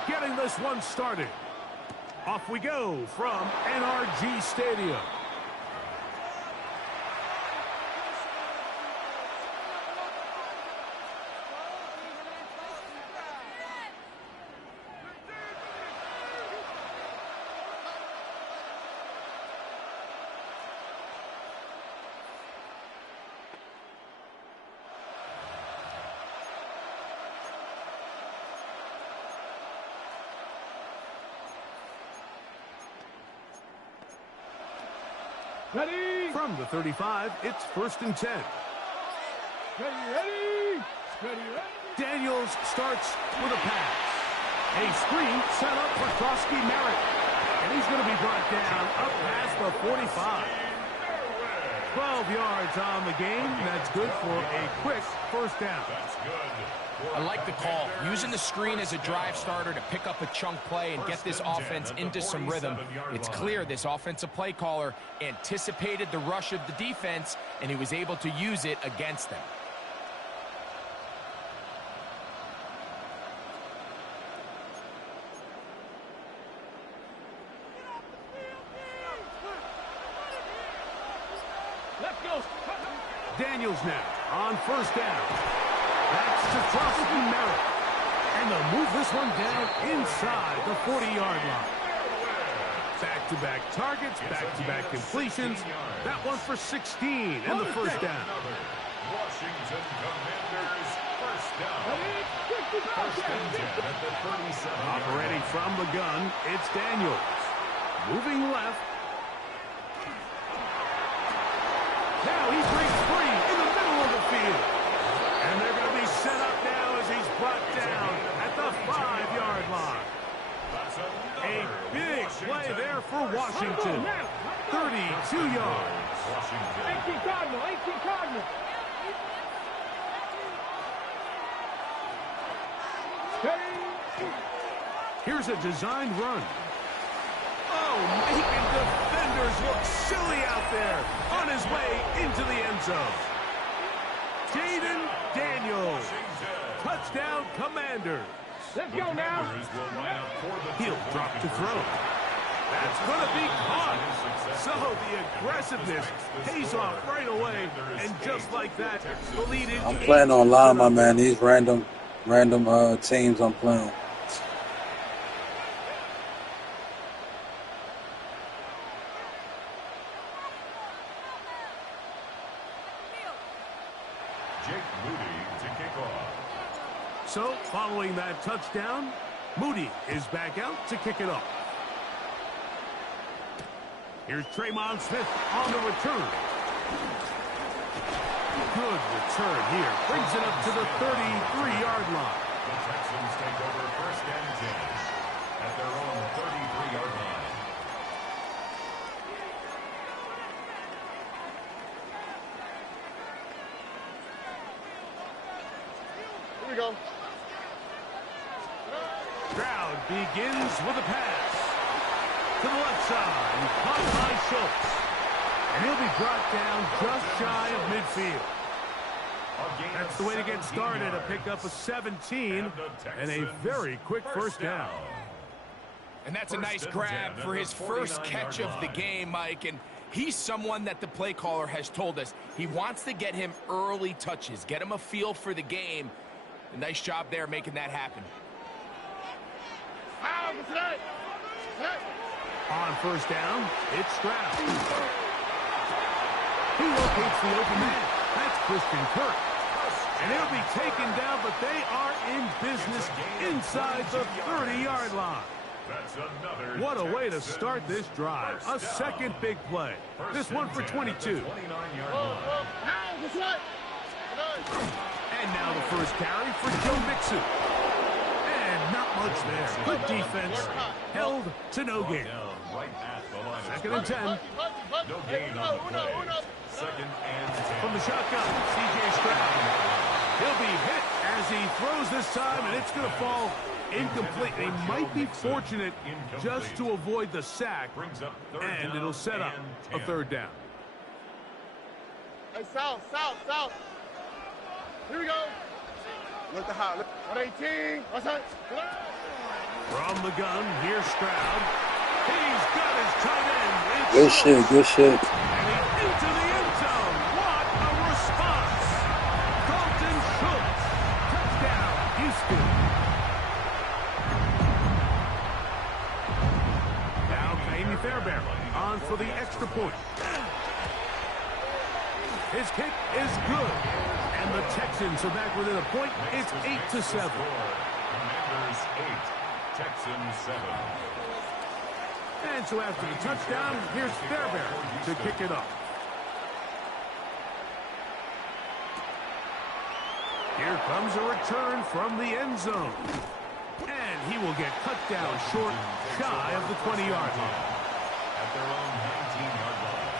getting this one started. Off we go from NRG Stadium. Ready? From the 35, it's 1st and 10. Ready? Daniels starts with a pass. A screen set up for Krosky Merritt. And he's going to be brought down up past the 45. 12 yards on the game. That's good for a quick first down. That's good. I like the call. Using the screen as a drive starter to pick up a chunk play and get this offense into some rhythm. It's clear this offensive play caller anticipated the rush of the defense, and he was able to use it against them. Daniels now on 1st down. That's to Krosky Merritt. And they'll move this one down inside the 40-yard line. Back-to-back targets, back-to-back completions. That one for 16 and the first down. Washington Commanders first down. First and 10 at the 37. Operating from the gun, it's Daniels. Moving left. Now he breaks free in the middle of the field. And they're going to be set up now as he's brought down at the 5-yard line. A big play there for Washington. 32 yards. 18 Cardinal. Here's a designed run. Oh, making defenders look silly out there on his way into the end zone. Jaden Daniels. Touchdown, Commanders. Let's go now. He'll drop to throw. That's going to be caught. So the aggressiveness pays off right away. And just like that, the lead is... I'm playing online, my man. These random teams I'm playing. So, following that touchdown, Moody is back out to kick it off. Here's Tremon Smith on the return. Good return here. Brings it up to the 33-yard line. The Texans take over 1st and 10 at their own 33-yard line. Here we go. Stroud begins with a pass to the left side, caught by Schultz, and he'll be brought down just shy of midfield. That's the way to get started, to pick up a 17 and a very quick first down. And that's a nice grab for his first catch of the game, Mike, and he's someone that the play caller has told us he wants to get him early touches, get him a feel for the game. A nice job there making that happen. On 1st down, it's Stroud. He locates the open man. That's Christian Kirk. And he'll be taken down, but they are in business inside the 30-yard line. That's another. What a way to start this drive. A second big play. This one for 22. And now the first carry for Joe Mixon. And not much there. Good defense. Held to no gain. Second and 10. No gain on the play. Second and 10. From the shotgun, C.J. Stroud. He'll be hit as he throws this time, and it's going to fall incomplete. They might be fortunate just to avoid the sack, and it'll set up a third down. Hey, South. Here we go. Look the hot. 118. What's that? From the gun, here's Stroud. He's got his tight end. Good shit, good shit. And he's into the end zone. What a response. Dalton Schultz. Touchdown, Houston. Now Kaimi Fairbairn on for the extra point. His kick is good. And the Texans are back within a point. It's 8-7. Commanders 8, Texans 7. And so after the touchdown, here's Fairbairn to kick it off. Here comes a return from the end zone. And he will get cut down short, shy of the 20-yard line. At their own 19-yard line.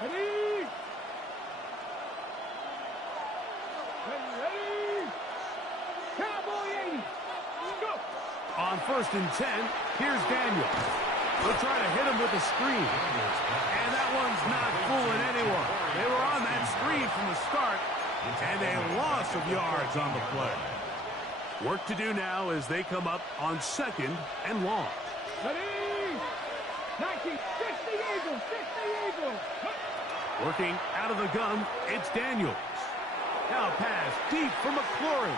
Ready? Cowboy 80. Go. On first and 10, here's Daniel. They'll try to hit him with a screen. And that one's not fooling anyone. They were on that screen from the start, and a loss of yards on the play. Work to do now as they come up on second and long. Ready? 19. 60 Eagles. 60 Eagles. Working out of the gun, it's Daniels. Now pass deep for McLaurin.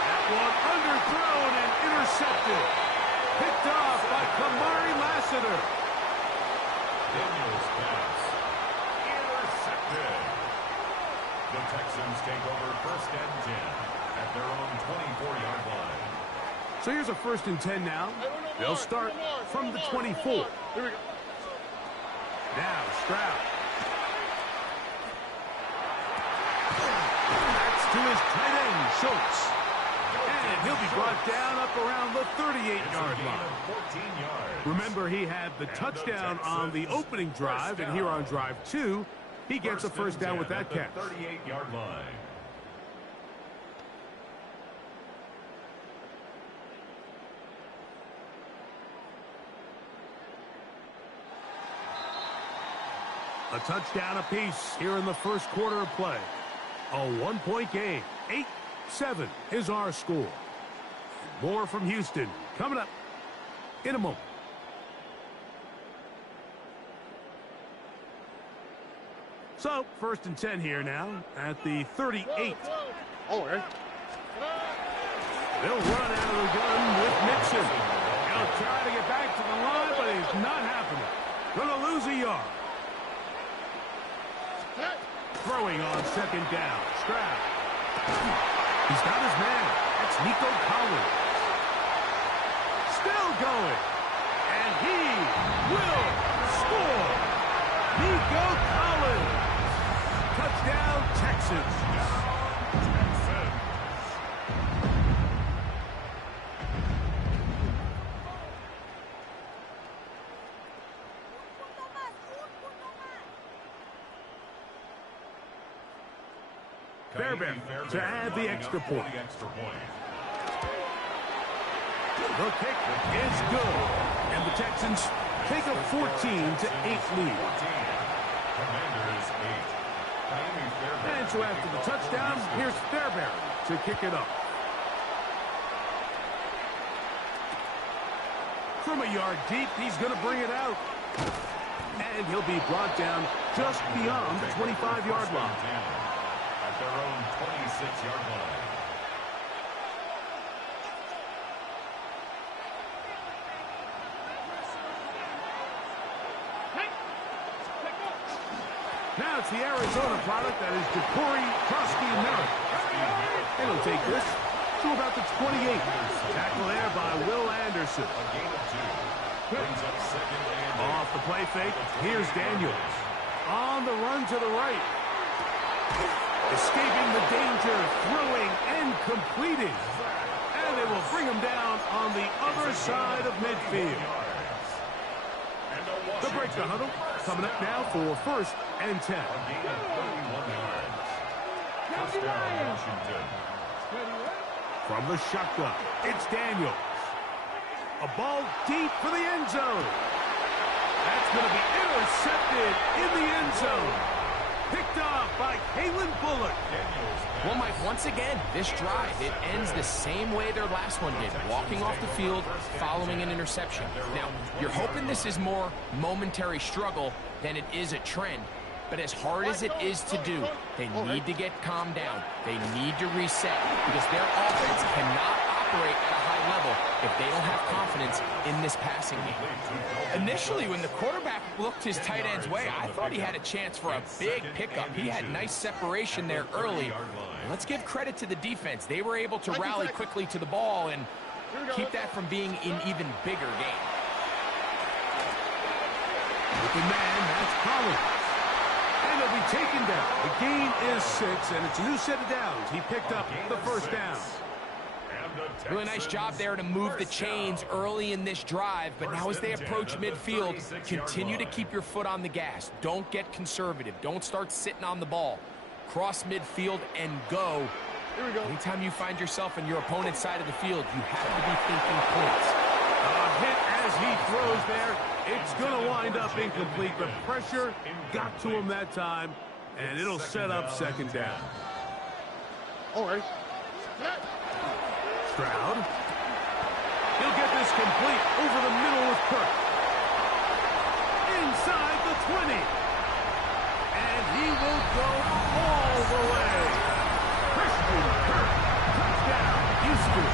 That one underthrown and intercepted. Picked off by Kamari Lassiter. Daniels pass. Intercepted. The Texans take over first and 10 at their own 24-yard line. So here's a first and 10 now. They'll start from the 24. Here we go. Now Stroud. That's to his tight end, Schultz. And he'll be brought down up around the 38-yard line. 14 yards. Remember, he had the touchdown on the opening drive, and here on drive 2, he gets a first down with that catch. 38-yard line. A touchdown apiece here in the first quarter of play. A one-point game. 8-7 is our score. More from Houston coming up in a moment. So, first and 10 here now at the 38. Oh, okay. They'll run out of the gun with Mixon. He'll try to get back to the line, but it's not happening. Gonna lose a yard. Throwing on second down. Stroud. He's got his man. That's Nico Collins. Still going. And he will score. Nico Collins. Touchdown, Texans. Fairbairn to add the extra point. The kick is good. And the Texans take a 14-8 lead. And so after the touchdown, here's Fairbairn to kick it up. From a yard deep, he's going to bring it out. And he'll be brought down just beyond the 25-yard line. At their own 26-yard line. Now it's the Arizona product that is Ja'Cory Merritt. And he'll take this to about the 28. Tackle there by Will Anderson. Off the play fake, here's Daniels. On the run to the right. Escaping the danger, throwing and completing. And they will bring him down on the other side of midfield. The break the huddle coming up now for 1st and 10. From the shotgun, it's Daniels. A ball deep for the end zone. That's going to be intercepted in the end zone. Picked off by Kalen Bullock. Well, Mike, once again, this drive, it ends the same way their last one did, walking off the field, following an interception. Now, you're hoping this is more momentary struggle than it is a trend, but as hard as it is to do, they need to get calmed down. They need to reset because their offense cannot operate at a high level if they don't have confidence in this passing game. Initially, when the quarterback looked his tight end's way, I thought he had a chance for a big pickup. He had nice separation there early. Let's give credit to the defense. They were able to rally quickly to the ball and keep that from being an even bigger game. Open man, that's Collins. And he'll be taken down. The gain is 6, and it's a new set of downs. He picked up the first down. Really nice job there to move the chains early in this drive, but now as they approach midfield, continue to keep your foot on the gas. Don't get conservative. Don't start sitting on the ball. Cross midfield and go. Anytime you find yourself in your opponent's side of the field, you have to be thinking points. A hit as he throws there. It's going to wind up incomplete. The pressure got to him that time, and it'll set up 2nd down. All right. Stroud. He'll get this complete over the middle with Kirk. Inside the 20. And he will go all the way. Christian Kirk. Touchdown, Houston.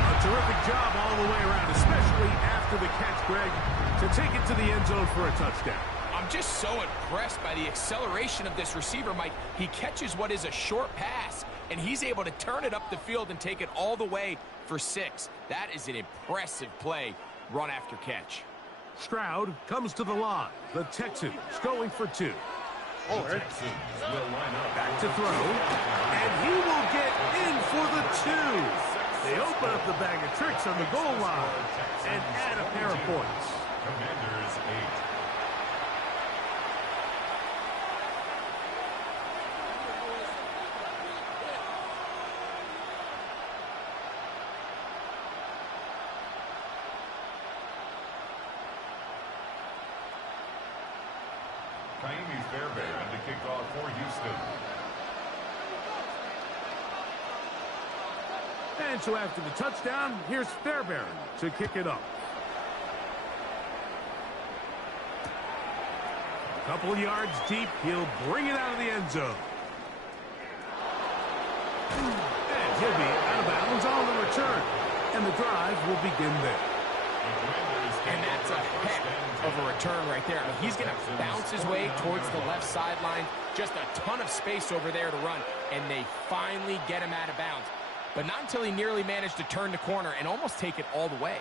A terrific job all the way around, especially after the catch, Greg, to take it to the end zone for a touchdown. I'm just so impressed by the acceleration of this receiver, Mike. He catches what is a short pass, and he's able to turn it up the field and take it all the way for 6. That is an impressive play, run after catch. Stroud comes to the line. The Texans going for 2. Back to throw, and he will get in for the 2. They open up the bag of tricks on the goal line and add a pair of points. Commanders 8. Fairbairn to kick off for Houston. And so after the touchdown, here's Fairbairn to kick it off. A couple yards deep, he'll bring it out of the end zone. And he'll be out of bounds on the return. And the drive will begin there. And that's a heck of a return right there. I mean, he's going to bounce his way towards the left sideline. Just a ton of space over there to run. And they finally get him out of bounds. But not until he nearly managed to turn the corner and almost take it all the way.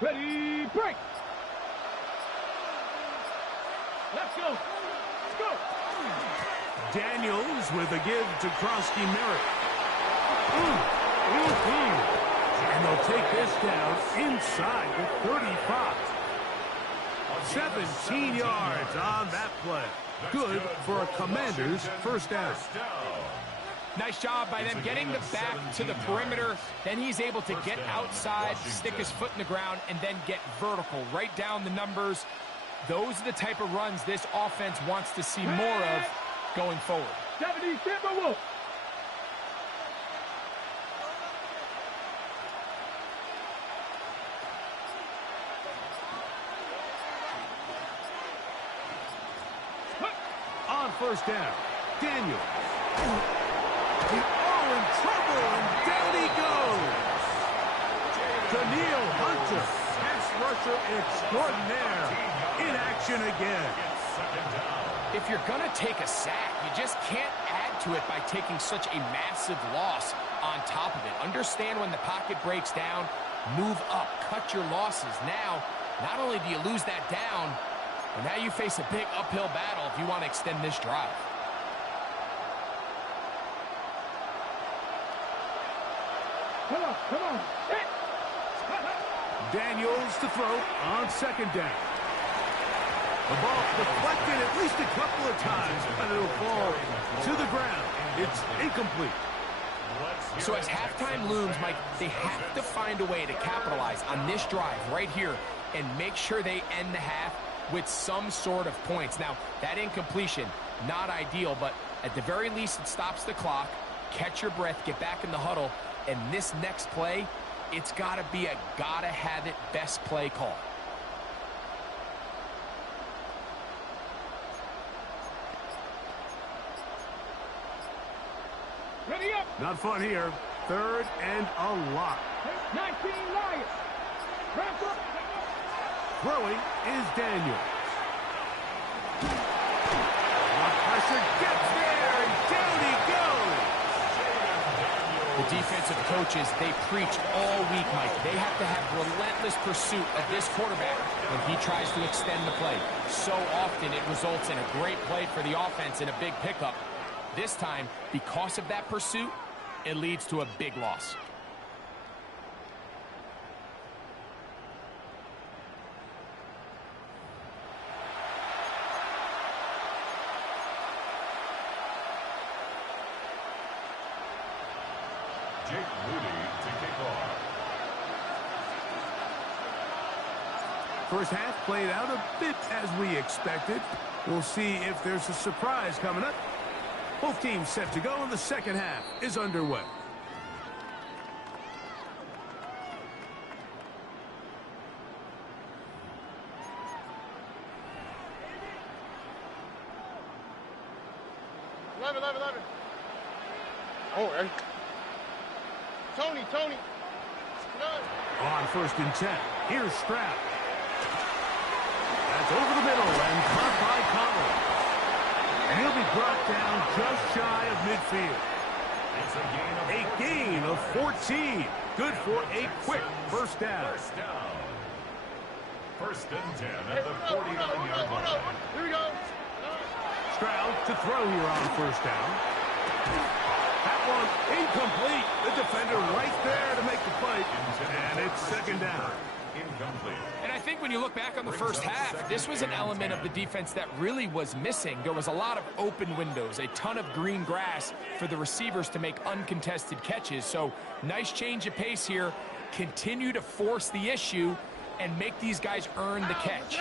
Ready, break. Let's go. Let's go. Daniels with a give to Krosky Merritt. And they'll take this down inside the 35. 17 yards on that play. Good for a Commander's first down. Nice job by them getting the back to the perimeter. Then he's able to get outside, stick his foot in the ground, and then get vertical. Right down the numbers. Those are the type of runs this offense wants to see more of going forward. 70, stand by Wolf. first down. Daniel. Oh, in trouble, and down he goes. Daniel Hunter, pass rusher extraordinaire, in action again. If you're going to take a sack, you just can't add to it by taking such a massive loss on top of it. Understand when the pocket breaks down, move up, cut your losses. Now, not only do you lose that down, but now you face a big uphill battle if you want to extend this drive. Come on. Daniels to throw on second down. The ball deflected at least a couple of times, and it'll fall to the ground. It's incomplete. So as halftime looms, Mike, they have to find a way to capitalize on this drive right here and make sure they end the half with some sort of points. Now, that incompletion, not ideal, but at the very least it stops the clock. Catch your breath, get back in the huddle, and this next play, it's got to be a gotta-have-it best play call. Ready up. Not fun here. Third and a lot. 19 Lions. Throwing is Daniel. The pressure gets there, and down he goes. The defensive coaches, they preached all week, Mike. They have to have relentless pursuit of this quarterback when he tries to extend the play. So often it results in a great play for the offense and a big pickup. This time, because of that pursuit, it leads to a big loss. Jake Moody to kick off. First half played out a bit as we expected. We'll see if there's a surprise coming up. Both teams set to go, and the second half is underway. Love it. Oh, and Tony. On first and 10, here's Stroud. That's over the middle and caught by Collins. And he'll be brought down just shy of midfield. It's a gain of 14. Good for a quick first down. First and 10 at the 49-yard line. Here we go. Stroud to throw here on first down. That one incomplete. The defender right there to make the play. And it's second down. Incomplete. And I think when you look back on the first half, this was an element of the defense that really was missing. There was a lot of open windows, a ton of green grass for the receivers to make uncontested catches. So nice change of pace here. Continue to force the issue and make these guys earn the catch.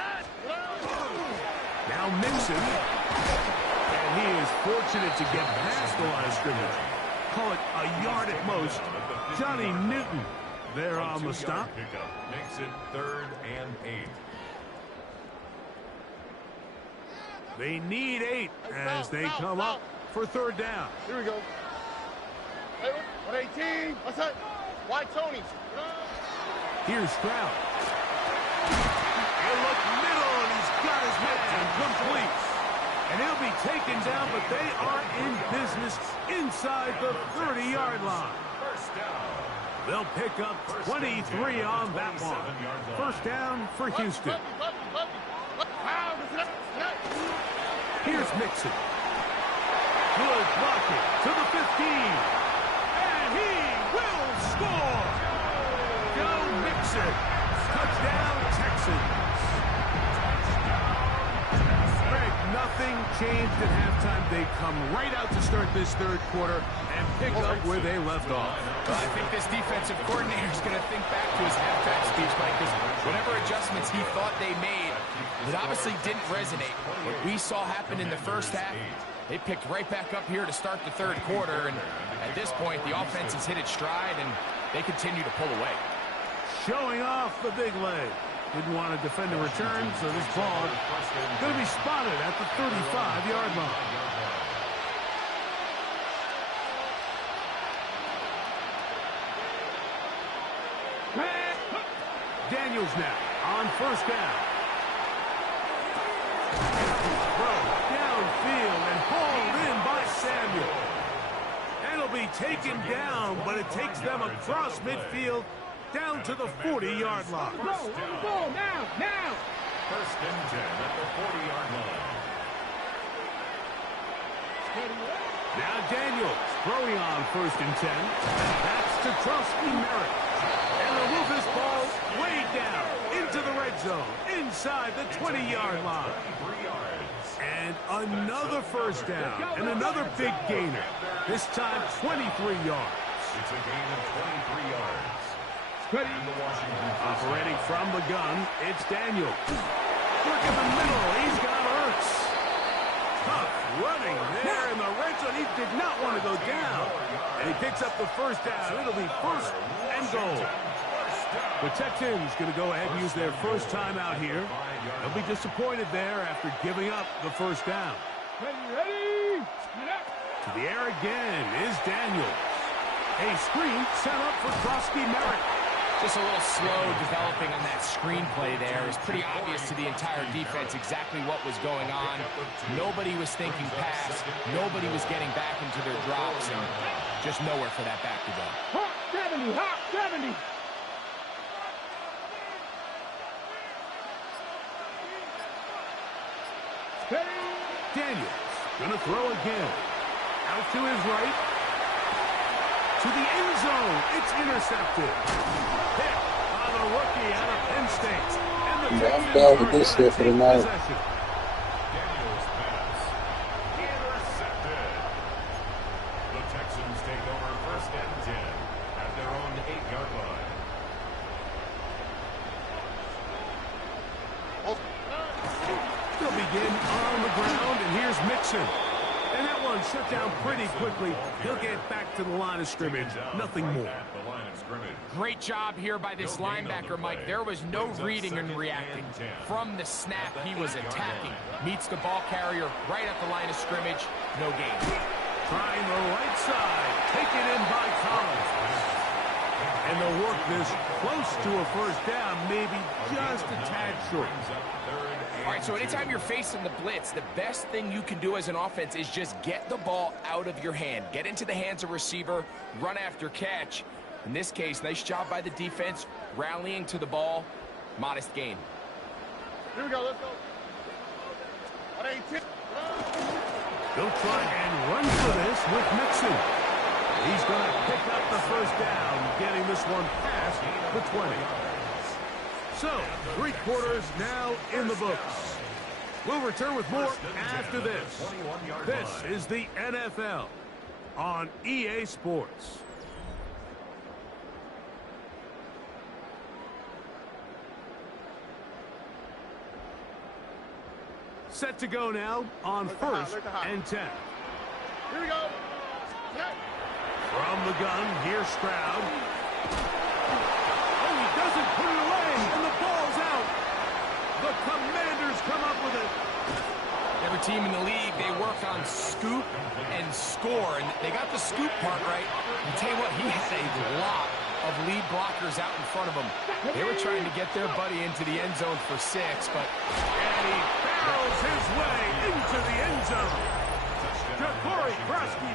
Now Mixon. And he is fortunate to get past the line of scrimmage. Call it a yard at most. Johnny Newton there on the stop. Pickup makes it 3rd and 8. They need 8 as they come up for third down. Here we go. Hey, 118. What's that? Why Tony? Here's Stroud. He'll look middle, and he's got his man complete. And he'll be taken down, but they are in business inside the 30-yard line. First down. They'll pick up 23 on that one. First down for Houston. Here's Mixon. Good blocking to the 15. And he will score. Go Mixon. Touchdown, Texans. Greg, nothing changed at halftime. They come right out to start this third quarter and pick up where they left off. Well, I think this defensive coordinator is going to think back to his halftime speech, Mike, because whatever adjustments he thought they made, it obviously didn't resonate. What we saw happen in the first half, they picked right back up here to start the third quarter, and at this point, the offense has hit its stride, and they continue to pull away. Showing off the big leg. Didn't want to defend a return, so this ball is going to be spotted at the 35-yard line. Daniels now on first down. Throw downfield and hauled in by Samuel. And it'll be taken down, but it takes them across midfield down to the 40-yard line. Go, now! First and 10 at the 40-yard line. Now Daniels throwing on first and 10. That's to Trusty Merritt. And they'll move this ball way down into the red zone, inside the 20-yard line. And another first down, and another big gainer. This time 23 yards. It's a gain of 23 yards. Operating from the gun, it's Daniels. Look in the middle, he's got Ertz. Tough running there in the red zone. He did not want to go down. And he picks up the first down. It'll be first and goal. The Texans going to go ahead and use their first time out here. They'll be disappointed there after giving up the first down. Ready? To the air again is Daniels. A screen set up for Trusty Merritt. Just a little slow developing on that screenplay there. It was pretty obvious to the entire defense exactly what was going on. Nobody was thinking pass. Nobody was getting back into their drops, and just nowhere for that back to go. Hot 70! Daniels gonna throw again. Out to his right. To the end zone. It's intercepted. Pick by the rookie out of Penn State. And the I'm bad with this here for the night. Daniels pass. Intercepted. The Texans take over first and 10 at their own 8-yard line. They'll begin on the ground, and here's Mixon. And that one shut down pretty quickly. He'll get back to the line of scrimmage. Nothing more. Great job here by this linebacker, Mike. There was no reading and reacting. From the snap, he was attacking. Meets the ball carrier right at the line of scrimmage. No gain. Trying the right side. Taken in by Collins. And they'll work this close to a first down, maybe just a tad short. All right, so anytime you're facing the blitz, the best thing you can do as an offense is just get the ball out of your hand. Get into the hands of receiver, run after catch. In this case, nice job by the defense, rallying to the ball. Modest gain. Here we go, let's go. 118. They'll try and run for this with Mixon. He's going to pick up the first down, getting this one past the 20. So, 3 quarters now in the books. We'll return with more after this. This is the NFL on EA Sports. Set to go now on first and 10. Here we go. From the gun, here's Stroud. Oh, he doesn't put it away, and the ball's out. The Commanders come up with it. Every team in the league, they work on scoop and score, and they got the scoop part right. I'll tell you what, he had a lot of lead blockers out in front of him. They were trying to get their buddy into the end zone for 6, but... And he barrels his way into the end zone. Ja'Cory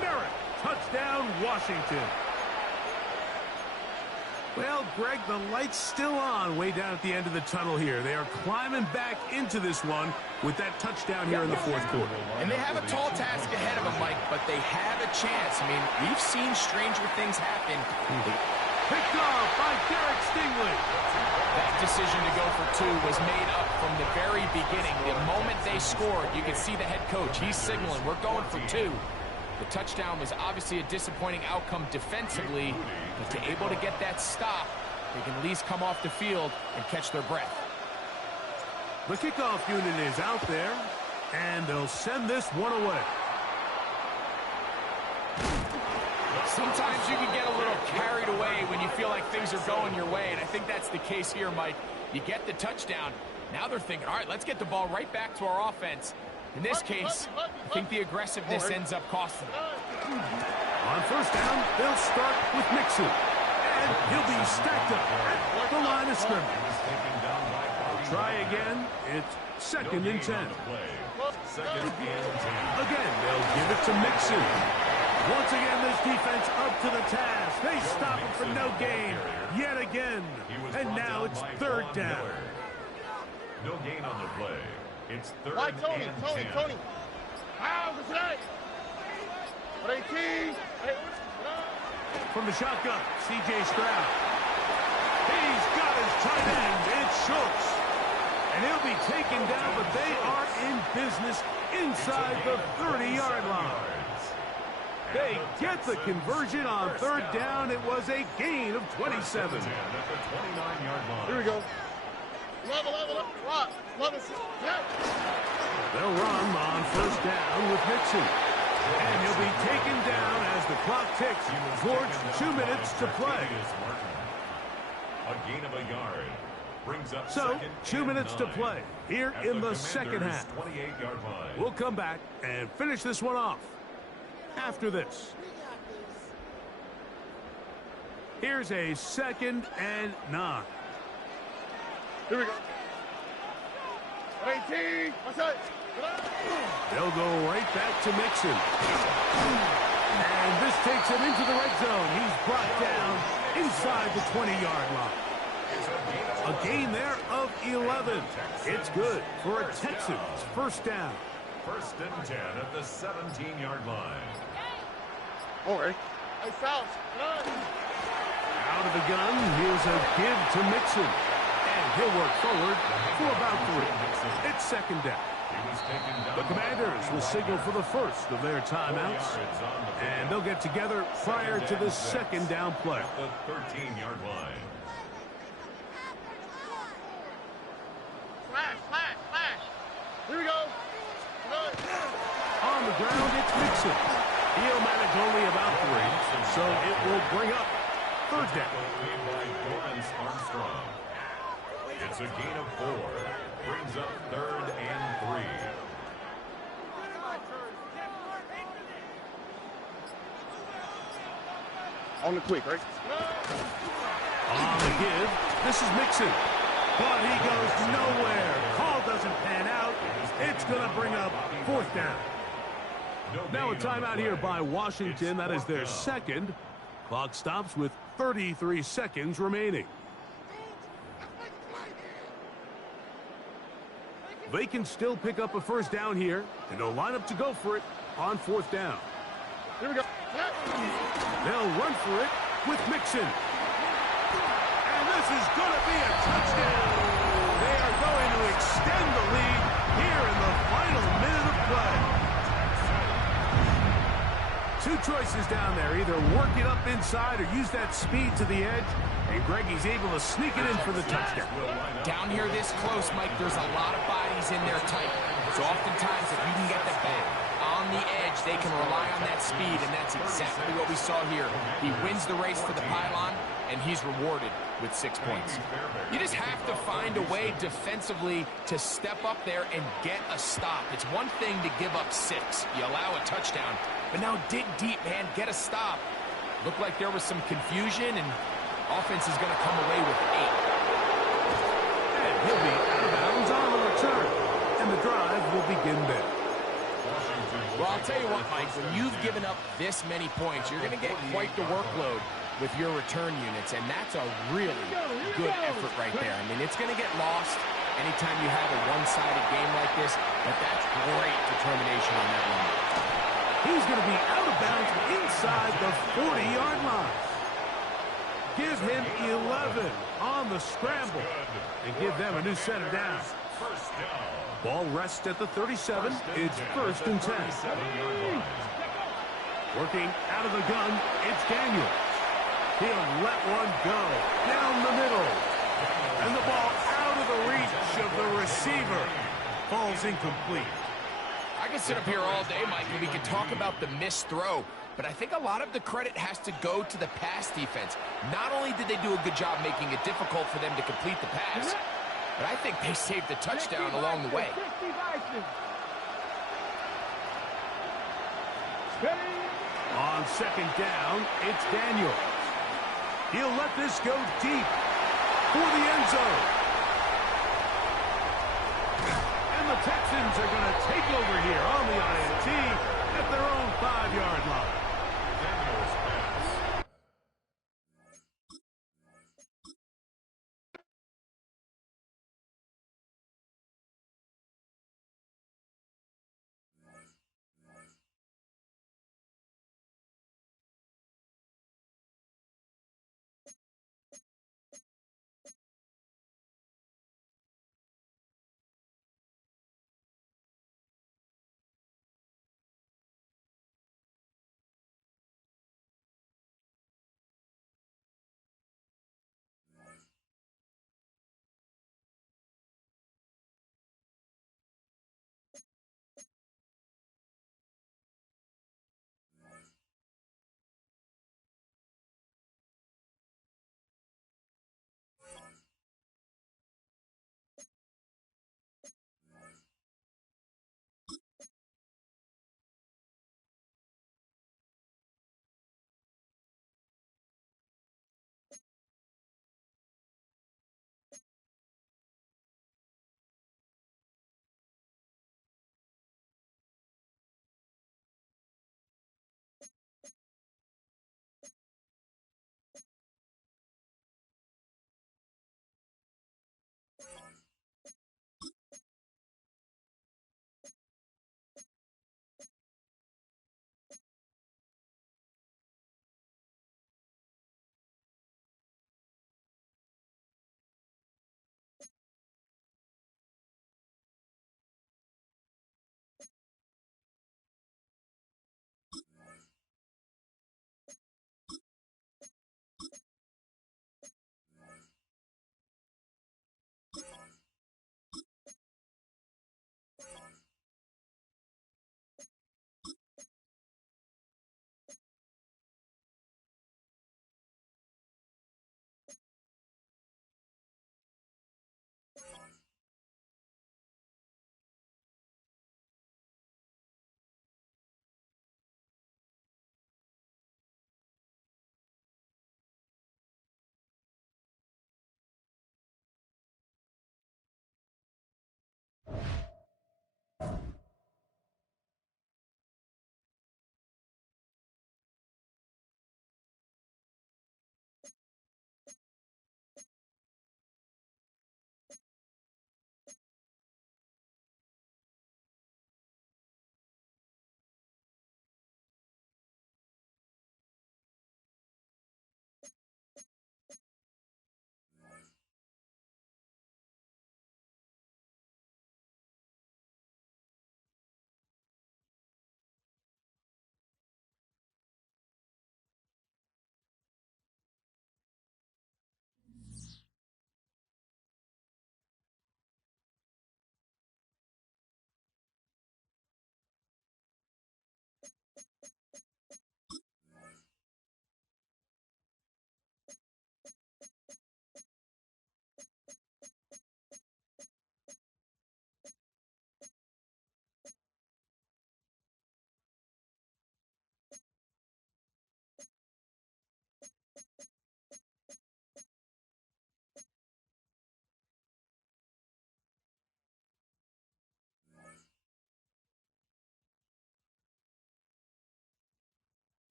Merritt, touchdown, Washington. Well, Greg, the light's still on way down at the end of the tunnel here. They are climbing back into this one with that touchdown here in the 4th quarter. And they have a tall task ahead of them, Mike, but they have a chance. I mean, we've seen stranger things happen. Picked off by Derek Stingley. That decision to go for 2 was made up from the very beginning. The moment they scored, you could see the head coach. He's signaling, we're going for 2. The touchdown was obviously a disappointing outcome defensively, but to able to get that stop, they can at least come off the field and catch their breath. The kickoff unit is out there, and they'll send this one away. Sometimes you can get a little carried away when you feel like things are going your way, and I think that's the case here, Mike. You get the touchdown. Now they're thinking, all right, let's get the ball right back to our offense. In this case, I think the aggressiveness ends up costing them. On first down, they'll start with Mixon. And he'll be stacked up at the line of scrimmage. Try again. It's 2nd and 10. Again, they'll give it to Mixon. Once again, this defense up to the task. They stop him for no gain yet again. And now it's 3rd down. No gain on the play. It's 3rd Why, Tony, and Tony, 10. Tony. How was it? 18. From the shotgun, C.J. Stroud. He's got his tight end. It's Schultz. And he'll be taken down, but they are in business inside the 30-yard line. They get the conversion on 3rd down. It was a gain of 27. Here we go. Level up. Rock. Level. They'll run on 1st down with Mixon. And he'll be taken down as the clock ticks towards 2 minutes to play. A gain of a yard. Brings up So, 2 minutes to play here in the second half. 28-yard line. We'll come back and finish this one off after this. Here's a 2nd and 9. Here we go. 18. What's that? They'll go right back to Mixon. And this takes him into the red zone. He's brought down inside the 20-yard line. A gain there of 11. It's good for a Texans 1st down. 1st and 10 at the 17-yard line. All right. Hey, Fouts. Out of the gun, here's a give to Mixon. And he'll work forward for about 3. It's 2nd down. The Commanders will signal for the first of their timeouts. And they'll get together prior to the 2nd down play. At the 13-yard line. Flash. Here we go. On the ground, it's Mixon. He'll manage only about 3, so it will bring up 3rd down. It's a gain of 4. Brings up 3rd and 3. On the quick, right? On the give, this is Mixon. But he goes nowhere. Call doesn't pan out. It's going to bring up 4th down. Now a timeout here by Washington. That is their 2nd. Clock stops with 33 seconds remaining. They can still pick up a 1st down here, and they'll line up to go for it on 4th down. Here we go. They'll run for it with Mixon. And this is going to be a touchdown. They are going to extend the lead here in the final minute of play. 2 choices down there. Either work it up inside or use that speed to the edge. And Greggy's able to sneak it in for the touchdown. Down here this close, Mike, there's a lot of bodies in there tight. So oftentimes, if you can get the back on the edge, they can rely on that speed, and that's exactly what we saw here. He wins the race to the pylon, and he's rewarded with 6 points. You just have to find a way defensively to step up there and get a stop. It's one thing to give up 6. You allow a touchdown, but now dig deep, man, get a stop. Looked like there was some confusion, and offense is going to come away with 8. And he'll be out of bounds on the return, and the drive will begin there. Well, I'll tell you what, Mike, when you've given up this many points, you're going to get quite the workload with your return units, and that's a really good effort right there. I mean, it's going to get lost anytime you have a one-sided game like this, but that's great determination on that one. He's going to be out of bounds inside the 40-yard line. Give him 11 on the scramble and give them a new set of downs. Ball rests at the 37. It's 1st and 10. Working out of the gun, it's Daniel. He'll let one go down the middle. And the ball out of the reach of the receiver. Falls incomplete. I could sit up here all day, Mike, and we could talk about the missed throw, but I think a lot of the credit has to go to the pass defense. Not only did they do a good job making it difficult for them to complete the pass, But I think they saved the touchdown along the way. On second down, it's Daniel. He'll let this go deep for the end zone. And the Texans are going to take over here on the INT at their own 5-yard line.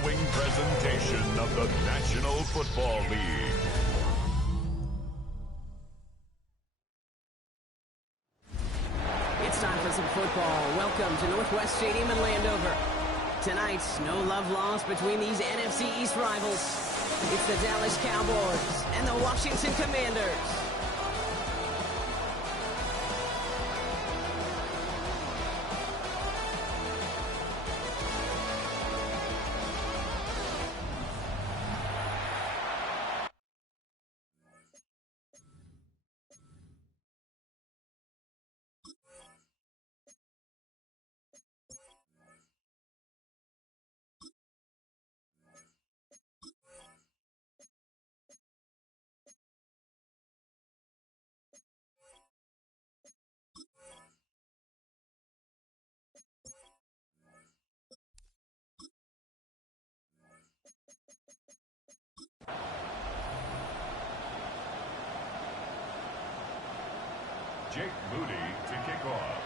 following presentation of the National Football League. It's time for some football. Welcome to Northwest Stadium in Landover. Tonight, no love lost between these NFC East rivals. It's the Dallas Cowboys and the Washington Commanders. Jake Moody to kick off.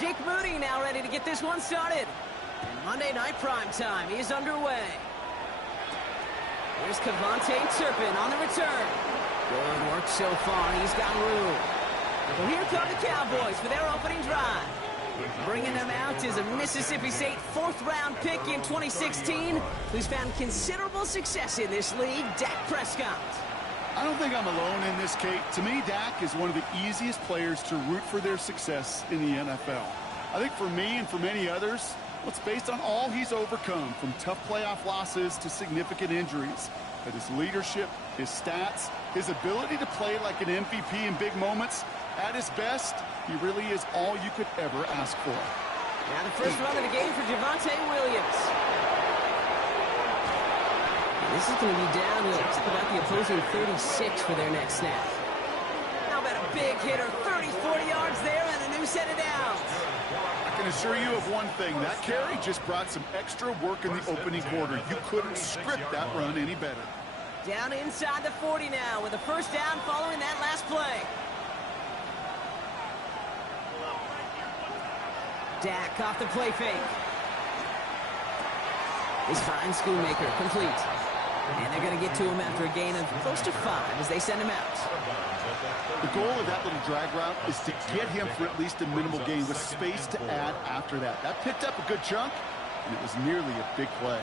Jake Moody now ready to get this one started. And Monday Night Prime Time is underway. Here's Kevontae Turpin on the return. Good work so far. He's got room. Well, here come the Cowboys for their opening drive. Bringing them out is a Mississippi State fourth-round pick in 2016 who's found considerable success in this league, Dak Prescott. I don't think I'm alone in this, Kate. To me, Dak is one of the easiest players to root for their success in the NFL. I think for me and for many others, well, it's based on all he's overcome, from tough playoff losses to significant injuries. But his leadership, his stats, his ability to play like an MVP in big moments, at his best, he really is all you could ever ask for. Now the first run of the game for Javonte Williams. This is going to be downhill to about the opposing 36 for their next snap. How about a big hitter, 30-40 yards there and a new set of downs. I can assure you of one thing. That carry just brought some extra work in the opening quarter. You couldn't script that run any better. Down inside the 40 now with a first down following that last play. Dak off the play fake. This fine Schoonmaker complete. And they're going to get to him after a gain of close to 5 as they send him out. The goal of that little drag route is to get him for at least a minimal gain with space to add after that. That picked up a good chunk, and it was nearly a big play.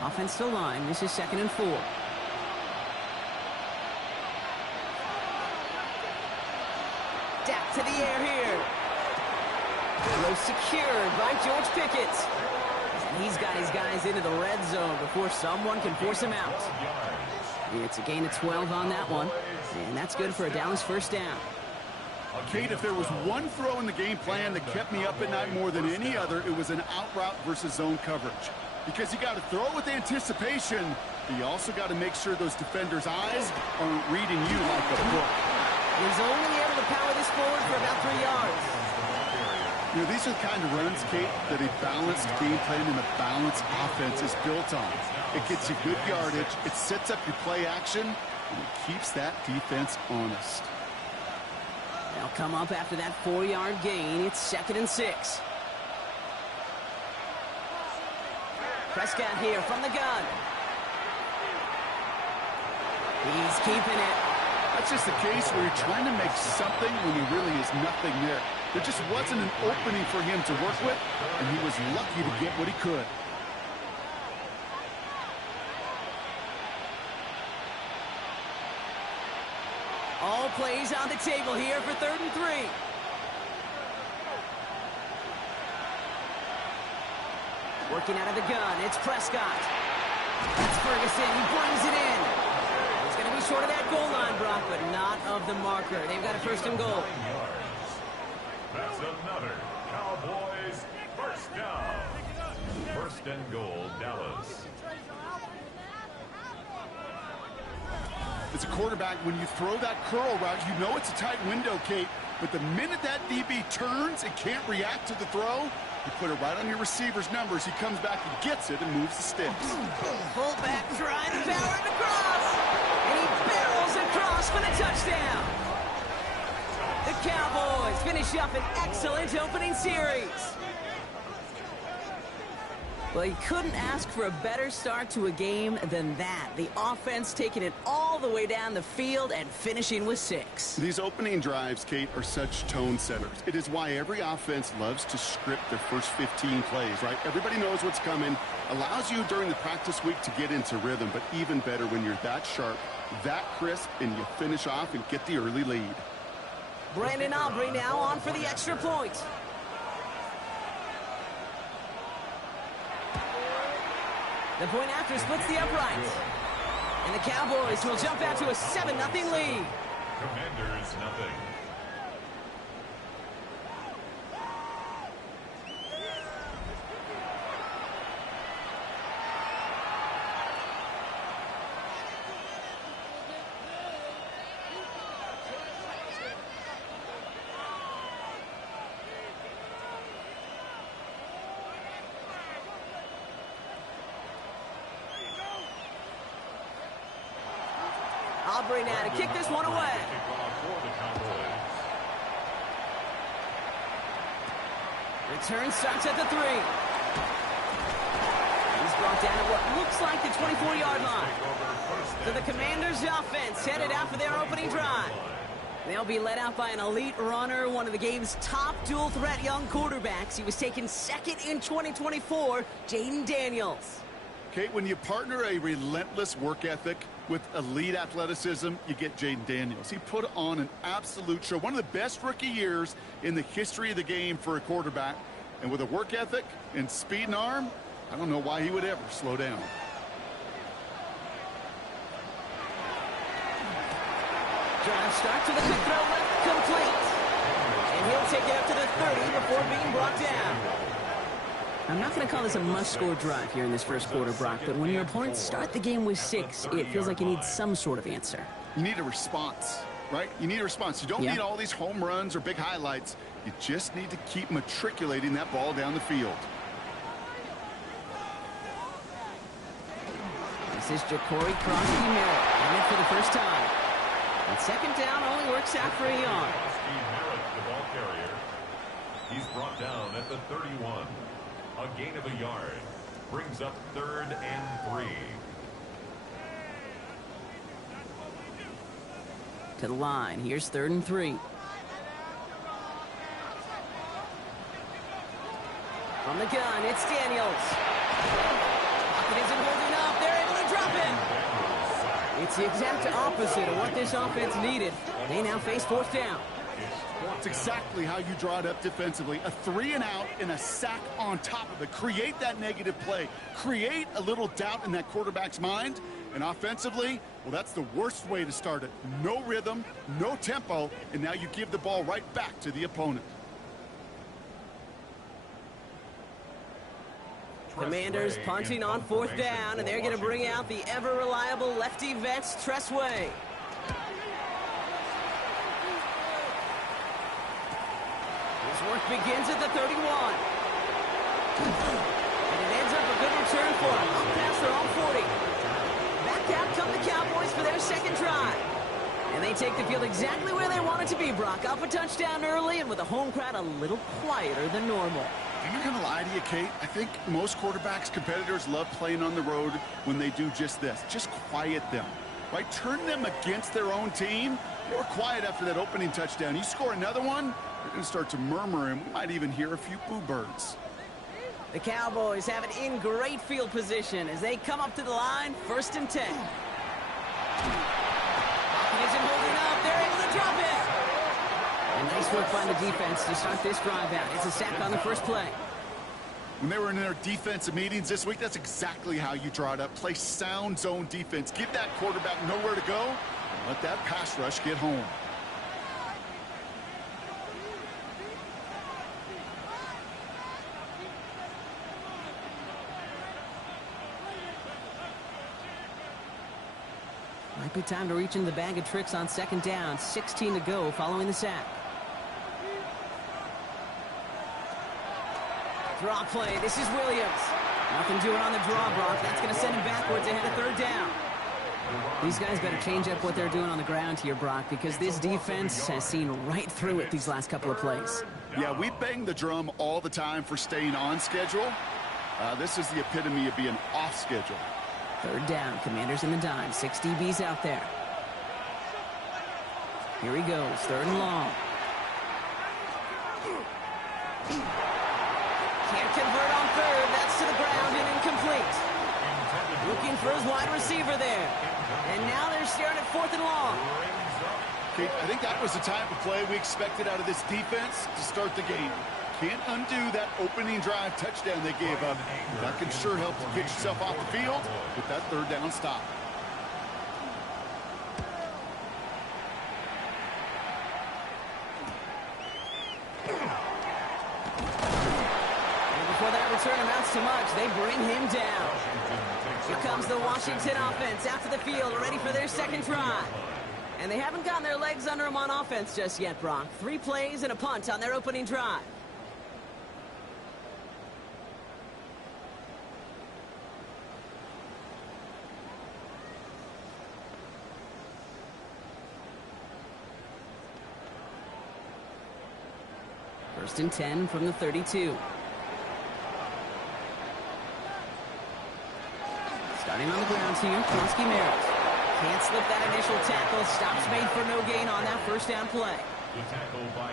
Offensive line, this is 2nd and 4. Dak to the air here. Throw secured by George Pickett. And he's got his guys into the red zone before someone can force him out. It's a gain of 12 on that one. And that's good for a Dallas first down. Kate, if there was one throw in the game plan that kept me up at night more than any other, it was an out route versus zone coverage. Because you got to throw with anticipation, but you also got to make sure those defenders' eyes aren't reading you like a book. He's only able to power this forward for about 3 yards. You know, these are the kind of runs, Kate, that a balanced game plan and a balanced offense is built on. It gets you good yardage, it sets up your play action, and it keeps that defense honest. They'll come up after that 4-yard gain. It's 2nd and 6. Prescott here from the gun. He's keeping it. That's just the case where you're trying to make something when there really is nothing there. There just wasn't an opening for him to work with, and he was lucky to get what he could. All plays on the table here for 3rd and 3. Working out of the gun, it's Prescott. That's Ferguson, he brings it in. He's going to be short of that goal line, Brock, but not of the marker. They've got a 1st and goal. That's another Cowboys first down. 1st and goal, Dallas. As a quarterback, when you throw that curl route, you know it's a tight window, Kate. But the minute that DB turns and can't react to the throw, you put it right on your receiver's numbers. He comes back and gets it and moves the sticks. Fullback trying to power it across. And he barrels across for the touchdown. The Cowboys finish up an excellent opening series. Well, you couldn't ask for a better start to a game than that. The offense taking it all the way down the field and finishing with 6. These opening drives, Kate, are such tone setters. It is why every offense loves to script their first 15 plays, right? Everybody knows what's coming. Allows you during the practice week to get into rhythm, but even better when you're that sharp, that crisp, and you finish off and get the early lead. Brandon Aubrey now on for the extra point. The point after splits the upright. And the Cowboys will jump out to a 7-0 lead. Commanders, nothing. Aubrey now to kick this one away. Return starts at the 3. He's brought down at what looks like the 24-yard line. So the Commanders' offense headed out for their opening drive. They'll be led out by an elite runner, one of the game's top dual-threat young quarterbacks. He was taken second in 2024, Jaden Daniels. Kate, when you partner a relentless work ethic with elite athleticism, you get Jaden Daniels. He put on an absolute show. One of the best rookie years in the history of the game for a quarterback. And with a work ethic and speed and arm, I don't know why he would ever slow down. Drive start to the quick throw left, complete. And he'll take it up to the 30 before being brought down. I'm not going to call this a must-score drive here in this first quarter, Brock, but when your opponents start the game with 6, it feels like you need some sort of answer. You need a response, right? You need a response. You don't need all these home runs or big highlights. You just need to keep matriculating that ball down the field. This is Ja'Cory Crosby-Merritt, in it for the first time. And second down only works out for a yard. Merritt, the ball carrier. He's brought down at the 31. A gain of a yard. Brings up 3rd and 3. To the line. Here's 3rd and 3. From the gun, it's Daniels. Pocket isn't holding up. They're able to drop it. It's the exact opposite of what this offense needed. They now face 4th down. It's exactly how you draw it up defensively. A 3-and-out and a sack on top of it. Create that negative play. Create a little doubt in that quarterback's mind. And offensively, well, that's the worst way to start it. No rhythm, no tempo, and now you give the ball right back to the opponent. Commanders punting on 4th down, and they're going to bring out the ever-reliable lefty vets, Tressway. His work begins at the 31. And it ends up a good return for him. Up past their own 40. Back out come the Cowboys for their second drive. And they take the field exactly where they want it to be, Brock. Up a touchdown early and with a home crowd a little quieter than normal. I'm not going to lie to you, Kate. I think most quarterbacks, competitors love playing on the road when they do just this. Just quiet them, right? Turn them against their own team. They were quiet after that opening touchdown. You score another one, they're going to start to murmur, and we might even hear a few boo birds. The Cowboys have it in great field position as they come up to the line, 1st and 10. Pocket isn't holding up. They're able to drop it. And nice work by the defense to start this drive out. It's a sack on the first play. When they were in their defensive meetings this week, that's exactly how you draw it up. Play sound zone defense. Give that quarterback nowhere to go. And let that pass rush get home. Might be time to reach in the bag of tricks on 2nd down. 16 to go following the sack. Draw play. This is Williams. Nothing doing on the draw, Brock. That's going to send him backwards ahead of 3rd down. These guys better change up what they're doing on the ground here, Brock, because this defense has seen right through it these last couple of plays. Yeah, we bang the drum all the time for staying on schedule. This is the epitome of being off schedule. Third down, Commanders in the dime. 6 DBs out there. Here he goes, third and long. Can't convert on third. That's to the ground and incomplete. Looking for his wide receiver there. And now they're staring at fourth and long. Kate, I think that was the type of play we expected out of this defense to start the game. Can't undo that opening drive touchdown they gave up. That can sure help to get yourself off the field with that third down stop. And before that return amounts to much, they bring him down. Here comes the Washington offense out to the field, ready for their second drive. And they haven't gotten their legs under them on offense just yet, Brock. 3 plays and a punt on their opening drive. First and 10 from the 32. Starting on the ground here, Kronsky Merritt. Can't slip that initial tackle. Stops made for no gain on that first down play.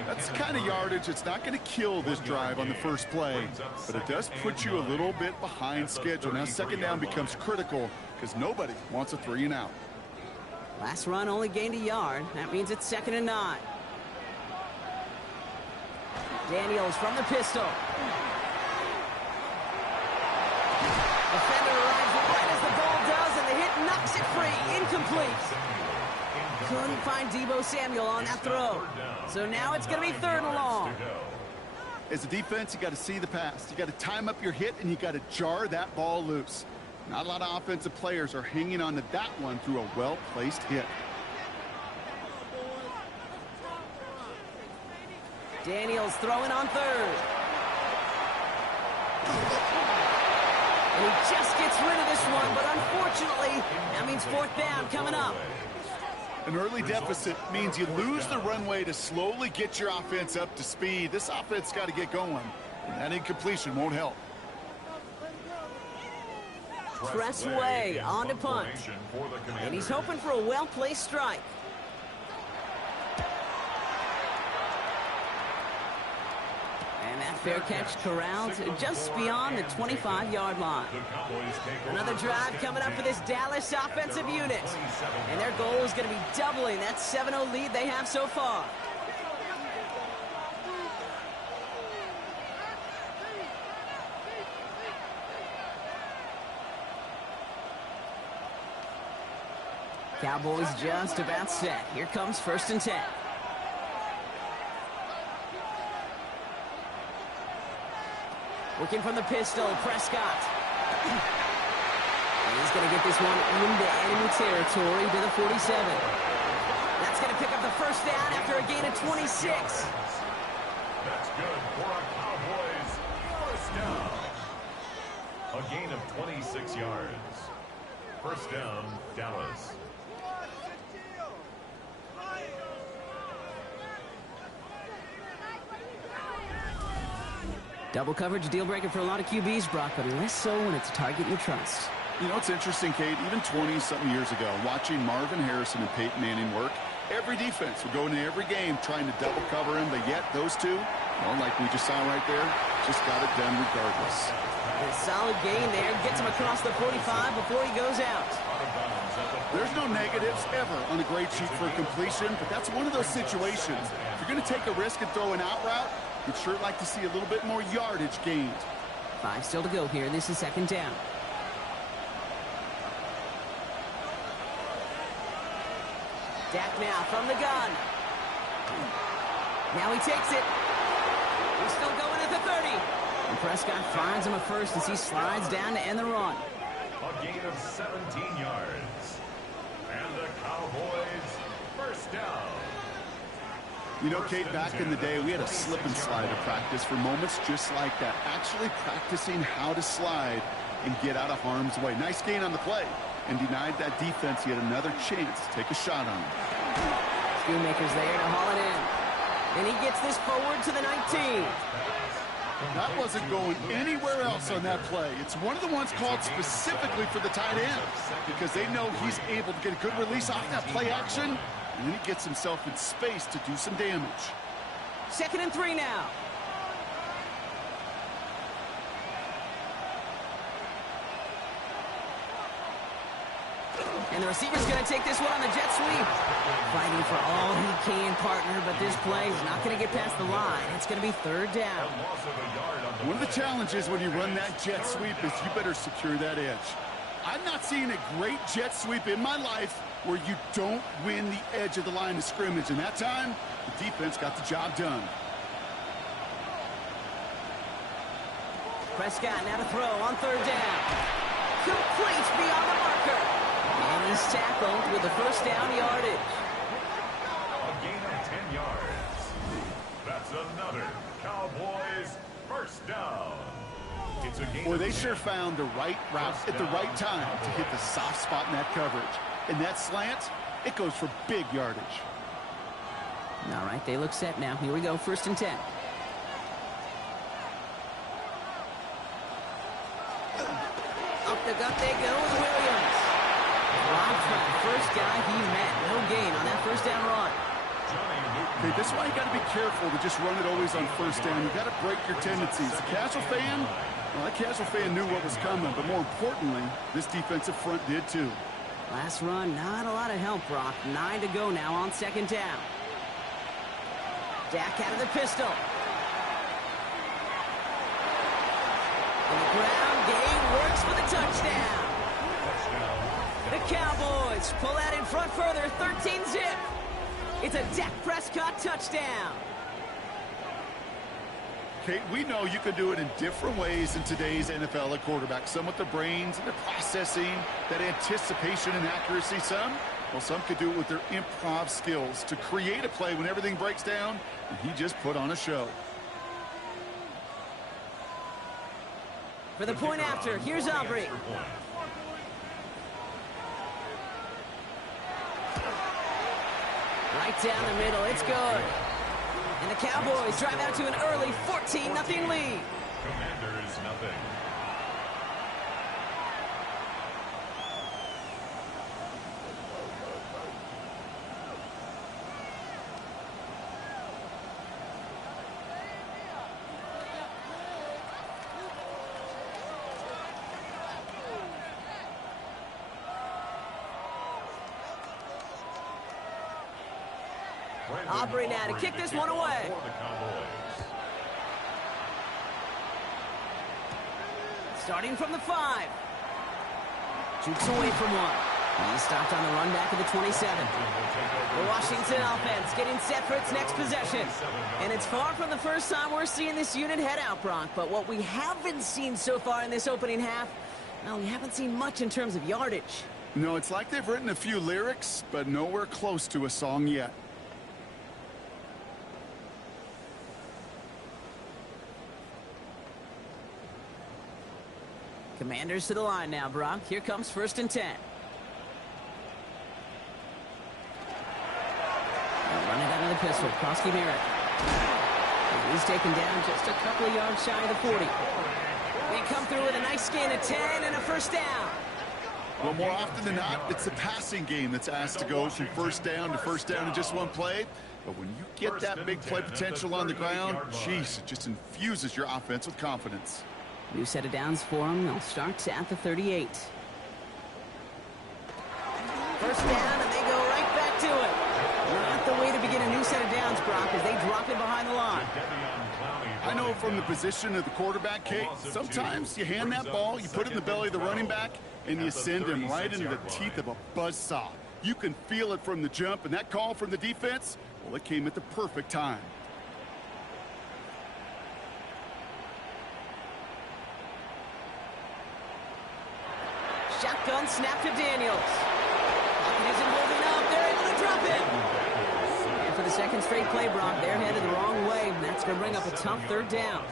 That's the kind of yardage that's not going to kill this drive on the first play, but it does put you a little bit behind schedule. Now second down becomes critical because nobody wants a 3 and out. Last run only gained a yard. That means it's 2nd and 9. Daniels from the pistol. Defender arrives right as the ball does, and the hit knocks it free. Incomplete. Couldn't find Deebo Samuel on that throw. So now it's going to be 3rd and long. As a defense, you got to see the pass. You got to time up your hit, and you got to jar that ball loose. Not a lot of offensive players are hanging on to that one through a well-placed hit. Daniels throwing on 3rd. And he just gets rid of this one, but unfortunately, that means 4th down coming up. An early deficit means you lose the runway to slowly get your offense up to speed. This offense got to get going, and that incompletion won't help. Tressway on to punt. And he's hoping for a well-placed strike. And that fair catch corralled just beyond the 25-yard line. Another drive coming up for this Dallas offensive unit. And their goal is going to be doubling that 7-0 lead they have so far. Cowboys just about set. Here comes 1st and 10. Working from the pistol, Prescott. And he's going to get this one into enemy territory to the 47. That's going to pick up the 1st down after a gain of 26. That's good for a Cowboys 1st down. A gain of 26 yards. 1st down, Dallas. Double coverage, deal breaker for a lot of QBs, Brock, but less so when it's a target you trust. You know, it's interesting, Kate, even 20-something years ago, watching Marvin Harrison and Peyton Manning work, every defense would go into every game trying to double cover him, but yet those two, well, like we just saw right there, just got it done regardless. A solid gain there, gets him across the 45 before he goes out. There's no negatives ever on a grade sheet for a completion, but that's one of those situations. If you're going to take a risk and throw an out route, you'd sure like to see a little bit more yardage gained. 5 still to go here. This is 2nd down. Dak now from the gun. Now he takes it. He's still going at the 30. And Prescott finds him a first as he slides down to end the run. A gain of 17 yards. And the Cowboys 1st down. You know, Kate, back in the day, we had a slip and slide to practice for moments just like that. Actually practicing how to slide and get out of harm's way. Nice gain on the play, and denied that defense yet another chance to take a shot on him. Schoonmaker's there to haul it in. And he gets this forward to the 19. That wasn't going anywhere else on that play. It's one of the ones called specifically for the tight end because they know he's able to get a good release off that play action, and then he gets himself in space to do some damage. 2nd and 3 now. And the receiver's going to take this one on the jet sweep. Fighting for all he can, partner, but this play is not going to get past the line. It's going to be 3rd down. One of the challenges when you run that jet sweep is you better secure that edge. I've not seen a great jet sweep in my life where you don't win the edge of the line of scrimmage. And that time, the defense got the job done. Prescott now to throw on 3rd down. Complete beyond the marker. And he's tackled with the 1st down yardage. A gain of 10 yards. That's another Cowboys 1st down. It's a gain. Boy, they sure found the right route at the right time to hit the soft spot in that coverage. And that slant, it goes for big yardage. All right, they look set now. Here we go, 1st and 10. Up the gut they go with Williams. Robbed from the 1st guy he met. No gain on that 1st down run. Okay, this is why you got to be careful to just run it always on 1st down. You got to break your tendencies. The casual fan, well, that casual fan knew what was coming, but more importantly, this defensive front did too. Last run, not a lot of help, Brock. 9 to go now on 2nd down. Dak out of the pistol. On the ground game works for the touchdown. The Cowboys pull out in front further, 13-zip. It's a Dak Prescott touchdown. Kate, we know you can do it in different ways in today's NFL at quarterback. Some with the brains and the processing, that anticipation and accuracy. Some could do it with their improv skills to create a play when everything breaks down, and he just put on a show. For the point after, here's Aubrey. Right down the middle, it's good. And the Cowboys drive out to an early 14-0 lead. Commanders nothing. Aubrey now to kick this one away. Starting from the 5. Jukes away from one. He's stopped on the run back of the 27. The Washington offense getting set for its next possession. And it's far from the first time we're seeing this unit head out, Brock. But what we haven't seen so far in this opening half, well, we haven't seen much in terms of yardage. No, it's like they've written a few lyrics, but nowhere close to a song yet. Commanders to the line now, Brock. Here comes 1st and 10. They'll run it out of the pistol. Krosky Merritt. He's taken down just a couple of yards shy of the 40. They come through with a nice gain of 10 and a 1st down. Well, more often than not, it's the passing game that's asked to go from 1st down to 1st down in just one play. But when you get that big play potential on the ground, jeez, it just infuses your offense with confidence. New set of downs for them. They'll start at the 38. 1st down, and they go right back to it. Not the way to begin a new set of downs, Brock, as they drop it behind the line. I know from the position of the quarterback, Kate, sometimes you hand that ball, you put it in the belly of the running back, and you send him right into the teeth of a buzzsaw. You can feel it from the jump, and that call from the defense, well, it came at the perfect time. Shotgun snap to Daniels. Pocket isn't holding up. They're able to drop it. And for the 2nd straight play, Brock, they're headed the wrong way. And that's going to bring up a tough 3rd down.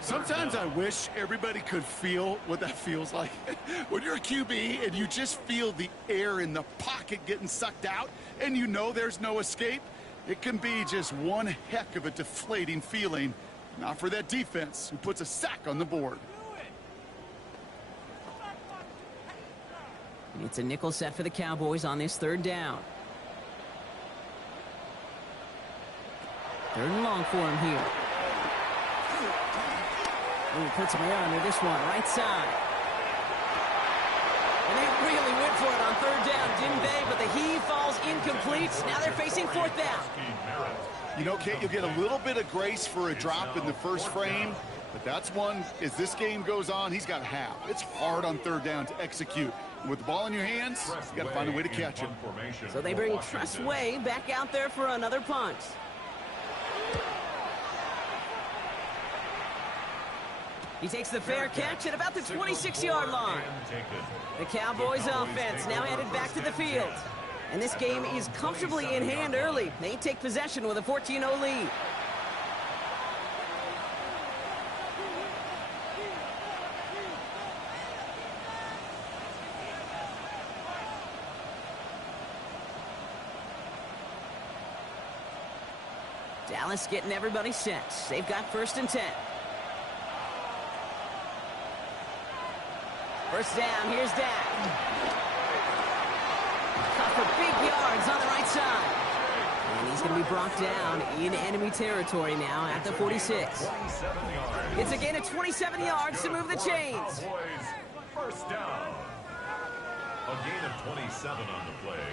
Sometimes I wish everybody could feel what that feels like. When you're a QB and you just feel the air in the pocket getting sucked out and you know there's no escape, it can be just one heck of a deflating feeling. Not for that defense, who puts a sack on the board. It's a nickel set for the Cowboys on this third down. Third and long for him here. Ooh, puts him around with this one, right side. And they really went for it on third down, didn't they? But the heave falls incomplete. Now they're facing fourth down. You know, Kate, you'll get a little bit of grace for a drop in the first frame, but that's one, as this game goes on, he's got half. It's hard on third down to execute. With the ball in your hands, you got to find a way to catch it. So they bring Tressway back out there for another punt. He takes the fair catch at about the 26-yard line. The Cowboys offense now headed back to the field. And this game is comfortably in hand early. They take possession with a 14-0 lead. Dallas getting everybody set. They've got 1st and 10. First down, here's Dak. Caught for big yards on the right side. And he's going to be brought down in enemy territory now at the 46. It's a gain of 27 yards to move the chains. First down. A gain of 27 on the play.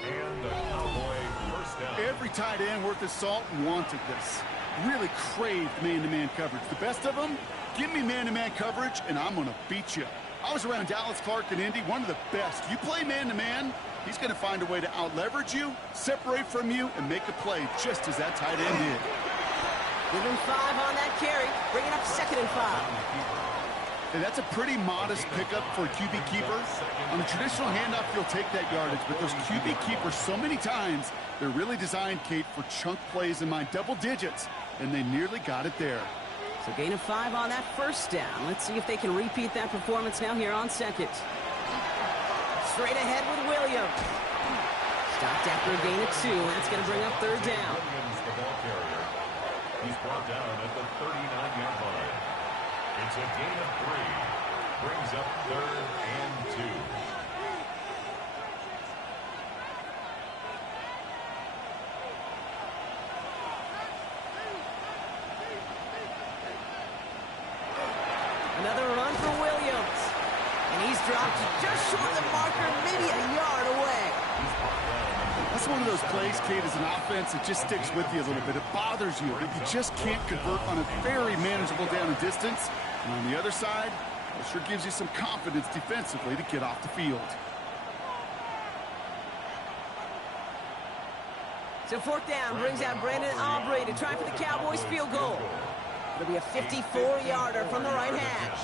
And the Cowboy first down. Every tight end worth his salt wanted this. Really craved man-to-man coverage. The best of them, give me man-to-man coverage, and I'm going to beat you. I was around Dallas Clark and Indy, one of the best. You play man-to-man, he's going to find a way to out-leverage you, separate from you, and make a play just as that tight end did. Give him 5 on that carry, bringing up 2nd and 5. And that's a pretty modest pickup for a QB keeper. On a traditional handoff, you'll take that yardage, but those QB keepers, so many times, they're really designed, Kate, for chunk plays in my double digits, and they nearly got it there. So gain of 5 on that first down. Let's see if they can repeat that performance now here on second. Straight ahead with Williams. Stopped after a gain of 2. That's going to bring up third down. Williams, the ball carrier. He's brought down at the 39-yard line. It's a gain of 3. Brings up 3rd and 2. Another run for Williams. And he's dropped just short of the marker, maybe a yard away. That's one of those plays, Kate, as an offense, it just sticks with you a little bit. It bothers you. You just can't convert on a very manageable down and distance. And on the other side, it sure gives you some confidence defensively to get off the field. So 4th down brings out Brandon Aubrey to try for the Cowboys field goal. It'll be a 54-yarder from the right hash.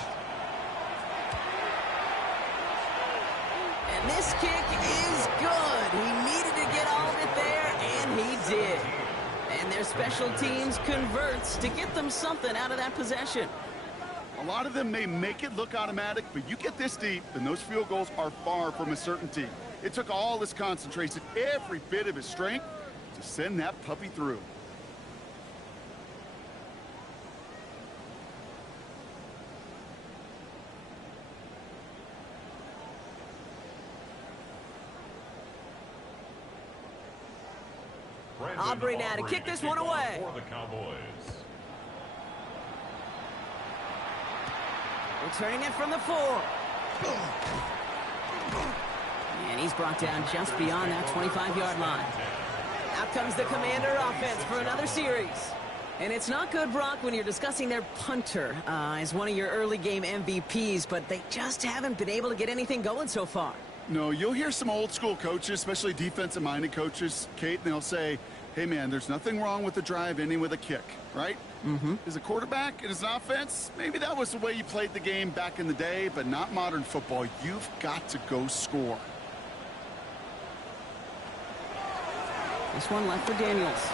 And this kick is good. He needed to get all of it there, and he did. And their special teams converts to get them something out of that possession. A lot of them may make it look automatic, but you get this deep, and those field goals are far from a certainty. It took all his concentration, every bit of his strength, to send that puppy through. Aubrey now to kick this one away. For the Cowboys. Returning it from the 4. And he's brought down just beyond that 25-yard line. Out comes the Commander offense for another series. And it's not good, Brock, when you're discussing their punter as one of your early game MVPs, but they just haven't been able to get anything going so far. No, you'll hear some old school coaches, especially defensive-minded coaches, Kate, and they'll say, hey, man, there's nothing wrong with the drive ending with a kick, right? Mm-hmm. As a quarterback and as an offense, maybe that was the way you played the game back in the day, but not modern football. You've got to go score. This one left for Daniels.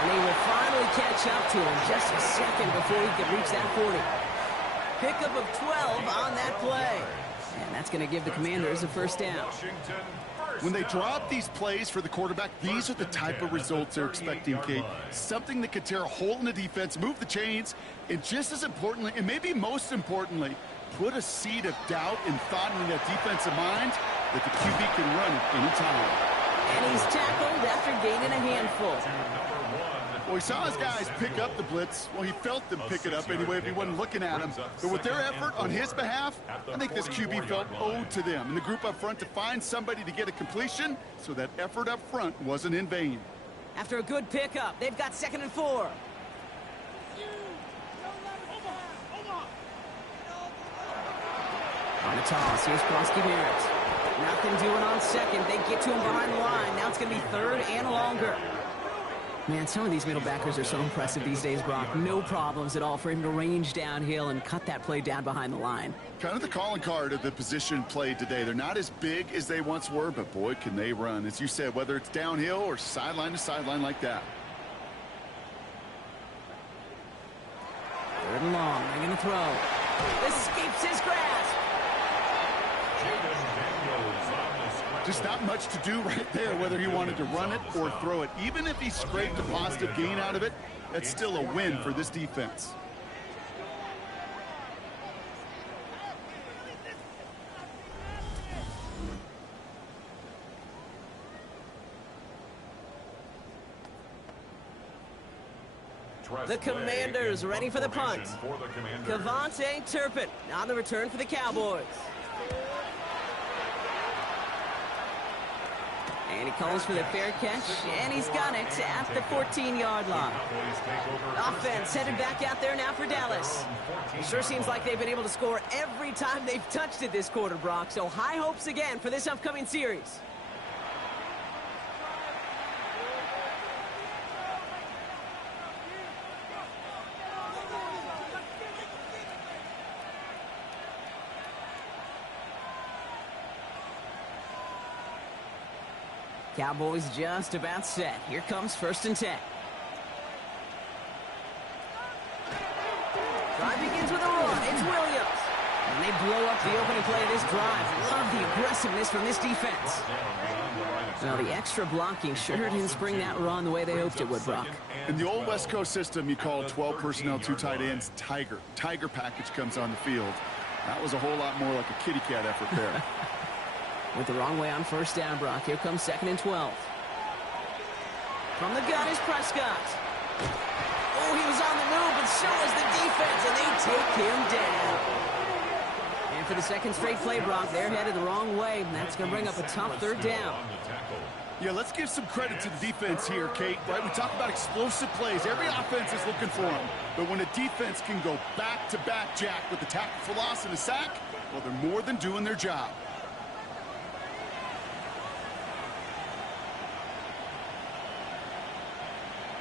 And he will finally catch up to him just a second before he can reach that 40. Pickup of 12 on that play. And that's going to give the Commanders a first down. Washington, When they draw up these plays for the quarterback, these are the type of results they're expecting, Kate. Something that could tear a hole in the defense, move the chains, and just as importantly, and maybe most importantly, put a seed of doubt and thought in that defensive mind that the QB can run at any time. And he's tackled after gaining a handful. Well, he saw his guys pick up the blitz. Well, he felt them pick it up anyway if he wasn't looking at him. But with their effort on his behalf, I think this QB felt owed to them and the group up front to find somebody to get a completion so that effort up front wasn't in vain. After a good pickup, they've got 2nd and 4. On the toss, here's Krosky Barrett. Nothing doing on 2nd. They get to him behind the line. Now it's going to be 3rd and longer. Man, some of these middle backers are so impressive these days, Brock. No problems at all for him to range downhill and cut that play down behind the line. Kind of the calling card of the position played today. They're not as big as they once were, but boy, can they run. As you said, whether it's downhill or sideline to sideline like that. 3rd and long. They're going to throw. This escapes his grasp. Just not much to do right there, whether he wanted to run it or throw it. Even if he scraped a positive gain out of it, that's still a win for this defense. The Commanders ready for the punt. Kavontae Turpin on the return for the Cowboys. And he calls for the fair catch, and he's got it at the 14-yard line. Offense headed back out there now for Dallas. It sure seems like they've been able to score every time they've touched it this quarter, Brock. So high hopes again for this upcoming series. Cowboys just about set. Here comes 1st and 10. Drive begins with a run. It's Williams. And they blow up the opening play of this drive. Love the aggressiveness from this defense. Well, the extra blocking sure didn't spring that run the way they hoped it would, Brock. In the old West Coast system, you call 12 personnel, 2 tight ends, Tiger. Tiger package comes on the field. That was a whole lot more like a kitty cat effort there. Went the wrong way on 1st down, Brock. Here comes 2nd and 12. From the gun is Prescott. Oh, he was on the move, but so was the defense, and they take him down. And for the 2nd straight play, Brock, they're headed the wrong way, and that's going to bring up a tough 3rd down. Yeah, let's give some credit to the defense here, Kate. Right, we talk about explosive plays. Every offense is looking for them. But when a defense can go back-to-back, Jack, with the tackle for loss and a sack, well, they're more than doing their job.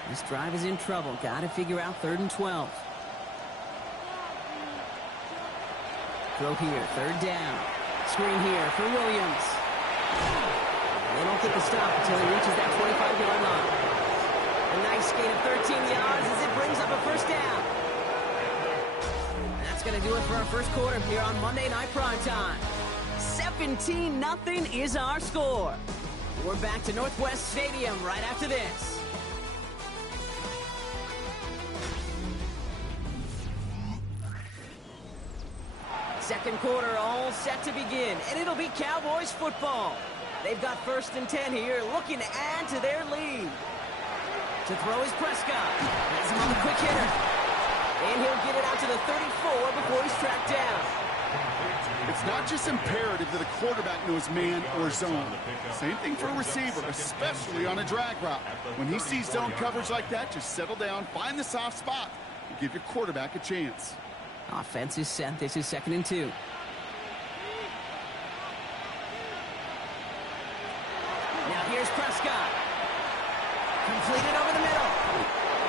This drive is in trouble. Got to figure out 3rd and 12. Throw here, 3rd down. Screen here for Williams. They don't get the stop until he reaches that 25-yard line. A nice gain of 13 yards as it brings up a 1st down. That's going to do it for our 1st quarter here on Monday Night Primetime. 17-0 is our score. We're back to Northwest Stadium right after this. Second quarter all set to begin, and it'll be Cowboys football. They've got 1st and 10 here, looking to add to their lead. To throw is Prescott. Has him on the quick hitter. And he'll get it out to the 34 before he's tracked down. It's not just imperative that a quarterback knows man or zone. Same thing for a receiver, especially on a drag route. When he sees zone coverage like that, just settle down, find the soft spot, and give your quarterback a chance. Offense is set. This is 2nd and 2. Now here's Prescott. Completed over the middle.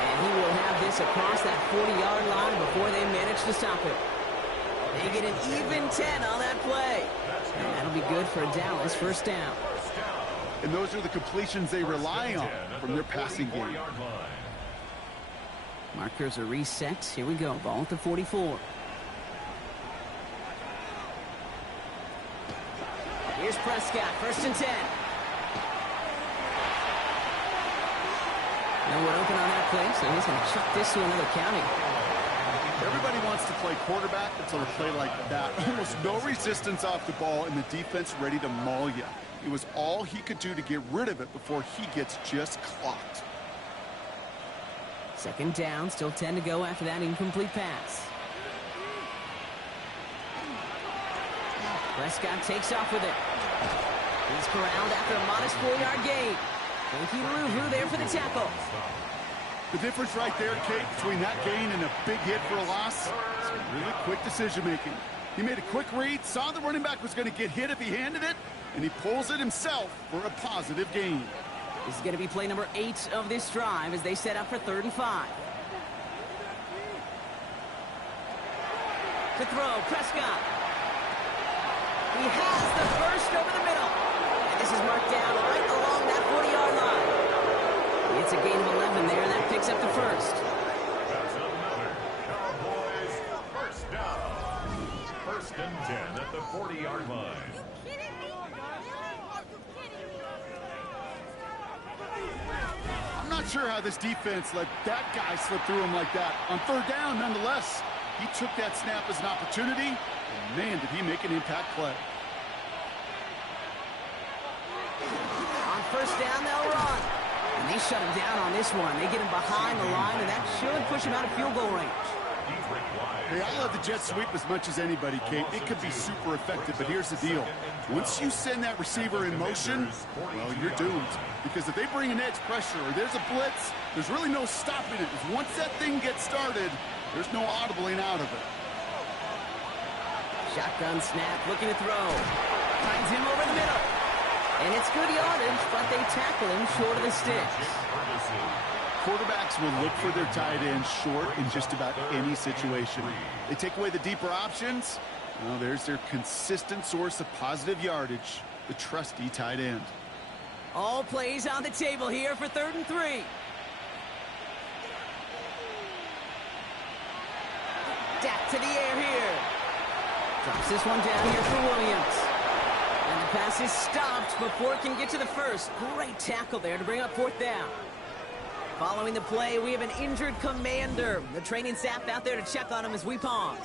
And he will have this across that 40-yard line before they manage to stop it. They get an even 10 on that play. And that'll be good for Dallas 1st down. And those are the completions they rely on from their passing game. Markers are reset. Here we go. Ball at the 44. Here's Prescott. 1st and 10. No one open on that play, so he's going to chuck this to another county. Everybody wants to play quarterback until they play like that. Almost no resistance off the ball and the defense ready to maul you. It was all he could do to get rid of it before he gets just clocked. Second down, still 10 to go after that incomplete pass. Prescott takes off with it. He's corralled after a modest 4-yard gain. Thank you, Luvu, there for the tackle. The difference right there, Kate, between that gain and a big hit for a loss is really quick decision-making. He made a quick read, saw the running back was going to get hit if he handed it, and he pulls it himself for a positive gain. This is going to be play number 8 of this drive as they set up for 3rd and 5. To throw, Prescott. He has the first over the middle. And this is marked down right along that 40-yard line. It's a gain of 11 there, and that picks up the first. That's another Cowboys first down. 1st and 10 at the 40-yard line. I'm not sure how this defense let that guy slip through him like that. On 3rd down, nonetheless, he took that snap as an opportunity, and man, did he make an impact play. On 1st down, they'll run. And they shut him down on this one. They get him behind the line, and that should push him out of field goal range. Hey, I love the jet sweep as much as anybody, Kate. It could be super effective, but here's the deal. Once you send that receiver in motion, well, you're doomed. Because if they bring an edge pressure or there's a blitz, there's really no stopping it. Once that thing gets started, there's no audibling out of it. Shotgun snap, looking to throw. Finds him over the middle. And it's good yardage, but they tackle him short of the sticks. Quarterbacks will look for their tight end short in just about any situation. They take away the deeper options. Well, there's their consistent source of positive yardage, the trusty tight end. All plays on the table here for 3rd and 3. Dak to the air here. Drops this one down here for Williams. And the pass is stopped before it can get to the first. Great tackle there to bring up 4th down. Following the play, we have an injured commander. The training staff out there to check on him as we pause.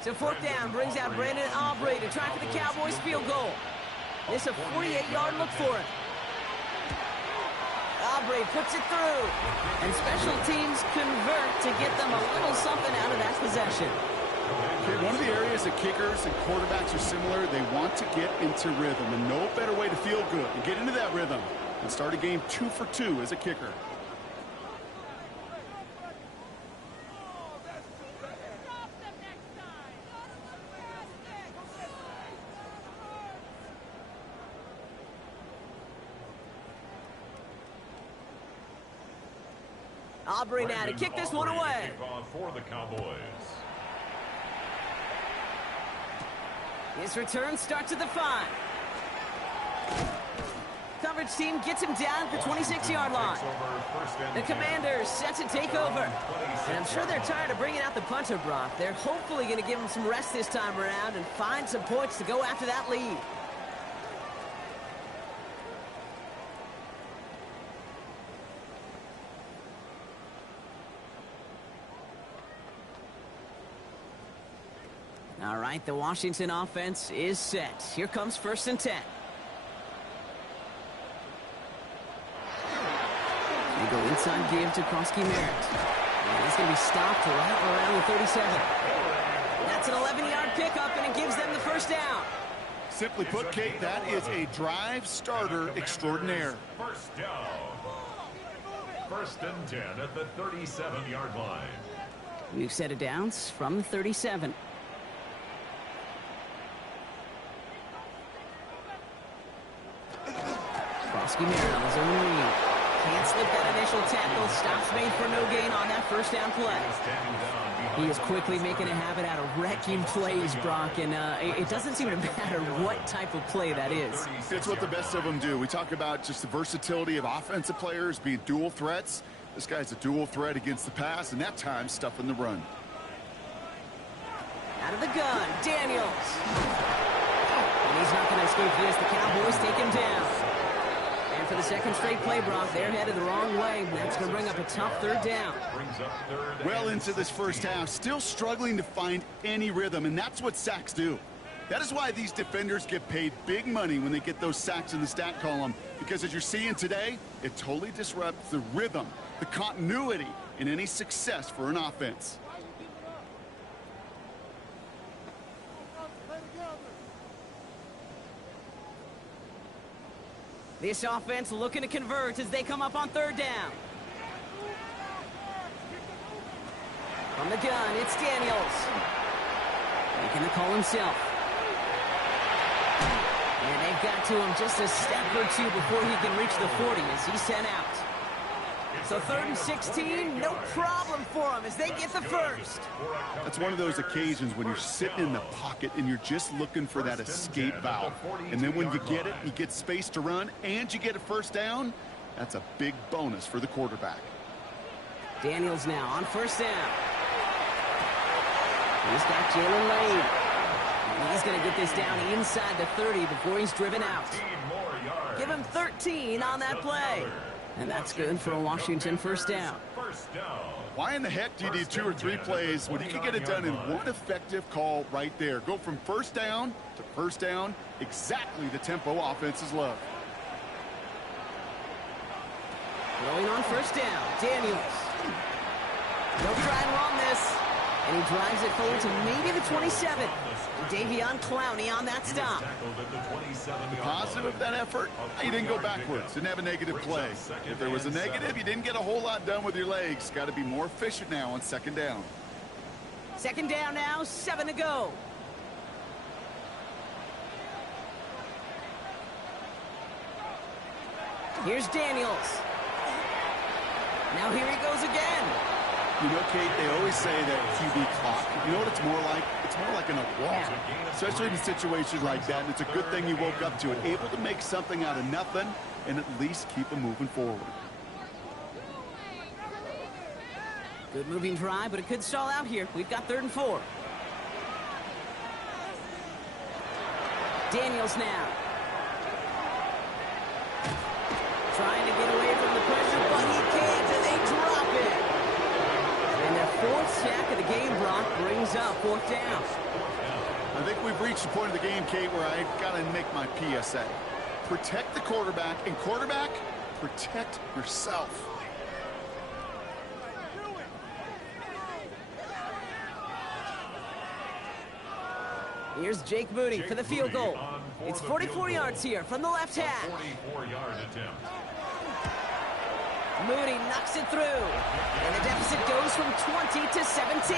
So 4th down brings out Brandon Aubrey to try for the Cowboys field goal. This a 48-yard look for him. Aubrey puts it through. And special teams convert to get them a little something out of that possession. Okay, one of the areas that kickers and quarterbacks are similar, they want to get into rhythm. And no better way to feel good and get into that rhythm and start a game 2 for 2 as a kicker. Aubrey now to kick this one away. For the Cowboys. His return starts at the 5. Coverage team gets him down at the 26-yard line. The Commanders set to take over. And I'm sure they're tired of bringing out the punter, Brock. They're hopefully going to give him some rest this time around and find some points to go after that lead. All right, the Washington offense is set. Here comes 1st and 10. They go inside give to Krosky Merritt. And he's going to be stopped right around the 37. That's an 11-yard pickup, and it gives them the 1st down. Simply put, Kate, that is a drive starter extraordinaire. 1st down. 1st and 10 at the 37-yard line. We've set it downs from the 37. Krosky Merritt on his own read. Can't slip that initial tackle. Stops made for no gain on that first down play. He is quickly making a habit out of wrecking plays, Brock, and it doesn't seem to matter what type of play that is. It's what the best of them do. We talk about just the versatility of offensive players being dual threats. This guy's a dual threat against the pass, and that time stuffing the run. Out of the gun, Daniels. And he's not going to escape this. The Cowboys take him down. And for the second straight play, Brock, they're headed the wrong way. That's going to bring up a tough third down. Well into this first half, still struggling to find any rhythm, and that's what sacks do. That is why these defenders get paid big money when they get those sacks in the stat column, because as you're seeing today, it totally disrupts the rhythm, the continuity in any success for an offense. This offense looking to convert as they come up on third down. From the gun, it's Daniels. Making the call himself. And they've got to him just a step or two before he can reach the 40 as he's sent out. So 3rd and 16, no problem for him as they get the first. That's one of those occasions when you're sitting in the pocket and you're just looking for that escape valve. And then when you get it, you get space to run, and you get a first down, that's a big bonus for the quarterback. Daniels now on first down. He's got Jalen Lane. And he's going to get this down inside the 30 before he's driven out. Give him 13 on that play. And that's good for a Washington first down. Why in the heck do you need 2 or 3 plays when you can get it done in one effective call right there? Go from first down to first down, exactly the tempo offenses love. Going on first down, Daniels. He'll try and run this. And he drives it forward to maybe the 27. Davion Clowney on that stop. The positive of that effort, he didn't go backwards, didn't have a negative play. If there was a negative, you didn't get a whole lot done with your legs. Got to be more efficient now on second down. Second down now, 7 to go. Here's Daniels. Now here he goes again. You know, Kate, they always say that QB clock. You know what it's more like? It's more like an walk, especially in situations like that. And it's a good thing you woke up to it, able to make something out of nothing and at least keep them moving forward. Good moving drive, but it could stall out here. We've got 3rd and 4. Daniels now. Trying to get away from the pressure, but he can't, and they drop it. And their 4th sack of the game, Brock, brings up 4th down. I think we've reached the point of the game, Kate, where I've got to make my PSA. Protect the quarterback, and quarterback, protect yourself. Here's Jake Moody for the field goal. It's 44 yards here from the left half. 44-yard attempt. Moody knocks it through. And the deficit goes from 20 to 17.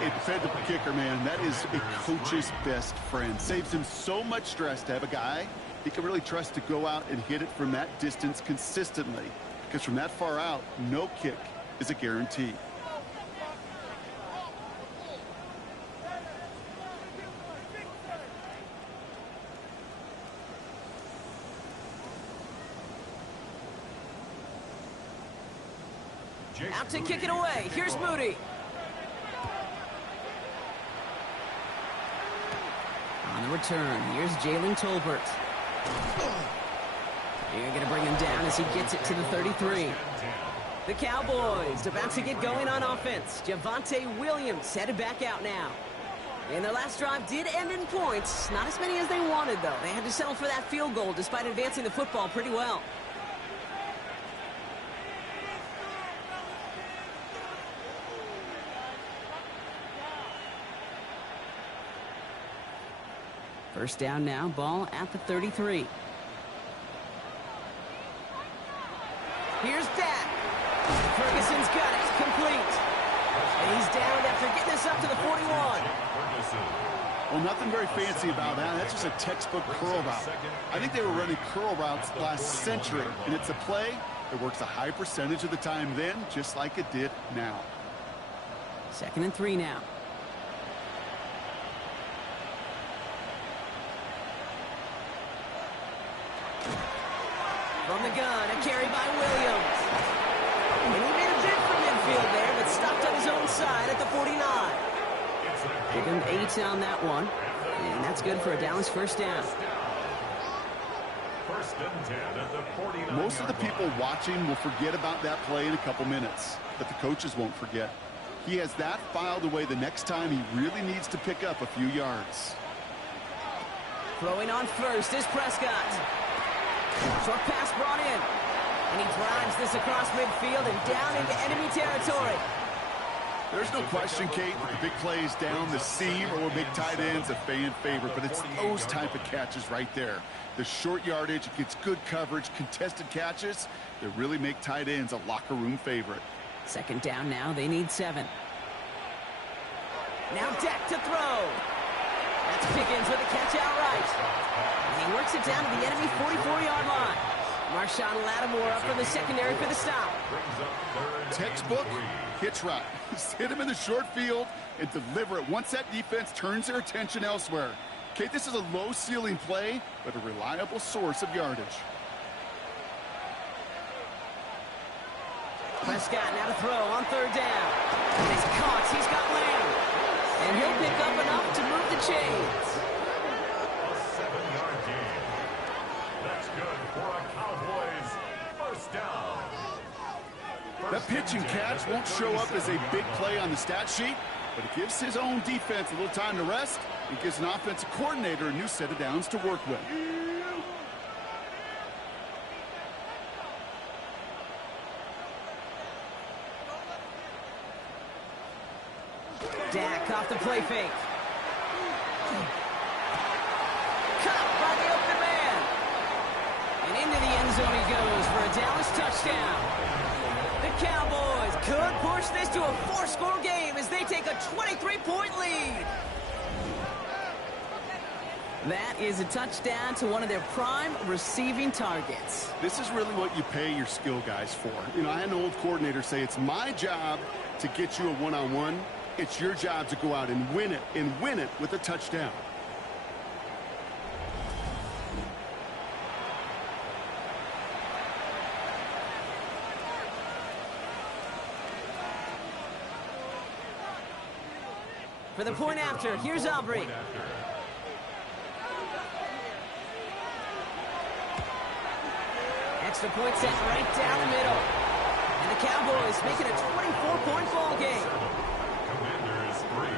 A dependable kicker, man. That is a coach's best friend. Saves him so much stress to have a guy he can really trust to go out and hit it from that distance consistently. Because from that far out, no kick is a guarantee. Out to kick it away. Here's Moody. On the return, here's Jalen Tolbert. You're going to bring him down as he gets it to the 33. The Cowboys about to get going on offense. Javonte Williams headed back out now. And their last drive did end in points. Not as many as they wanted, though. They had to settle for that field goal despite advancing the football pretty well. First down now, ball at the 33. Here's Dak. Ferguson's got it, complete. And he's down after getting this up to the 41. Well, nothing very fancy about that. That's just a textbook curl route. I think they were running curl routes last century, and it's a play that works a high percentage of the time then, just like it did now. 2nd and 3 now. From the gun, a carry by Williams. And he made a bid for midfield there, but stopped on his own side at the 49. Give him 8 on that one, and that's good for a Dallas first down. First and 10 at the 49. Most of the people watching will forget about that play in a couple minutes, but the coaches won't forget. He has that filed away the next time he really needs to pick up a few yards. Throwing on first is Prescott. Short pass brought in. And he drives this across midfield and down into enemy territory. There's no question, Kate, that the big plays down the seam or big tight ends a fan favorite, but it's those type of catches right there. The short yardage, it gets good coverage, contested catches that really make tight ends a locker room favorite. 2nd down now, they need 7. Now Dak to throw. That's Pickens with a catch outright. And he works it down to the enemy 44-yard line. Marshawn Lattimore up from the secondary for the stop. Textbook hitch route. Just hit him in the short field and deliver it once that defense turns their attention elsewhere. Kate, this is a low-ceiling play, but a reliable source of yardage. Prescott now to throw on 3rd down. He's caught. He's got Lamb. And he'll pick up enough to move the chains. A 7-yard gain. That's good for a Cowboys first down. That pitch and catch won't show up as a big play on the stat sheet, but it gives his own defense a little time to rest. It gives an offensive coordinator a new set of downs to work with. Dak off the play fake. Caught by the open man. And into the end zone he goes for a Dallas touchdown. The Cowboys could push this to a 4-score game as they take a 23-point lead. That is a touchdown to one of their prime receiving targets. This is really what you pay your skill guys for. You know, I had an old coordinator say it's my job to get you a one-on-one. It's your job to go out and win it with a touchdown. For the point after, here's Aubrey. Extra point set right down the middle. And the Cowboys make it a 24-point ball game. Commanders 3.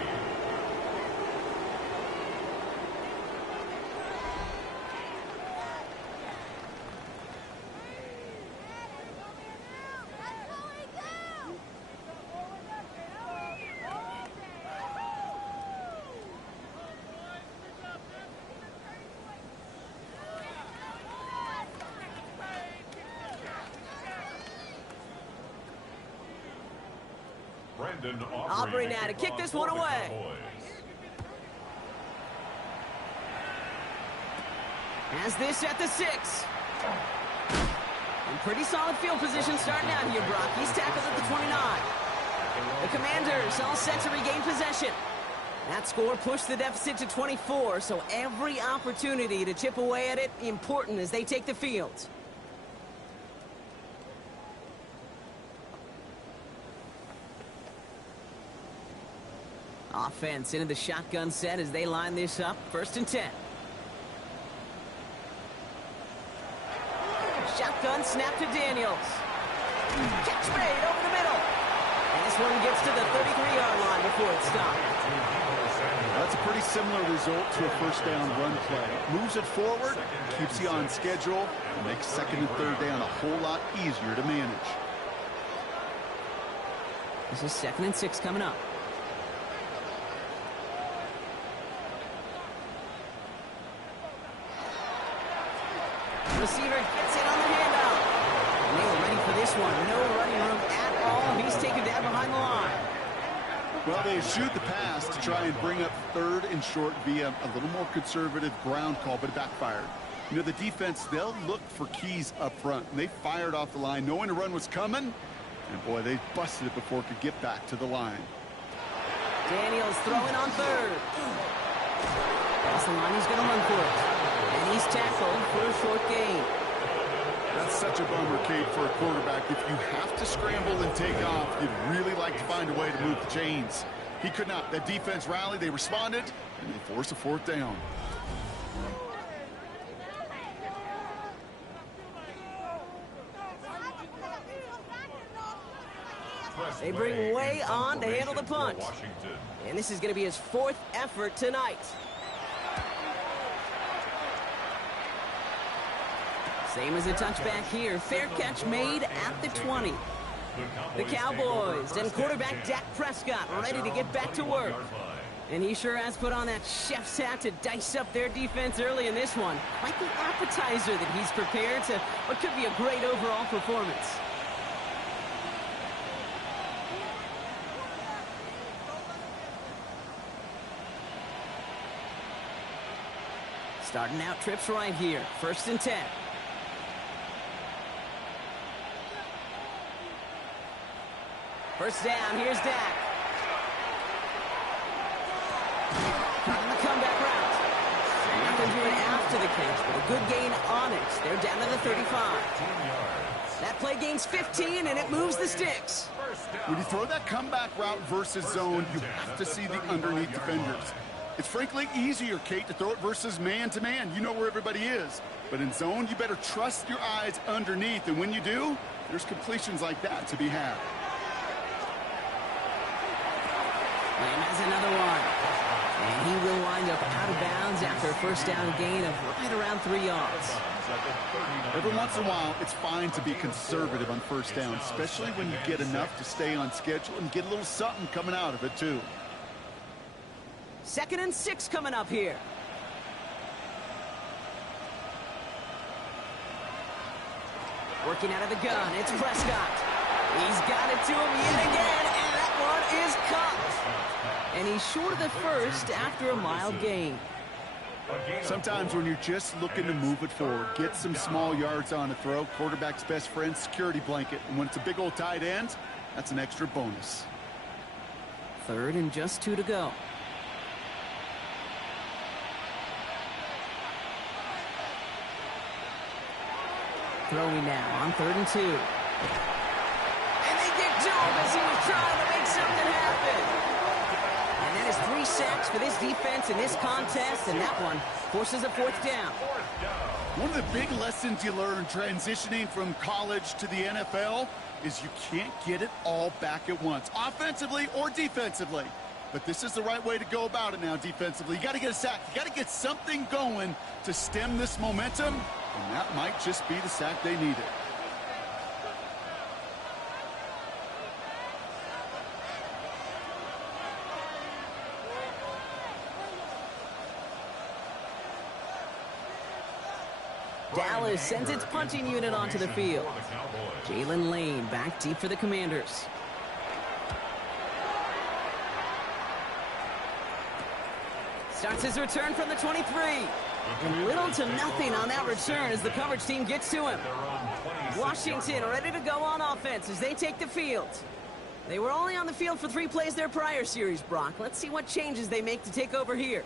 Aubrey now to kick this one away. Has this at the 6. And pretty solid field position starting out here, Brock. He's tackled at the 29. The Commanders all set to regain possession. That score pushed the deficit to 24, so every opportunity to chip away at it important as they take the field. Offense into the shotgun set as they line this up. 1st and 10. Shotgun snap to Daniels. Catch made over the middle. And this one gets to the 33-yard line before it's stopped. That's a pretty similar result to a first down run play. Moves it forward, keeps you on schedule, and makes 2nd and 3rd down a whole lot easier to manage. This is 2nd and 6 coming up. Receiver gets it on the handout. And they were ready for this one. No running room at all. He's taken down behind the line. Well, they eschewed the pass to try and bring up 3rd and short via a little more conservative ground call, but it backfired. You know, the defense, they'll look for keys up front. And they fired off the line knowing the run was coming. And, boy, they busted it before it could get back to the line. Daniels throwing on 3rd. That's the line, he's going to run for it. And he's tackled for a short gain. That's such a bummer, Kate, for a quarterback. If you have to scramble and take off, you'd really like to find a way to move the chains. He could not. That defense rallied, they responded, and they forced a 4th down. They bring Way on to handle the punt. And this is going to be his 4th effort tonight. Same as a touchback here. Fair catch made at the 20. The Cowboys and quarterback Dak Prescott ready to get back to work. And he sure has put on that chef's hat to dice up their defense early in this one. Like the appetizer that he's prepared to what could be a great overall performance. Starting out trips right here. 1st and 10. First down, here's Dak. Trying the comeback route. Nothing doing after the catch, but a good gain on it. They're down to the 35. That play gains 15, and it moves the sticks. When you throw that comeback route versus zone, you have to see the underneath defenders. It's frankly easier, Kate, to throw it versus man-to-man. You know where everybody is. But in zone, you better trust your eyes underneath, and when you do, there's completions like that to be had. Lamb has another one. And he will wind up out of bounds after a 1st down gain of right around 3 yards. Every once in a while, it's fine to be conservative on 1st down, especially when you get enough to stay on schedule and get a little something coming out of it, too. 2nd and 6 coming up here. Working out of the gun, it's Prescott. He's got it to him yet again, and that one is caught. And he's short of the 1st after a mild gain. Sometimes when you're just looking to move it forward, get some small yards on a throw, quarterback's best friend, security blanket. And when it's a big old tight end, that's an extra bonus. 3rd and just 2 to go. Throwing now on 3rd and 2. And they get to him as he was trying to make something happen. And that is 3 sacks for this defense in this contest, and that one forces a 4th down. One of the big lessons you learn transitioning from college to the NFL is you can't get it all back at once, offensively or defensively. But this is the right way to go about it now defensively. You got to get a sack. You got to get something going to stem this momentum, and that might just be the sack they needed. Dallas sends its punting unit onto the field. Jalen Lane back deep for the Commanders. Starts his return from the 23. And little to nothing on that return as the coverage team gets to him. Washington ready to go on offense as they take the field. They were only on the field for 3 plays their prior series, Brock. Let's see what changes they make to take over here.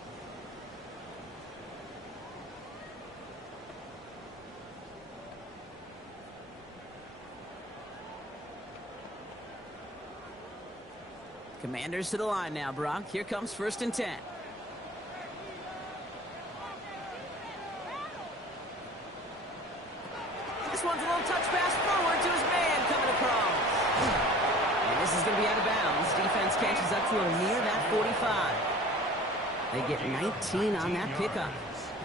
Commanders to the line now, Brock. Here comes 1st and 10. This one's a little touch pass forward to his man coming across. And this is going to be out of bounds. Defense catches up to him near that 45. They get 19 on that pickup.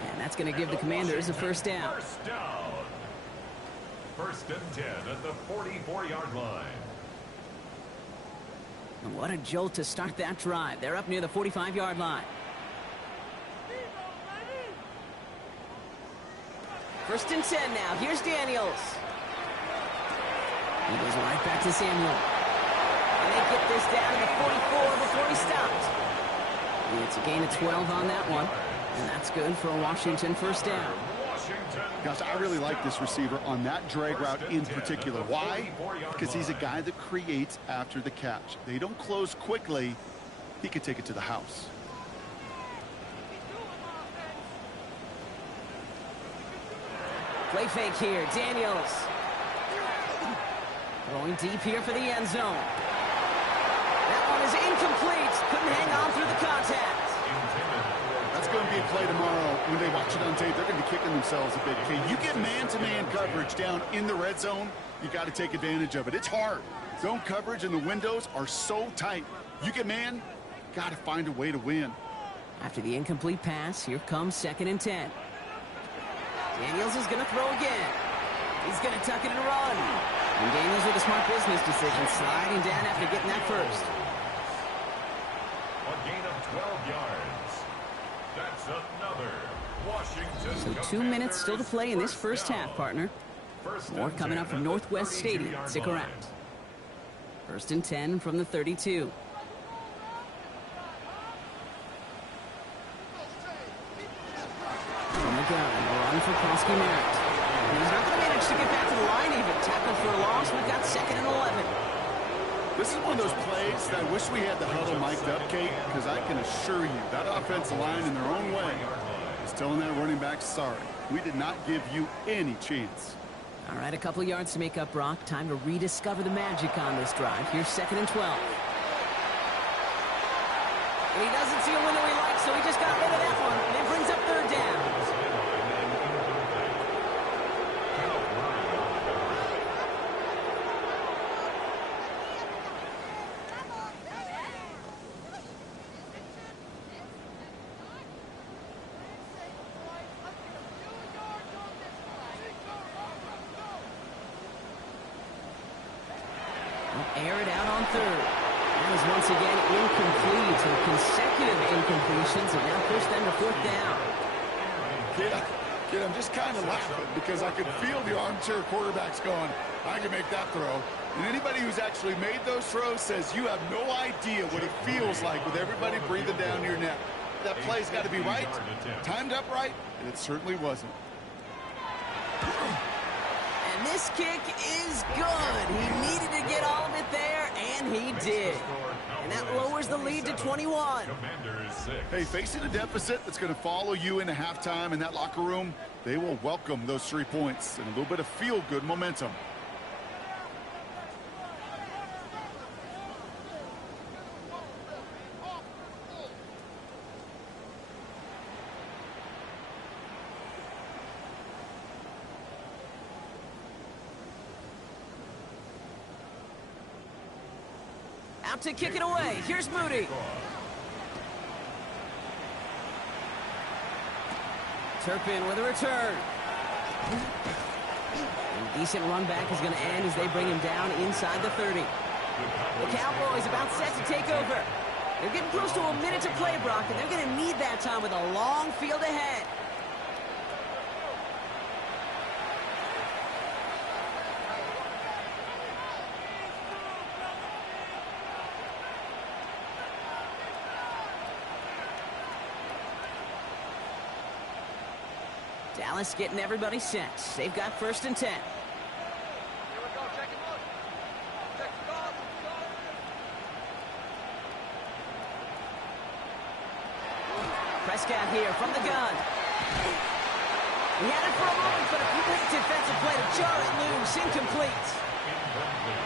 And that's going to give the Commanders a 1st down. 1st and 10 at the 44-yard line. And what a jolt to start that drive. They're up near the 45-yard line. 1st and 10 now. Here's Daniels. He goes right back to Samuel. they get this down to the 44 before he stops. It's a gain of 12 on that one. And that's good for a Washington first down. Gosh, I really like this receiver on that drag route in particular. Why? Because he's a guy that creates after the catch. They don't close quickly. He could take it to the house. Play fake here. Daniels. Going deep here for the end zone. That one is incomplete. Couldn't hang on through the contact. That's going to be a play tomorrow. When they watch it on tape, they're going to be kicking themselves a bit. Okay, you get man-to-man coverage down in the red zone, you got to take advantage of it. It's hard. Zone coverage and the windows are so tight. You get man, got to find a way to win. After the incomplete pass, here comes 2nd and 10. Daniels is going to throw again. He's going to tuck it and run. And Daniels with a smart business decision, sliding down after getting that first. A gain of 12 yards. That's another Washington. So 2 minutes still to play in this first half, partner. More coming up from Northwest Stadium. Stick around. 1st and 10 from the 32. From the gun, a run for Krosky Merritt. He's not going to manage to get back to the line even. Tackle for a loss. We've got 2nd and 11. This is one of those plays that I wish we had the huddle mic'd up, Kate, because I can assure you that offensive line in their own way is telling that running back, sorry, we did not give you any chance. All right, a couple yards to make up, Brock. Time to rediscover the magic on this drive. Here's 2nd and 12. And he doesn't see a window he likes, so he just got rid of that one. And it brings up 3rd down. Air it out on 3rd. That is once again incomplete. So consecutive incompletions and now push them to 4th down. Kid, I'm just kind of laughing because I could feel the armchair quarterbacks going, I can make that throw. And anybody who's actually made those throws says you have no idea what it feels like with everybody breathing down your neck. That play's got to be right, timed up right, and it certainly wasn't. And this kick is good. He needed to get all of it there, and he did. And that lowers the lead to 21. Hey, facing a deficit that's going to follow you into halftime in that locker room, they will welcome those 3 points and a little bit of feel-good momentum. Out to kick it away. Here's Moody. Turpin with a return. And decent run back is going to end as they bring him down inside the 30. The Cowboys about set to take over. They're getting close to a minute to play, Brock, and they're going to need that time with a long field ahead. Dallas getting everybody set. They've got 1st and 10. Prescott here from the gun. He had it for a moment, but a great defensive play to jar it loose. Incomplete.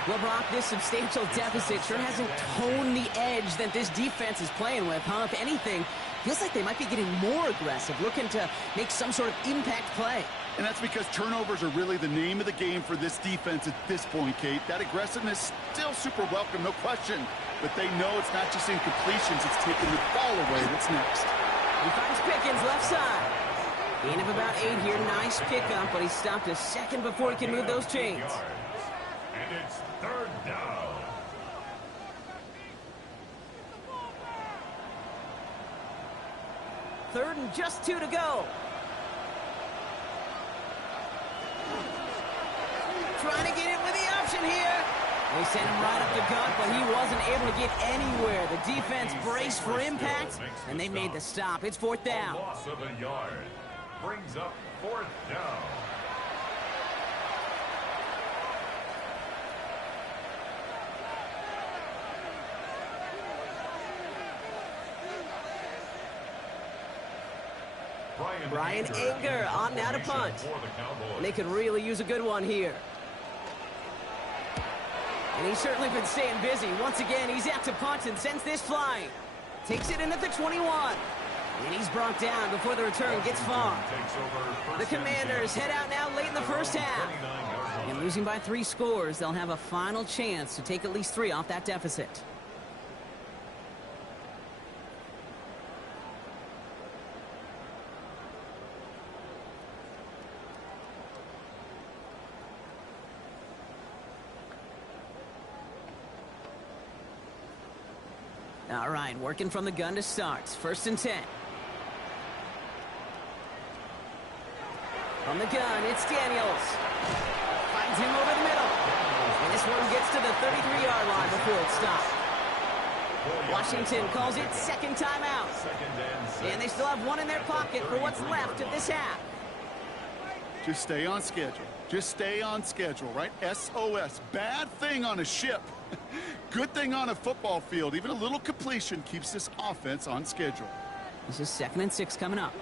Well, Brock, this substantial deficit sure hasn't toned the edge that this defense is playing with, huh? If anything, feels like they might be getting more aggressive, looking to make some sort of impact play. And that's because turnovers are really the name of the game for this defense at this point, Kate. That aggressiveness still super welcome, no question. But they know it's not just incompletions, it's taking the ball away that's next. He finds Pickens left side. Gain of about 8 here. Nice pickup, but he stopped a second before he can move those chains. And it's 3rd down. Third and just 2 to go. Trying to get it with the option here. They sent him right up the gut, but he wasn't able to get anywhere. The defense braced for impact, and they made the stop. It's 4th down. A loss of a yard. Brings up 4th down. Brian Anger on now to punt. And they could really use a good one here. And he's certainly been staying busy. Once again, he's out to punt and sends this flying. Takes it in at the 21. And he's brought down before the return gets far. The Commanders head out now late in the first half. And losing by 3 scores, they'll have a final chance to take at least 3 off that deficit. All right, working from the gun to start. 1st and 10. From the gun, it's Daniels. Finds him over the middle. And this one gets to the 33-yard line before it's stopped. Washington calls it 2nd timeout. And they still have 1 in their pocket for what's left of this half. Just stay on schedule. Just stay on schedule, right? SOS. Bad thing on a ship. Good thing on a football field. Even a little completion keeps this offense on schedule. This is 2nd and 6 coming up.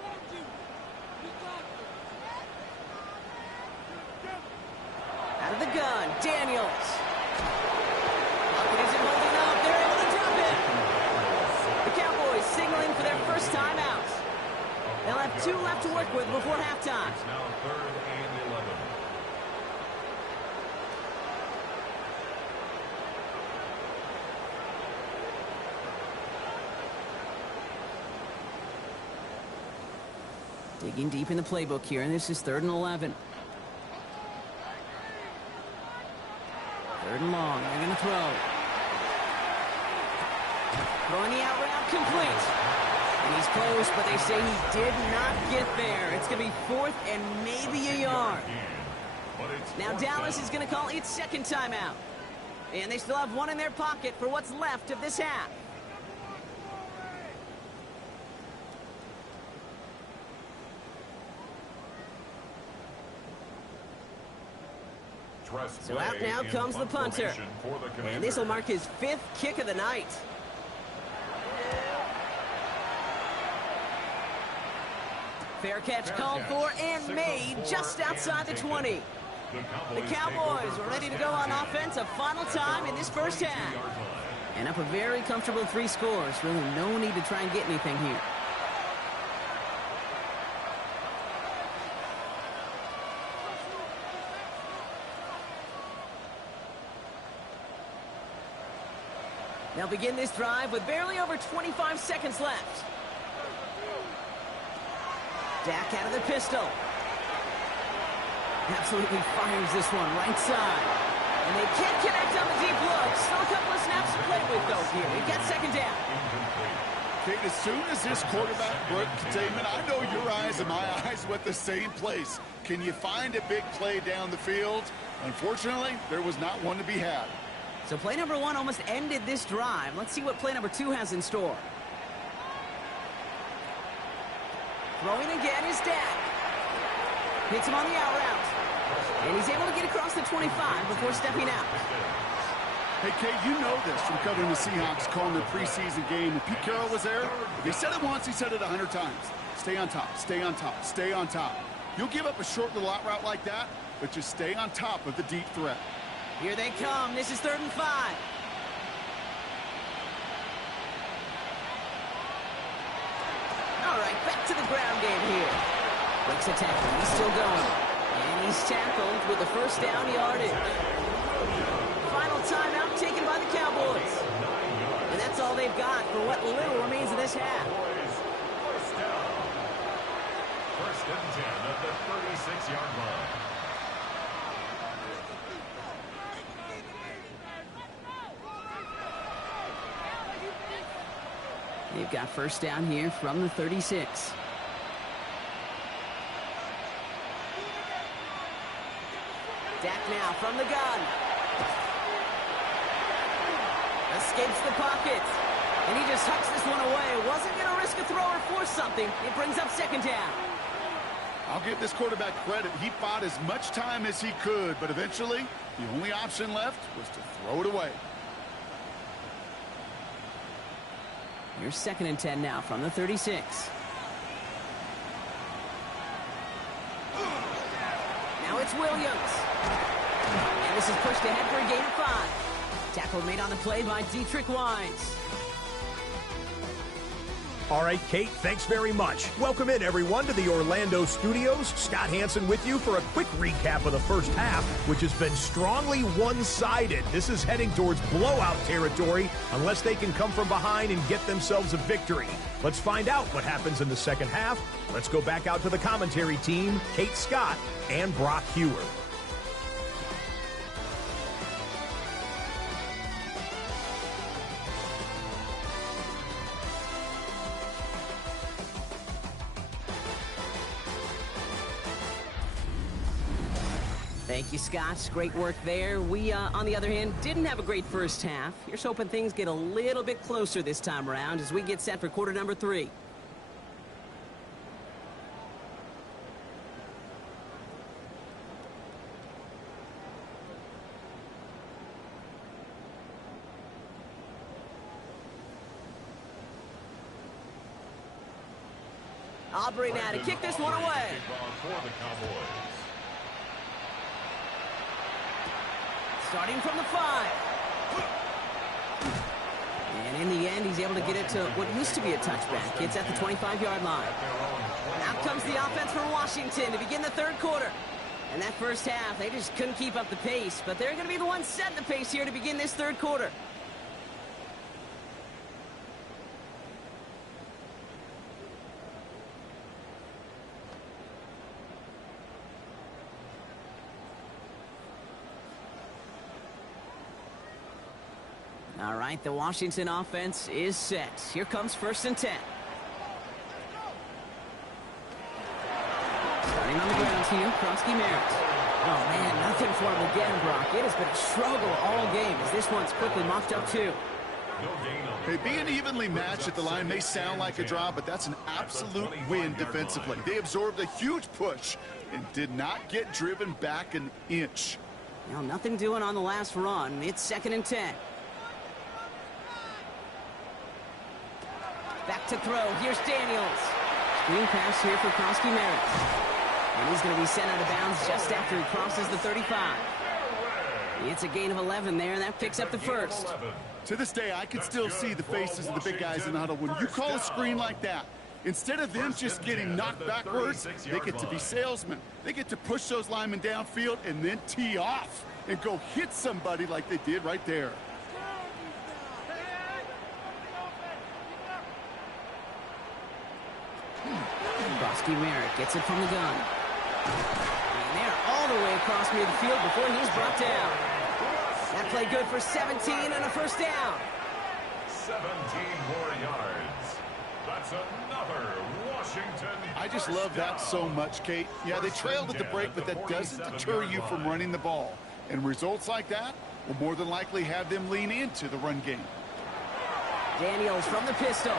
Out of the gun, Daniels. It isn't holding up. They're able to drop it. The Cowboys signaling for their first timeout. They'll have 2 left to work with before halftime. It's now 3rd and 11. Digging deep in the playbook here, and this is 3rd and 11. 3rd and long. They're going to throw. Throwing the out route complete. And he's close, but they say he did not get there. It's going to be 4th and maybe a yard. Now Dallas is going to call its 2nd timeout. And they still have 1 in their pocket for what's left of this half. So out now comes the punter. And this will mark his 5th kick of the night. Fair catch called for and made just outside the 20. The Cowboys are ready to go on offense a final time in this first half. And up a very comfortable 3 scores. Really no need to try and get anything here. They'll begin this drive with barely over 25 seconds left. Dak out of the pistol. Absolutely fires this one right side. And they can't connect on the deep look. Still a couple of snaps to play with, though, here. We've got 2nd down. Kate, as soon as this quarterback broke containment, I know your eyes and my eyes went the same place. Can you find a big play down the field? Unfortunately, there was not one to be had. So play number 1 almost ended this drive. Let's see what play number 2 has in store. Throwing again is Dak. Hits him on the out route. And he's able to get across the 25 before stepping out. Hey, Kate, you know this from covering the Seahawks, calling their preseason game. When Pete Carroll was there, if he said it once, he said it 100 times. Stay on top, stay on top, stay on top. You'll give up a short little out route like that, but just stay on top of the deep threat. Here they come. This is 3rd and 5. All right, back to the ground game here. Breaks a tackle. He's still going. And he's tackled with the first down yardage. Final timeout taken by the Cowboys. And that's all they've got for what little remains of this half. First and 10 at the 36-yard line. They've got first down here from the 36. Dak now from the gun. Escapes the pocket. And he just hucks this one away. Wasn't going to risk a throw or force something. It brings up second down. I'll give this quarterback credit. He fought as much time as he could, but eventually the only option left was to throw it away. Here's 2nd and 10 now from the 36. Now it's Williams. And this is pushed ahead for a gain of 5. Tackle made on the play by Dietrich Wise. All right, Kate, thanks very much. Welcome in, everyone, to the Orlando studios. Scott Hansen with you for a quick recap of the first half, which has been strongly one-sided. This is heading towards blowout territory unless they can come from behind and get themselves a victory. Let's find out what happens in the second half. Let's go back out to the commentary team, Kate Scott and Brock Hewer. Thank you, Scott. Great work there. We, on the other hand, didn't have a great first half. Here's hoping things get a little bit closer this time around as we get set for quarter number 3. Aubrey now to kick this one away. Starting from the 5. And in the end, he's able to get it to what used to be a touchback. It's at the 25-yard line. Out comes the offense for Washington to begin the third quarter. And that first half, they just couldn't keep up the pace. But they're going to be the ones setting the pace here to begin this third quarter. All right, the Washington offense is set. Here comes 1st and 10. Starting on the ground here, Kronsky Merritt. Oh, man, nothing for him again, Brock. It has been a struggle all game as this one's quickly mopped up, too. Hey, being evenly matched at the line may sound like a draw, but that's an absolute win defensively. They absorbed a huge push and did not get driven back an inch. Now, nothing doing on the last run. It's 2nd and 10. Back to throw. Here's Daniels. Screen pass here for Kronsky Merritt. And he's going to be sent out of bounds just after he crosses the 35. It's a gain of 11 there, and that picks up the first. To this day, I can still see the faces of the big guys in the huddle. When you call a screen like that, instead of them just getting knocked backwards, they get to be salesmen. They get to push those linemen downfield and then tee off and go hit somebody like they did right there. Kronsky Merritt gets it from the gun. And they're all the way across near the field before he's brought down. That play good for 17 and a first down. 17 more yards. That's another Washington. I just love that so much, Kate. Yeah, they trailed at the break, but that doesn't deter you from running the ball. And results like that will more than likely have them lean into the run game. Daniels from the pistol.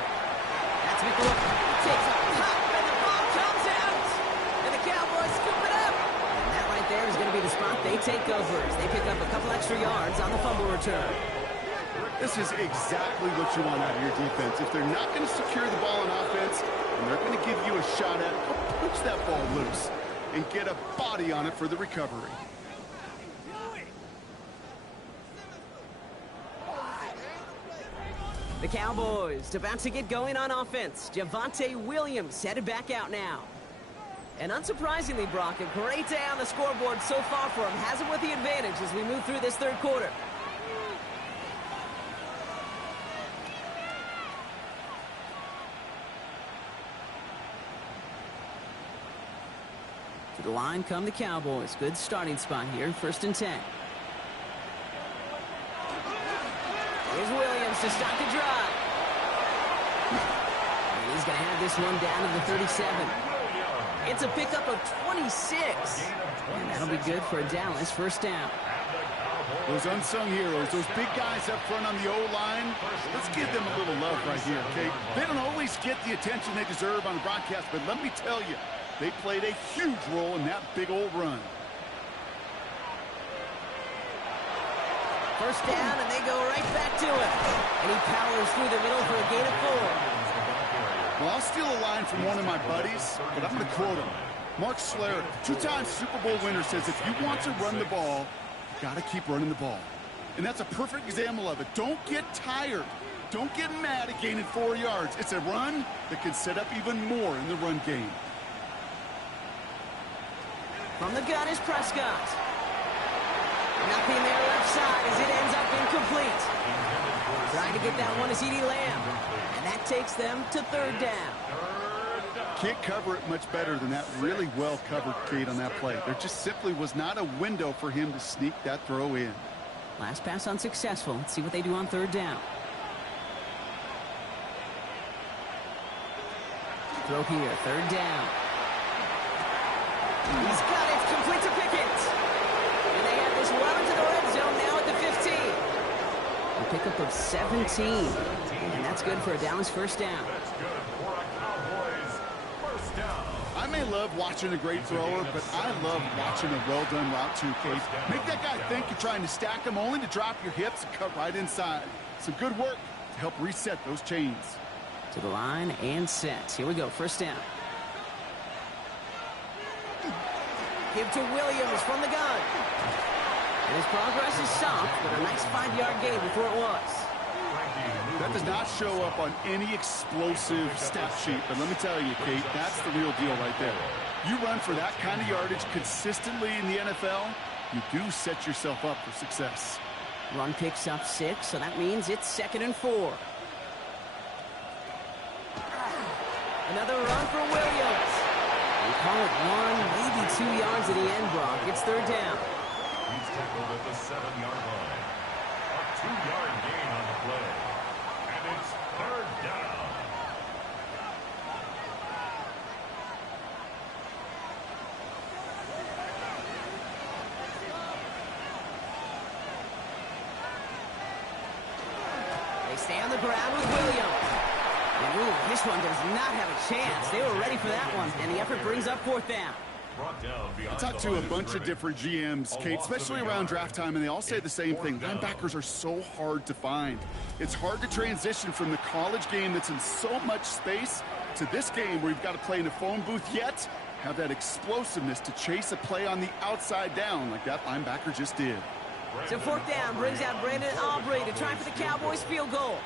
That's McLaughlin. Takes a pop, and the ball comes out. And the Cowboys scoop it up. And that right there is going to be the spot they take over as they pick up a couple extra yards on the fumble return. This is exactly what you want out of your defense. If they're not going to secure the ball on offense, and they're going to give you a shot at it, push that ball loose and get a body on it for the recovery. The Cowboys about to get going on offense. Javonte Williams headed back out now. And unsurprisingly, Brock, a great day on the scoreboard so far for him. Has him with the advantage as we move through this third quarter. To the line come the Cowboys. Good starting spot here. 1st and 10. Here's Williams to start the drive. And he's going to have this one down to the 37. It's a pickup of 26. And that'll be good for a Dallas first down. And the Those unsung heroes, those big guys up front on the O-line, let's give them a little love right here, okay? They don't always get the attention they deserve on the broadcast, but let me tell you, they played a huge role in that big old run. First down, and they go right back to it. And he powers through the middle for a gain of 4. Well, I'll steal a line from one of my buddies, but I'm going to quote him. Mark Schlereth, two-time Super Bowl winner, says if you want to run the ball, you got to keep running the ball. And that's a perfect example of it. Don't get tired. Don't get mad at gaining 4 yards. It's a run that can set up even more in the run game. From the gun is Prescott. Nothing there left side as it ends up incomplete. Trying to get that one to CeeDee Lamb. And that takes them to 3rd down. Can't cover it much better than that. Really well covered, Kate, on that play. There just simply was not a window for him to sneak that throw in. Last pass unsuccessful. Let's see what they do on 3rd down. Throw here, 3rd down. He's got it, complete to Pickett. And they have this well into the red zone now at the 15. A pickup of 17. And that's good for a Dallas first down. I may love watching a great thrower, but I love watching a well-done route too, Kate. Make that guy think you're trying to stack him only to drop your hips and cut right inside. Some good work to help reset those chains. To the line and set. Here we go, first down. Give to Williams from the gun. And his progress is stopped, but a nice 5-yard gain before it was. That does not show up on any explosive stat sheet, but let me tell you, Kate, that's the real deal right there. You run for that kind of yardage consistently in the NFL, you do set yourself up for success. Run picks up 6, so that means it's 2nd and 4. Another run for Williams. We call it 1, maybe 2 yards at the end, Brock. It's 3rd down. He's tackled at the 7-yard line. A 2-yard gain on the play. And it's 3rd down. They stay on the ground with Williams. And ooh, this one does not have a chance. They were ready for that one, and the effort brings up 4th down. I talked to a bunch of different GMs, Kate, especially around draft time, and they all say the same thing. Linebackers are so hard to find. It's hard to transition from the college game that's in so much space to this game where you've got to play in a phone booth, yet have that explosiveness to chase a play on the outside down like that linebacker just did. So 4th down brings out Brandon Aubrey to try for the Cowboys field goal.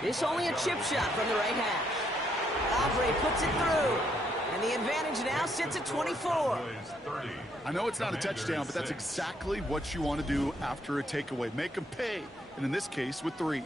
This only a chip shot from the right hash. Aubrey puts it through. And the advantage now sits at 24. I know it's not a touchdown, but that's exactly what you want to do after a takeaway. Make them pay, and in this case, with 3.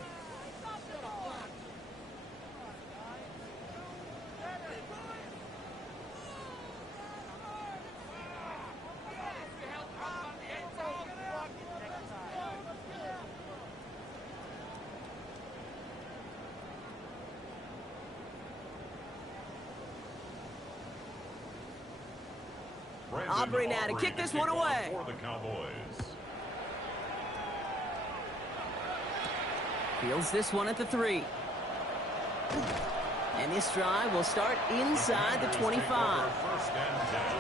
Aubrey now to kick this one away. For the Cowboys. Fields this one at the 3. And this drive will start inside the 25.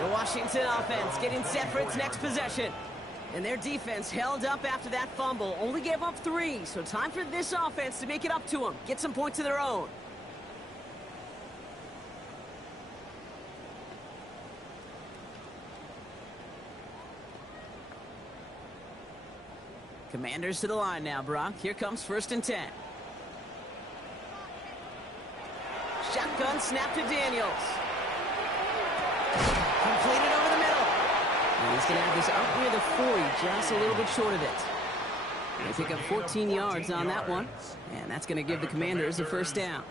The Washington offense getting set for its next possession. And their defense held up after that fumble. Only gave up 3, so time for this offense to make it up to them. Get some points of their own. Commanders to the line now, Brock. Here comes 1st and 10. Shotgun snap to Daniels. Completed over the middle. And he's going to have this up near the 40, just a little bit short of it. They pick up 14 yards on that one. And that's going to give the Commanders a 1st down.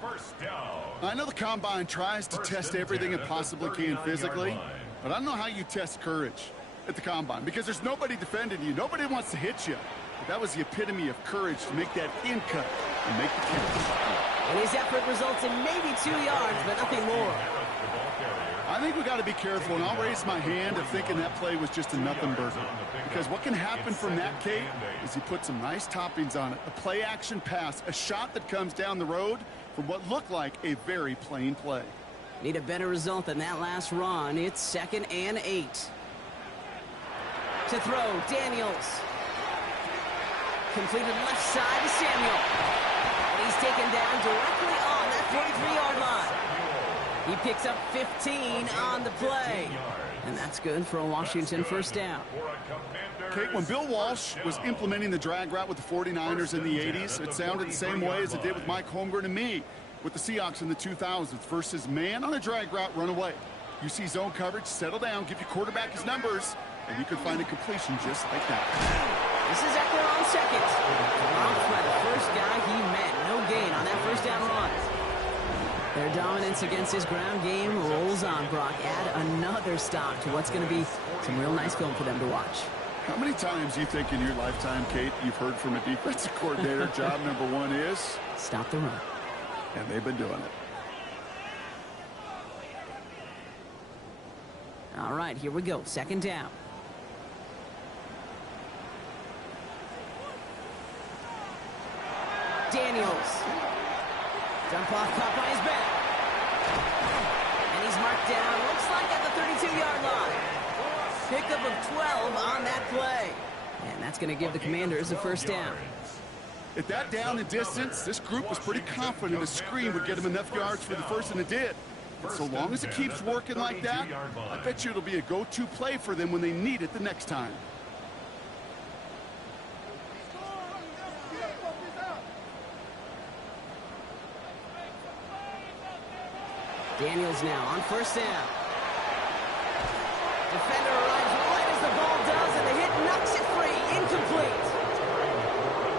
I know the Combine tries to test everything it possibly can physically, but I don't know how you test courage at the Combine, because there's nobody defending you. Nobody wants to hit you. But that was the epitome of courage to make that in cut and make the catch. And his effort results in maybe 2 yards, but nothing more. I think we got to be careful, and I'll raise my hand of thinking that play was just a nothing burger. Because what can happen from that, Kate, is he put some nice toppings on it. A play-action pass, a shot that comes down the road from what looked like a very plain play. Need a better result than that last run. It's 2nd and 8. To throw, Daniels. Completed left side to Samuel. And he's taken down directly on that 43-yard line. He picks up 15 on the play. And that's good for a Washington first down. Kate, when Bill Walsh was implementing the drag route with the 49ers in the 80s, it sounded the same way as it did with Mike Holmgren and me with the Seahawks in the 2000s versus man on a drag route, run away. You see zone coverage, settle down, give your quarterback his numbers, and you can find a completion just like that. This is Eckler on second. Off by the first guy he met. No gain on that first down run. Their dominance against his ground game rolls on, Brock. Add another stop to what's going to be some real nice film for them to watch. How many times do you think in your lifetime, Kate, you've heard from a defensive coordinator, job number one is? Stop the run. And they've been doing it. All right, here we go. 2nd down. Daniels. Dump off, caught by his back. And he's marked down, looks like at the 32-yard line. Pickup of 12 on that play. And that's going to give the Commanders a first down. At that down and distance, this group was pretty confident a screen would get them enough yards for the first, and it did. And so long as it keeps working like that, I bet you it'll be a go-to play for them when they need it the next time. Daniels now on first down. Defender arrives right as the ball does, and the hit knocks it free. Incomplete.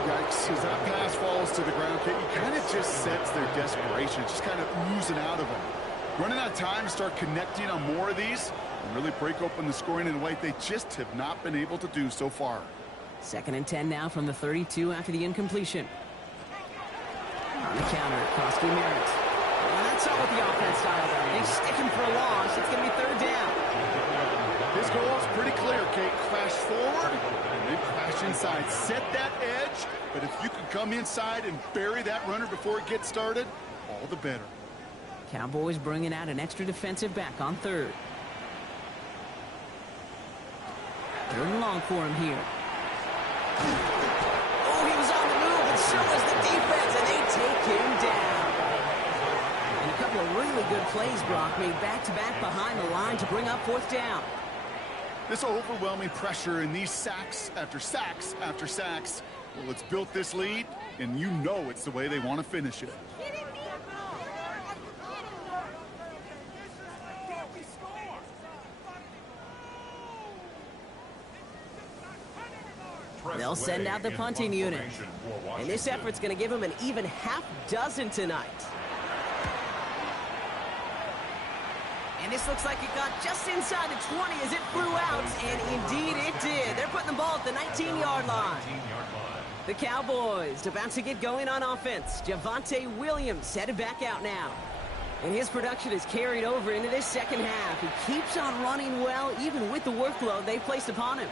Yikes, as that pass falls to the ground, Kate, you kind of just sense their desperation, just kind of oozing out of them. Running out of time to start connecting on more of these and really break open the scoring in a way they just have not been able to do so far. 2nd and 10 now from the 32 after the incompletion. On the counter, Koski Merritt. And that's not what the offense style does. They stick him for a loss. It's going to be 3rd down. His goal is pretty clear, Kate. Crash forward and then crash inside. Set that edge, but if you can come inside and bury that runner before it gets started, all the better. Cowboys bringing out an extra defensive back on 3rd. 3rd and long for him here. Oh, he was on the move, and so was the defense, and they take him down. And a couple of really good plays, Brock, made back-to-back behind the line to bring up 4th down. This overwhelming pressure and these sacks after sacks after sacks, well, it's built this lead, and you know it's the way they want to finish it. They'll send out the punting unit. And this effort's going to give them an even half dozen tonight. And this looks like it got just inside the 20 as it flew out, and indeed it did. They're putting the ball at the 19-yard line. The Cowboys about to get going on offense. Javonte Williams headed back out now. And his production is carried over into this second half. He keeps on running well, even with the workload they placed upon him.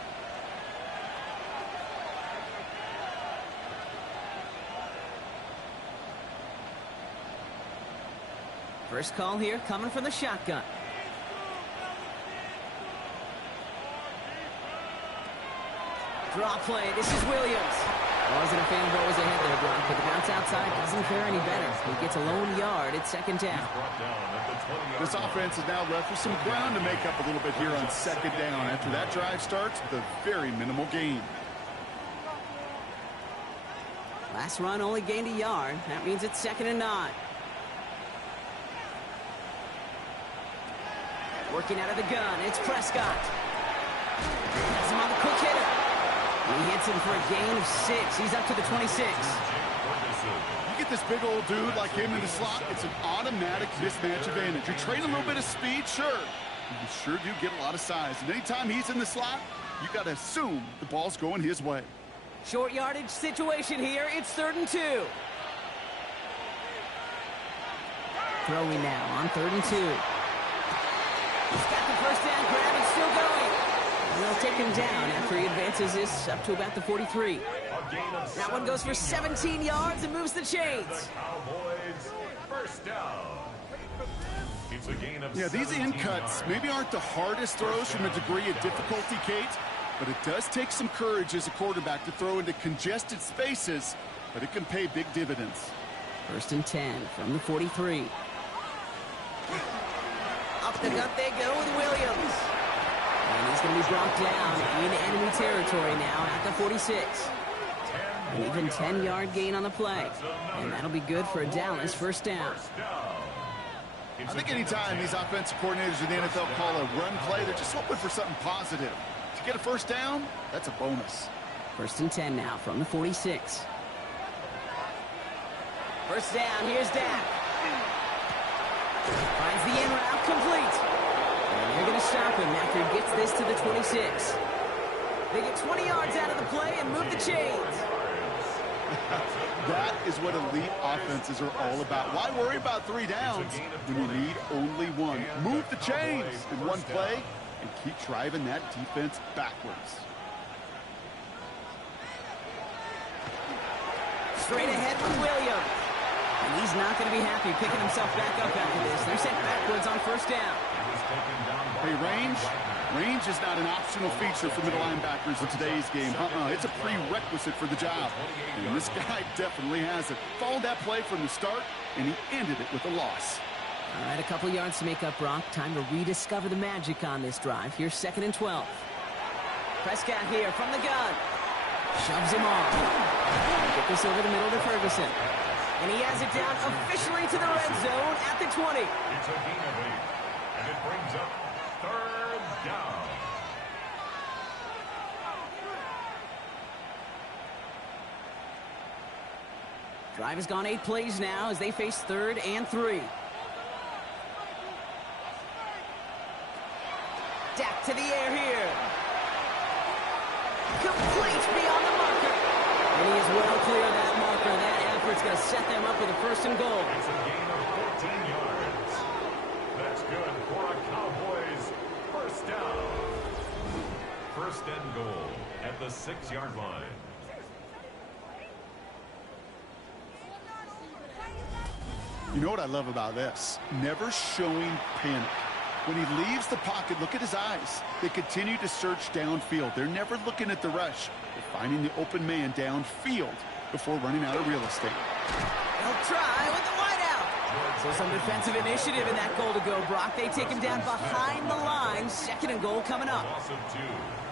First call here coming from the shotgun. Draw play. This is Williams. Wasn't a fan of what was ahead there, Brock, but the bounce outside doesn't fare any better. He gets a lone yard at 2nd down. This offense is now left with some ground to make up a little bit here on 2nd down. After that drive starts, the very minimal gain. Last run only gained a yard. That means it's 2nd and 9. Working out of the gun, it's Prescott. Has him on the quick hitter. He hits him for a gain of 6. He's up to the 26. You get this big old dude like him in the slot, it's an automatic mismatch advantage. You trade a little bit of speed, sure. You sure do get a lot of size. And anytime he's in the slot, you got to assume the ball's going his way. Short yardage situation here. It's 3rd and 2. Throwing now on 3rd and 2. He's got the first down grab and still going. And they'll take him down after he advances this up to about the 43. That one goes for 17 yards and moves the chains. Cowboys, first down. It's a gain of Yeah, these in cuts maybe aren't the hardest throws from a degree of difficulty, Kate, but it does take some courage as a quarterback to throw into congested spaces, but it can pay big dividends. First and 10 from the 43. Up the gut they go with Williams. And he's going to be brought down in enemy territory now at the 46. An even 10-yard gain on the play. And that'll be good for a Dallas first down. I think anytime these offensive coordinators in the NFL call a run play, they're just hoping for something positive. To get a first down, that's a bonus. First and 10 now from the 46. First down, here's Dak. Finds the in route complete. And they're going to stop him after he gets this to the 26. They get 20 yards out of the play and move the chains. That is what elite offenses are all about. Why worry about 3 downs when you need only one? Move the chains in one play and keep driving that defense backwards. Straight ahead with Williams. And he's not going to be happy picking himself back up after this. They're sent backwards on first down. Hey, range is not an optional feature for middle linebackers in today's game. It's a prerequisite for the job. And this guy definitely has it. Followed that play from the start, and he ended it with a loss. All right, a couple yards to make up, Brock. Time to rediscover the magic on this drive. Here's 2nd and 12. Prescott here from the gun. Shoves him off. Get this over the middle to Ferguson. And he has it down officially to the red zone at the 20. It's a gain of 8, and it brings up 3rd down. Drive has gone 8 plays now as they face 3rd and 3. Dak to the air here. Complete beyond the marker. And he is well clear of that marker. That effort's going to set them up with a 1st and goal. It's a gain of 14 yards. That's good for a Cowboys first down. 1st and goal at the 6-yard line. You know what I love about this? Never showing panic. When he leaves the pocket, look at his eyes. They continue to search downfield. They're never looking at the rush. They're finding the open man downfield before running out of real estate. They'll try with the wideout. So some defensive initiative in that goal to go, Brock. They take him down behind the line. 2nd and goal coming up.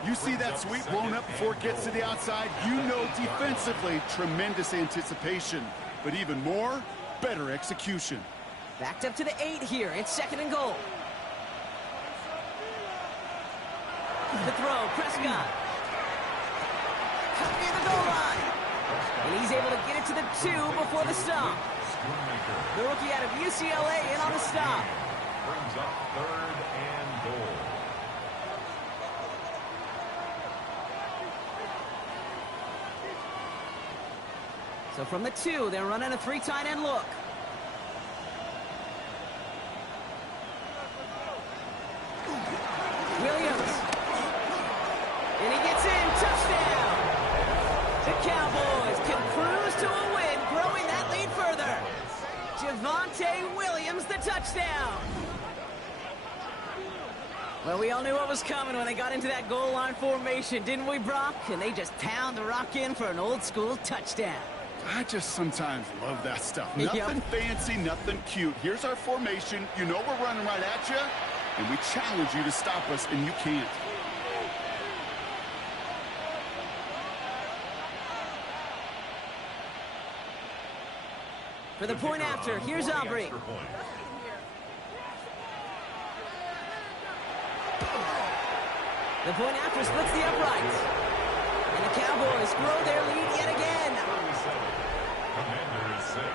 You see that sweep blown up before it gets to the outside. You know defensively, tremendous anticipation. But even more, better execution. Backed up to the 8 here. It's 2nd and goal. The throw, Prescott. Cut near the goal line. And he's able to get it to the 2 before the stop. The rookie out of UCLA in on the stop. Brings up 3rd and goal. So from the 2, they're running a 3 tight end look. Williams. And he gets in. Touchdown. The Cowboys can cruise to a win, growing that lead further. Javonte Williams, the touchdown. Well, we all knew what was coming when they got into that goal line formation, didn't we, Brock? And they just pound the rock in for an old-school touchdown. I just sometimes love that stuff. Nothing fancy, nothing cute. Here's our formation. You know we're running right at you, and we challenge you to stop us, and you can't. For the point after, here's Aubrey. The point after splits the uprights. And the Cowboys grow their lead yet again. Commanders 6.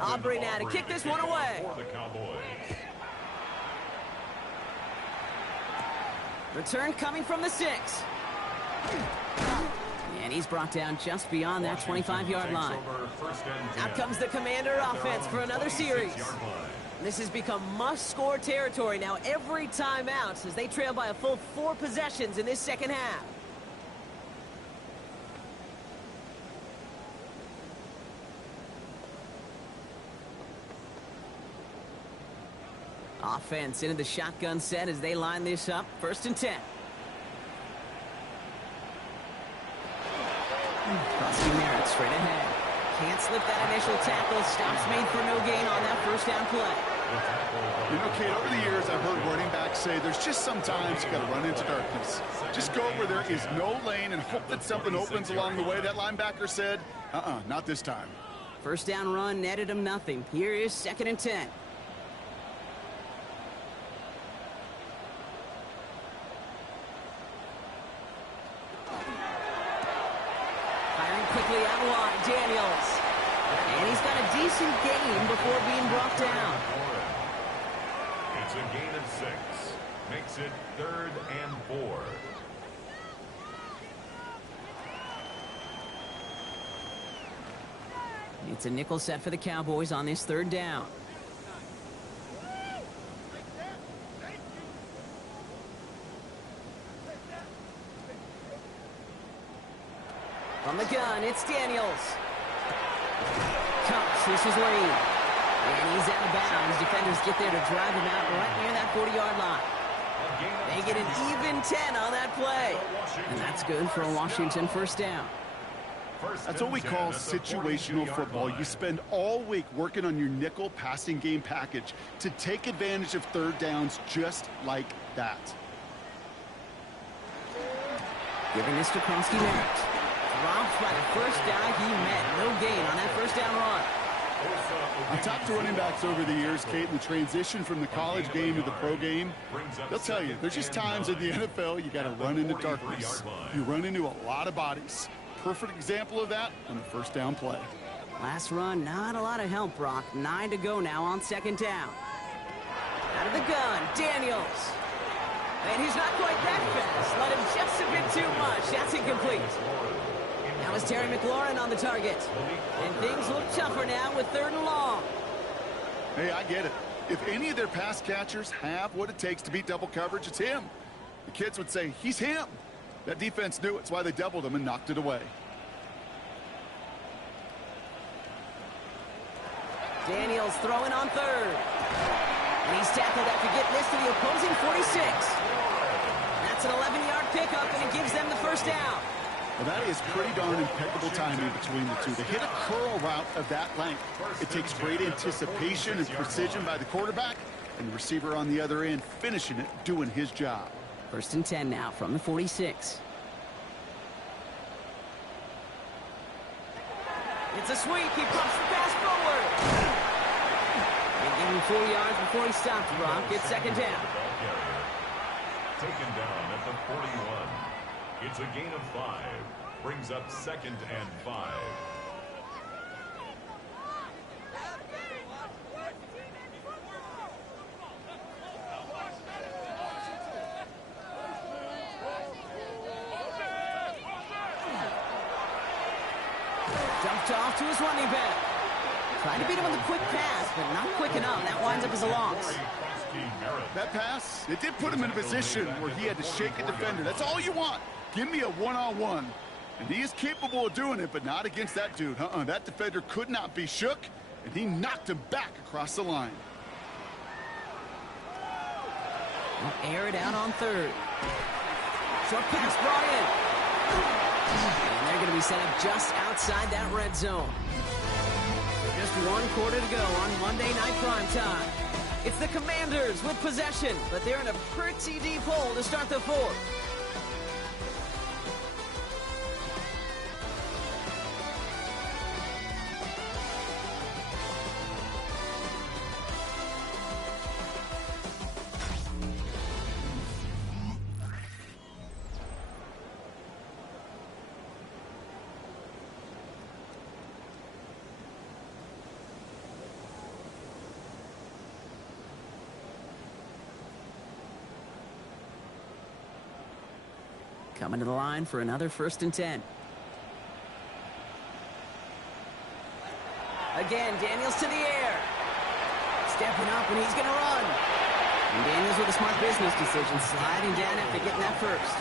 Aubrey now to kick this one away. For the Cowboys. Return coming from the 6. And he's brought down just beyond that 25-yard line. Out comes the Commander offense for another series. This has become must-score territory now every time out as they trail by a full 4 possessions in this second half. Offense into the shotgun set as they line this up. 1st and 10. Krusty Merritt straight ahead. Can't slip that initial tackle. Stops made for no gain on that 1st down play. You know, Kate, over the years, I've heard running backs say there's just sometimes you got to run into darkness. Just go where there is no lane and hope that something opens along the way. That linebacker said, not this time. 1st down run netted him nothing. Here is 2nd and 10. Quickly out wide, Daniels. And he's got a decent gain before being brought down. It's a gain of 6. Makes it 3rd and 4. It's a nickel set for the Cowboys on this 3rd down. From the gun, it's Daniels. Cups, this is Lane. And he's out of bounds. Defenders get there to drive him out right near that 40-yard line. They get an even 10 on that play. And that's good for a Washington 1st down. That's what we call situational football. You spend all week working on your nickel passing game package to take advantage of 3rd downs just like that. Giving this to Krusty Merritt. Dropped by the 1st guy he met. No gain on that 1st down run. I've talked to running backs over the years, Kate, and the transition from the college game to the pro game. They'll tell you, there's just times in the NFL you got to run into darkness. You run into a lot of bodies. Perfect example of that on a 1st down play. Last run, not a lot of help, Brock. 9 to go now on 2nd down. Out of the gun, Daniels. And he's not quite that fast. Let him just a bit too much. That's incomplete. Now is Terry McLaurin on the target. And things look tougher now with 3rd and long. Hey, I get it. If any of their pass catchers have what it takes to beat double coverage, it's him. The kids would say, he's him. That defense knew it's why they doubled him and knocked it away. Daniels throwing on 3rd. And he's tackled after getting this to the opposing 46. That's an 11-yard pickup, and it gives them the 1st down. Well, that is pretty darn impeccable timing between the two. To hit a curl route of that length, it takes great anticipation and precision by the quarterback, and the receiver on the other end finishing it, doing his job. 1st and 10 now from the 46. It's a sweep. He pumps the pass forward. They give him 4 yards before he stops, Brock. It's 2nd down. Taken down at the 41. It's a gain of 5. Brings up 2nd and 5. Dumped off to his running back. Tried to beat him with a quick pass, but not quick enough. That winds up as a loss. That pass, it did put him in a position where he had to shake a defender. That's all you want. Give me a one-on-one. And he is capable of doing it, but not against that dude. That defender could not be shook, and he knocked him back across the line. We'll air it out on 3rd. Short pass brought in. And they're going to be set up just outside that red zone. Just 1 quarter to go on Monday Night Primetime. It's the Commanders with possession, but they're in a pretty deep hole to start the 4th. Coming to the line for another 1st and 10. Again, Daniels to the air. Stepping up, and he's going to run. And Daniels with a smart business decision, sliding down after getting that first.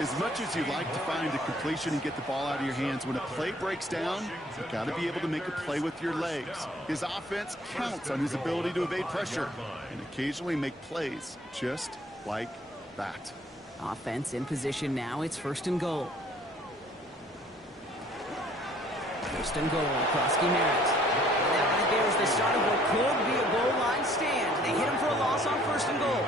As much as you like to find a completion and get the ball out of your hands, when a play breaks down, you've got to be able to make a play with your legs. His offense counts on his ability to evade pressure and occasionally make plays just like that. Offense in position now. It's 1st and goal. 1st and goal. Krosky Merritt. And that right there is the start of what could be a goal line stand. They hit him for a loss on 1st and goal.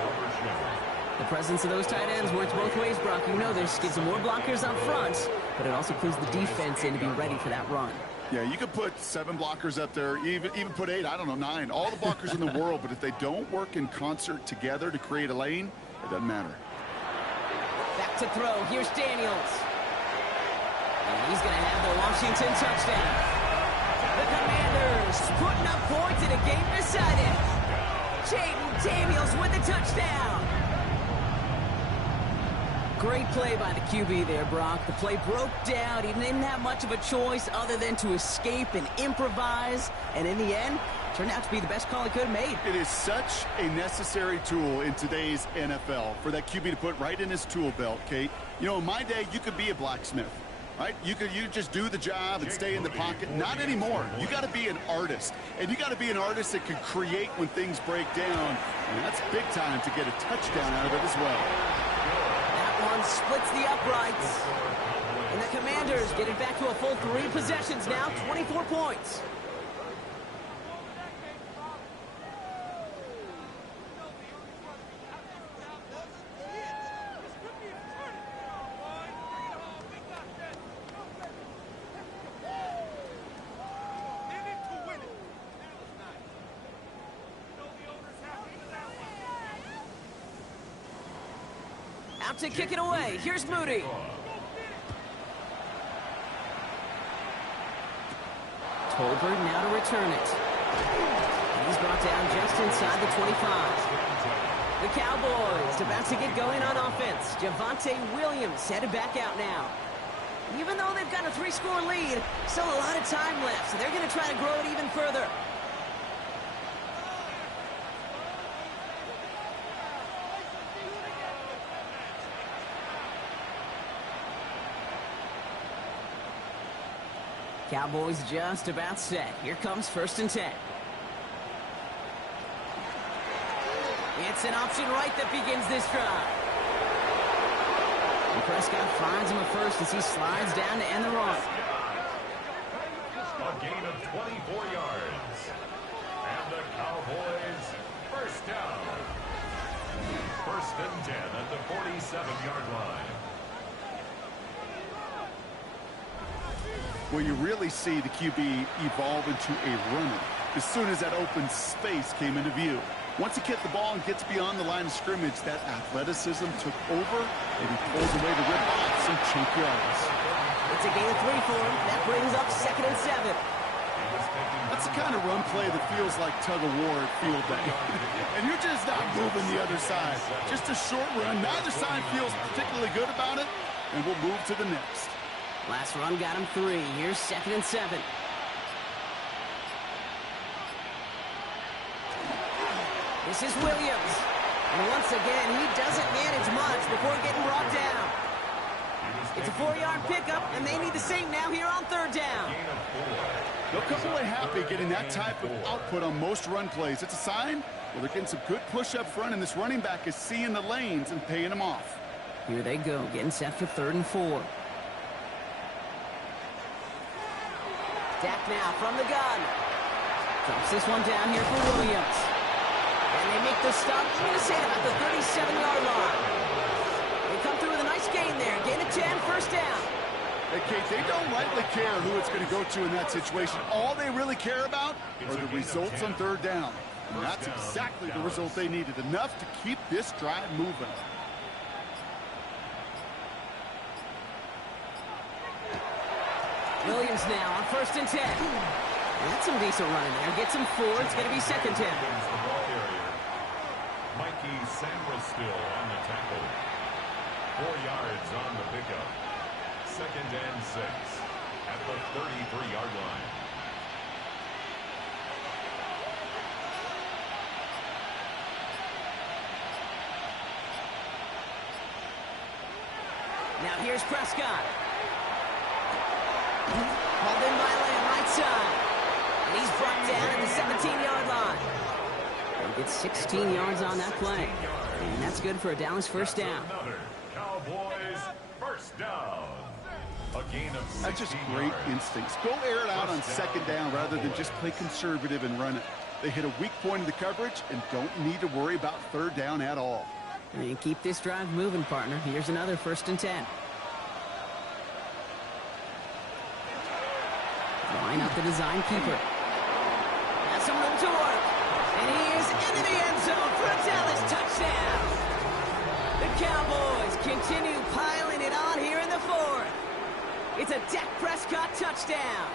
The presence of those tight ends works both ways, Brock. You know this. Gives them more blockers up front, but it also clues the defense in to be ready for that run. Yeah, you could put 7 blockers up there, even put 8, I don't know, 9. All the blockers in the world, but if they don't work in concert together to create a lane, it doesn't matter. Back to throw. Here's Daniels. And he's going to have the Washington touchdown. The Commanders putting up points in a game decided. Jaden Daniels with the touchdown. Great play by the QB there, Brock. The play broke down. He didn't have much of a choice other than to escape and improvise. And in the end, turned out to be the best call he could have made. It is such a necessary tool in today's NFL for that QB to put right in his tool belt, Kate. You know, in my day, you could be a blacksmith, right? You just do the job and stay in the pocket. Not anymore. You got to be an artist. And you got to be an artist that can create when things break down. And that's big time to get a touchdown out of it as well. One splits the uprights. And the Commanders get it back to a full 3 possessions now, 24 points. Out to kick it away. Here's Moody. Tolbert now to return it. And he's brought down just inside the 25. The Cowboys about to get going on offense. Javonte Williams headed back out now. Even though they've got a 3-score lead, still a lot of time left, so they're going to try to grow it even further. Cowboys just about set. Here comes 1st and 10. It's an option right that begins this drive. And Prescott finds him a first as he slides down to end the run. A gain of 24 yards. And the Cowboys first down. 1st and 10 at the 47-yard line. Well, you really see the QB evolve into a runner as soon as that open space came into view. Once he gets the ball and gets beyond the line of scrimmage, that athleticism took over, and he pulls away to rip off some chunk yards. It's a gain of 3 for him. That brings up 2nd and 7. That's the kind of run play that feels like tug-of-war at field day. And you're just not moving the other side. Just a short run. Neither side feels particularly good about it, and we'll move to the next. Last run got him 3. Here's 2nd and 7. This is Williams. And once again, he doesn't manage much before getting brought down. It's a 4-yard pickup, and they need the same now here on 3rd down. They'll come away happy getting that type of output on most run plays. It's a sign, well, they're getting some good push up front, and this running back is seeing the lanes and paying them off. Here they go, getting set for 3rd and 4. Dak now from the gun. Drops this one down here for Williams. And they make the stop, I'm going to say about the 37-yard line. They come through with a nice gain there. Gain of 10, 1st down. Hey, Kate, they don't rightly care who it's going to go to in that situation. All they really care about are the results on 3rd down. And that's exactly the result they needed. Enough to keep this drive moving. Williams now on 1st and 10. That's some decent running there. Gets him 4. It's going to be 2nd 10. Mikey Samra still on the tackle. 4 yards on the pickup. 2nd and 6 at the 33-yard line. Now here's Prescott. Hauled in by Lamb, right side. And he's brought down at the 17-yard line. He gets 16 yards on that play. And that's good for a Dallas first down. Another Cowboys first down. A gain of 16 That's just great instincts. Go air it out on 2nd down rather than just play conservative and run it. They hit a weak point in the coverage and don't need to worry about 3rd down at all. And keep this drive moving, partner. Here's another 1st and 10. Line up the design keeper. Has some room to work. And he is into the end zone for a Dallas touchdown. The Cowboys continue piling it on here in the 4th. It's a Dak Prescott touchdown.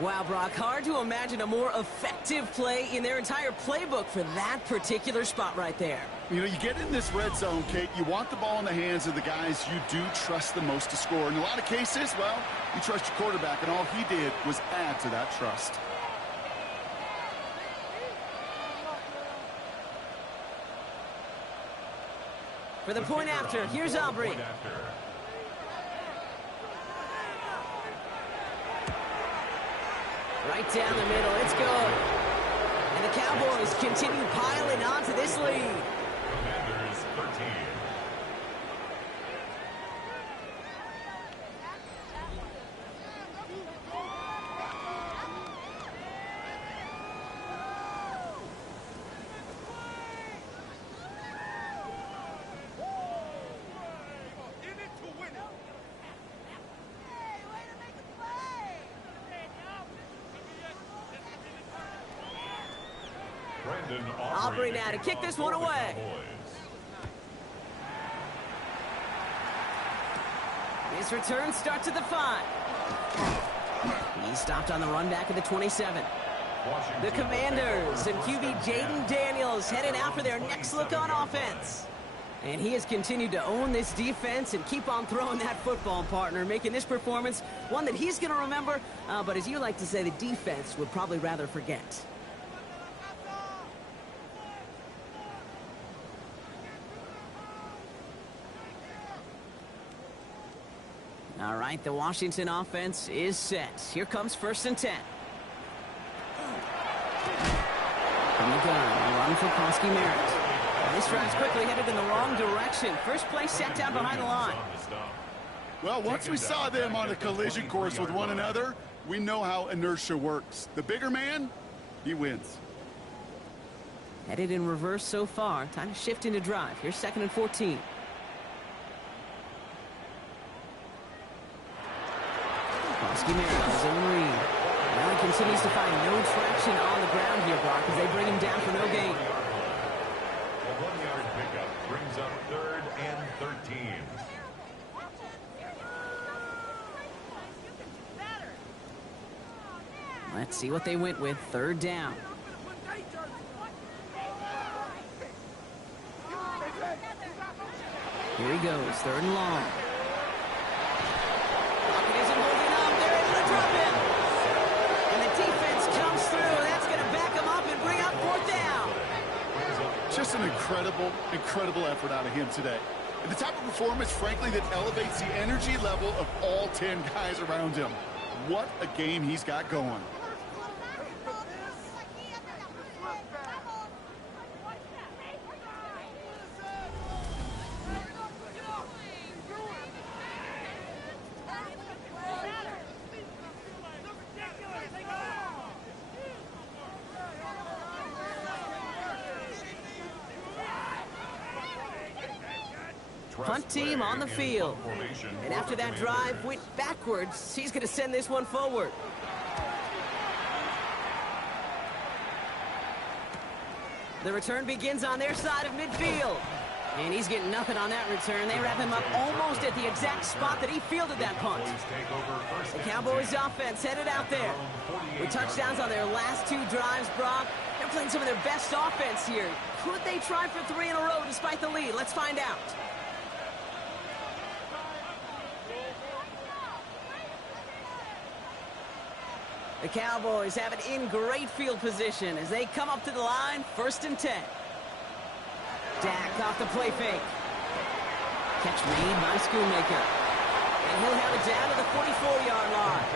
Wow, Brock, hard to imagine a more effective play in their entire playbook for that particular spot right there. You know, you get in this red zone, Kate, you want the ball in the hands of the guys you do trust the most to score. In a lot of cases, well, you trust your quarterback, and all he did was add to that trust. For the point after, here's Aubrey. Right down the middle, it's good. And the Cowboys continue piling on to this lead. Commanders 13. Aubrey now to kick this one away. His return starts at the 5. He's stopped on the run back at the 27. The Commanders and QB Jaden Daniels heading out for their next look on offense. And he has continued to own this defense and keep on throwing that football, partner, making this performance one that he's going to remember, but as you like to say, the defense would probably rather forget. All right, the Washington offense is set. Here comes 1st and 10. From the gun, a run for Kosky Merritt. This drive's quickly headed in the wrong direction. First play set down behind the line. Well, once we saw them on a collision course with one another, we know how inertia works. The bigger man, he wins. Headed in reverse so far. Time to shift into drive. Here's 2nd and 14. Kosky Merritt on his own read. Now he continues to find no traction on the ground here, Brock, as they bring him down for no gain. A 1-yard pickup brings up 3rd and 13. Let's see what they went with. 3rd down. Here he goes. 3rd and long. Pocket isn't holding on. They're able to drop him. And the defense comes through. That's going to back him up and bring up 4th down. Just an incredible effort out of him today. And the type of performance, frankly, that elevates the energy level of all 10 guys around him. What a game he's got going. Punt team on the field. And after that drive went backwards, he's going to send this one forward. The return begins on their side of midfield. And he's getting nothing on that return. They wrap him up almost at the exact spot that he fielded that punt. The Cowboys offense headed out there with touchdowns on their last 2 drives, Brock. They're playing some of their best offense here. Could they try for 3 in a row despite the lead? Let's find out. The Cowboys have it in great field position as they come up to the line, 1st and 10. Dak off the play fake. Catch made by Schoonmaker. And he'll have it down to the 44-yard line.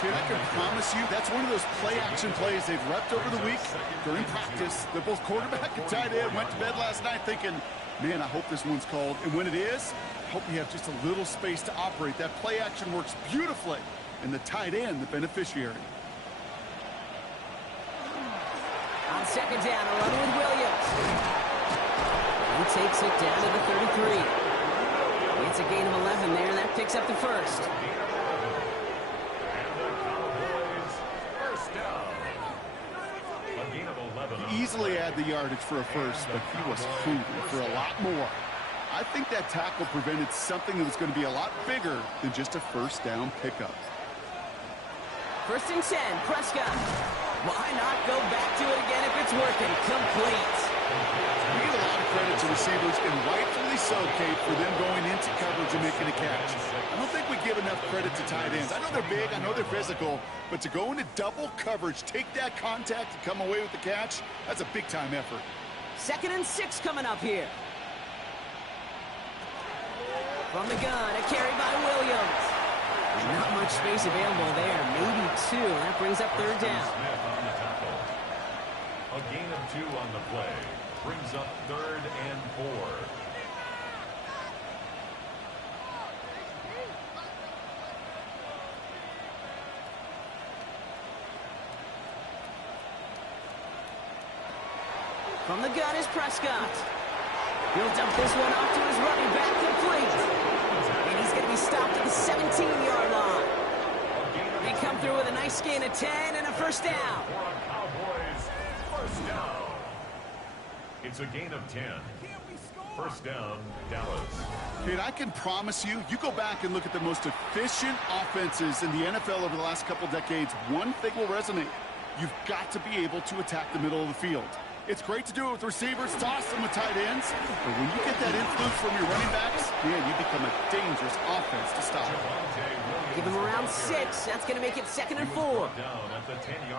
Kid, I can promise you that's one of those play-action plays they've repped over the week during practice. They're both quarterback and tight end. Went to bed last night thinking, man, I hope this one's called. And when it is, I hope you have just a little space to operate. That play-action works beautifully. And the tight end, the beneficiary. On 2nd down, a run with Williams. He takes it down to the 33. It's a gain of 11 there, and that picks up the 1st. He easily had the yardage for a first, but he was hungry for a lot more. I think that tackle prevented something that was going to be a lot bigger than just a 1st down pickup. 1st and 10, Prescott. Why not go back to it again if it's working? Complete. We give a lot of credit to receivers, and rightfully so, Kate, for them going into coverage and making a catch. I don't think we give enough credit to tight ends. I know they're big, I know they're physical, but to go into double coverage, take that contact, and come away with the catch, that's a big-time effort. 2nd and 6 coming up here. From the gun, a carry by Williams. Not much space available there, maybe 2. That brings up 3rd down. A gain of 2 on the play brings up 3rd and 4. From the gun is Prescott. He'll dump this one off to his running back, complete. And he's going to be stopped at the 17-yard line. They come through with a nice gain of 10 and a 1st down. For a Cowboys 1st down. It's a gain of 10. 1st down, Dallas. Kate, I can promise you, you go back and look at the most efficient offenses in the NFL over the last couple decades, one thing will resonate. You've got to be able to attack the middle of the field. It's great to do it with receivers, toss them with tight ends, but when you get that influence from your running backs, man, you become a dangerous offense to stop. Give him around 6. That's going to make it 2nd and 4.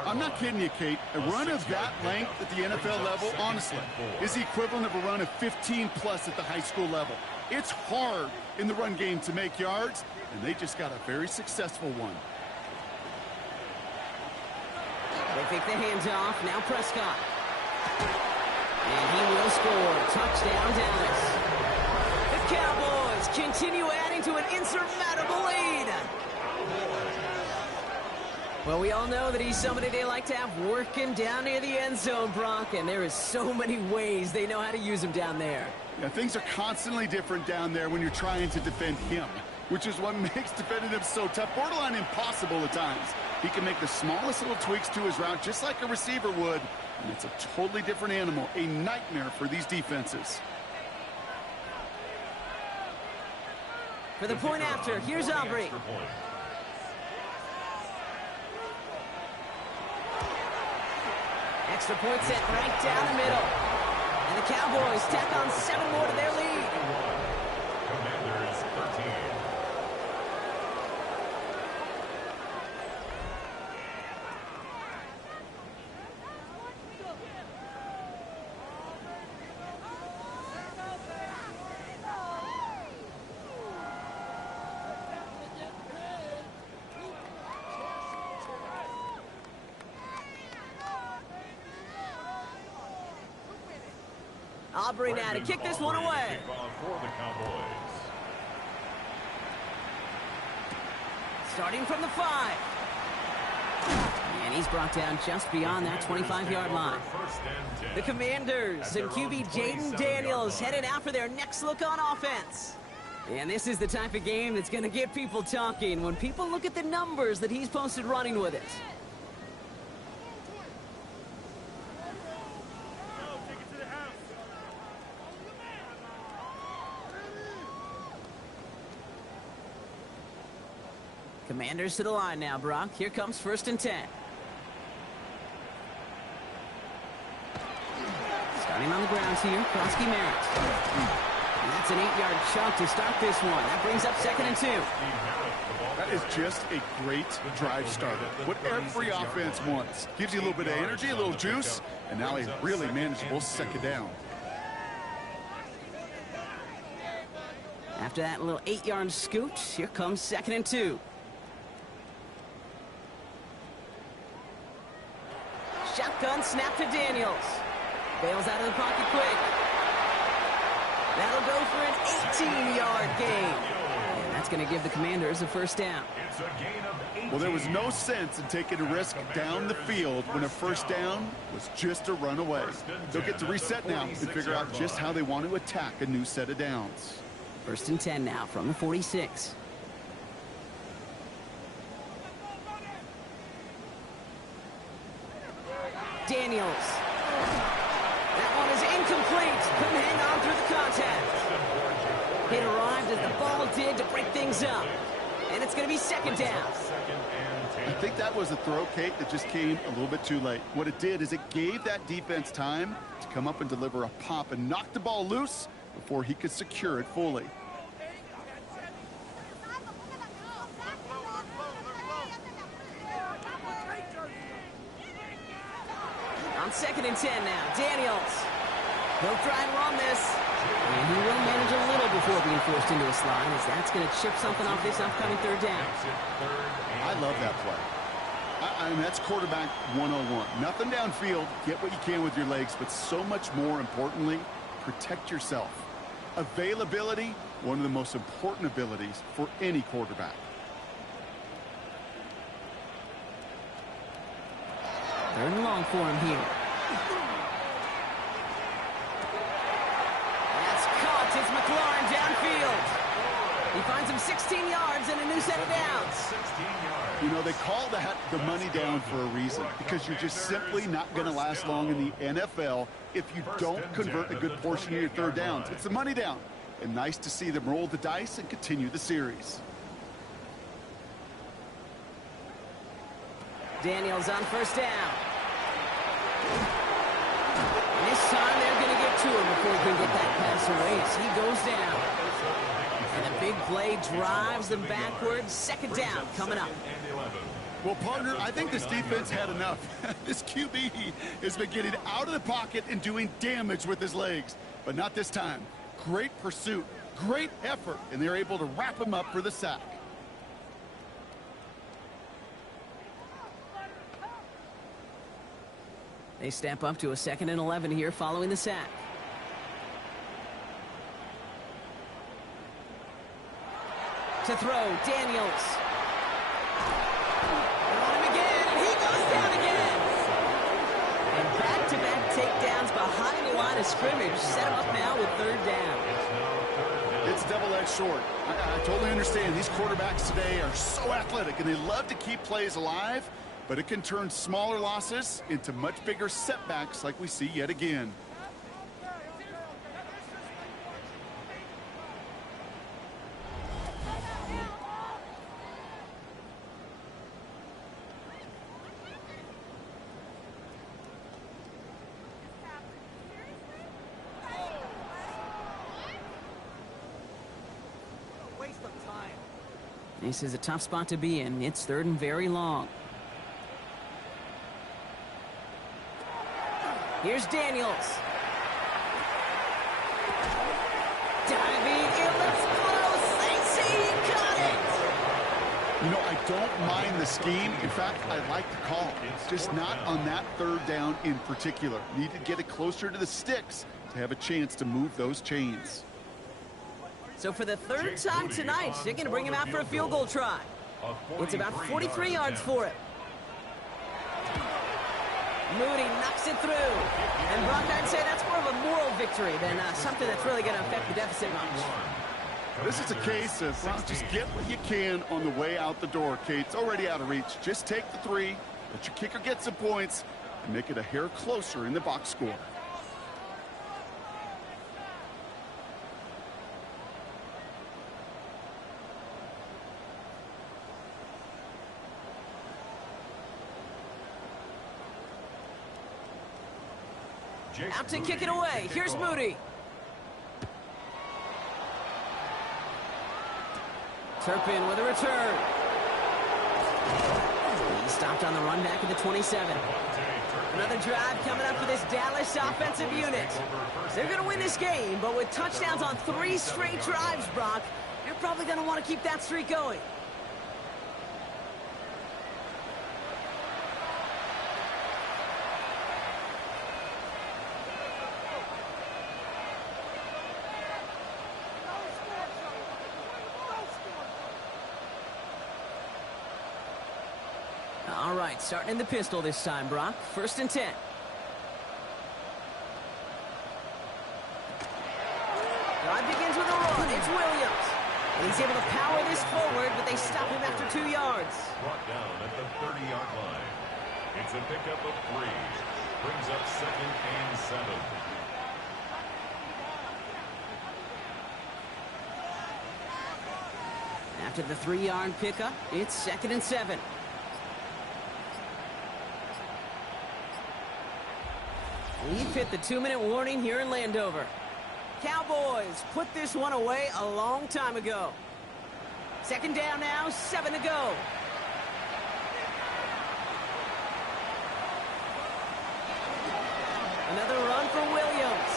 I'm not kidding you, Kate. A run of that length at the NFL level, honestly, is the equivalent of a run of 15-plus at the high school level. It's hard in the run game to make yards, and they just got a very successful one. They take the hands off. Now Prescott. And he will score. Touchdown, Dallas. The Cowboys continue adding to an insurmountable lead. Well, we all know that he's somebody they like to have working down near the end zone, Brock, and there is so many ways they know how to use him down there. Yeah, things are constantly different down there when you're trying to defend him, which is what makes defending him so tough, borderline impossible at times. He can make the smallest little tweaks to his route just like a receiver would, and it's a totally different animal, a nightmare for these defenses. For the point after, here's Aubrey. Extra point set right down the middle. And the Cowboys tack on 7 more to their lead. Commanders 13. Aubrey now to kick this one away. For the Cowboys. Starting from the 5. And he's brought down just beyond that 25-yard line. The Commanders and QB Jaden Daniels headed out for their next look on offense. And this is the type of game that's going to get people talking when people look at the numbers that he's posted running with it. Commanders to the line now, Brock. Here comes 1st and 10. Running on the grounds here, Krosky Merritt. And that's an 8-yard chunk to start this one. That brings up 2nd and 2. That is just a great drive starter. What every offense wants. Gives you a little bit of energy, a little juice, and now a really manageable 2nd down. After that little 8-yard scoot, here comes 2nd and 2. Shotgun snap to Daniels. Bails out of the pocket quick. That'll go for an 18-yard gain. And that's going to give the Commanders a 1st down. Well, there was no sense in taking a risk down the field when a 1st down was just a run away. They'll get to reset now and figure out just how they want to attack a new set of downs. 1st and 10 now from the 46. Daniels. That one is incomplete. Couldn't hang on through the contact. It arrived as the ball did to break things up. And it's going to be 2nd down. I think that was a throw, Kate, that just came a little bit too late. What it did is it gave that defense time to come up and deliver a pop and knock the ball loose before he could secure it fully. On 2nd and 10 now, Daniels. He'll try and run this. And he will manage a little before being forced into a slide, as that's going to chip something off this upcoming 3rd down. I love that play. I mean, that's quarterback 101. Nothing downfield, get what you can with your legs, but so much more importantly, protect yourself. Availability, one of the most important abilities for any quarterback. Third and long for him here. That's caught. It's McLaurin downfield. He finds him 16 yards and a new set of downs. You know, they call that the money down for a reason, because you're just simply not going to last long in the NFL if you don't convert a good portion of your 3rd downs. It's the money down. And nice to see them roll the dice and continue the series. Daniels on 1st down. And this time they're going to get to him before he can get that pass away as he goes down. And the big play drives them backwards. 2nd down coming up. Well, partner, I think this defense had enough. This QB has been getting out of the pocket and doing damage with his legs. But not this time. Great pursuit, great effort, and they're able to wrap him up for the sack. They step up to a 2nd and 11 here following the sack. To throw, Daniels. And on him again, and he goes down again. And back-to-back takedowns behind the line of scrimmage. Set him up now with 3rd down. It's double-edged sword. I totally understand. These quarterbacks today are so athletic, and they love to keep plays alive, but it can turn smaller losses into much bigger setbacks like we see yet again. This is a tough spot to be in. It's 3rd and very long. Here's Daniels. Diving, it looks close. They say he caught it. You know, I don't mind the scheme. In fact, I like the call. It's just not on that 3rd down in particular. Need to get it closer to the sticks to have a chance to move those chains. So for the 3rd time tonight, they're going to bring him out for a field goal try. It's about 43 yards for it. Moody knocks it through. And Brock, I'd say that's more of a moral victory than something that's really going to affect the deficit much. This is a case of, well, just get what you can on the way out the door, Kate. It's already out of reach. Just take the 3, let your kicker get some points, and make it a hair closer in the box score. Out to kick it away. Here's Moody. Turpin with a return. He stopped on the run back at the 27. Another drive coming up for this Dallas offensive unit. They're going to win this game, but with touchdowns on 3 straight drives, Brock, they're probably going to want to keep that streak going. All right, starting in the pistol this time, Brock. 1st and 10. Drive begins with a run. It's Williams. And he's able to power this forward, but they stop him after 2 yards. Brought down at the 30-yard line. It's a pickup of 3. Brings up 2nd and 7. After the 3-yard pickup, it's 2nd and 7. We've hit the 2-minute warning here in Landover. Cowboys put this one away a long time ago. 2nd down now, 7 to go. Another run for Williams.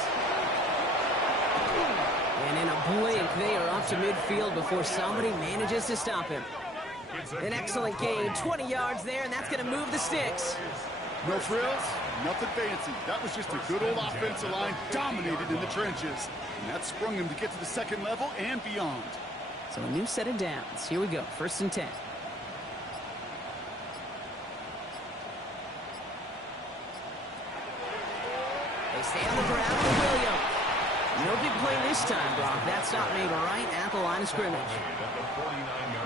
And in a blink, they are off to midfield before somebody manages to stop him. An excellent gain, 20 yards there, and that's going to move the sticks. No frills, nothing fancy. That was just a good old offensive line dominated in the trenches. And that sprung them to get to the 2nd level and beyond. So a new set of downs. Here we go, 1st and 10. They stay on the ground with Williams. No big play this time, Brock. That stop made right at the line of scrimmage.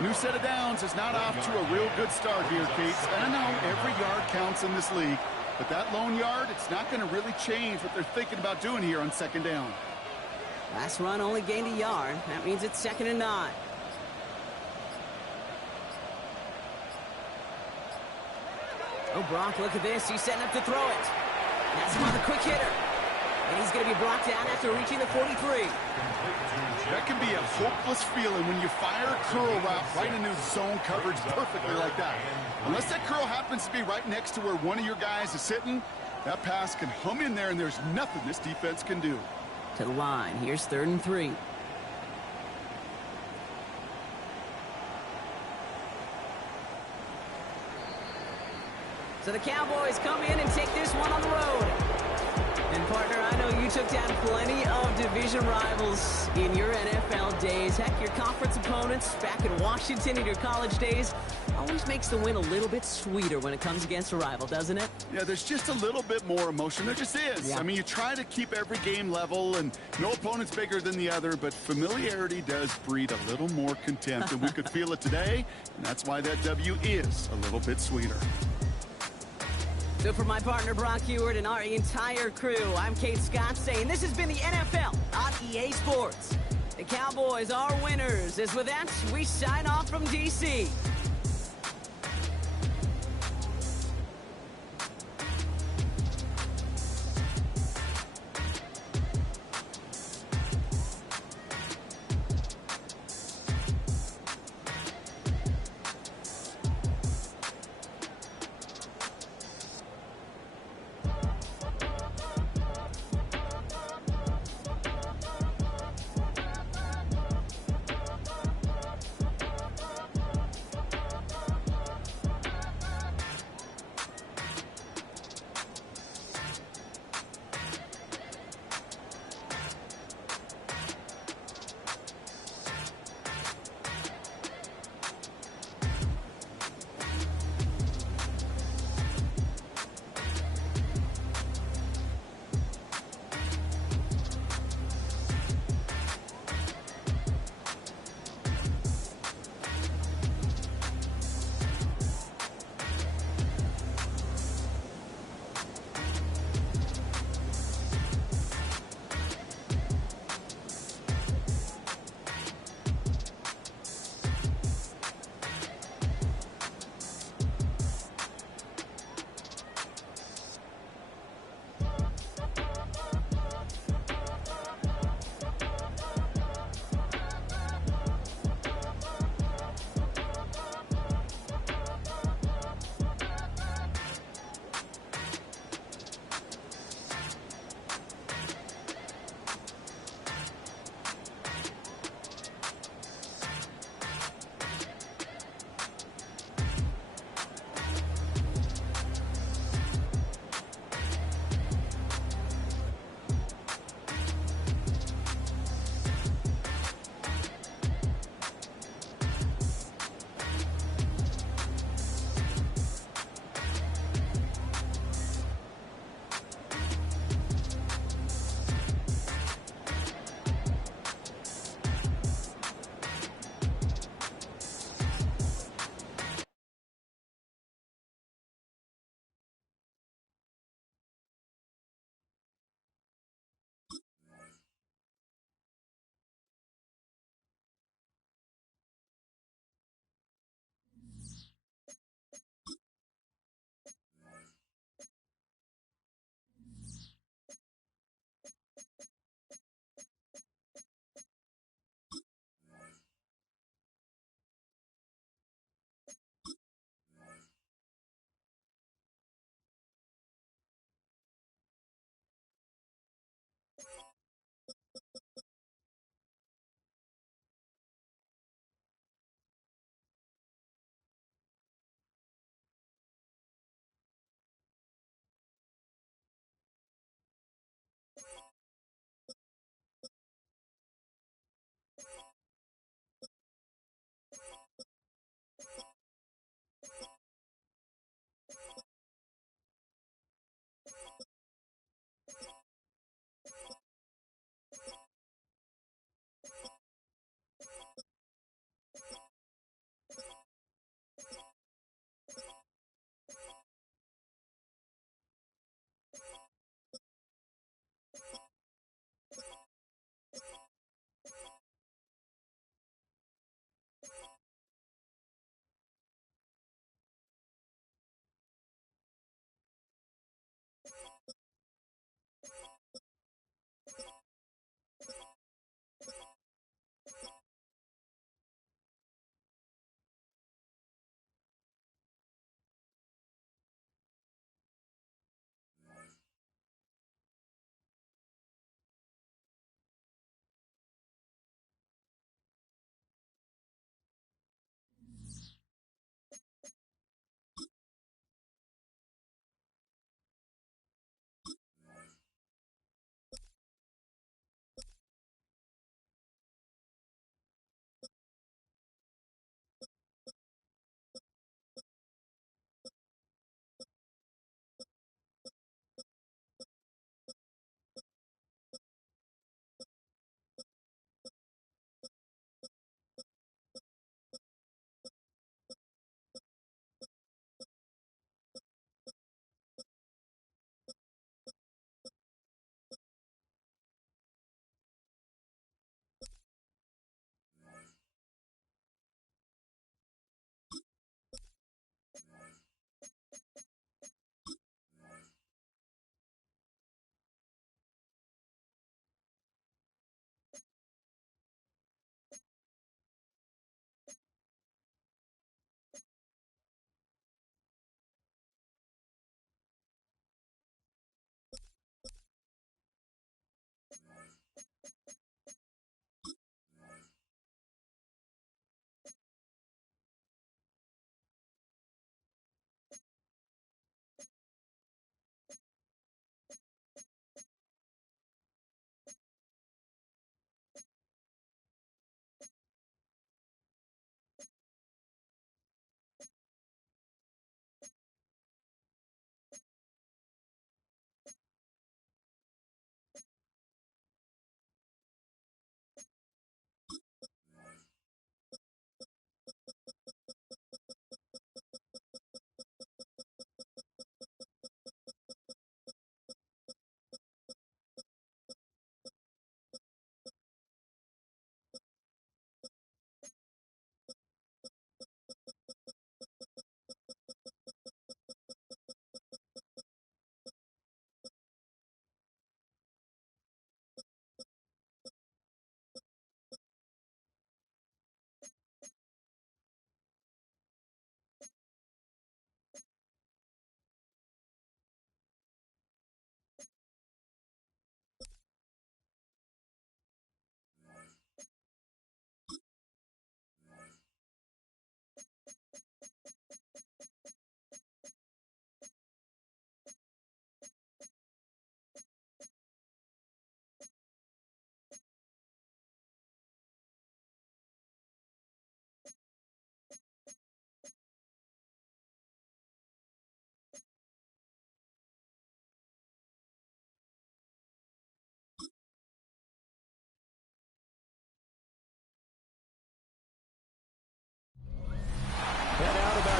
New set of downs is not off to a real good start here, Kate. And I know every yard counts in this league, but that lone yard, it's not going to really change what they're thinking about doing here on 2nd down. Last run only gained a yard. That means it's 2nd and 9. Oh, Brock, look at this. He's setting up to throw it. That's him on the quick hitter. And he's going to be brought down after reaching the 43. That can be a hopeless feeling when you fire a curl route right into zone coverage perfectly like that. Unless that curl happens to be right next to where one of your guys is sitting, that pass can hum in there and there's nothing this defense can do. To the line. Here's 3rd and 3. So the Cowboys come in and take this one on the road. And, partner, I know you took down plenty of division rivals in your NFL days. Heck, your conference opponents back in Washington in your college days always makes the win a little bit sweeter when it comes against a rival, doesn't it? Yeah, there's just a little bit more emotion. There just is. Yeah. I mean, you try to keep every game level, and no opponent's bigger than the other, but familiarity does breed a little more contempt, and we could feel it today, and that's why that W is a little bit sweeter. So for my partner, Brock Ewart, and our entire crew, I'm Kate Scott saying this has been the NFL on EA Sports. The Cowboys are winners. As with that, we sign off from D.C.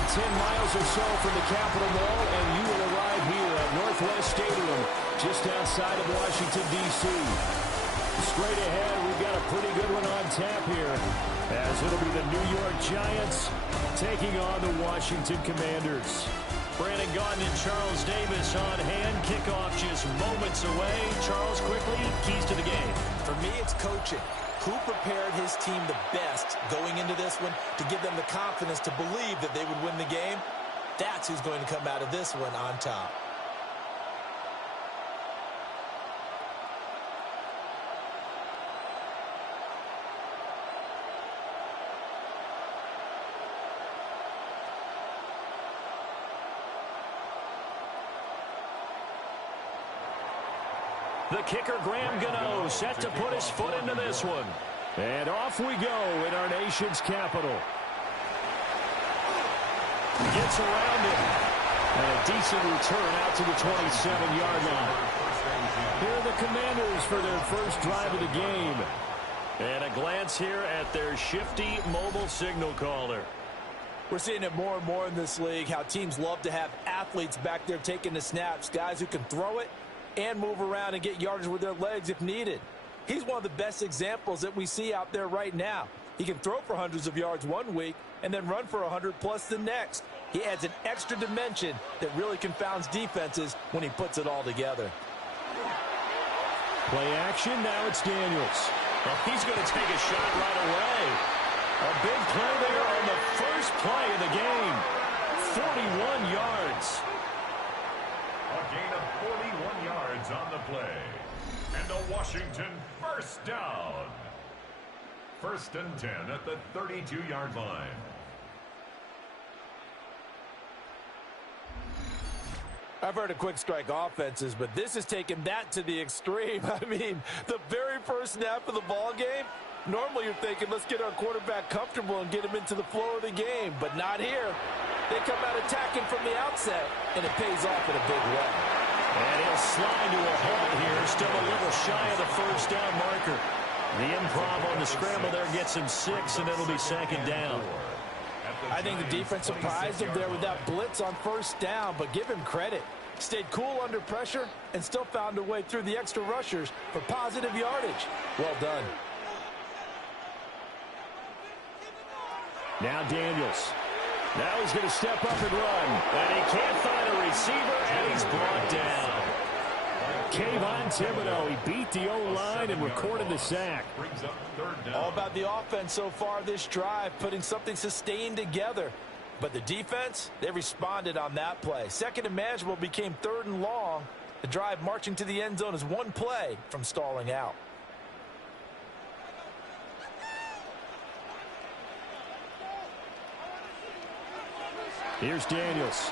about 10 miles or so from the Capitol Mall, and you will arrive here at Northwest Stadium, just outside of Washington, D.C. Straight ahead, we've got a pretty good one on tap here, as it'll be the New York Giants taking on the Washington Commanders. Brandon Gaudin and Charles Davis on hand. Kickoff just moments away. Charles, quickly, keys to the game. For me, it's coaching. Who prepared his team the best going into this one to give them the confidence to believe that they would win the game? That's who's going to come out of this one on top. The kicker, Graham Gano, set to put his foot into this one. And off we go in our nation's capital. Gets around it. And a decent return out to the 27-yard line. Here are the Commanders for their first drive of the game. And a glance here at their shifty mobile signal caller. We're seeing it more and more in this league, how teams love to have athletes back there taking the snaps, guys who can throw it and move around and get yardage with their legs if needed. He's one of the best examples that we see out there right now. He can throw for hundreds of yards one week and then run for 100+ the next. He adds an extra dimension that really confounds defenses when he puts it all together. Play action, now it's Daniels. Well, he's going to take a shot right away. A big play there on the first play of the game. 41 yards. A gain of 41 yards on the play. And a Washington first down. 1st and 10 at the 32-yard line. I've heard of quick strike offenses, but this is taking that to the extreme. I mean, the very first snap of the ball game, normally you're thinking, let's get our quarterback comfortable and get him into the flow of the game, but not here. They come out attacking from the outset, and it pays off in a big way. And he'll slide to a halt here, still a little shy of the first down marker. The improv on the scramble there gets him 6, and it'll be 2nd down. I think the defense surprised him there with that blitz on 1st down, but give him credit. Stayed cool under pressure and still found a way through the extra rushers for positive yardage. Well done. Now Daniels. Now he's going to step up and run. And he can't find a receiver, and he's brought down. Kayvon Thibodeau, he beat the O-line and recorded the sack. All about the offense so far this drive, putting something sustained together. But the defense, they responded on that play. 2nd and manageable became 3rd and long. The drive marching to the end zone is one play from stalling out. Here's Daniels.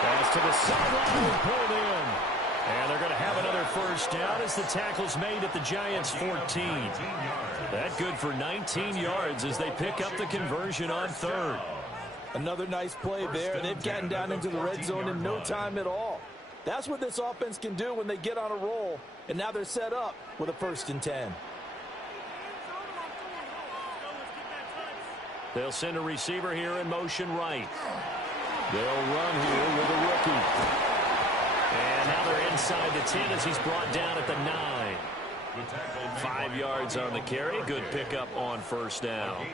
Pass to the sideline and pulled in. And they're going to have another first down as the tackle's made at the Giants' 14. That good for 19 yards as they pick up the conversion on 3rd. Another nice play there. They've gotten down into the red zone in no time at all. That's what this offense can do when they get on a roll. And now they're set up with a 1st and 10. They'll send a receiver here in motion right. They'll run here with a rookie. And now they're inside the 10 as he's brought down at the 9. 5 yards on the carry. Good pickup on 1st down.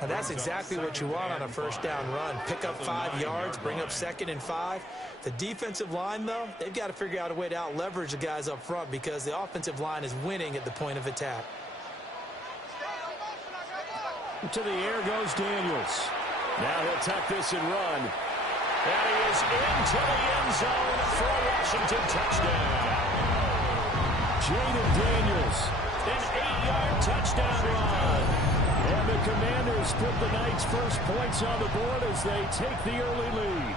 And that's exactly what you want on a 1st down run. Pick up 5 yards, bring up 2nd and 5. The defensive line, though, they've got to figure out a way to out-leverage the guys up front because the offensive line is winning at the point of attack. To the air goes Daniels. Now he'll tuck this and run. And he is into the end zone for a Washington touchdown. Jaden Daniels. An 8-yard touchdown run. And the Commanders put the Knights' first points on the board as they take the early lead.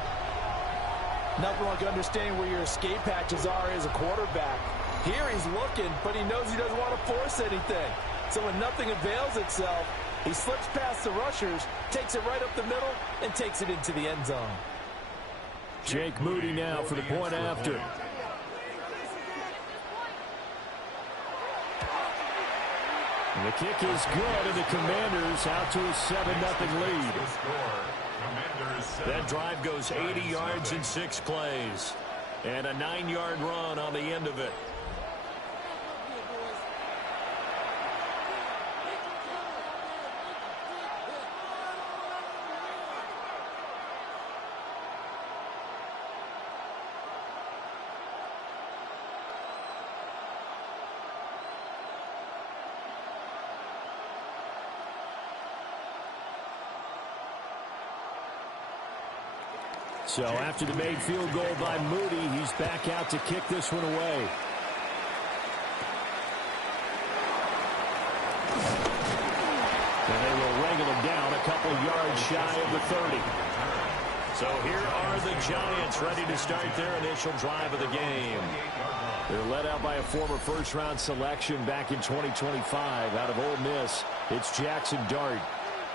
Nothing like understanding where your escape hatches are as a quarterback. Here he's looking, but he knows he doesn't want to force anything. So when nothing avails itself, he slips past the rushers, takes it right up the middle, and takes it into the end zone. Jake Moody now for the point after. And the kick is good, and the Commanders out to a 7-0 lead. That drive goes 80 yards in 6 plays. And a 9-yard run on the end of it. So after the made field goal by Moody, he's back out to kick this one away. And they will wrangle him down a couple yards shy of the 30. So here are the Giants ready to start their initial drive of the game. They're led out by a former first-round selection back in 2025 out of Ole Miss. It's Jackson Dart.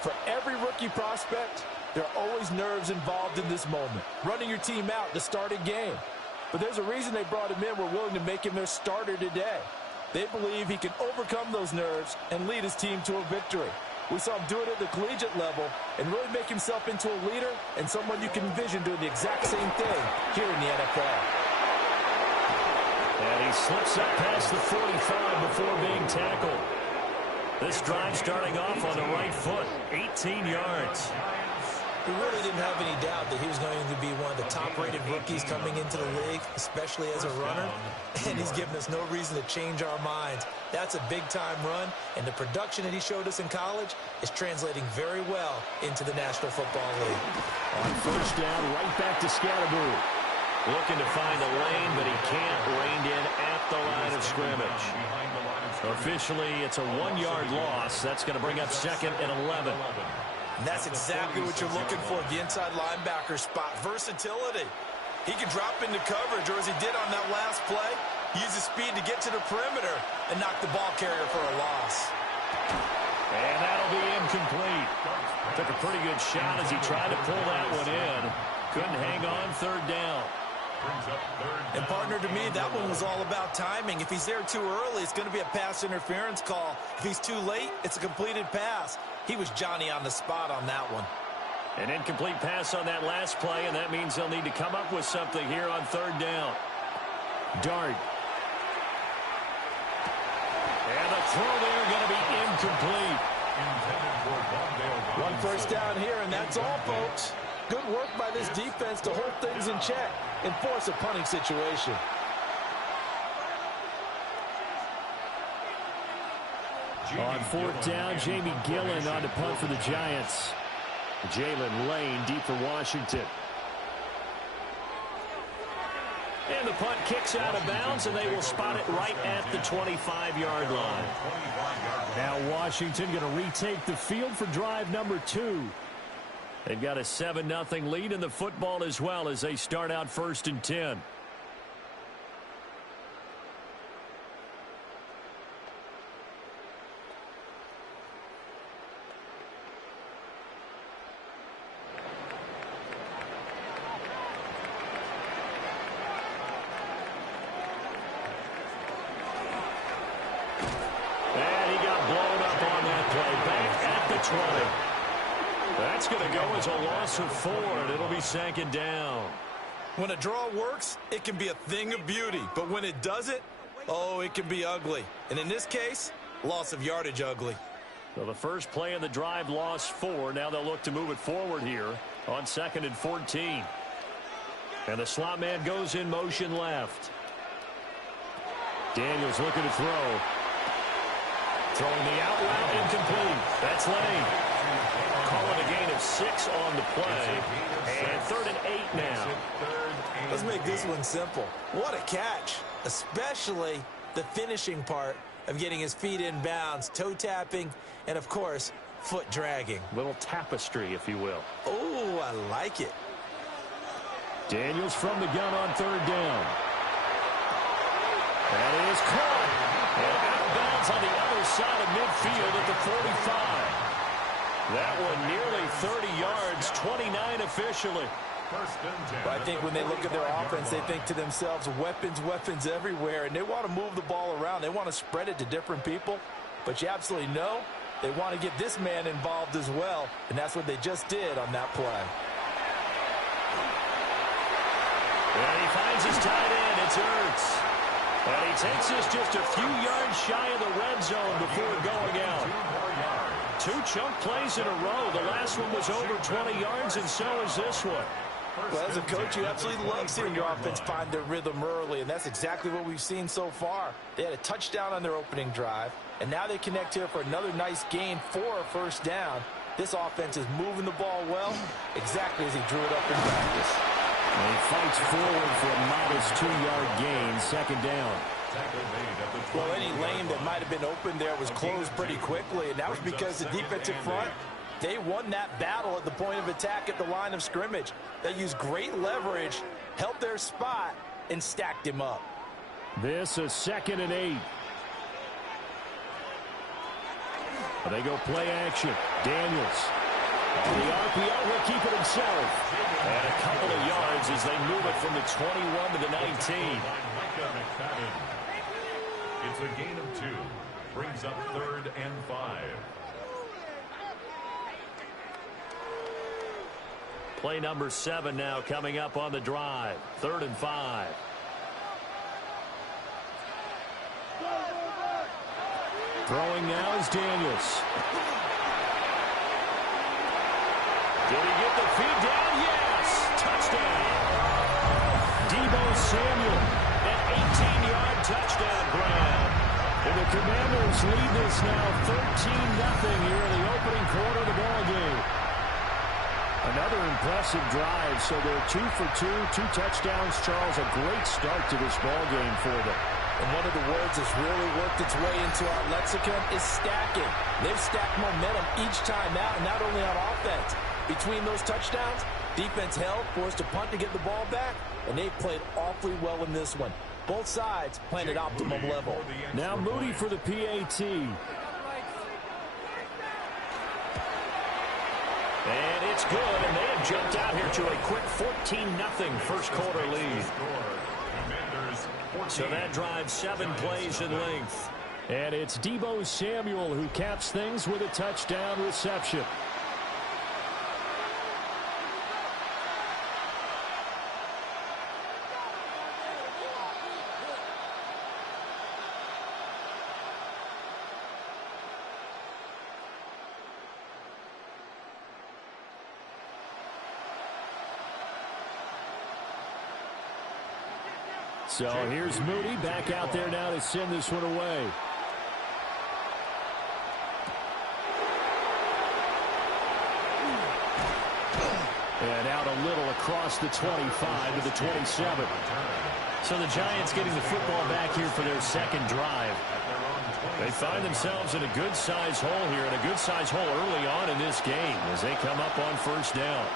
For every rookie prospect, there are always nerves involved in this moment. Running your team out to start a game. But there's a reason they brought him in. We're willing to make him their starter today. They believe he can overcome those nerves and lead his team to a victory. We saw him do it at the collegiate level and really make himself into a leader and someone you can envision doing the exact same thing here in the NFL. And he slips up past the 45 before being tackled. This drive starting off on the right foot, 18 yards. We really didn't have any doubt that he was going to be one of the top-rated rookies coming into the league, especially as a runner. And he's given us no reason to change our minds. That's a big-time run, and the production that he showed us in college is translating very well into the National Football League. On first down, right back to Scatterboo. Looking to find a lane, but he can't. Reined in at the line of scrimmage. Officially, it's a 1-yard loss. That's going to bring up 2nd and 11. And that's exactly what you're looking for, the inside linebacker spot. Versatility. He can drop into coverage, or as he did on that last play, use his speed to get to the perimeter and knock the ball carrier for a loss. And that'll be incomplete. Took a pretty good shot as he tried to pull that one in. Couldn't hang on 3rd down. And partner, to me, that one was all about timing. If he's there too early, it's going to be a pass interference call. If he's too late, it's a completed pass. He was Johnny on the spot on that one. An incomplete pass on that last play, and that means they'll need to come up with something here on 3rd down. Dart. And the throw there going to be incomplete. One first down here, and that's all, folks. Good work by this defense to hold things in check and force a punting situation. On 4th down, Jamie Gillen on to punt for the Giants. Jalen Lane deep for Washington. And the punt kicks out of bounds, and they will spot it right at the 25-yard line. Now Washington going to retake the field for drive number 2. They've got a 7-0 lead in the football as well as they start out 1st and 10. And he got blown up on that play. Back at the 20. That's going to go as a loss of 4, and it'll be 2nd down. When a draw works, it can be a thing of beauty. But when it doesn't, oh, it can be ugly. And in this case, loss of yardage ugly. So the first play of the drive lost 4. Now they'll look to move it forward here on 2nd and 14. And the slot man goes in motion left. Daniels looking to throw. Throwing the out route incomplete. That's Lane. Calling a gain of 6 on the play. And 3rd and 8 now. Let's make this one simple. What a catch. Especially the finishing part of getting his feet in bounds, toe tapping, and of course, foot dragging. Little tapestry, if you will. Oh, I like it. Daniels from the gun on 3rd down. That is caught. And out of bounds on the other side of midfield at the 45. That one nearly 30 yards, 29 officially. But I think when they look at their offense, they think to themselves, weapons, weapons everywhere, and they want to move the ball around. They want to spread it to different people. But you absolutely know they want to get this man involved as well, and that's what they just did on that play. And he finds his tight end. It's Ertz. And he takes this just a few yards shy of the red zone before going out. 2 chunk plays in a row. The last one was over 20 yards, and so is this one. Well, as a coach, you absolutely love seeing your offense find their rhythm early, and that's exactly what we've seen so far. They had a touchdown on their opening drive, and now they connect here for another nice gain for a first down. This offense is moving the ball well, exactly as he drew it up in practice. And he fights forward for a modest 2-yard gain, second down. Well, any lane that might have been open there was closed pretty quickly, and that was because the defensive front, they won that battle at the point of attack at the line of scrimmage. They used great leverage, held their spot, and stacked him up. This is 2nd and 8. They go play action. Daniels. On the RPO, he'll keep it himself. And a couple of yards as they move it from the 21 to the 19. It's a gain of 2. Brings up 3rd and 5. Play number 7 now coming up on the drive. 3rd and 5. Throwing now is Daniels. Did he get the feed down? Yes! Touchdown! Deebo Samuel, an 18-yard touchdown grab. And the Commanders lead this now 13-0 here in the opening quarter of the ballgame. Another impressive drive, so they're 2 for 2, 2 touchdowns. Charles, a great start to this ballgame for them. And one of the words that's really worked its way into our lexicon is stacking. They've stacked momentum each time out, and not only on offense. Between those touchdowns, defense held, forced a punt to get the ball back, and they played awfully well in this one. Both sides playing at optimum level. Now Moody for the PAT. And it's good, and they have jumped out here to a quick 14-0 first quarter lead. So that drives 7 plays in length. And it's Deebo Samuel who caps things with a touchdown reception. So here's Moody back out there now to send this one away. And out a little across the 25 to the 27. So the Giants getting the football back here for their second drive. They find themselves in a good-sized hole here, and a good-sized hole early on in this game as they come up on first down.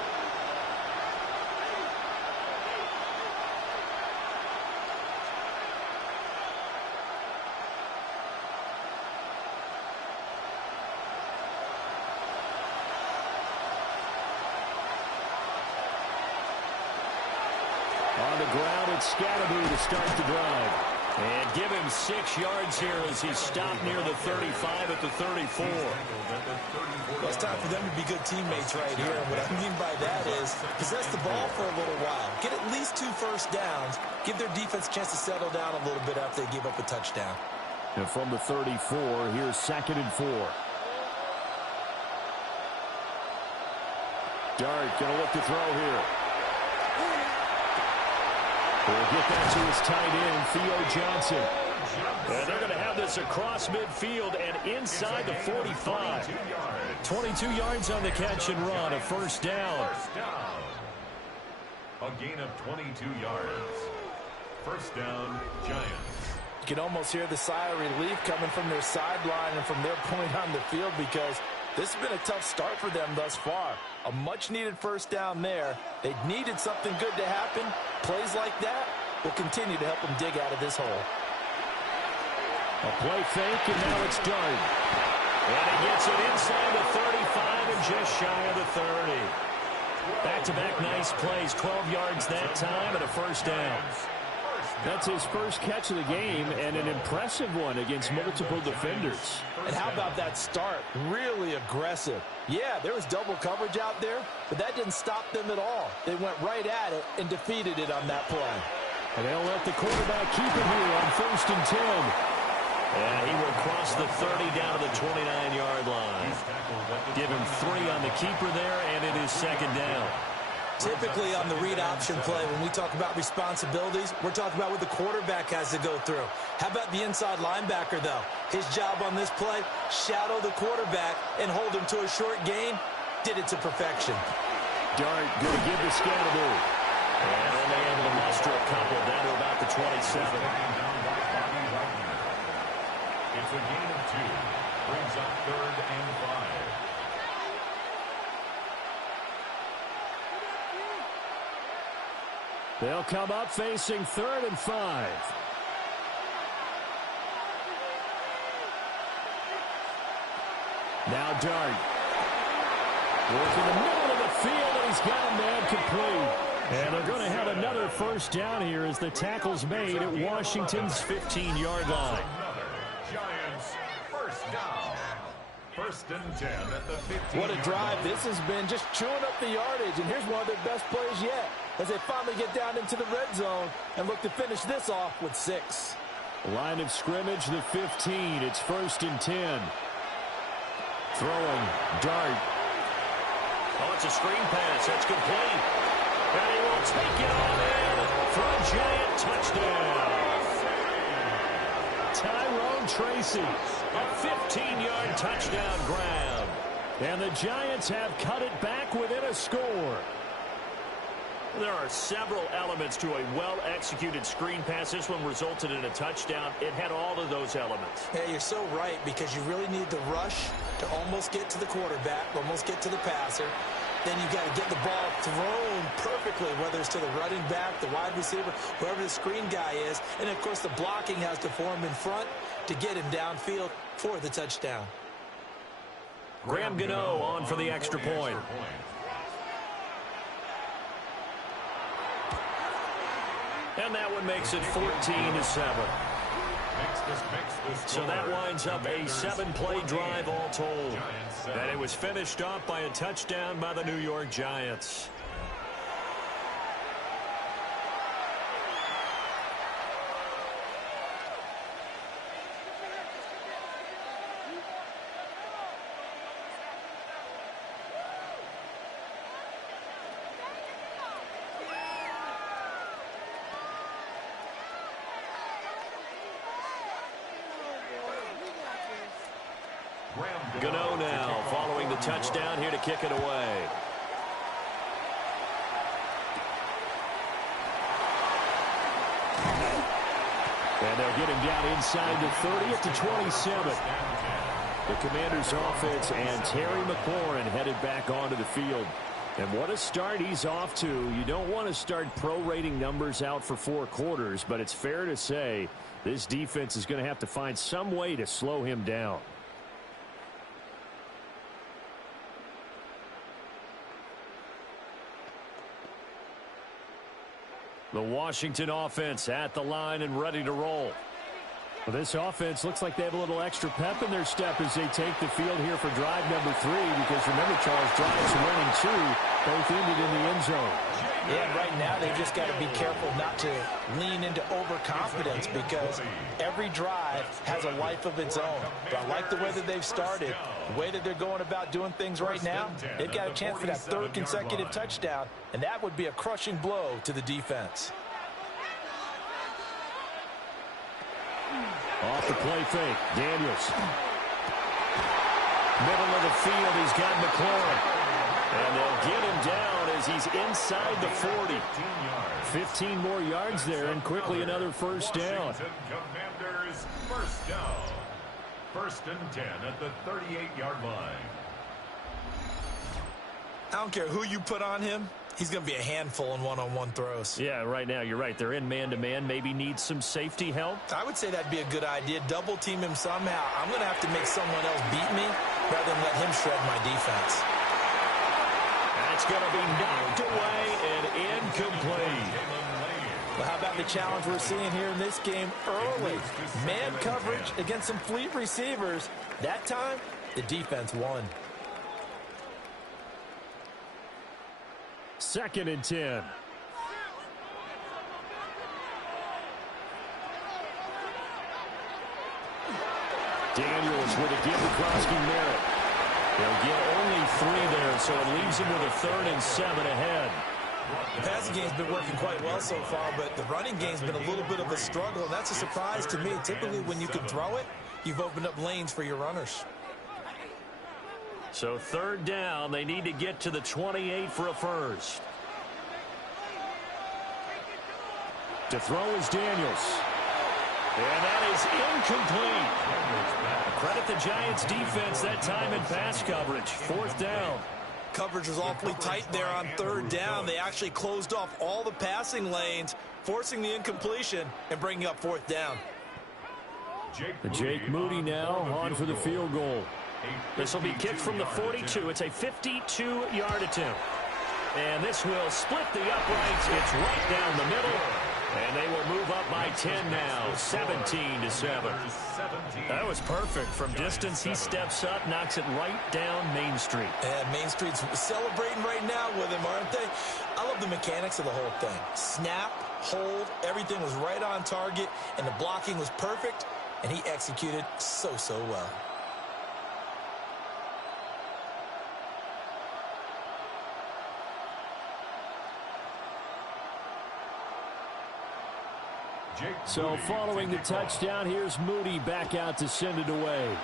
On the ground, it's Scatterby to start the drive. And give him 6 yards here as he's stopped near the 35 at the 34. Well, it's time for them to be good teammates right here. And what I mean by that is possess the ball for a little while. Get at least 2 first downs. Give their defense a chance to settle down a little bit after they give up a touchdown. And from the 34, here's 2nd and 4. Dart going to look to throw here. He'll get that to his tight end, Theo Johnson. And they're going to have this across midfield and inside the 45. 22 yards on the catch and run, a first down. A gain of 22 yards. First down, Giants. You can almost hear the sigh of relief coming from their sideline and from their point on the field because this has been a tough start for them thus far. A much-needed first down there. They needed something good to happen. Plays like that will continue to help them dig out of this hole. A play fake, and now it's Dart. And he gets it inside the 35 and just shy of the 30. Back-to-back nice plays, 12 yards that time and a first down. That's his first catch of the game, and an impressive one against multiple defenders. And how about that start? Really aggressive. Yeah, there was double coverage out there, but that didn't stop them at all. They went right at it and defeated it on that play. And they'll let the quarterback keep it here on 1st and 10. And he will cross the 30 down to the 29-yard line. Give him 3 on the keeper there, and it is 2nd down. Typically on the read option play, when we talk about responsibilities, we're talking about what the quarterback has to go through. How about the inside linebacker, though? His job on this play, shadow the quarterback and hold him to a short gain. Did it to perfection. Dart going to give the Scatterboo. And only able to muster a couple down to about the 27. It's a gain of 2. Brings up 3rd and 5. They'll come up facing 3rd and 5. Now Dart. Working the middle of the field, and he's got a man complete. And they're going to have another 1st down here as the tackle's made at Washington's 15-yard line. Giants 1st down. 1st and 10 at the 15. What a drive this has been, just chewing up the yardage. And here's one of their best plays yet, as they finally get down into the red zone and look to finish this off with 6. Line of scrimmage, the 15. It's 1st and 10. Throwing, Dart. Oh, it's a screen pass. That's complete. And he will take it on in for a Giant touchdown. Tyrone Tracy, a 15-yard touchdown grab. And the Giants have cut it back within a score. There are several elements to a well-executed screen pass. This one resulted in a touchdown. It had all of those elements. Yeah, you're so right, because you really need the rush to almost get to the quarterback, almost get to the passer. Then you've got to get the ball thrown perfectly, whether it's to the running back, the wide receiver, whoever the screen guy is. And, of course, the blocking has to form in front to get him downfield for the touchdown. Graham Gano on for the extra point. And that one makes it 14-7. So that winds up a 7-play drive all told. And it was finished off by a touchdown by the New York Giants. Gano now following the touchdown here to kick it away. And they'll get him down inside the 30 at the 27. The Commanders' offense and Terry McLaurin headed back onto the field. And what a start he's off to. You don't want to start prorating numbers out for 4 quarters, but it's fair to say this defense is going to have to find some way to slow him down. The Washington offense at the line and ready to roll. Well, this offense looks like they have a little extra pep in their step as they take the field here for drive number 3, because remember, Charles, drives 1 and 2 both ended in the end zone. Yeah, right now they've just got to be careful not to lean into overconfidence, because every drive has a life of its own. But I like the way that they've started, the way that they're going about doing things right now. They've got a chance for that 3rd consecutive touchdown, and that would be a crushing blow to the defense. Off the play fake, Daniels. Middle of the field, he's got McLaurin. And they'll get him down as he's inside the 40. 15 more yards there, and quickly another 1st down. Commanders 1st down. 1st and 10 at the 38-yard line. I don't care who you put on him. He's going to be a handful in one-on-one throws. Yeah, right now you're right. They're in man-to-man. Maybe need some safety help. I would say that'd be a good idea. Double team him somehow. I'm going to have to make someone else beat me rather than let him shred my defense. That's going to be knocked away and incomplete. Well, how about the challenge we're seeing here in this game early? Man coverage against some fleet receivers. That time, the defense won. 2nd and 10. Daniels with a give to Krosky Merritt. They'll get only 3 there, so it leaves him with a 3rd and 7 ahead. The passing game's been working quite well so far, but the running game's been a little bit of a struggle, and that's a surprise to me. Typically, when you can throw it, you've opened up lanes for your runners. So 3rd down, they need to get to the 28 for a first. To throw is Daniels. And that is incomplete. Credit the Giants defense that time in pass coverage. 4th down. Coverage was awfully tight there on 3rd down. They actually closed off all the passing lanes, forcing the incompletion and bringing up 4th down. Jake Moody now on for the field goal. This will be kicked from the 42. It's a 52-yard attempt. And this will split the uprights. It's right down the middle. And they will move up by 10 now, 17-7. That was perfect. From distance, he steps up, knocks it right down Main Street. And Main Street's celebrating right now with him, aren't they? I love the mechanics of the whole thing. Snap, hold, everything was right on target, and the blocking was perfect, and he executed so well. So following the touchdown, here's Moody back out to send it away.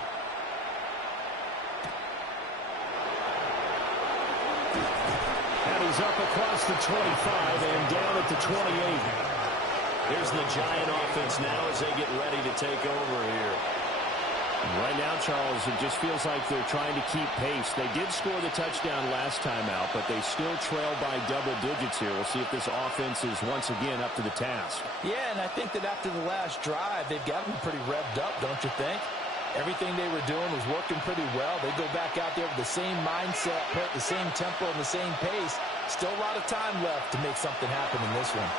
And he's up across the 25 and down at the 28. Here's the Giant offense now as they get ready to take over here. Right now, Charles, it just feels like they're trying to keep pace. They did score the touchdown last time out, but they still trail by double digits here. We'll see if this offense is once again up to the task. Yeah, and I think that after the last drive, they've got them pretty revved up, don't you think? Everything they were doing was working pretty well. They go back out there with the same mindset, put the same tempo and the same pace. Still a lot of time left to make something happen in this one.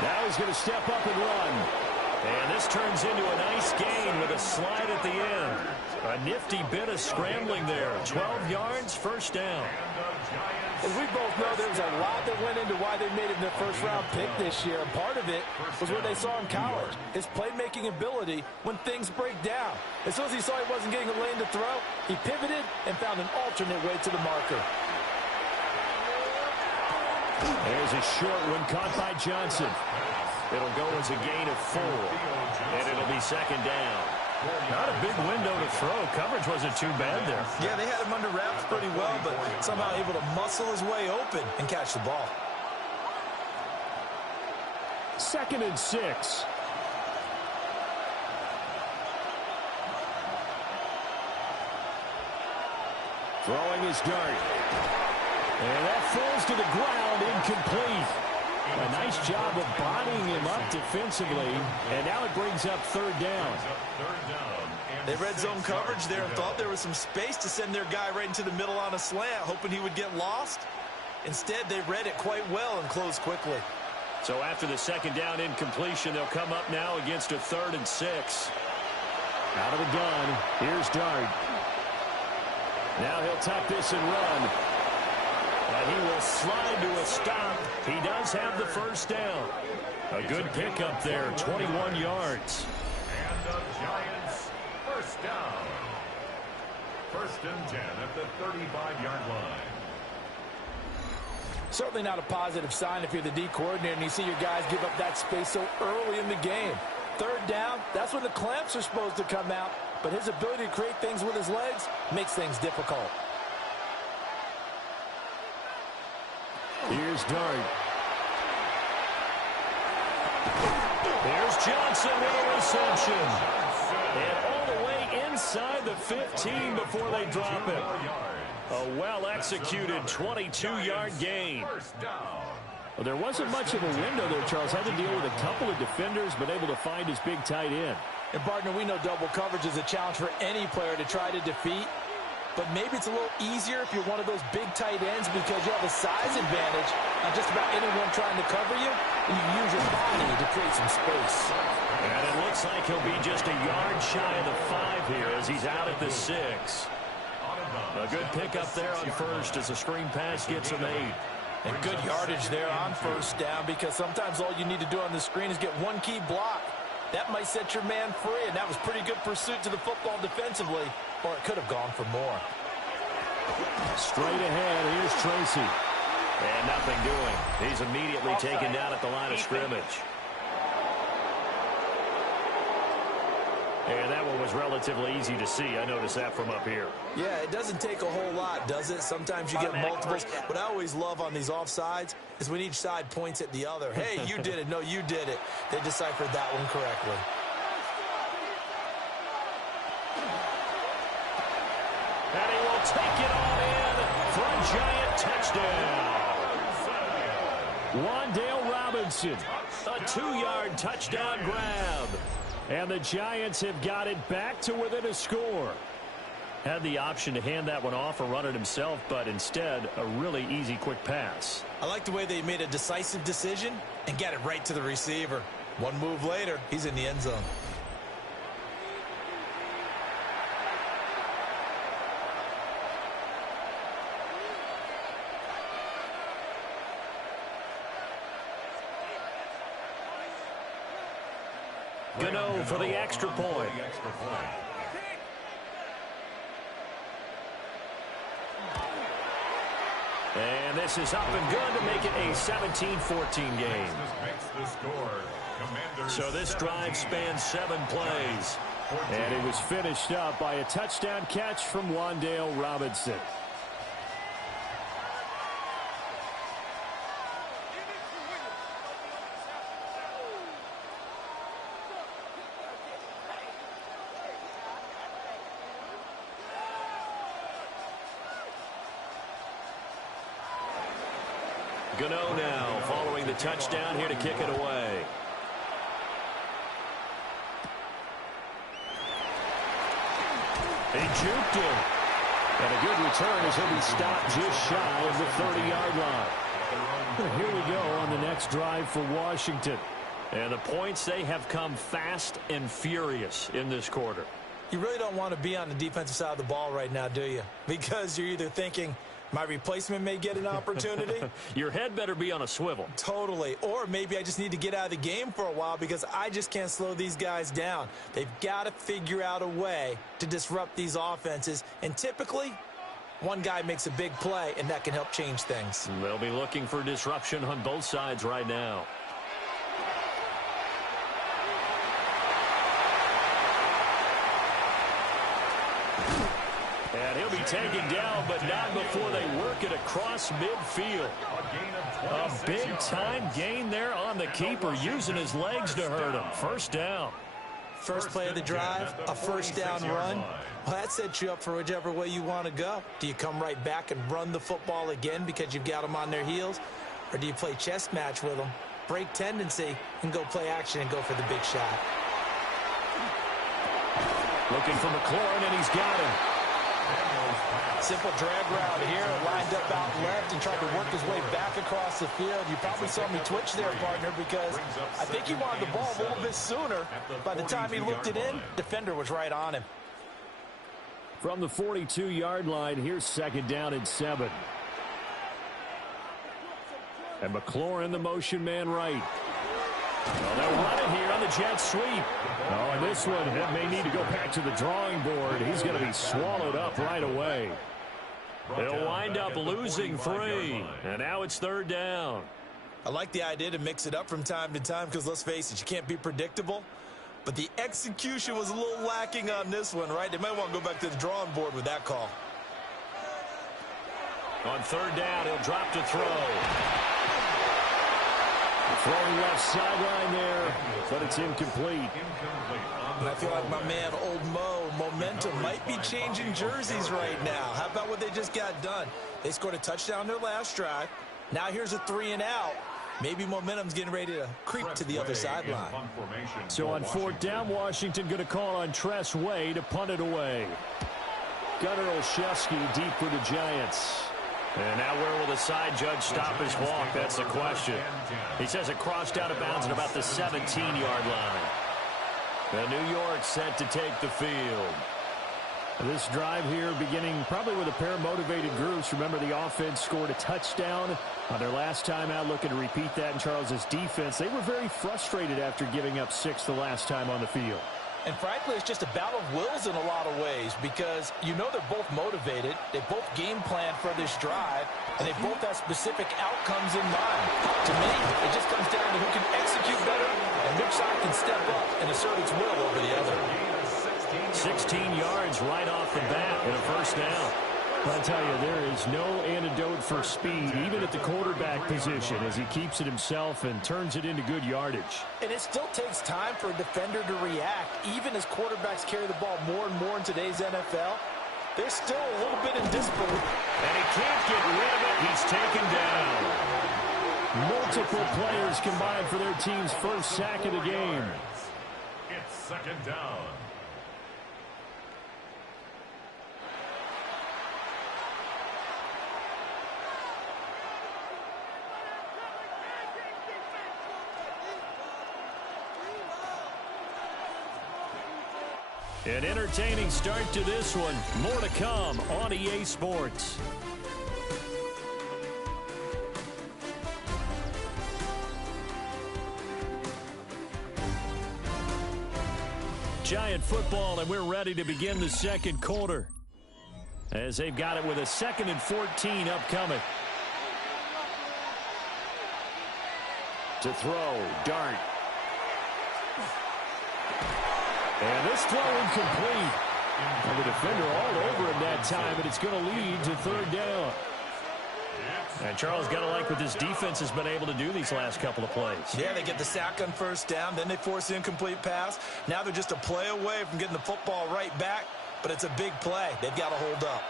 Now he's going to step up and run. And this turns into a nice gain with a slide at the end. A nifty bit of scrambling there. 12 yards, 1st down. As we both know, there was a lot that went into why they made it their 1st-round pick this year. And part of it was what they saw in college, his playmaking ability when things break down. As soon as he saw he wasn't getting a lane to throw, he pivoted and found an alternate way to the marker. There's a short one caught by Johnson. It'll go as a gain of 4, and it'll be 2nd down. Not a big window to throw. Coverage wasn't too bad there. Yeah, they had him under wraps pretty well, but somehow able to muscle his way open and catch the ball. 2nd and 6. Throwing his dart. And that falls to the ground, incomplete. A nice job of bodying him up defensively, and now it brings up 3rd down. They red zone coverage there and thought there was some space to send their guy right into the middle on a slant, hoping he would get lost. Instead, they read it quite well and closed quickly. So after the 2nd down incompletion, they'll come up now against a 3rd and 6. Out of the gun, here's Dart. Now he'll tuck this and run. And he will slide to a stop. He does have the 1st down. A good pickup there, 21 yards. And the Giants, 1st down. 1st and 10 at the 35-yard line. Certainly not a positive sign if you're the D coordinator and you see your guys give up that space so early in the game. 3rd down, that's when the clamps are supposed to come out. But his ability to create things with his legs makes things difficult. Here's Dart. There's Johnson with a reception. And all the way inside the 15 before they drop it. A well-executed 22-yard gain. Well, there wasn't much of a window there, Charles. Had to deal with a couple of defenders, but able to find his big tight end. And, partner, we know double coverage is a challenge for any player to try to defeat. but maybe it's a little easier if you're one of those big tight ends because you have a size advantage on just about anyone trying to cover you, and you can use your body to create some space. And it looks like he'll be just a yard shy of the 5 here as he's out at the 6. A good pickup there on first as the screen pass gets him 8. And good yardage there on first down because sometimes all you need to do on the screen is get one key block. That might set your man free, and that was pretty good pursuit to the football defensively, or it could have gone for more. Straight ahead, here's Tracy. And nothing doing. He's immediately taken down at the line of scrimmage. And that one was relatively easy to see. I noticed that from up here. Yeah, it doesn't take a whole lot, does it? Sometimes you get multiples. What I always love on these offsides is when each side points at the other. Hey, you did it. No, you did it. They deciphered that one correctly. And he will take it all in for a giant touchdown. Wan'Dale Robinson, a 2-yard touchdown grab. And the Giants have got it back to within a score. Had the option to hand that one off or run it himself, but instead, a really easy, quick pass. I like the way they made a decisive decision and got it right to the receiver. One move later, he's in the end zone. Gano for the extra point. And this is up and good to make it a 17-14 game. So this drive spans 7 plays. And it was finished up by a touchdown catch from Wan'Dale Robinson. Gano now following the touchdown here to kick it away. He juked him. And a good return as he'll be stopped just shy of the 30-yard line. And here we go on the next drive for Washington. And the points, they have come fast and furious in this quarter. You really don't want to be on the defensive side of the ball right now, do you? Because you're either thinking, my replacement may get an opportunity. Your head better be on a swivel. Totally. Or maybe I just need to get out of the game for a while because I just can't slow these guys down. They've got to figure out a way to disrupt these offenses. And typically, one guy makes a big play, and that can help change things. They'll be looking for disruption on both sides right now. And he'll be taken down, but not before they work it across midfield. A big-time gain there on the keeper, using his legs to hurt him. First down. First play of the drive, a first down run. Well, that sets you up for whichever way you want to go. Do you come right back and run the football again because you've got them on their heels? Or do you play chess match with them, break tendency, and go play action and go for the big shot? Looking for McLaurin, and he's got him. Simple drag route here, lined up out left and tried to work his way back across the field. You probably saw me twitch there, partner, because I think he wanted the ball a little bit sooner. By the time he looked it in, defender was right on him. From the 42-yard line, here's second down and 7. And McLaurin, the motion man right. Well, they'll run it here on the jet sweep. Oh, and this one may need to go back to the drawing board. He's going to be swallowed up right away. They'll wind up losing 3. And now it's third down. I like the idea to mix it up from time to time because, let's face it, you can't be predictable. But the execution was a little lacking on this one, right? They might want to go back to the drawing board with that call. On third down, he'll drop to throw. Throwing left sideline there, but it's incomplete. And I feel like my man, Old Mo, momentum might be changing jerseys right now. How about what they just got done? They scored a touchdown their last drive. Now here's a 3 and out. Maybe momentum's getting ready to creep to the other sideline. So on fourth down, Washington going to call on Tress Way to punt it away. Gunnar Olszewski deep for the Giants. And now where will the side judge stop his walk? That's the question. He says it crossed out of bounds at about the 17-yard line. And New York set to take the field. This drive here beginning probably with a pair of motivated groups. Remember, the offense scored a touchdown on their last time out, looking to repeat that in Charles's defense. They were very frustrated after giving up 6 the last time on the field. And frankly, it's just a battle of wills in a lot of ways because you know they're both motivated. They both game plan for this drive, and they both have specific outcomes in mind. To me, it just comes down to who can execute better and which side can step up and assert its will over the other. 16 yards right off the bat and a first down. I'll tell you, there is no antidote for speed, even at the quarterback position, as he keeps it himself and turns it into good yardage. And it still takes time for a defender to react. Even as quarterbacks carry the ball more and more in today's NFL, they're still a little bit in disbelief. And he can't get rid of it. He's taken down. Multiple players combined for their team's first sack of the game. It's second down. An entertaining start to this one. More to come on EA Sports. Giant football, and we're ready to begin the second quarter as they've got it with a 2nd and 14 upcoming. To throw, Dart. And this throw incomplete. And the defender all over him that time, but it's going to lead to 3rd down. And Charles, got to like what this defense has been able to do these last couple of plays. Yeah, they get the sack on 1st down, then they force the incomplete pass. Now they're just a play away from getting the football right back, but it's a big play. They've got to hold up.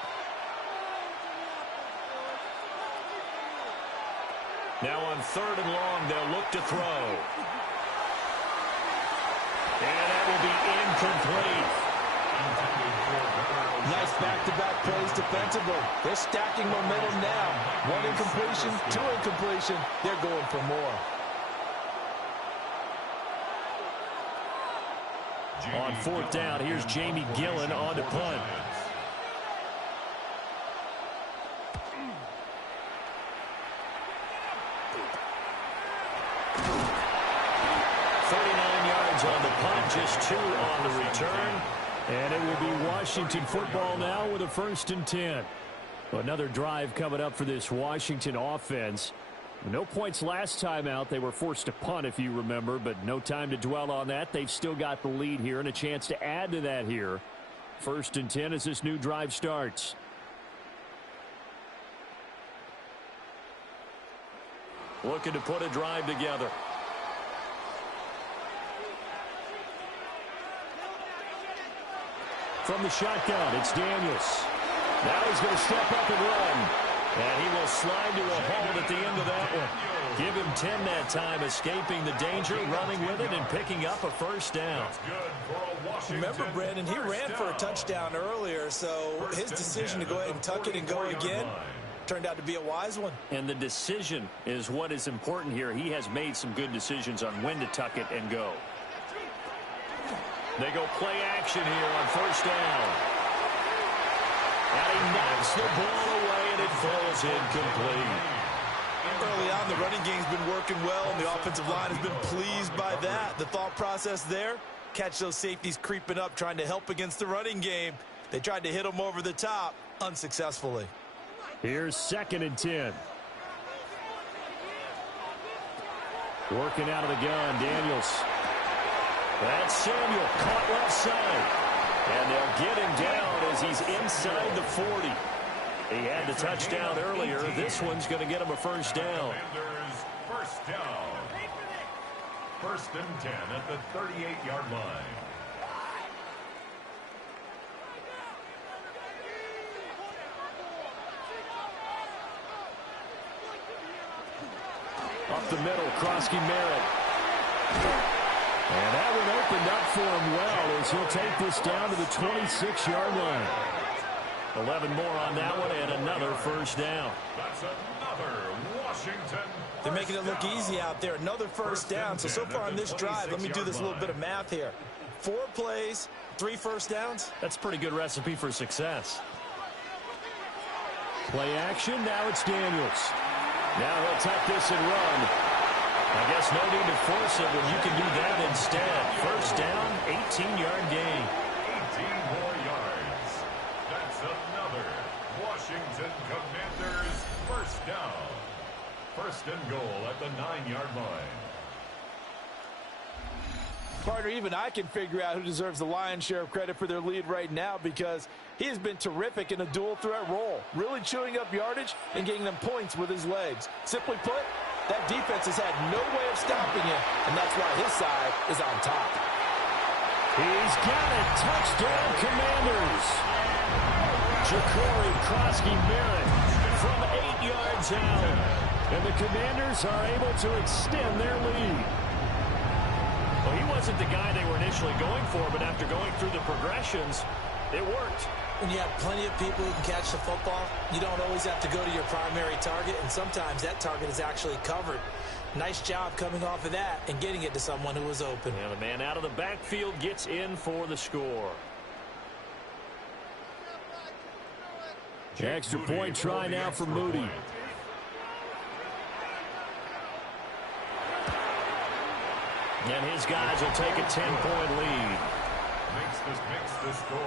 Now on 3rd and long, they'll look to throw. And that will be incomplete. Nice back-to-back plays defensively. They're stacking momentum now. 1 incompletion, 2 incompletion. They're going for more. On 4th down, here's Jamie Gillen on to punt. On the punt, just 2 on the return. And it will be Washington football now with a 1st and 10. Another drive coming up for this Washington offense. No points last time out. They were forced to punt, if you remember, but no time to dwell on that. They've still got the lead here and a chance to add to that here. 1st and 10 as this new drive starts. Looking to put a drive together. From the shotgun, it's Daniels. Now he's going to step up and run. And he will slide to a halt at the end of that one. Give him 10 that time, escaping the danger, running with it, and picking up a 1st down. Remember, Brandon, he ran for a touchdown earlier, so his decision to go ahead and tuck it and go again turned out to be a wise one. And the decision is what is important here. He has made some good decisions on when to tuck it and go. They go play action here on 1st down. And he knocks the ball away, and it falls incomplete. Early on, the running game's been working well, and the offensive line has been pleased by that. The thought process there, catch those safeties creeping up, trying to help against the running game. They tried to hit them over the top, unsuccessfully. Here's 2nd and 10. Working out of the gun, Daniels. That's Samuel, caught left side. And they'll get him down as he's inside the 40. He had the touchdown earlier. This one's going to get him a 1st down. 1st down. 1st and 10 at the 38-yard line. Up the middle, Krosky Merritt. And that one opened up for him well as he'll take this down to the 26-yard line. 11 more on that one and another first down. That's another Washington. They're making it look easy out there. Another first down. So far on this drive, let me do this little bit of math here. 4 plays, 3 first downs. That's a pretty good recipe for success. Play action. Now it's Daniels. Now he'll tuck this and run. I guess no need to force it when you can do that instead. First down, 18-yard gain. 18 more yards. That's another Washington Commanders first down. First and goal at the 9-yard line. Partner, even I can figure out who deserves the lion's share of credit for their lead right now, because he has been terrific in a dual threat role, really chewing up yardage and getting them points with his legs. Simply put, that defense has had no way of stopping him, and that's why his side is on top. He's got it. Touchdown, Commanders. Ja'Cory Krosky-Merritt from 8 yards out. And the Commanders are able to extend their lead. Well, he wasn't the guy they were initially going for, but after going through the progressions, it worked. When you have plenty of people who can catch the football, you don't always have to go to your primary target, and sometimes that target is actually covered. Nice job coming off of that and getting it to someone who was open. And the man out of the backfield gets in for the score. Extra point try now for Moody. And his guys will take a 10-point lead.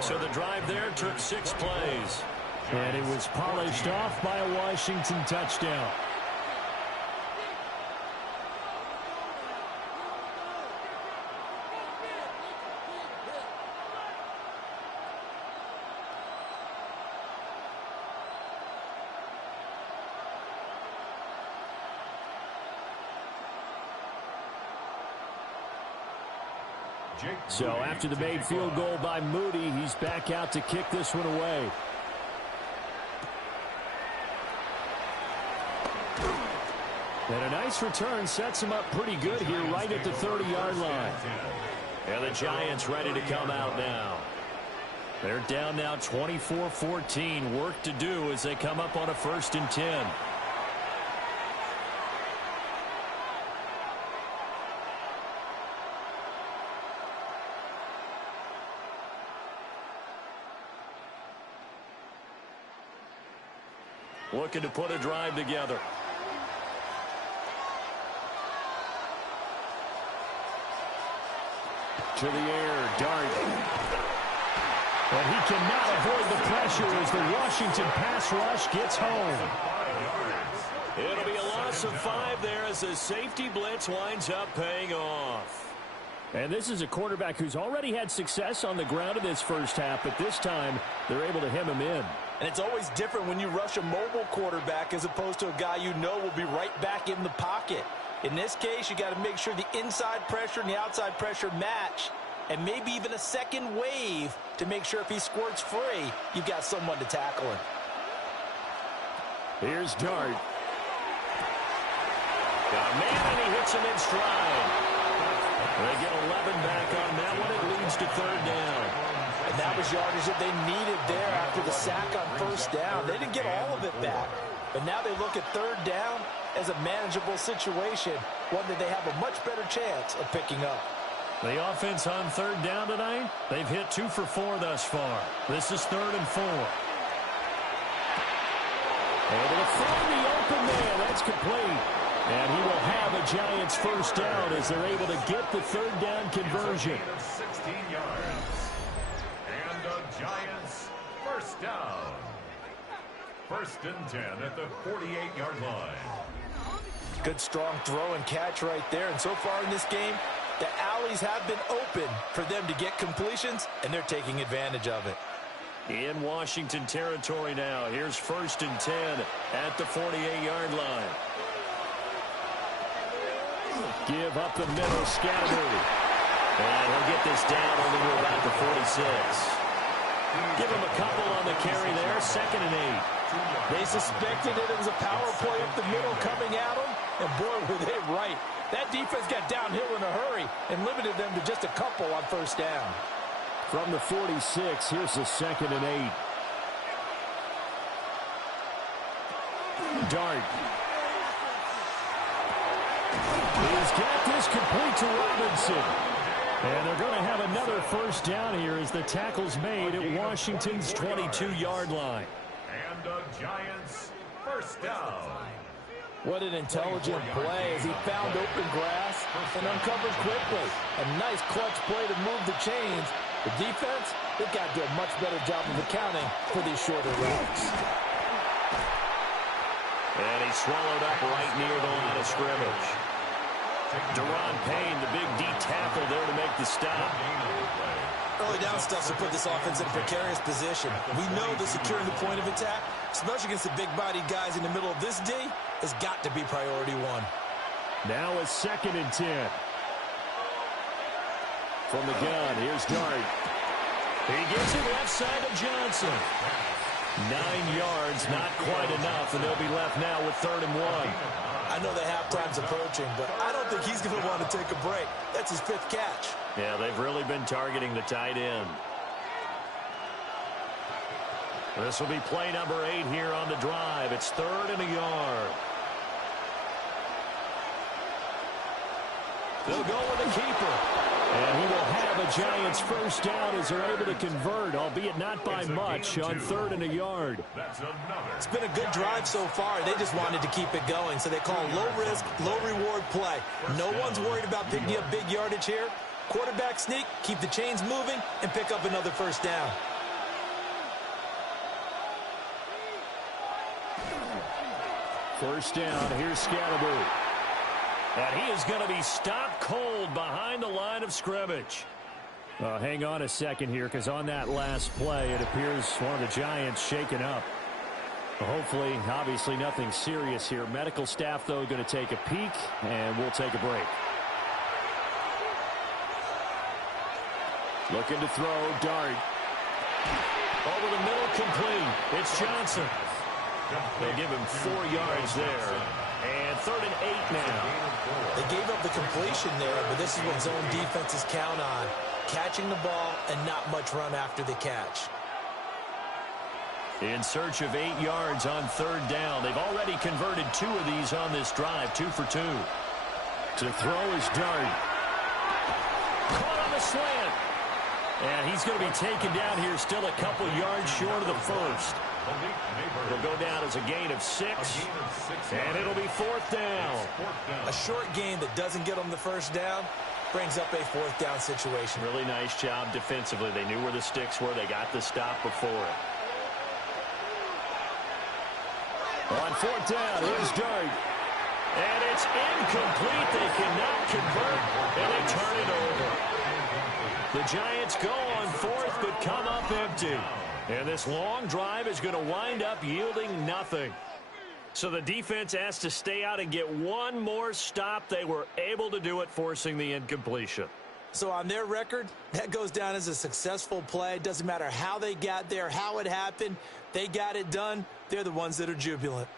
So the drive there took 6 plays. And it was polished off by a Washington touchdown. So after the made field goal by Moody, he's back out to kick this one away. And a nice return sets him up pretty good here right at the 30-yard line. And the Giants ready to come out now. They're down now 24-14. Work to do as they come up on a 1st and 10. Looking to put a drive together. To the air, Dart. But he cannot avoid the pressure as the Washington pass rush gets home. It'll be a loss of 5 there as the safety blitz winds up paying off. And this is a quarterback who's already had success on the ground in this first half, but this time they're able to hem him in. And it's always different when you rush a mobile quarterback as opposed to a guy you know will be right back in the pocket. In this case, you got to make sure the inside pressure and the outside pressure match, and maybe even a second wave to make sure if he squirts free, you've got someone to tackle him. Here's Dart. Got a man, and he hits him in stride. They get 11 back on that one. It leads to 3rd down. And that was yardage that they needed there after the sack on 1st down. They didn't get all of it back. But now they look at 3rd down as a manageable situation, one that they have a much better chance of picking up. The offense on 3rd down tonight, they've hit 2 for 4 thus far. This is 3rd and 4. Able to find the open man. That's complete. And he will have a Giants first down as they're able to get the 3rd down conversion. 16 yards. And the Giants first down. 1st and 10 at the 48-yard line. Good strong throw and catch right there. And so far in this game, the alleys have been open for them to get completions, and they're taking advantage of it. In Washington territory now. Here's 1st and 10 at the 48-yard line. Give up the middle, Scatterby. And he'll get this down only to about the 46. Give him a couple on the carry there. 2nd and 8. They suspected that it was a power play up the middle coming at them, and boy, were they right. That defense got downhill in a hurry and limited them to just a couple on 1st down. From the 46, here's the 2nd and 8. Dart. He's got this complete to Robinson. And they're going to have another first down here as the tackle's made at Washington's 22-yard line. And the Giants first down. What an intelligent play as he found open grass and uncovered quickly. A nice clutch play to move the chains. The defense, they've got to do a much better job of accounting for these shorter routes. And he's swallowed up right near the line of scrimmage. Deron Payne, the big D tackle there to make the stop. Early down stuff to put this offense in a precarious position. We know that securing the point of attack, especially against the big-bodied guys in the middle of this D, has got to be priority one. Now a 2nd and 10. From the gun, here's Dart. He gets it left side of Johnson. 9 yards, not quite enough, and they'll be left now with 3rd and 1. I know the halftime's approaching, but I don't think he's going to want to take a break. That's his 5th catch. Yeah, they've really been targeting the tight end. This will be play number 8 here on the drive. It's 3rd and a yard. They'll go with the keeper. And he will have a Giants first down as they're able to convert, albeit not by much, on 3rd and a yard. It's been a good drive so far. They just wanted to keep it going, so they call low-risk, low-reward play. No one's worried about picking up big yardage here. Quarterback sneak, keep the chains moving, and pick up another first down. First down, here's Scatterby. And he is going to be stopped cold behind the line of scrimmage. Hang on a second here, because on that last play, it appears one of the Giants shaken up. Hopefully, obviously, nothing serious here. Medical staff, though, going to take a peek, and we'll take a break. Looking to throw, Dart. Over the middle, complete. It's Johnson. They give him 4 yards there. And 3rd and 8 now. They gave up the completion there, but this is what zone defenses count on. Catching the ball and not much run after the catch. In search of 8 yards on 3rd down. They've already converted 2 of these on this drive, 2 for 2. To throw is Dart. Caught on the slant. And he's going to be taken down here still a couple yards short of the first. It'll go down as a gain of 6, and it'll be 4th down. A short gain that doesn't get them the first down brings up a 4th down situation. Really nice job defensively. They knew where the sticks were. They got the stop before it. On 4th down, here's Dart. And it's incomplete. They cannot convert, and they turn it over. The Giants go on 4th, but come up empty. And this long drive is going to wind up yielding nothing. So the defense has to stay out and get one more stop. They were able to do it, forcing the incompletion. So on their record, that goes down as a successful play. It doesn't matter how they got there, how it happened. They got it done. They're the ones that are jubilant.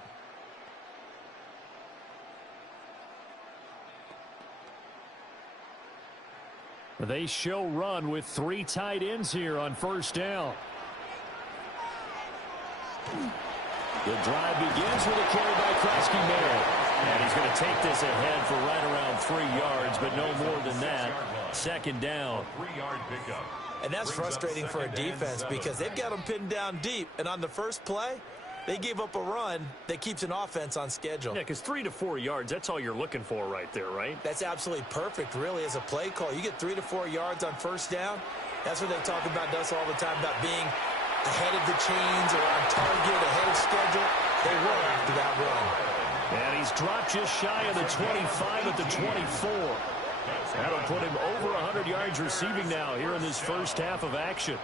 They show run with 3 tight ends here on first down. The drive begins with a carry by Krosky-Merritt. And he's going to take this ahead for right around 3 yards, but no more than that. 2nd down. And that's frustrating for a defense because they've got them pinned down deep. And on the first play, they gave up a run that keeps an offense on schedule. Yeah, because 3 to 4 yards, that's all you're looking for right there, right? That's absolutely perfect, really, as a play call. You get 3 to 4 yards on first down. That's what they talk about us all the time, about being ahead of the chains or on target, ahead of schedule. They were after that run. And he's dropped just shy of the 25 at the 24. That'll put him over 100 yards receiving now here in this first half of action.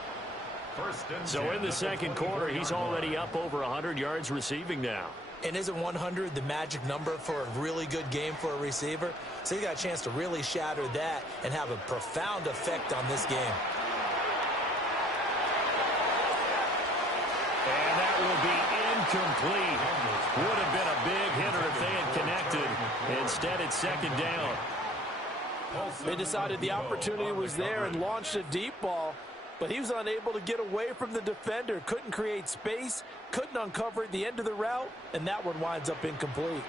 So in the second quarter, he's already up over 100 yards receiving now. And isn't 100 the magic number for a really good game for a receiver? So he got a chance to really shatter that and have a profound effect on this game. And that will be incomplete. Would have been a big hitter if they had connected. Instead, it's 2nd down. They decided the opportunity was there and launched a deep ball. but he was unable to get away from the defender. Couldn't create space, couldn't uncover at the end of the route, and that one winds up incomplete.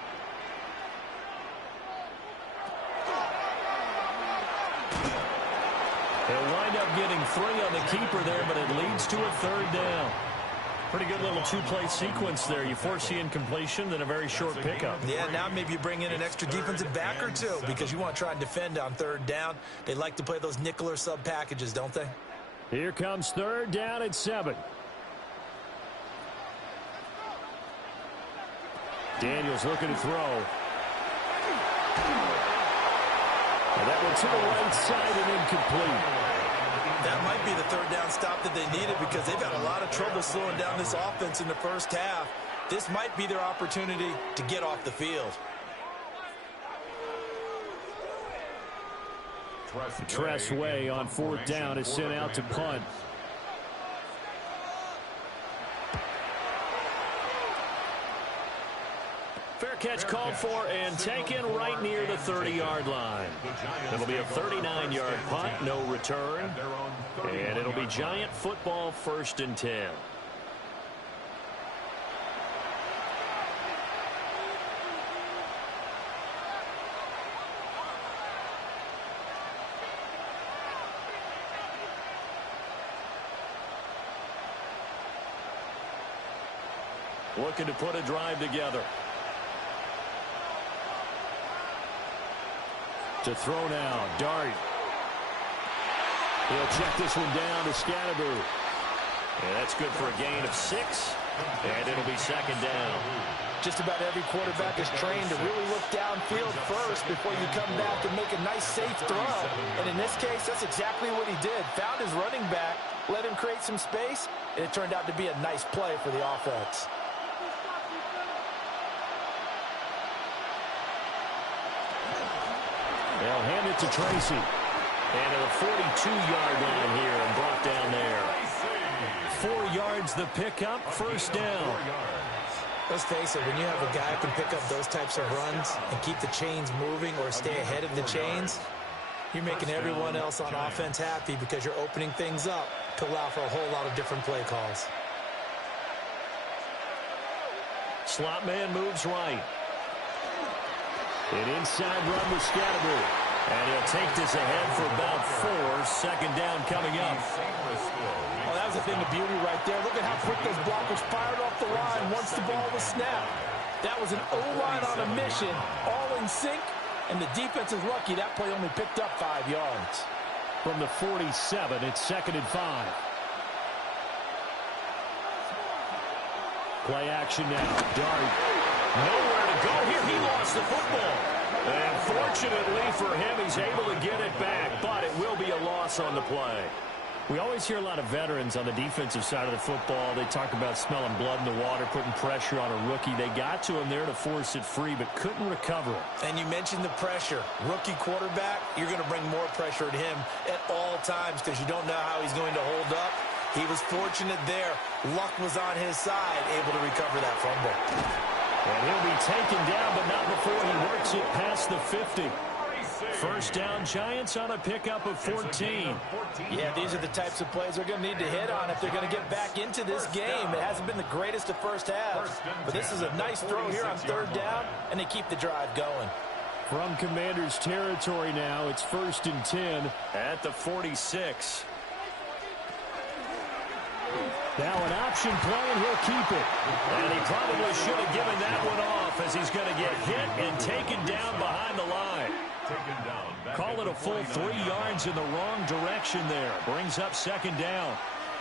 They'll wind up getting 3 on the keeper there, but it leads to a 3rd down. Pretty good little 2-play sequence there. You force the incompletion, then a very short pickup. Yeah, now maybe you bring in an extra defensive back or 2 because you want to try and defend on 3rd down. They like to play those nickel or sub packages, don't they? Here comes 3rd down at 7. Daniels looking to throw. And that one to the right side and incomplete. That might be the 3rd down stop that they needed because they've had a lot of trouble slowing down this offense in the first half. This might be their opportunity to get off the field. Tressway on 4th down is sent out to punt. Fair catch called for and taken right near the 30-yard line. It'll be a 39-yard punt, no return. And it'll be Giant football, 1st and 10. Looking to put a drive together. To throw now, Dart. He'll check this one down to Scatterboo. And that's good for a gain of 6. And it'll be 2nd down. Just about every quarterback is trained to really look downfield first before you come back and make a nice, safe throw. And in this case, that's exactly what he did. Found his running back, let him create some space, and it turned out to be a nice play for the offense. They'll hand it to Tracy. And at the 42-yard line here and brought down there. 4 yards the pickup, 1st down. Let's face it, when you have a guy who can pick up those types of runs and keep the chains moving or stay ahead of the chains, you're making everyone else on offense happy because you're opening things up to allow for a whole lot of different play calls. Slot man moves right. An inside run with Scatterboo. And he'll take this ahead for about 4. 2nd down coming up. Oh, that was a thing of beauty right there. Look at how quick those blockers fired off the line once the ball was snapped. That was an O-line on a mission, all in sync, and the defense is lucky that play only picked up 5 yards. From the 47, it's 2nd and 5. Play action now. Dart. Nowhere to go here. He lost the football. And fortunately for him, he's able to get it back, but it will be a loss on the play. We always hear a lot of veterans on the defensive side of the football. They talk about smelling blood in the water, putting pressure on a rookie. They got to him there to force it free, but couldn't recover it. And you mentioned the pressure. Rookie quarterback, you're going to bring more pressure at him at all times because you don't know how he's going to hold up. He was fortunate there. Luck was on his side, able to recover that fumble. And he'll be taken down, but not before he works it past the 50. 1st down, Giants on a pickup of 14. Yeah, these are the types of plays they're going to need to hit on if they're going to get back into this game. It hasn't been the greatest of first halves, but this is a nice throw here on 3rd down, and they keep the drive going. From Commanders territory now, it's 1st and 10. At the 46. Now an option play, and he'll keep it. And he probably should have given that one off as he's going to get hit and taken down behind the line. Call it a full 3 yards in the wrong direction there. Brings up 2nd down.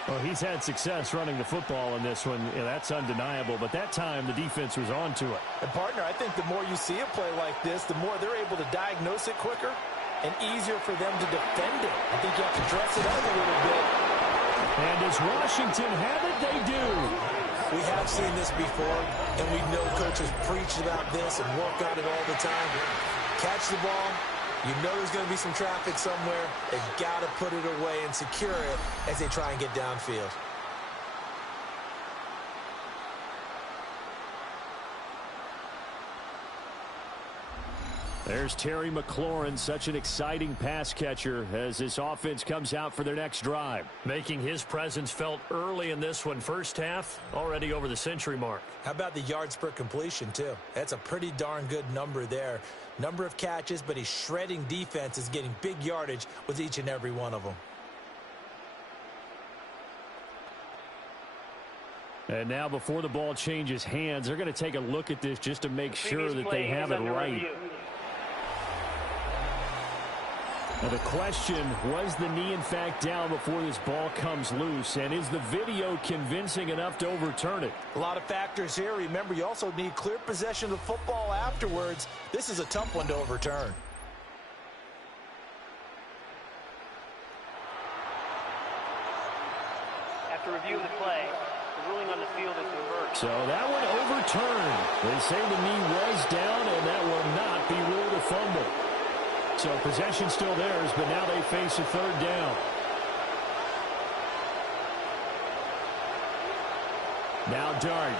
Well, he's had success running the football in this one. Yeah, that's undeniable. But that time, the defense was on to it. And, partner, I think the more you see a play like this, the more they're able to diagnose it quicker and easier for them to defend it. I think you have to dress it up a little bit. And does Washington have it? They do. We have seen this before, and we know coaches preach about this and work on it all the time. Catch the ball. You know there's going to be some traffic somewhere. They've got to put it away and secure it as they try and get downfield. There's Terry McLaurin, such an exciting pass catcher as this offense comes out for their next drive. Making his presence felt early in this one. First half, already over the century mark. How about the yards per completion, too? That's a pretty darn good number there. Number of catches, but he's shredding defense, is getting big yardage with each and every one of them. And now before the ball changes hands, they're going to take a look at this just to make sure that they have it right. Now the question, was the knee in fact down before this ball comes loose? And is the video convincing enough to overturn it? A lot of factors here. Remember, you also need clear possession of the football afterwards. This is a tough one to overturn. After reviewing the play, the ruling on the field is reversed. So that one overturned. They say the knee was down, and that will not be ruled a fumble. So possession still theirs, but now they face a third down. Now Dart.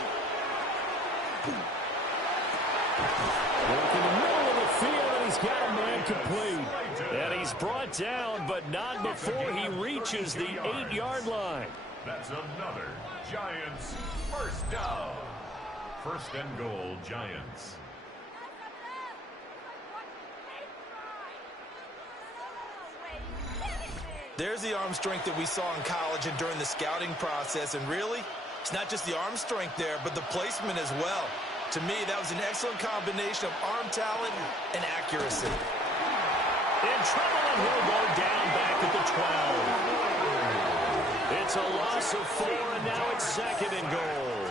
Work in the middle of the field, and he's got a man complete. And he's brought down, but not before he reaches the 8-yard line. That's another Giants first down. First and goal, Giants. There's the arm strength that we saw in college and during the scouting process. And really, it's not just the arm strength there, but the placement as well. To me, that was an excellent combination of arm talent and accuracy. In trouble, and he'll go down back at the 12. It's a loss of 4, and now it's second and goal.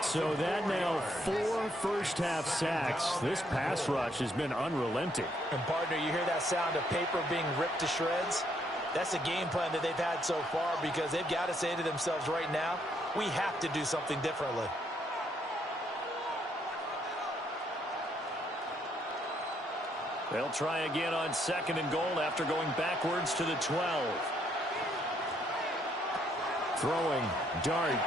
So that now 4 first-half sacks. This pass rush has been unrelenting. And, partner, you hear that sound of paper being ripped to shreds? That's the game plan that they've had so far, because they've got to say to themselves right now, we have to do something differently. They'll try again on second and goal after going backwards to the 12. Throwing, Dart.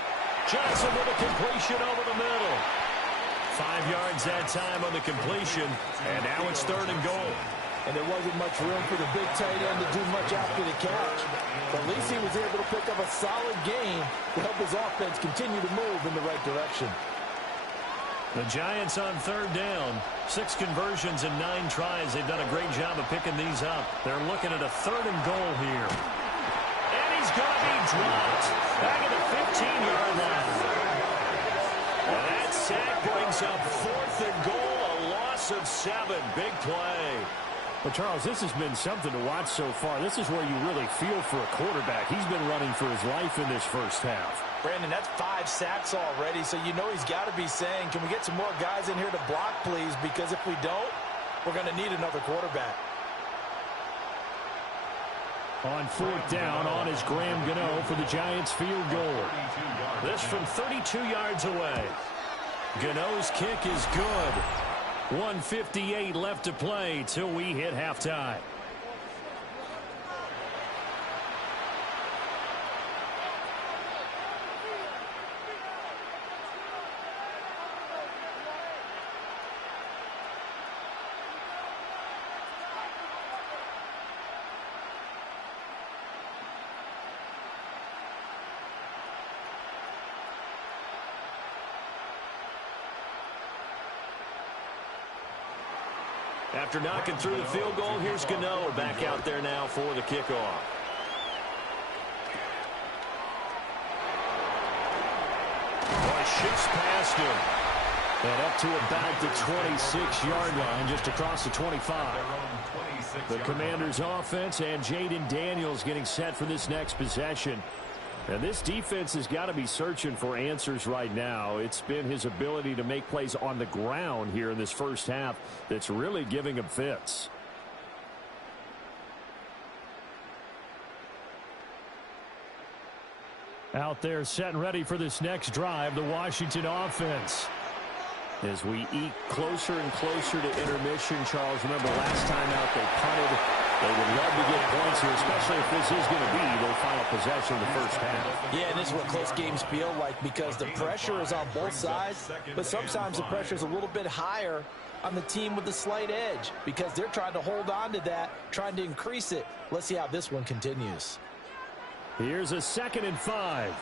Johnson with a completion over the middle. 5 yards that time on the completion, and now it's third and goal. And there wasn't much room for the big tight end to do much after the catch. But at least he was able to pick up a solid gain to help his offense continue to move in the right direction. The Giants on third down. 6 conversions and 9 tries. They've done a great job of picking these up. They're looking at a third and goal here. And he's going to be dropped back at the 15-yard line. And that sack brings up fourth and goal, a loss of 7. Big play. But, Charles, this has been something to watch so far. This is where you really feel for a quarterback. He's been running for his life in this first half. Brandon, that's 5 sacks already, so you know he's got to be saying, can we get some more guys in here to block, please? Because if we don't, we're going to need another quarterback. On fourth down, on is Graham Gano for the Giants field goal. This from 32 yards away. Gano's kick is good. 1:58 left to play till we hit halftime. After knocking through the field goal, here's Gano back out there now for the kickoff. Boy, shifts past him. And up to about the 26-yard line, just across the 25. The Commanders' offense and Jaden Daniels getting set for this next possession. And this defense has got to be searching for answers right now. It's been his ability to make plays on the ground here in this first half that's really giving him fits. Out there set and ready for this next drive, the Washington offense. As we eke closer and closer to intermission, Charles, remember last time out they punted. They would love to get points here, especially if this is going to be their final possession of the first half. Yeah, and this is what close games feel like because the pressure is on both sides, but sometimes the pressure is a little bit higher on the team with the slight edge because they're trying to hold on to that, trying to increase it. Let's see how this one continues. Here's a 2nd and 5.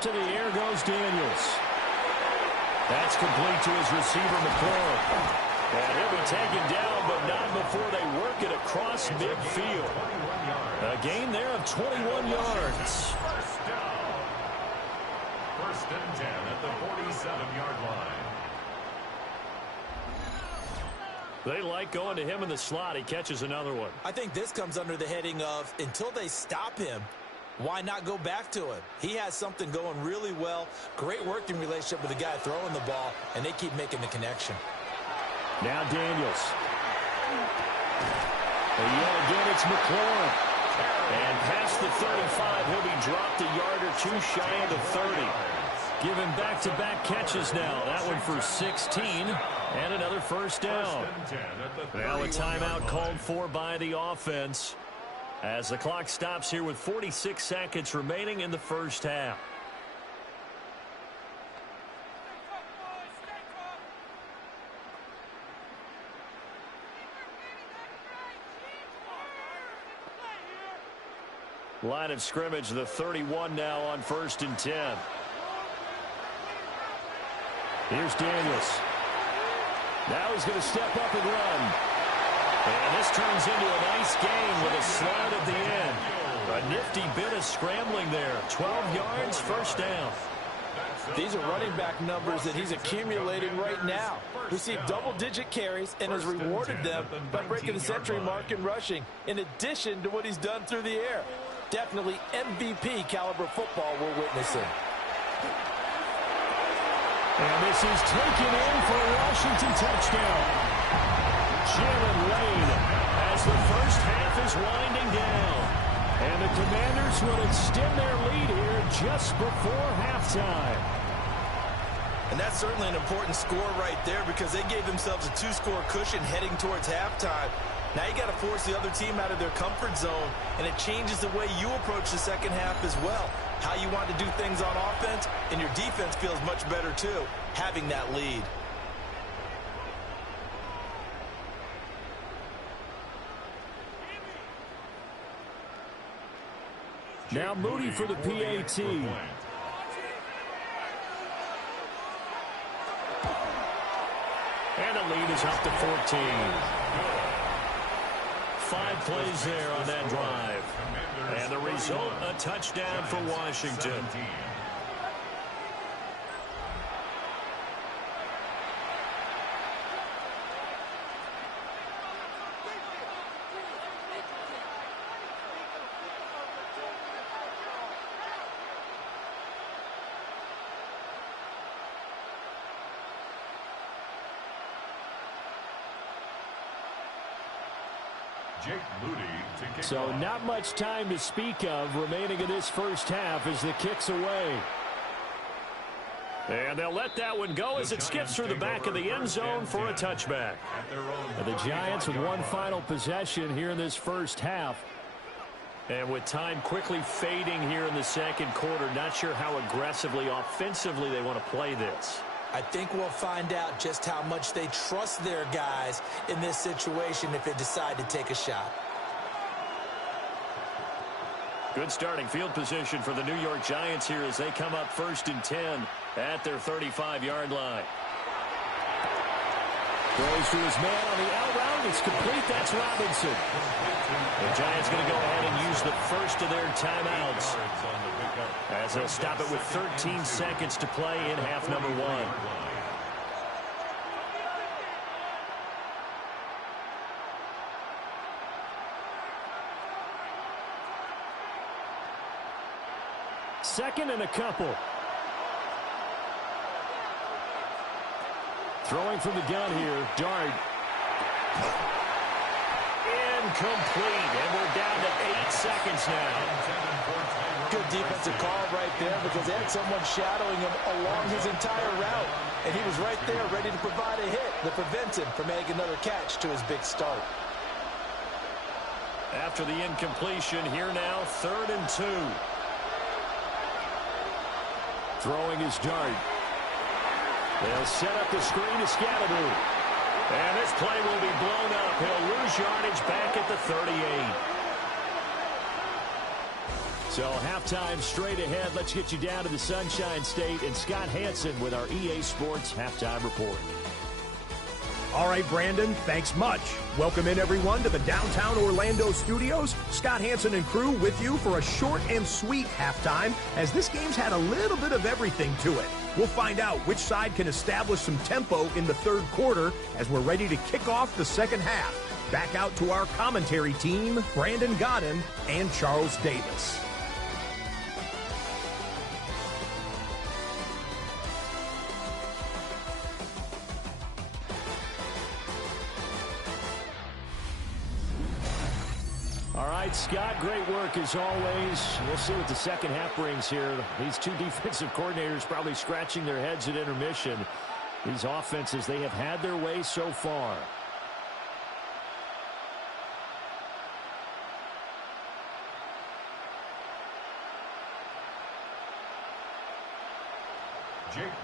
To the air goes Daniels. That's complete to his receiver, McLaurin. And he'll be taken down, but not before they work it across midfield. A gain there of 21 yards. First and 10 at the 47-yard line. They like going to him in the slot. He catches another one. I think this comes under the heading of until they stop him, why not go back to him? He has something going really well. Great working relationship with the guy throwing the ball, and they keep making the connection. Now Daniels. And yet again, it's McLaurin. And past the 35, he'll be dropped a yard or two shy of the 30. Given back-to-back catches now. That one for 16 and another first down. Now a timeout called for by the offense as the clock stops here with 46 seconds remaining in the first half. Line of scrimmage, the 31 now on 1st and 10. Here's Daniels. Now he's going to step up and run. And this turns into a nice gain with a slide at the end. A nifty bit of scrambling there. 12 yards, first down. These are running back numbers that he's accumulating right now. Received double-digit carries and has rewarded them by breaking the century mark in rushing, in addition to what he's done through the air. Definitely MVP caliber football we're witnessing. And this is taken in for a Washington touchdown. Jalen Lane as the first half is winding down. And the Commanders will extend their lead here just before halftime. And that's certainly an important score right there because they gave themselves a 2-score cushion heading towards halftime. Now you got to force the other team out of their comfort zone, and it changes the way you approach the second half as well. How you want to do things on offense, and your defense feels much better too, having that lead. Now Moody for the PAT. And the lead is up to 14. 5 plays there on that drive. And the result, a touchdown for Washington. So not much time to speak of remaining in this first half as the kick's away. And they'll let that one go as it skips through the back of the end zone for a touchback. And the Giants with one final possession here in this first half. And with time quickly fading here in the second quarter, not sure how aggressively, offensively they want to play this. I think we'll find out just how much they trust their guys in this situation if they decide to take a shot. Good starting field position for the New York Giants here as they come up 1st and 10 at their 35-yard line. Throws to his man on the out route. It's complete. That's Robinson. The Giants going to go ahead and use the first of their timeouts as they'll stop it with 13 seconds to play in half number 1. Second and a couple. Throwing from the gun here, Dart. Incomplete, and we're down to 8 seconds now. Good defensive call right there because they had someone shadowing him along his entire route, and he was right there ready to provide a hit that prevents him from making another catch to his big start. After the incompletion, here now, 3rd and 2. Throwing his dart. They'll set up the screen to Scatteroo. And this play will be blown up. He'll lose yardage back at the 38. So halftime straight ahead. Let's get you down to the Sunshine State and Scott Hansen with our EA Sports Halftime Report. All right, Brandon, thanks much. Welcome in, everyone, to the downtown Orlando studios. Scott Hansen and crew with you for a short and sweet halftime, as this game's had a little bit of everything to it. We'll find out which side can establish some tempo in the third quarter as we're ready to kick off the second half. Back out to our commentary team, Brandon Godden and Charles Davis. All right, Scott, great work as always. We'll see what the second half brings here. These two defensive coordinators probably scratching their heads at intermission. These offenses, they have had their way so far.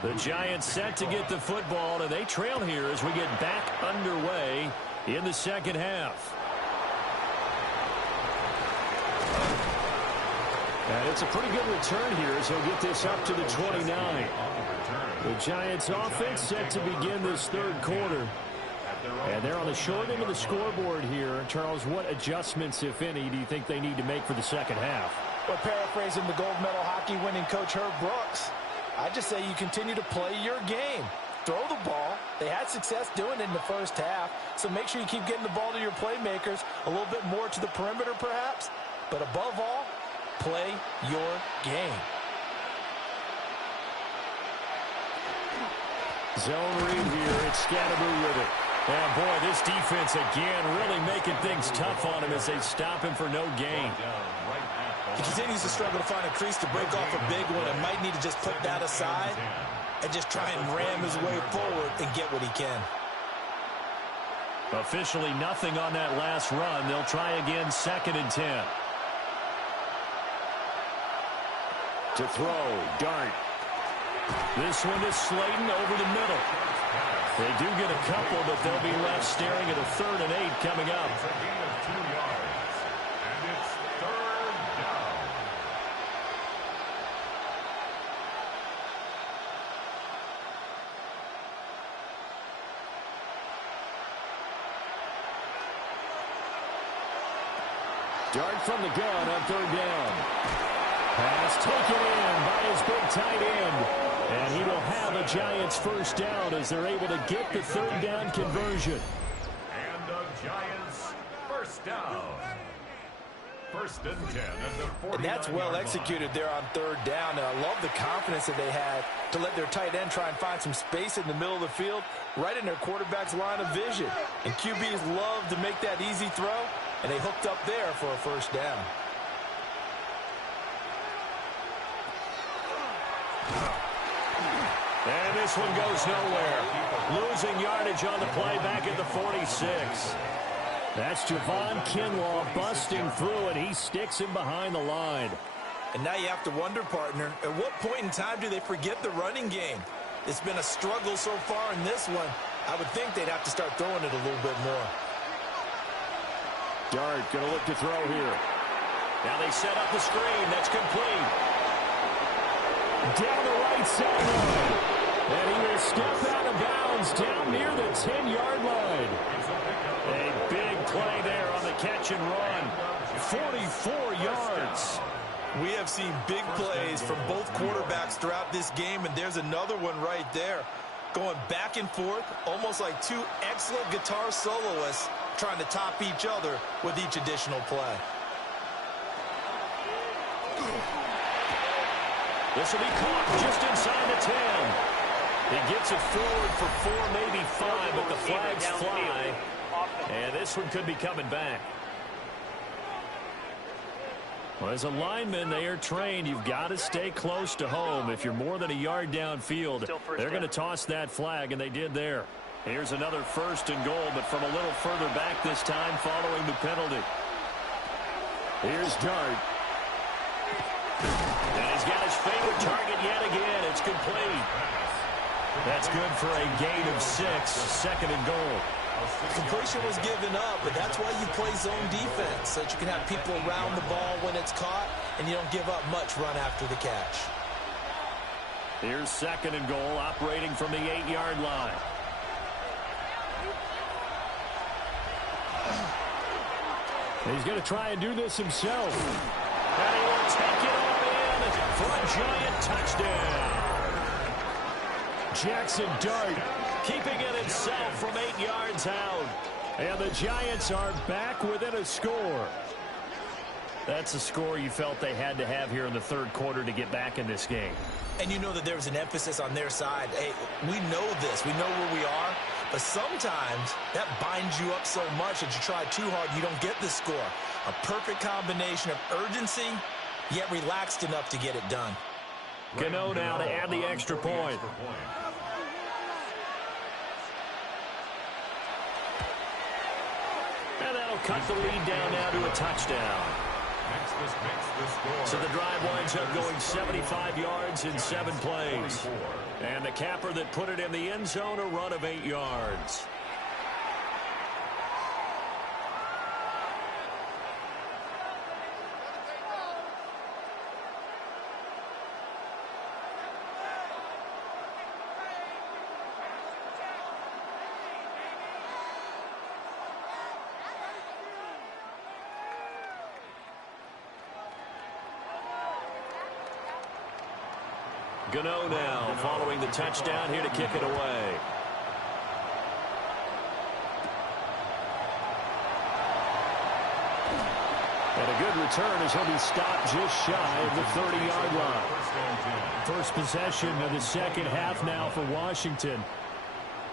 The Giants set to get the football, and they trail here as we get back underway in the second half. And it's a pretty good return here as he'll get this up to the 29. The Giants offense set to begin this third quarter. And they're on the short end of the scoreboard here. Charles, what adjustments, if any, do you think they need to make for the second half? Well, paraphrasing the gold medal hockey winning coach Herb Brooks, I just say you continue to play your game. Throw the ball. They had success doing it in the first half, so make sure you keep getting the ball to your playmakers, a little bit more to the perimeter perhaps, but above all, play your game. Zone read here. It's Scatteroo with it. And boy, this defense again really making things tough on him as they stop him for no gain. He continues to struggle to find a crease to break off a big one and might need to just put that aside and just try and ram his way forward and get what he can. Officially nothing on that last run. They'll try again, 2nd and 10. To throw, dart. This one is Slayton over the middle. They do get a couple, but they'll be left staring at a 3rd and 8 coming up. It's a gain of 2 yards, and it's 3rd down. Dart from the gun on 3rd down. Pass taken in by his big tight end. And he will have a Giants first down as they're able to get the 3rd down conversion. And the Giants first down. 1st and 10 at the 49-yard And that's well executed there on 3rd down. And I love the confidence that they had to let their tight end try and find some space in the middle of the field, right in their quarterback's line of vision. And QBs love to make that easy throw, and they hooked up there for a first down. And this one goes nowhere. Losing yardage on the play back at the 46. That's Javon Kinlaw busting through, and he sticks him behind the line. And now you have to wonder, partner, at what point in time do they forget the running game? It's been a struggle so far in this one. I would think they'd have to start throwing it a little bit more. Dart going to look to throw here. Now they set up the screen. That's complete. Down the right sideline. And he will step out of bounds down near the 10-yard line. A big play there on the catch and run. 44 yards. We have seen big plays from both quarterbacks throughout this game, and there's another one right there. Going back and forth, almost like two excellent guitar soloists trying to top each other with each additional play. This will be caught just inside the 10. He gets it forward for 4, maybe 5, but the flags fly. And this one could be coming back. Well, as a lineman, they are trained. You've got to stay close to home. If you're more than a yard downfield, they're going to toss that flag, and they did there. Here's another 1st and goal, but from a little further back this time following the penalty. Here's Dart. And he's got his favorite target yet again. It's It's complete. That's good for a gain of 6, 2nd and goal. Completion was given up, but that's why you play zone defense, so that you can have people around the ball when it's caught, and you don't give up much run after the catch. Here's 2nd and goal, operating from the 8-yard line. He's going to try and do this himself. And he will take it all in for a giant touchdown. Jackson Dart keeping it himself from 8 yards out. And the Giants are back within a score. That's a score you felt they had to have here in the 3rd quarter to get back in this game. And you know that there's an emphasis on their side. Hey, we know this. We know where we are. But sometimes that binds you up so much that you try too hard, you don't get the score. A perfect combination of urgency, yet relaxed enough to get it done. Gano now to add the extra point. And that'll cut the lead down now to a touchdown. So the drive winds up going 75 yards in 7 plays. And the capper that put it in the end zone, a run of 8 yards. Gano now following the touchdown here to kick it away. And a good return as he'll be stopped just shy of the 30-yard line. First possession of the 2nd half now for Washington.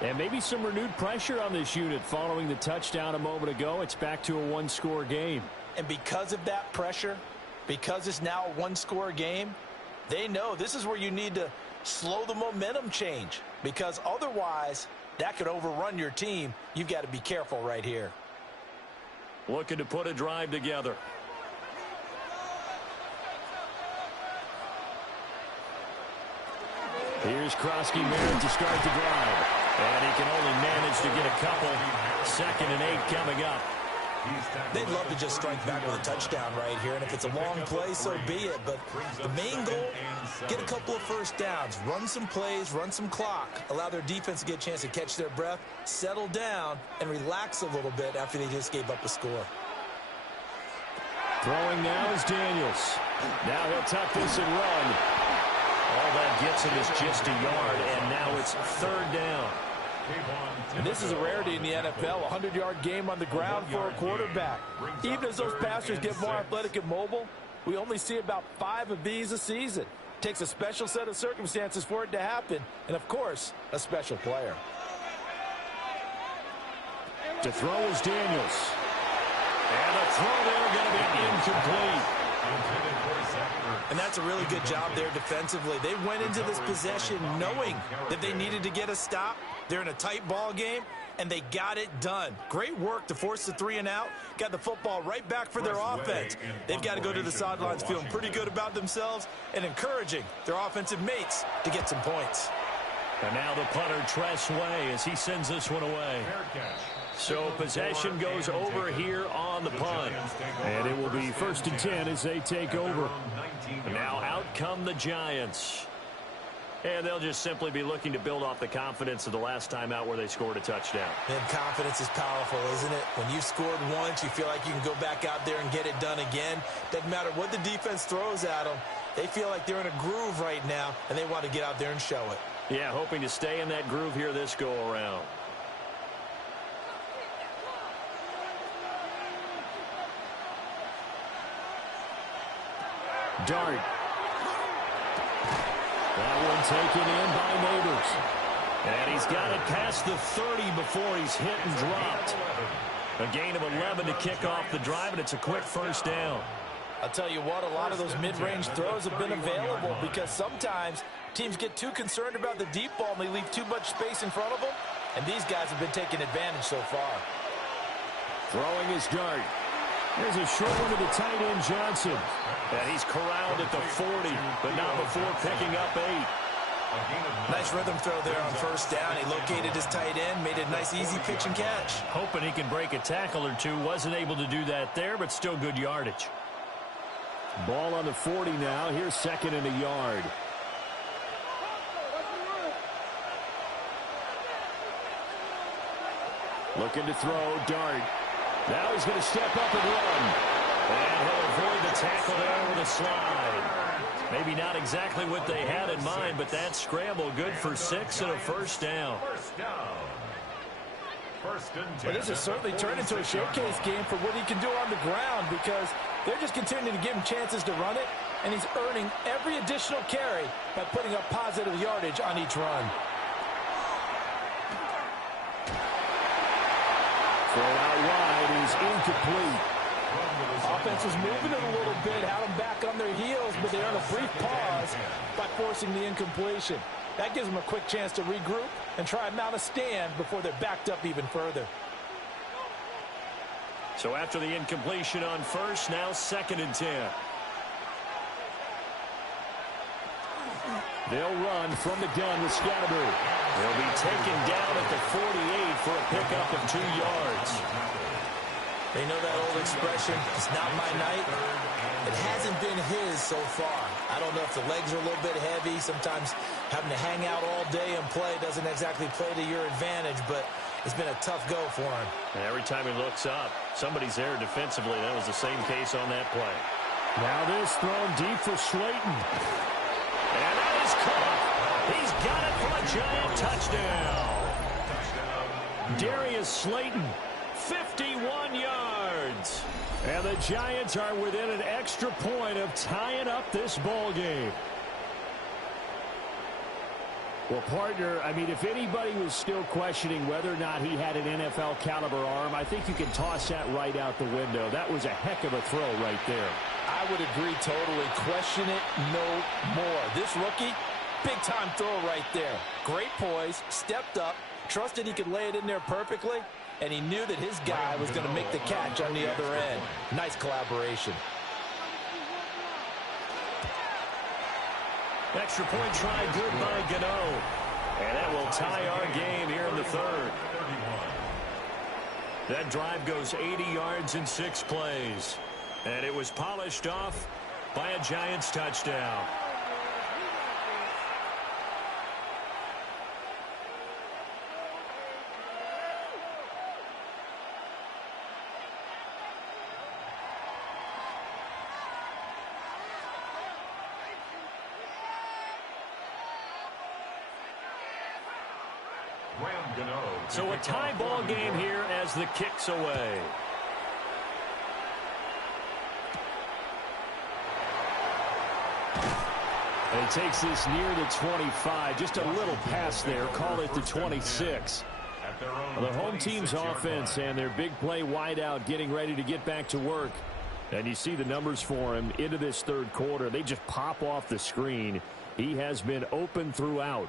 And maybe some renewed pressure on this unit following the touchdown a moment ago. It's back to a 1-score game. And because of that pressure, because it's now a 1-score game, they know this is where you need to slow the momentum change, because otherwise that could overrun your team. You've got to be careful right here. Looking to put a drive together. Here's Krosky-Merritt to start the drive. And he can only manage to get a couple. 2nd and 8 coming up. They'd love to just strike back with a touchdown right here, and if it's a long play, so be it. But the main goal, get a couple of first downs, run some plays, run some clock, allow their defense to get a chance to catch their breath, settle down, and relax a little bit after they just gave up a score. Throwing now is Daniels. Now he'll tuck this and run. All that gets him is just a yard, and now it's 3rd down. And this is a rarity in the NFL, a 100-yard game on the ground for a quarterback. Even as those passers get more athletic and mobile, we only see about 5 of these a season. It takes a special set of circumstances for it to happen, and of course, a special player. To throw is Daniels. And the throw there going to be incomplete. And that's a really good job there defensively. They went into this possession knowing that they needed to get a stop. They're in a tight ball game, and they got it done. Great work to force the 3 and out. Got the football right back for their offense. They've got to go to the sidelines feeling pretty good about themselves and encouraging their offensive mates to get some points. And now the punter, Tress Way, as he sends this one away. So possession goes over here on the punt. And it will be 1st and 10 as they take over. And now out come the Giants. And they'll just simply be looking to build off the confidence of the last time out where they scored a touchdown. And confidence is powerful, isn't it? When you've scored once, you feel like you can go back out there and get it done again. Doesn't matter what the defense throws at them. They feel like they're in a groove right now, and they want to get out there and show it. Yeah, hoping to stay in that groove here this go-around. Dart. That one taken in by Neighbors. And he's got it past the 30 before he's hit and dropped. A gain of 11 to kick off the drive, and it's a quick 1st down. I'll tell you what, a lot of those mid-range throws have been available because sometimes teams get too concerned about the deep ball and they leave too much space in front of them, and these guys have been taking advantage so far. Throwing his Dart. There's a short one to the tight end, Johnson. And he's corralled at the 40, but not before picking up 8. Nice rhythm throw there on first down. He located his tight end, made a nice easy pitch and catch. Hoping he can break a tackle or two. Wasn't able to do that there, but still good yardage. Ball on the 40 now. Here's 2nd and a yard. Looking to throw, Dart. Now he's going to step up and run. And he'll avoid the tackle there with a slide. Maybe not exactly what they had in mind, but that scramble good for 6 and a first down. Well, this has certainly turned into a showcase game for what he can do on the ground, because they're just continuing to give him chances to run it, and he's earning every additional carry by putting up positive yardage on each run. Throw out wide is incomplete. Offense was moving it a little bit, had them back on their heels, but they earned a brief pause by forcing the incompletion. That gives them a quick chance to regroup and try and mount a stand before they're backed up even further. So after the incompletion on first, now 2nd and 10. They'll run from the gun with Scatterbury. They'll be taken down at the 48 for a pickup of 2 yards. They know that old expression, it's not my night. It hasn't been his so far. I don't know if the legs are a little bit heavy. Sometimes having to hang out all day and play doesn't exactly play to your advantage, but it's been a tough go for him. And every time he looks up, somebody's there defensively. That was the same case on that play. Now this thrown deep for Slayton. And that is caught. He's got it for a Giant touchdown. Darius Slayton, 51 yards. And the Giants are within an extra point of tying up this ball game. Well, partner, I mean, if anybody was still questioning whether or not he had an NFL caliber arm, I think you can toss that right out the window. That was a heck of a throw right there. I would agree totally. Question it no more. This rookie, big-time throw right there. Great poise, stepped up, trusted he could lay it in there perfectly, and he knew that his guy was going to make the catch on the other end. Nice collaboration. Extra point try good by Gano. And that will tie our game here in the 3rd. That drive goes 80 yards in 6 plays. And it was polished off by a Giants touchdown. So a tie ball game here as the kick's away. And he takes this near the 25. Just a little pass there. Call it the 26. Well, the home team's offense and their big play wideout getting ready to get back to work. And you see the numbers for him into this 3rd quarter. They just pop off the screen. He has been open throughout.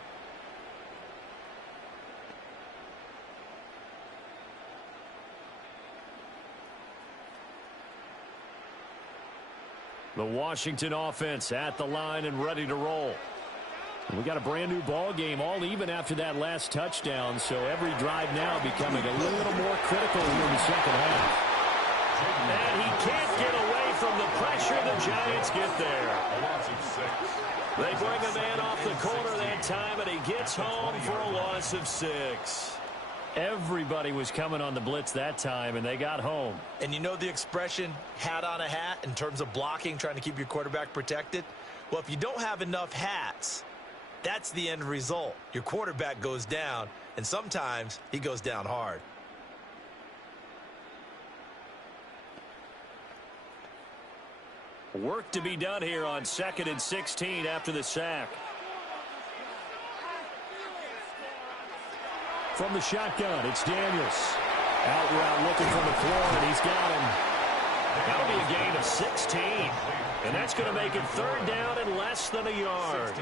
The Washington offense at the line and ready to roll. We got a brand new ball game, all even after that last touchdown, so every drive now becoming a little more critical here in the 2nd half. And he can't get away from the pressure. The Giants get there. They bring a man off the corner that time, and he gets home for a loss of 6. Everybody was coming on the blitz that time, and they got home. And you know the expression, hat on a hat, in terms of blocking, trying to keep your quarterback protected? Well, if you don't have enough hats, that's the end result. Your quarterback goes down, and sometimes he goes down hard. Work to be done here on 2nd and 16 after the sack. From the shotgun, it's Daniels. Out route looking from the floor, and he's got him. That'll be a gain of 16. And that's going to make it 3rd down and less than a yard.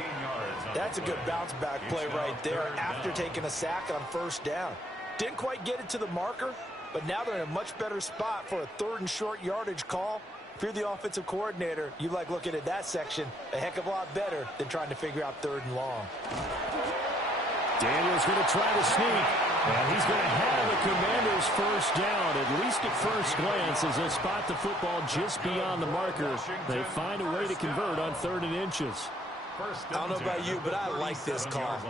That's a good bounce-back play right there after taking a sack on 1st down. Didn't quite get it to the marker, but now they're in a much better spot for a 3rd and short yardage call If you're the offensive coordinator, you like looking at that section a heck of a lot better than trying to figure out 3rd and long. Daniels going to try to sneak. And he's going to have the Commanders first down, at least at first glance, as they spot the football just beyond the marker. They find a way to convert on 3rd and inches. I don't know about you, but I like this call.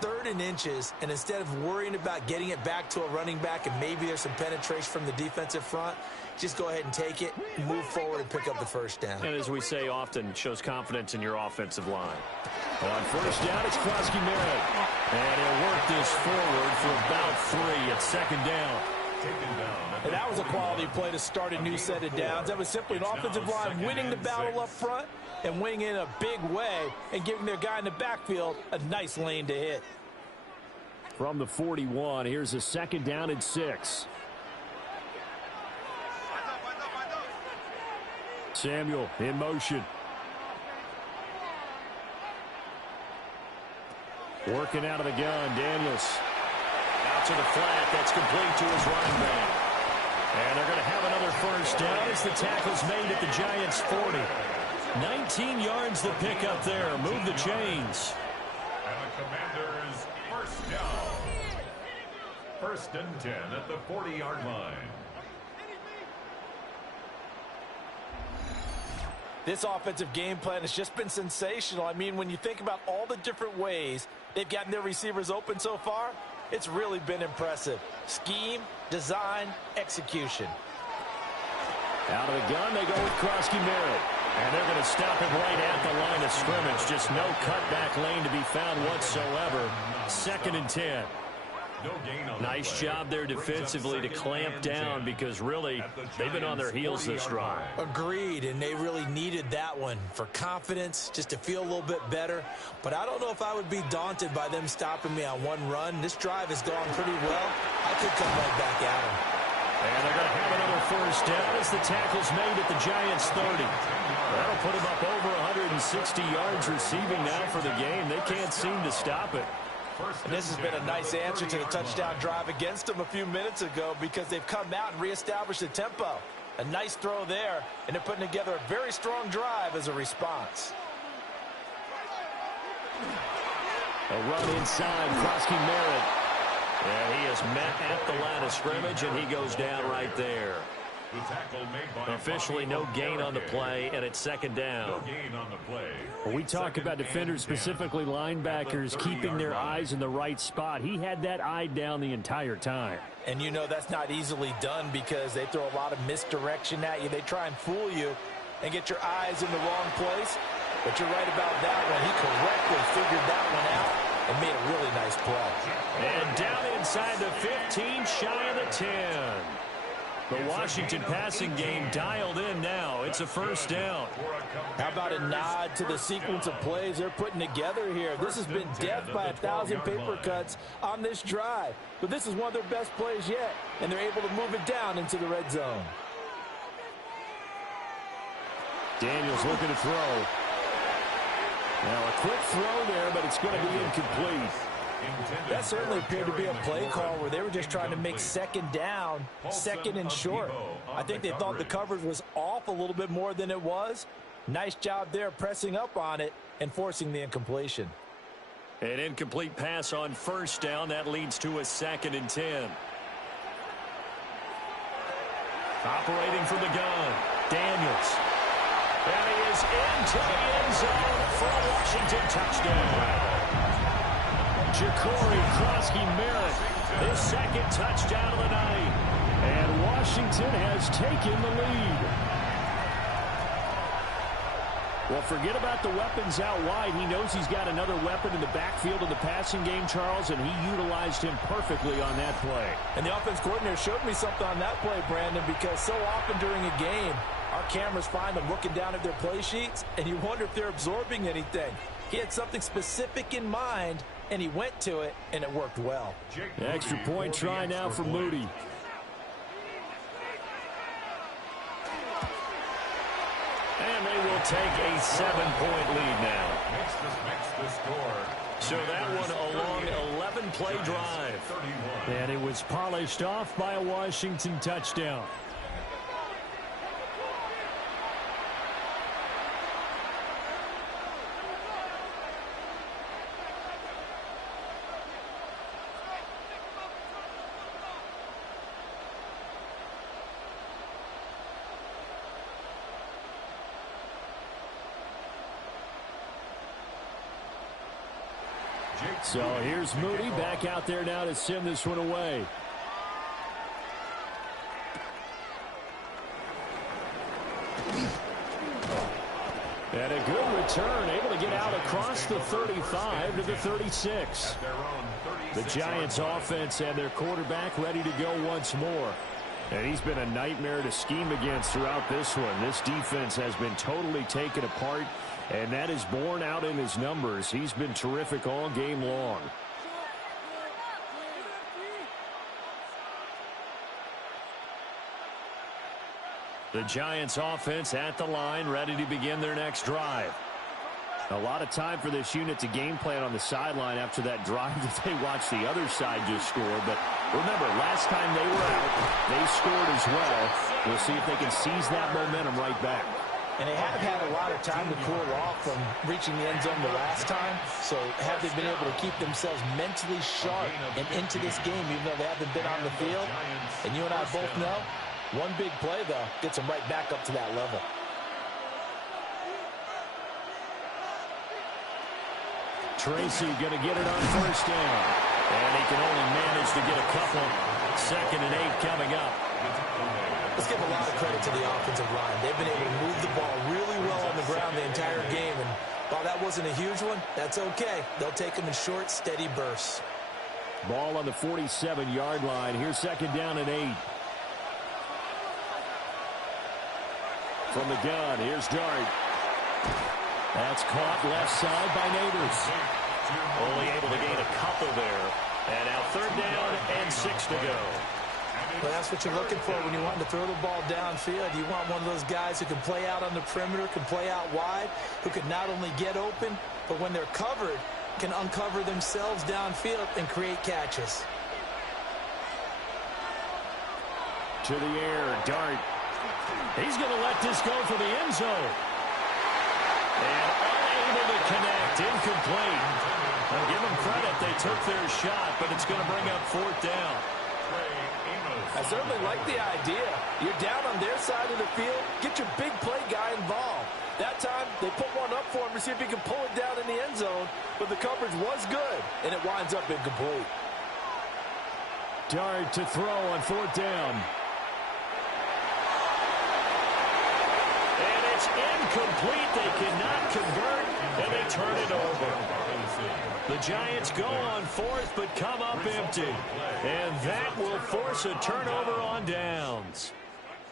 3rd and inches, and instead of worrying about getting it back to a running back and maybe there's some penetration from the defensive front, just go ahead and take it, move forward, and pick up the first down. And as we say often, shows confidence in your offensive line. On first down, it's Krosky-Merritt. And he'll work this forward for about 3 at 2nd down. And that was a quality play to start a new set of downs. That was simply an offensive line winning the battle up front and winning in a big way and giving their guy in the backfield a nice lane to hit. From the 41, here's a 2nd down and 6. Samuel in motion. Working out of the gun, Daniels. Out to the flat, that's complete to his running back. And they're going to have another first down as the tackle's made at the Giants' 40. 19 yards the pick up there. Move the chains. And the Commanders first down. 1st and 10 at the 40-yard line. This offensive game plan has just been sensational. I mean, when you think about all the different ways they've gotten their receivers open so far, it's really been impressive. Scheme, design, execution. Out of the gun, they go with Krosky-Merritt. And they're going to stop him right at the line of scrimmage. Just no cutback lane to be found whatsoever. 2nd and 10. Nice job there defensively to clamp down because really they've been on their heels this drive. Agreed, and they really needed that one for confidence, just to feel a little bit better. But I don't know if I would be daunted by them stopping me on one run. This drive has gone pretty well. I could come right back at them. And they're going to have another first down as the tackle's made at the Giants' 30. That'll put them up over 160 yards receiving now for the game. They can't seem to stop it. And this has been a nice answer to the touchdown drive against them a few minutes ago because they've come out and reestablished the tempo. A nice throw there, and they're putting together a very strong drive as a response. A run inside, Krosky-Merritt. And he is met at the line of scrimmage, and he goes down right there. Officially no gain on the play, and it's 2nd down. Well, we talk about defenders, specifically linebackers, keeping their eyes in the right spot. He had that eye down the entire time. And you know that's not easily done because they throw a lot of misdirection at you. They try and fool you and get your eyes in the wrong place. But you're right about that one. He correctly figured that one out and made a really nice play. And down inside the 15, shy of the 10. The Washington passing game dialed in now. It's a first down. How about a nod to the sequence of plays they're putting together here? This has been death by 1,000 paper cuts on this drive. But this is one of their best plays yet, and they're able to move it down into the red zone. Daniels looking to throw. Now a quick throw there, but it's going to be incomplete. That certainly appeared to be a play call where they were just trying to make 2nd down, 2nd and short. I think they thought the coverage was off a little bit more than it was. Nice job there pressing up on it and forcing the incompletion. An incomplete pass on first down. That leads to a 2nd and 10. Operating from the gun, Daniels. And he is into the end zone for a Washington touchdown. Ja'Cory Krosky-Merritt, his 2nd touchdown of the night. And Washington has taken the lead. Well, forget about the weapons out wide. He knows he's got another weapon in the backfield of the passing game, Charles, and he utilized him perfectly on that play. And the offense coordinator showed me something on that play, Brandon, because so often during a game, our cameras find them looking down at their play sheets, and you wonder if they're absorbing anything. He had something specific in mind, and he went to it, and it worked well. Extra point try now for Moody. And they will take a 7-point lead now. So that one a long 11-play drive. And it was polished off by a Washington touchdown. So here's Moody back out there now to send this one away. And a good return, able to get out across the 35 to the 36. The Giants offense and their quarterback ready to go once more. And he's been a nightmare to scheme against throughout this one. This defense has been totally taken apart, and that is borne out in his numbers. He's been terrific all game long. The Giants offense at the line, ready to begin their next drive. A lot of time for this unit to game plan on the sideline after that drive that they watched the other side just score. But remember, last time they were out, they scored as well. We'll see if they can seize that momentum right back. And they have had a lot of time to cool off from reaching the end zone the last time. So have they been able to keep themselves mentally sharp and into this game, even though they haven't been on the field? And you and I both know, one big play, though, gets them right back up to that level. Tracy going to get it on first down. And he can only manage to get a couple. 2nd and 8 coming up. Let's give a lot of credit to the offensive line. They've been able to move the ball really well on the ground the entire game. And while that wasn't a huge one, that's okay. They'll take them in short, steady bursts. Ball on the 47-yard line. Here's 2nd down and 8. From the gun, here's Dart. That's caught left side by Neighbors. Only able to gain a couple there. And now 3rd down and 6 to go. Well, that's what you're looking for when you want to throw the ball downfield. You want one of those guys who can play out on the perimeter, can play out wide, who can not only get open, but when they're covered, can uncover themselves downfield and create catches. To the air, Dart. He's going to let this go for the end zone. And unable to connect, incomplete. I'll give them credit, they took their shot, but it's going to bring up 4th down. I certainly like the idea. You're down on their side of the field, get your big play guy involved. That time, they put one up for him to see if he can pull it down in the end zone, but the coverage was good, and it winds up incomplete. Dart to throw on 4th down. And it's incomplete. They cannot convert, and they turn it over. The Giants go on 4th, but come up empty. And that will force a turnover on downs.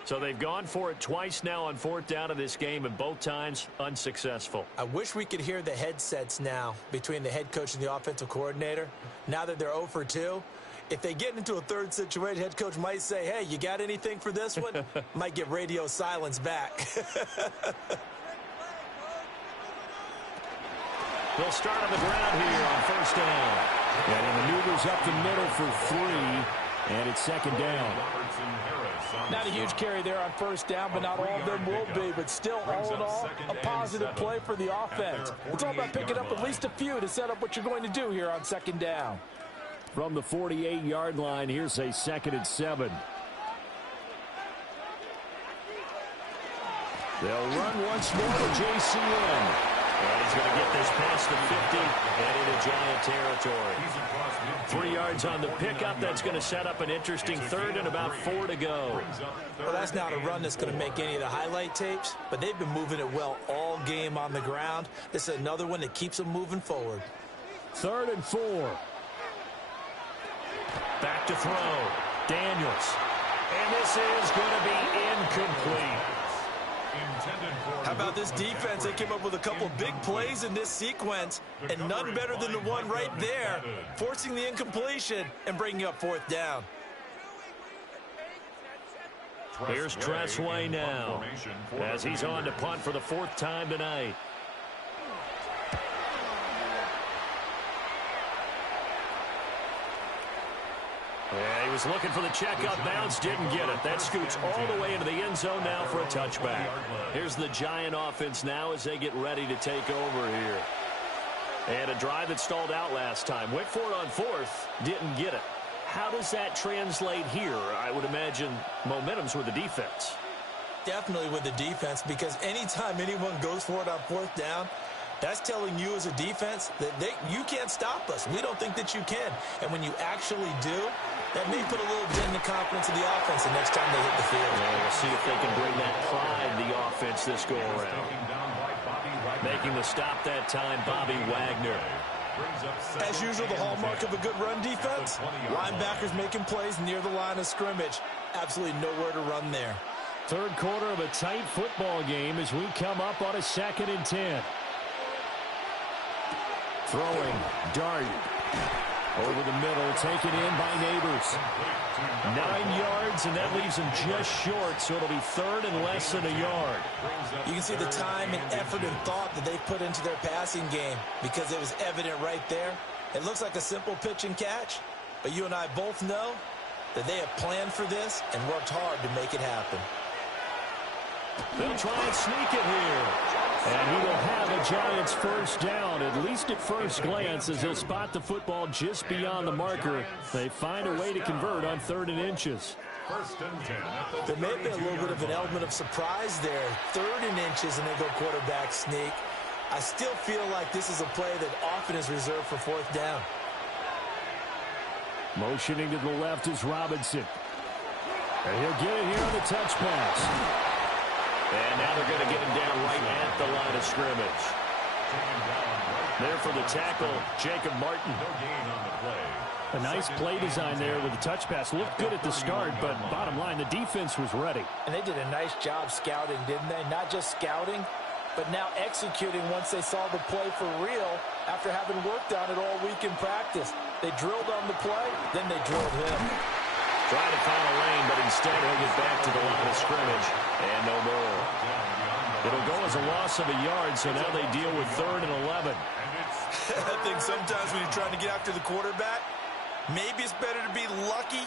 So they've gone for it twice now on 4th down of this game, and both times unsuccessful. I wish we could hear the headsets now between the head coach and the offensive coordinator. Now that they're 0 for 2, if they get into a third situation, head coach might say, hey, you got anything for this one? Might get radio silence back. They'll start on the ground here on 1st down. And he maneuvers up the middle for 3, and it's 2nd down. Not a huge carry there on 1st down, but not all of them will be. But still, all in all, a positive play for the offense. It's all about picking up at least a few to set up what you're going to do here on 2nd down. From the 48-yard line, here's a 2nd and 7. They'll run once more to JCN. And he's going to get this past the 50 and into Giant territory. 3 yards on the pickup. That's going to set up an interesting 3rd and about 4 to go. Well, that's not a run that's going to make any of the highlight tapes, but they've been moving it well all game on the ground. This is another one that keeps them moving forward. 3rd and 4. Back to throw. Daniels. And this is going to be incomplete. How about this defense? They came up with a couple big plays in this sequence, and none better than the one right there, forcing the incompletion and bringing up 4th down. Here's Tressway now, as he's on to punt for the 4th time tonight. Yeah, he was looking for the checkup bounce, didn't get it. That scoots all the way into the end zone now for a touchback. Here's the Giant offense now as they get ready to take over here. And a drive that stalled out last time. Went for it on 4th, didn't get it. How does that translate here? I would imagine momentum's with the defense. Definitely with the defense, because anytime anyone goes for it on 4th down, That's telling you as a defense that you can't stop us. We don't think that you can. And when you actually do, that may put a little dent in the confidence of the offense the next time they hit the field. Yeah, we'll see if they can bring that pride to the offense this go-around. Making the stop that time, Bobby Wagner. As usual, the hallmark of a good run defense, linebackers making plays near the line of scrimmage. Absolutely nowhere to run there. Third quarter of a tight football game as we come up on a 2nd and 10. Throwing, Dart. Over the middle, taken in by Neighbors. 9 yards, and that leaves him just short, so it'll be 3rd and less than a yard. You can see the time and effort and thought that they put into their passing game because it was evident right there. It looks like a simple pitch and catch, but you and I both know that they have planned for this and worked hard to make it happen. They'll try and sneak it here. And he will have a Giants first down, at least at first glance, as he'll spot the football just beyond the marker. They find a way to convert on 3rd and inches. There may have been a little bit of an element of surprise there. 3rd and inches, and they go quarterback sneak. I still feel like this is a play that often is reserved for 4th down. Motioning to the left is Robinson. And he'll get it here on the touch pass. And now they're going to get him down right at the line of scrimmage. There for the tackle, Jacob Martin. A nice play design there with the touch pass. Looked good at the start, but bottom line, the defense was ready. And they did a nice job scouting, didn't they? Not just scouting, but now executing once they saw the play for real after having worked on it all week in practice. They drilled on the play, then they drilled him. Trying to find a lane, but instead he'll get back to the line of scrimmage. And no more. It'll go as a loss of a yard, so now they deal with 3rd and 11. I think sometimes when you're trying to get after the quarterback, maybe it's better to be lucky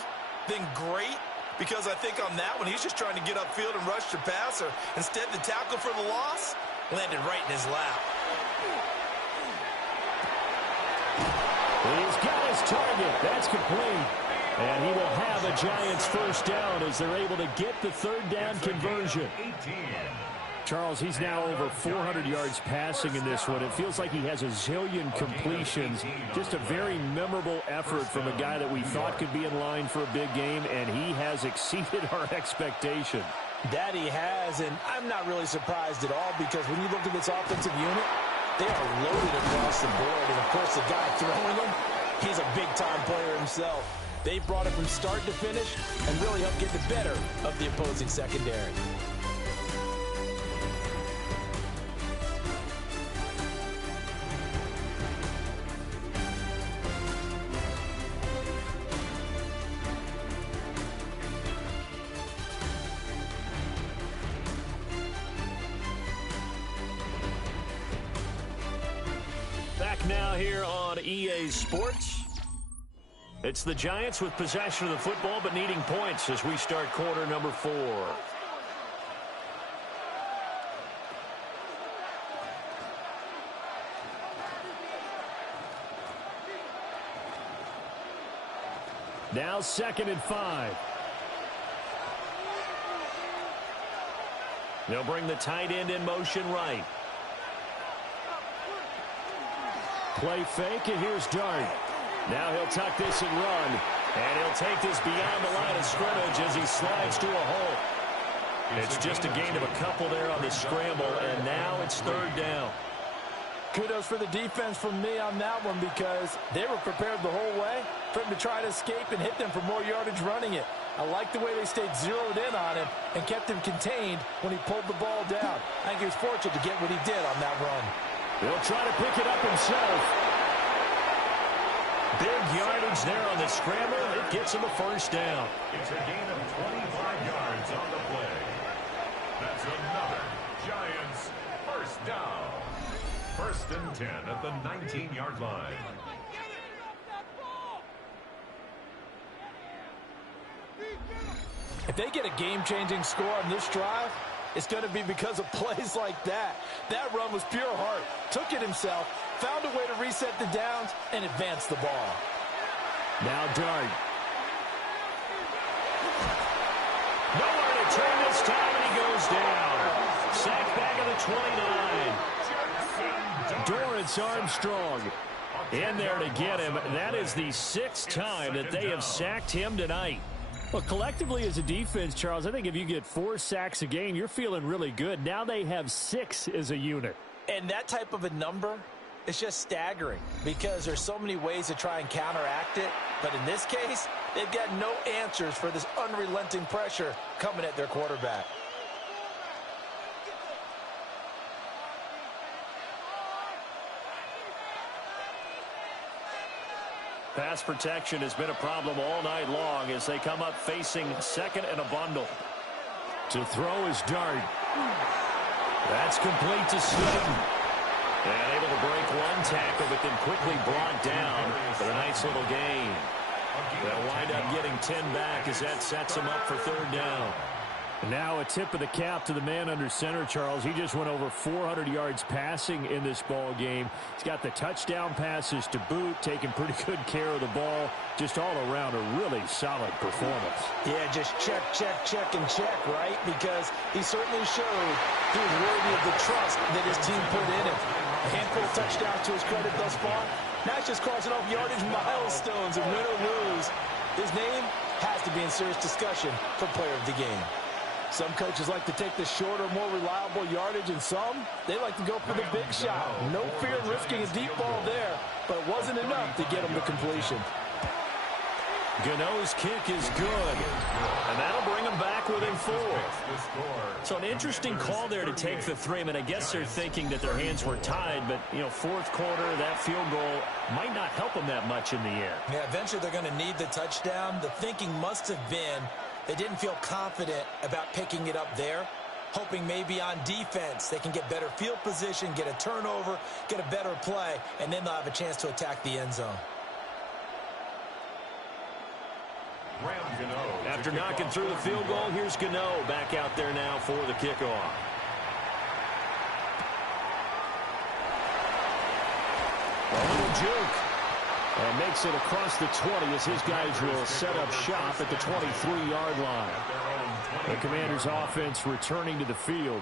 than great, because I think on that one, he's just trying to get upfield and rush the passer. Instead, the tackle for the loss landed right in his lap. He's got his target. That's complete. And he will have a Giants first down as they're able to get the 3rd down conversion. Charles, he's now over 400 yards passing in this one. It feels like he has a zillion completions. Just a very memorable effort from a guy that we thought could be in line for a big game, and he has exceeded our expectation. That he has, and I'm not really surprised at all, because when you look at this offensive unit, they are loaded across the board. And, of course, the guy throwing them, he's a big-time player himself. They brought it from start to finish and really helped get the better of the opposing secondary. Back now here on EA Sports. It's the Giants with possession of the football, but needing points as we start quarter number 4. Now 2nd and 5. They'll bring the tight end in motion right. Play fake, and here's Dart. Now he'll tuck this and run. And he'll take this beyond the line of scrimmage as he slides to a hole. It's just a gain of a couple there on the scramble, and now it's 3rd down. Kudos for the defense from me on that one, because they were prepared the whole way for him to try to escape and hit them for more yardage running it. I like the way they stayed zeroed in on him and kept him contained when he pulled the ball down. I think he was fortunate to get what he did on that run. He'll try to pick it up himself. Big yardage there on the scramble. It gets him a first down. It's a gain of 25 yards on the play. That's another Giants first down. 1st and 10 at the 19-yard line. If they get a game-changing score on this drive, it's going to be because of plays like that. That run was pure heart. Took it himself, found a way to reset the downs, and advance the ball. Now Dart. Nowhere to turn this time, and he goes down. Sacked back at the 29. Dorrance Armstrong in there to get him. That is the 6th time that they have sacked him tonight. Well, collectively as a defense, Charles, I think if you get 4 sacks a game, you're feeling really good. Now they have 6 as a unit. And that type of a number, it's just staggering because there's so many ways to try and counteract it. But in this case, they've got no answers for this unrelenting pressure coming at their quarterback. Pass protection has been a problem all night long as they come up facing 2nd and a bundle. To throw is Dart. That's complete to Sutton. And able to break 1 tackle, but then quickly brought down for a nice little gain. They'll wind up getting 10 back as that sets them up for 3rd down. Now a tip of the cap to the man under center, Charles. He just went over 400 yards passing in this ball game. He's got the touchdown passes to boot, taking pretty good care of the ball. Just all around a really solid performance. Yeah, just check, and check, right? Because he certainly showed he was worthy of the trust that his team put in him. A handful of touchdowns to his credit thus far. Now he's just crossing off yardage milestones, and win or lose, his name has to be in serious discussion for player of the game. Some coaches like to take the shorter, more reliable yardage, and some, they like to go for the big shot. No fear in risking a deep ball there, but it wasn't enough to get him to completion. Gano's kick is good, and that'll bring him back within 4. So an interesting call there to take the 3. I mean, I guess they're thinking that their hands were tied, but, 4th quarter, that field goal might not help them that much in the air. Yeah, eventually they're going to need the touchdown. The thinking must have been they didn't feel confident about picking it up there, hoping maybe on defense they can get better field position, get a turnover, get a better play, and then they'll have a chance to attack the end zone. After knocking through the field goal, here's Gano back out there now for the kickoff. A little juke. And makes it across the 20 as his guys will set up shop at the 23-yard line. The Commanders' offense returning to the field.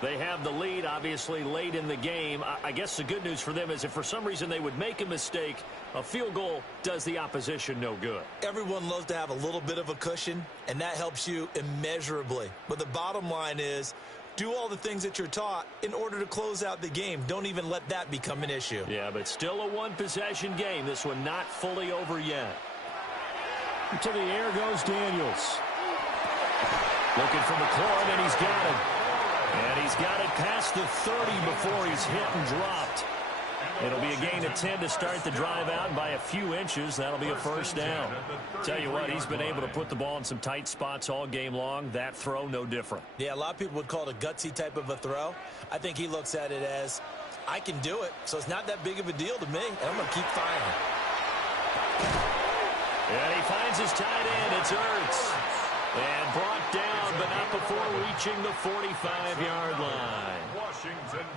They have the lead, obviously, late in the game. I guess the good news for them is if for some reason they would make a mistake, a field goal does the opposition no good. Everyone loves to have a little bit of a cushion, and that helps you immeasurably. But the bottom line is, do all the things that you're taught in order to close out the game. Don't even let that become an issue. Yeah, but still a one-possession game. This one not fully over yet. To the air goes Daniels. Looking for McLaurin, and he's got it. And he's got it past the 30 before he's hit and dropped. It'll be a gain of 10 to start the drive out by a few inches. That'll be a 1st down. Tell you what, he's been able to put the ball in some tight spots all game long. That throw, no different. Yeah, a lot of people would call it a gutsy type of a throw. I think he looks at it as, I can do it, so it's not that big of a deal to me, and I'm going to keep firing. And he finds his tight end. It's Ertz. And brought down, but not before reaching the 45-yard line.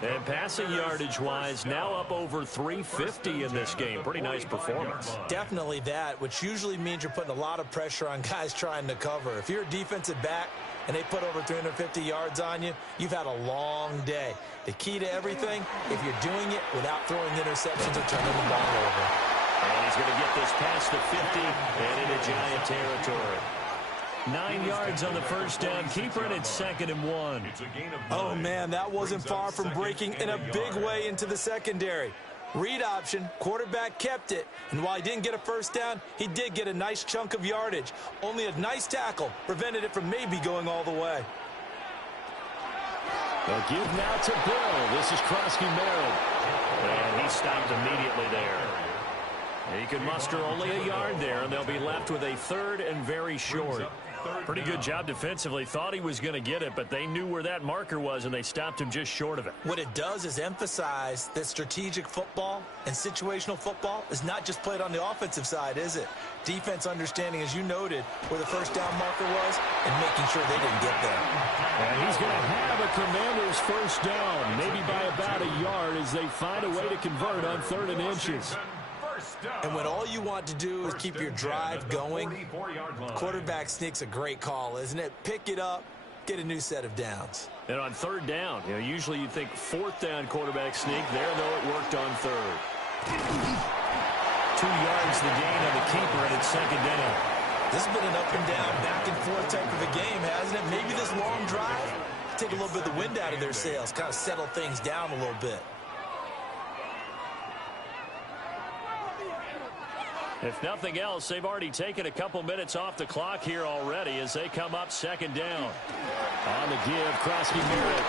And passing yardage-wise, now up over 350 in this game. Pretty nice performance. Definitely that, which usually means you're putting a lot of pressure on guys trying to cover. If you're a defensive back and they put over 350 yards on you, you've had a long day. The key to everything, if you're doing it without throwing interceptions or turning the ball over. And he's going to get this past the 50 and into Giant territory. 9 yards on the 1st down. Keeper, and it's 2nd and 1. Oh, man, that wasn't far from breaking in a big way into the secondary. Read option, quarterback kept it, and while he didn't get a 1st down, he did get a nice chunk of yardage. Only a nice tackle prevented it from maybe going all the way. They'll give now to Bill. This is Krosky Merritt. And he stopped immediately there. He can muster only a yard there, and they'll be left with a 3rd and very short. Pretty good job defensively. Thought he was going to get it, but they knew where that marker was, and they stopped him just short of it. What it does is emphasize that strategic football and situational football is not just played on the offensive side, is it? Defense understanding, as you noted, where the 1st down marker was and making sure they didn't get there. And he's going to have a Commanders 1st down, maybe by about a yard as they find a way to convert on 3rd and inches. And when all you want to do is keep your drive going, quarterback sneak's a great call, isn't it? Pick it up, get a new set of downs. And on third down, usually you'd think fourth down quarterback sneak. There, though, it worked on third. 2 yards the gain on the keeper, and it's second down. This has been an up and down, back and forth type of a game, hasn't it? Maybe this long drive, take a little bit of the wind out of their sails, kind of settle things down a little bit. If nothing else, they've already taken a couple minutes off the clock here already as they come up second down. On the give, Krosky Merritt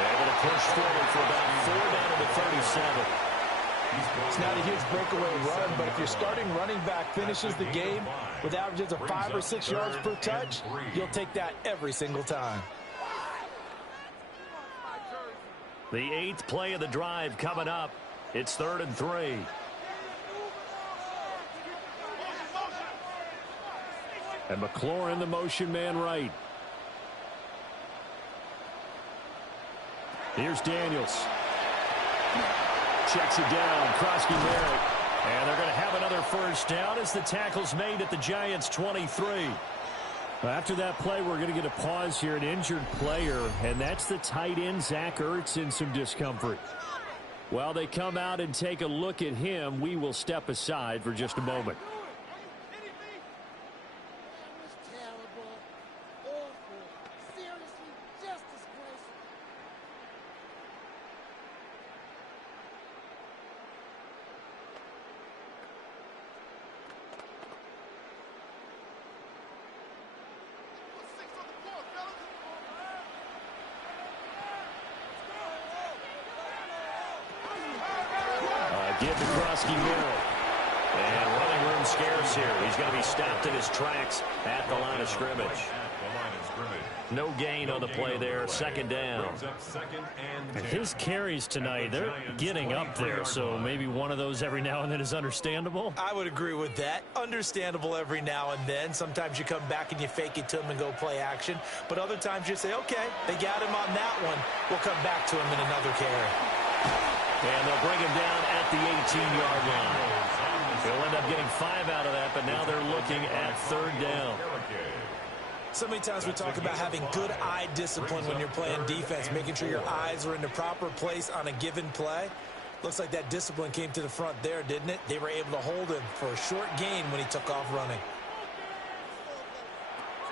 able to push forward for about 4 down to the 37. It's not a huge breakaway run, but if your starting running back finishes the game with averages of 5 or 6 yards per touch, you'll take that every single time. The 8th play of the drive coming up. It's 3rd and 3. And McLaurin, the motion man right. Here's Daniels. Checks it down. Krosky Merritt. And they're going to have another first down as the tackle's made at the Giants' 23. After that play, we're going to get a pause here, an injured player, and that's the tight end, Zach Ertz, in some discomfort. While they come out and take a look at him, we will step aside for just a moment. Give to Krosky Merritt. And running room scarce here. He's going to be stopped in his tracks at the line of scrimmage. No gain on the play there. Second down. And his carries tonight, they're getting up there. So maybe one of those every now and then is understandable. I would agree with that. Understandable every now and then. Sometimes you come back and you fake it to him and go play action. But other times you say, okay, they got him on that one. We'll come back to him in another carry. And they'll bring him down at the 18-yard line. They'll end up getting 5 out of that, but now they're looking at third down. So many times we talk about having good eye discipline when you're playing defense, making sure your eyes are in the proper place on a given play. Looks like that discipline came to the front there, didn't it? They were able to hold him for a short gain when he took off running.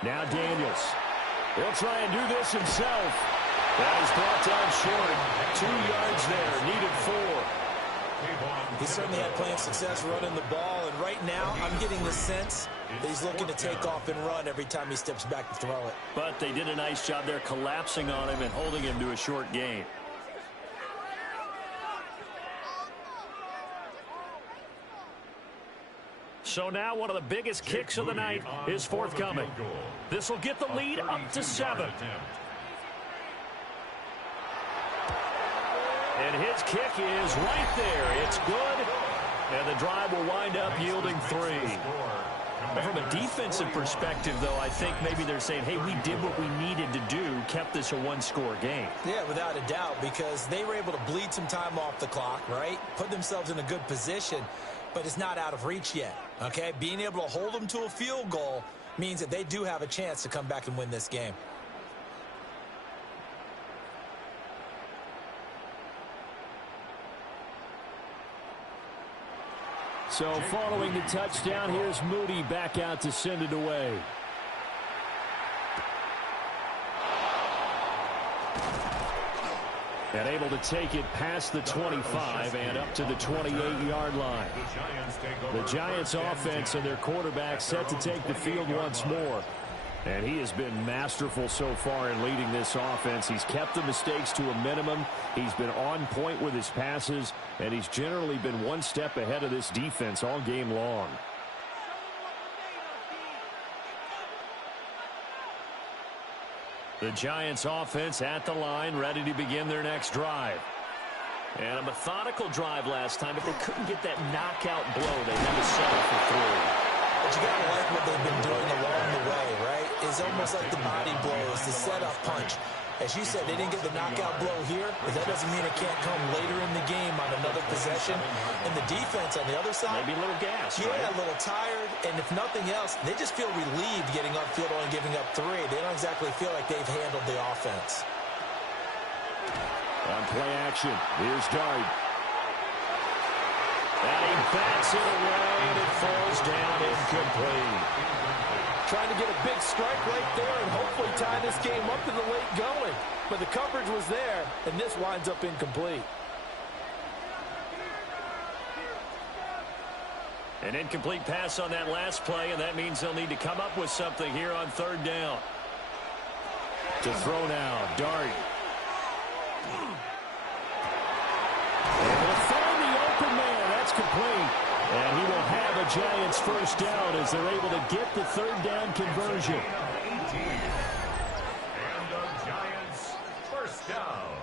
Now Daniels. He'll try and do this himself. That is brought down short. 2 yards there, needed 4. He certainly had plenty of success running the ball, and right now I'm getting the sense that he's looking to take off and run every time he steps back to throw it. But they did a nice job there collapsing on him and holding him to a short gain. So now one of the biggest kicks of the night is forthcoming. This will get the lead up to 7. And his kick is right there. It's good. And the drive will wind up yielding 3. From a defensive perspective, though, I think maybe they're saying, hey, we did what we needed to do, kept this a one-score game. Yeah, without a doubt, because they were able to bleed some time off the clock, right? Put themselves in a good position, but it's not out of reach yet, okay? Being able to hold them to a field goal means that they do have a chance to come back and win this game. So following the touchdown, here's Moody back out to send it away. And able to take it past the 25 and up to the 28-yard line. The Giants offense and their quarterback set to take the field once more. And he has been masterful so far in leading this offense. He's kept the mistakes to a minimum. He's been on point with his passes, and he's generally been one step ahead of this defense all game long. The Giants offense at the line, ready to begin their next drive. And a methodical drive last time, but they couldn't get that knockout blow. They had to settle for 3. But you got to like what they've been doing along the way, right? It's almost like the body blows, the setup punch. As you said, they didn't get the knockout blow here, but that doesn't mean it can't come later in the game on another possession. And the defense on the other side, maybe a little gas, yeah, right? A little tired. And if nothing else, they just feel relieved getting upfield and giving up 3. They don't exactly feel like they've handled the offense. On play action, here's Dart. And he bats it away, and it falls down incomplete. Trying to get a big strike right there and hopefully tie this game up to the late going. But the coverage was there, and this winds up incomplete. An incomplete pass on that last play, and that means they'll need to come up with something here on third down. To throw now, Dart. And he'll find the open man. That's complete. And he will have a Giants first down as they're able to get the third down conversion. And the Giants first down.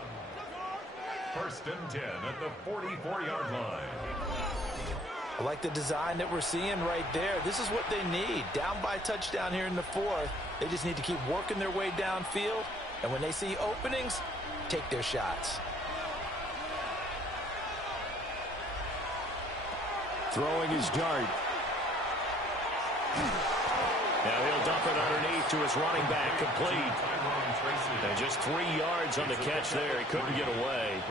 First and 10 at the 44-yard line. I like the design that we're seeing right there. This is what they need. Down by a touchdown here in the fourth. They just need to keep working their way downfield. And when they see openings, take their shots. Throwing his Dart. Now he'll dump it underneath to his running back, complete. And just 3 yards on the catch there. He couldn't get away.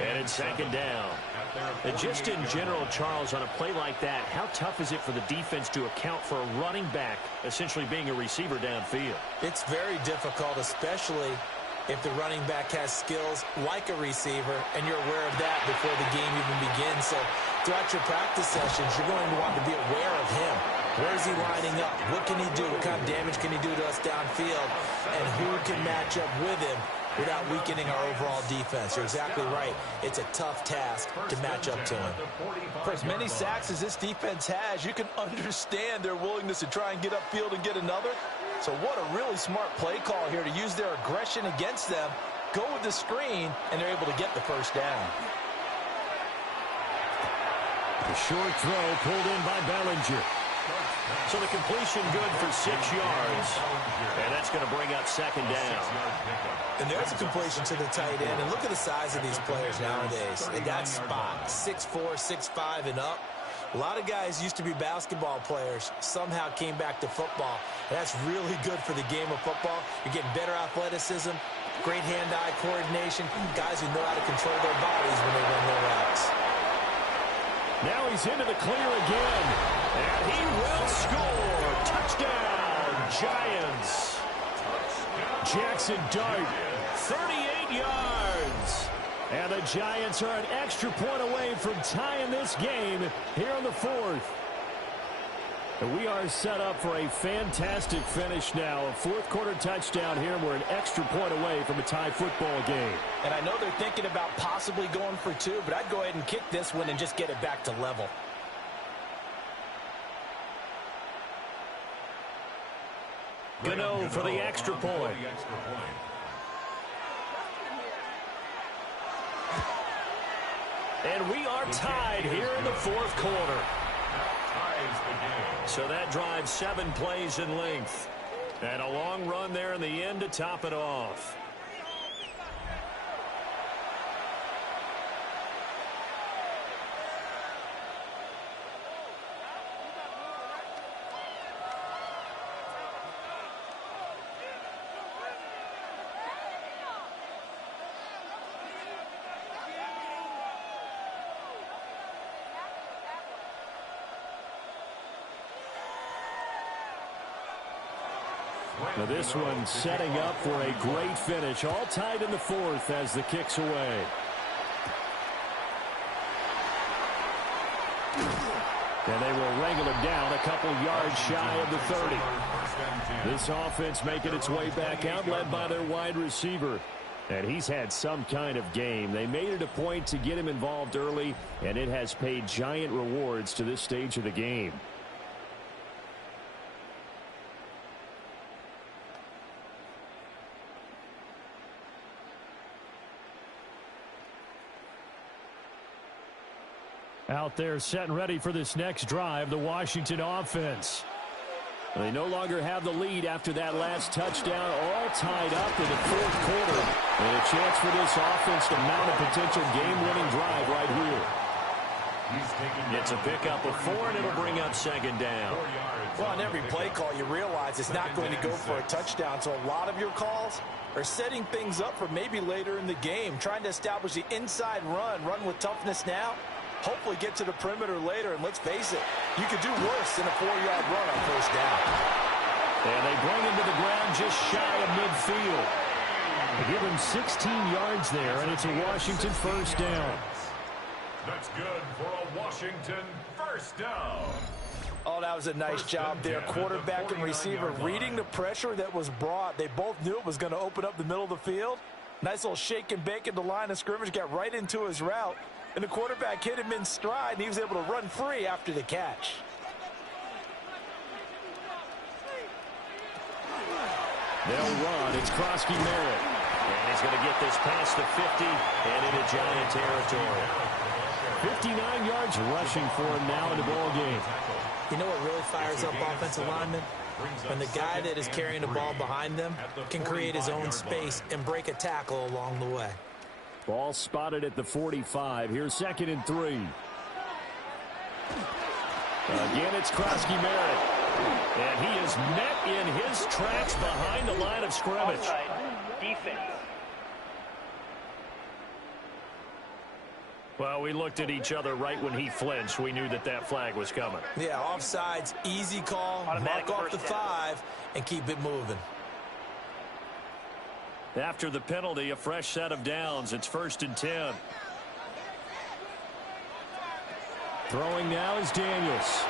And it's second down. And just in general, Charles, on a play like that, how tough is it for the defense to account for a running back essentially being a receiver downfield? It's very difficult, especially if the running back has skills like a receiver, and you're aware of that before the game even begins. So throughout your practice sessions, you're going to want to be aware of him. Where is he lining up? What can he do? What kind of damage can he do to us downfield? And who can match up with him without weakening our overall defense? You're exactly right. It's a tough task to match up to him. For as many sacks as this defense has, you can understand their willingness to try and get upfield and get another. So what a really smart play call here to use their aggression against them, go with the screen, and they're able to get the first down. The short throw pulled in by Bellinger. So the completion good for 6 yards. And that's going to bring up second down. And there's a completion to the tight end. And look at the size of these players nowadays. In that spot, 6'4", 6'5", and up. A lot of guys used to be basketball players, somehow came back to football. And that's really good for the game of football. You're getting better athleticism, great hand-eye coordination, guys who know how to control their bodies when they run their routes. Now he's into the clear again. And he will score. Touchdown, Giants. Jackson Dart, 38 yards. And the Giants are an extra point away from tying this game here in the fourth. And we are set up for a fantastic finish now. A fourth-quarter touchdown here. We're an extra point away from a tie football game. And I know they're thinking about possibly going for 2, but I'd go ahead and kick this one and just get it back to level. Gano for the extra point. And we are tied here in the fourth quarter. So that drives 7 plays in length. And a long run there in the end to top it off. Now this one setting up for a great finish. All tied in the fourth as the kick's away. And they will wrangle him down a couple yards shy of the 30. This offense making its way back out, led by their wide receiver. And he's had some kind of game. They made it a point to get him involved early, and it has paid giant rewards to this stage of the game. Out there set and ready for this next drive, the Washington offense. They no longer have the lead after that last touchdown, all tied up in the fourth quarter. And a chance for this offense to mount a potential game-winning drive right here. It's a pickup of 4, and it'll bring up second down. Well, on every play call, you realize it's not going to go for a touchdown, so a lot of your calls are setting things up for maybe later in the game, trying to establish the inside run with toughness now, hopefully get to the perimeter later, and let's face it, you could do worse than a 4-yard run on first down. And they bring him to the ground just shy of midfield. They give him 16 yards there, and it's a Washington first down. That's good for a Washington first down. Oh, that was a nice job there. Quarterback and receiver reading the pressure that was brought. They both knew it was going to open up the middle of the field. Nice little shake and bake at the line of scrimmage, got right into his route. And the quarterback hit him in stride, and he was able to run free after the catch. They'll run. It's Krosky-Merritt. And he's going to get this past the 50 and into Giant territory. 59 yards rushing for him now in the ball game. You know what really fires up offensive linemen? When the guy that is carrying the ball behind them can create his own space and break a tackle along the way. Ball spotted at the 45. Here's 2nd and 3. Again, it's Krosky-Merritt. And he is met in his tracks behind the line of scrimmage. Defense. Well, we looked at each other right when he flinched. We knew that that flag was coming. Yeah, offsides, easy call, mark off the 5, and keep it moving. After the penalty, a fresh set of downs. It's 1st and 10. Throwing now is Daniels.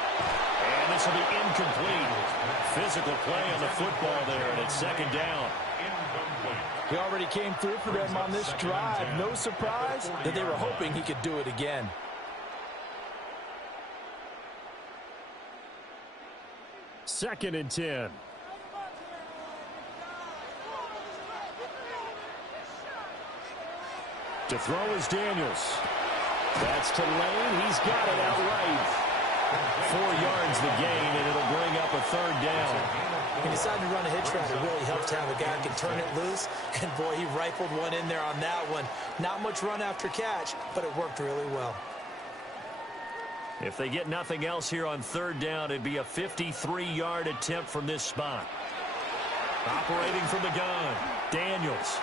And this will be incomplete. Physical play on the football there, and it's 2nd down. He already came through for them on this drive. No surprise that they were hoping he could do it again. Second and 10. To throw is Daniels. That's to Lane. He's got it outright. 4 yards the gain, and it'll bring up a 3rd down. He decided to run a hitch route. It really helps to have a guy who can turn it loose. And, boy, he rifled one in there on that one. Not much run after catch, but it worked really well. If they get nothing else here on 3rd down, it'd be a 53-yard attempt from this spot. Operating from the gun, Daniels.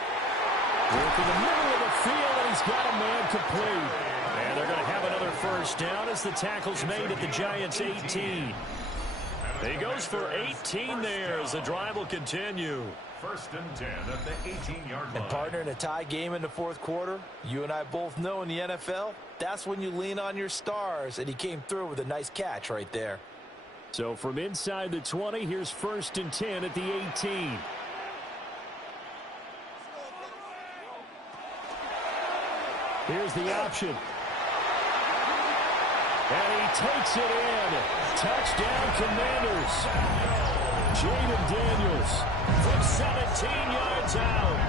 Working the middle of the field, and he's got a man complete. And they're going to have another first down as the tackle's made at the Giants' 18. He goes for 18 there as the drive will continue. 1st and 10 at the 18-yard line. And partner, in a tie game in the 4th quarter, you and I both know in the NFL, that's when you lean on your stars, and he came through with a nice catch right there. So from inside the 20, here's 1st and 10 at the 18. Here's the option. And he takes it in. Touchdown, Commanders. Jaden Daniels from 17 yards out.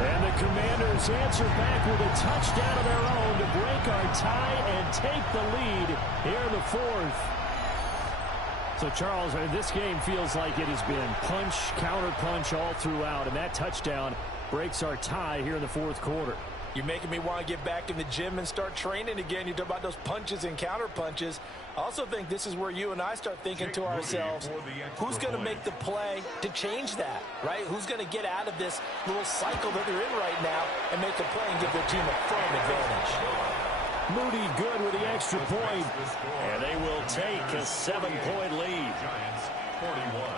And the Commanders answer back with a touchdown of their own to break our tie and take the lead here in the 4th. So, Charles, this game feels like it has been punch, counter-punch all throughout, and that touchdown breaks our tie here in the 4th quarter. You're making me want to get back in the gym and start training again. You talk about those punches and counter punches. I also think this is where you and I start thinking to ourselves, who's going to make the play to change that, right? Who's going to get out of this little cycle that they're in right now and make a play and give their team a firm advantage? Moody good with the extra point. And they will take a 7-point lead. Giants 41.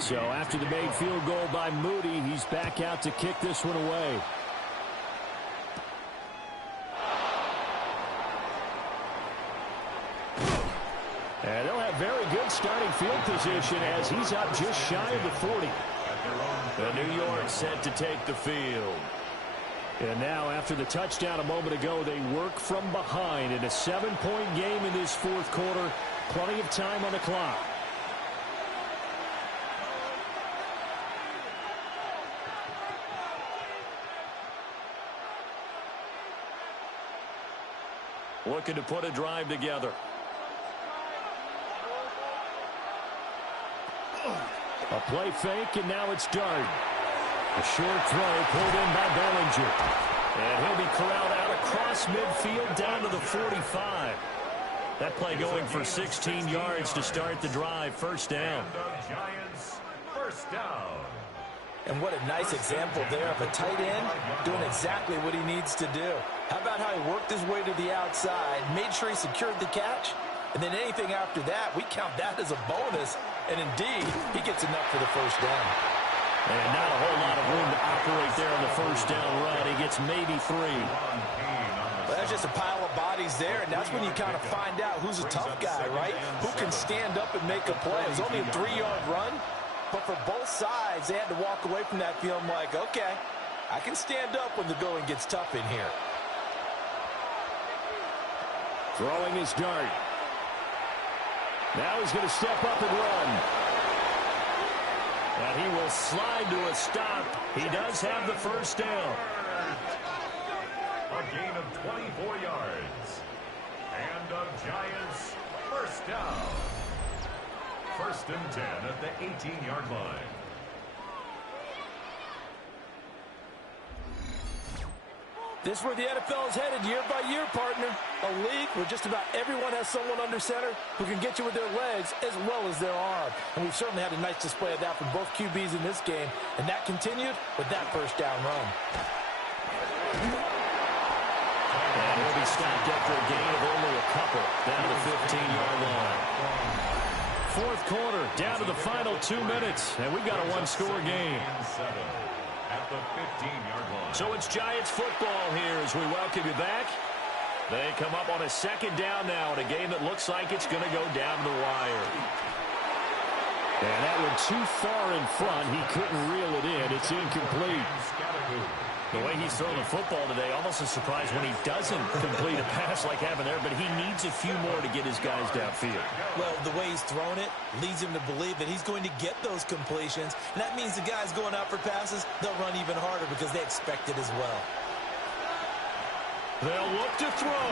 So after the made field goal by Moody, he's back out to kick this one away. And they'll have very good starting field position as he's up just shy of the 40. The New York set to take the field. And now after the touchdown a moment ago, they work from behind in a 7-point game in this 4th quarter. Plenty of time on the clock. looking to put a drive together. A play fake, and now it's Dart. A short throw pulled in by Bellinger. And he'll be corralled out across midfield down to the 45. That play going for 16 yards to start the drive. First down. Giants, first down. And what a nice example there of a tight end doing exactly what he needs to do. How about how he worked his way to the outside, made sure he secured the catch, and then anything after that, we count that as a bonus. And indeed, he gets enough for the first down. And not a whole lot of room to operate there on the first down run. He gets maybe 3. Well, that's just a pile of bodies there, and that's when you kind of find out who's a tough guy, right? Who can stand up and make a play. It was only a 3-yard run, but for both sides, they had to walk away from that feeling like, okay, I can stand up when the going gets tough in here. Throwing his Dart. Now he's going to step up and run. And he will slide to a stop. He does have the first down. A gain of 24 yards. And the Giants, first down. First and 10 at the 18-yard line. This is where the NFL is headed year by year, partner. A league where just about everyone has someone under center who can get you with their legs as well as their arm. And we've certainly had a nice display of that from both QBs in this game. And that continued with that first down run. And he'll be stopped after a gain of only a couple down the 15-yard line. Fourth quarter, down to the final 2 minutes. And we've got a one-score game. At the 15-yard line. So it's Giants football here as we welcome you back. They come up on a second down now in a game that looks like it's going to go down the wire. And that one too far in front. He couldn't reel it in. It's incomplete. The way he's throwing the football today, almost a surprise when he doesn't complete a pass like happened there, but he needs a few more to get his guys downfield. Well, the way he's thrown it leads him to believe that he's going to get those completions. And that means the guys going out for passes, they'll run even harder because they expect it as well. They'll look to throw.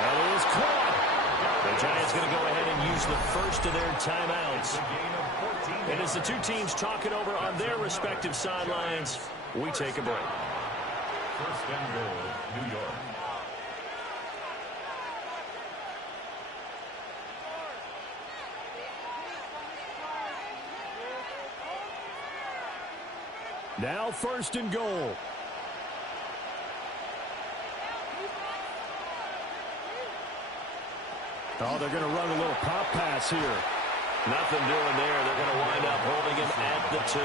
That is caught. The Giants going to go ahead and use the first of their timeouts. And as the two teams talking over on their respective sidelines, we take a break. First and goal, New York. Now first and goal. Oh, they're going to run a little pop pass here. Nothing doing there. They're going to wind up holding him at the 2.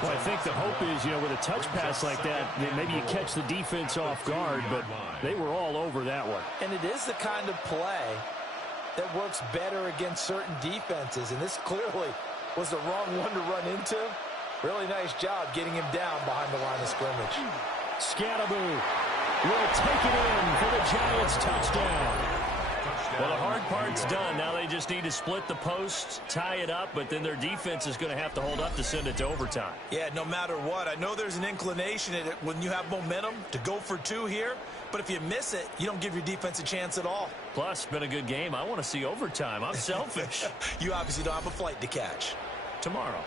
Well, I think the hope is, with a touch pass like that, maybe you catch the defense off guard, but they were all over that one. And it is the kind of play that works better against certain defenses, and this clearly was the wrong one to run into. Really nice job getting him down behind the line of scrimmage. Scatteroo will take it in for the Giants touchdown. Well, the hard part's done. Now they just need to split the posts, tie it up, but then their defense is going to have to hold up to send it to overtime. Yeah, no matter what. I know there's an inclination in it when you have momentum to go for 2 here, but if you miss it, you don't give your defense a chance at all. Plus, it's been a good game. I want to see overtime. I'm selfish. You obviously don't have a flight to catch. Tomorrow.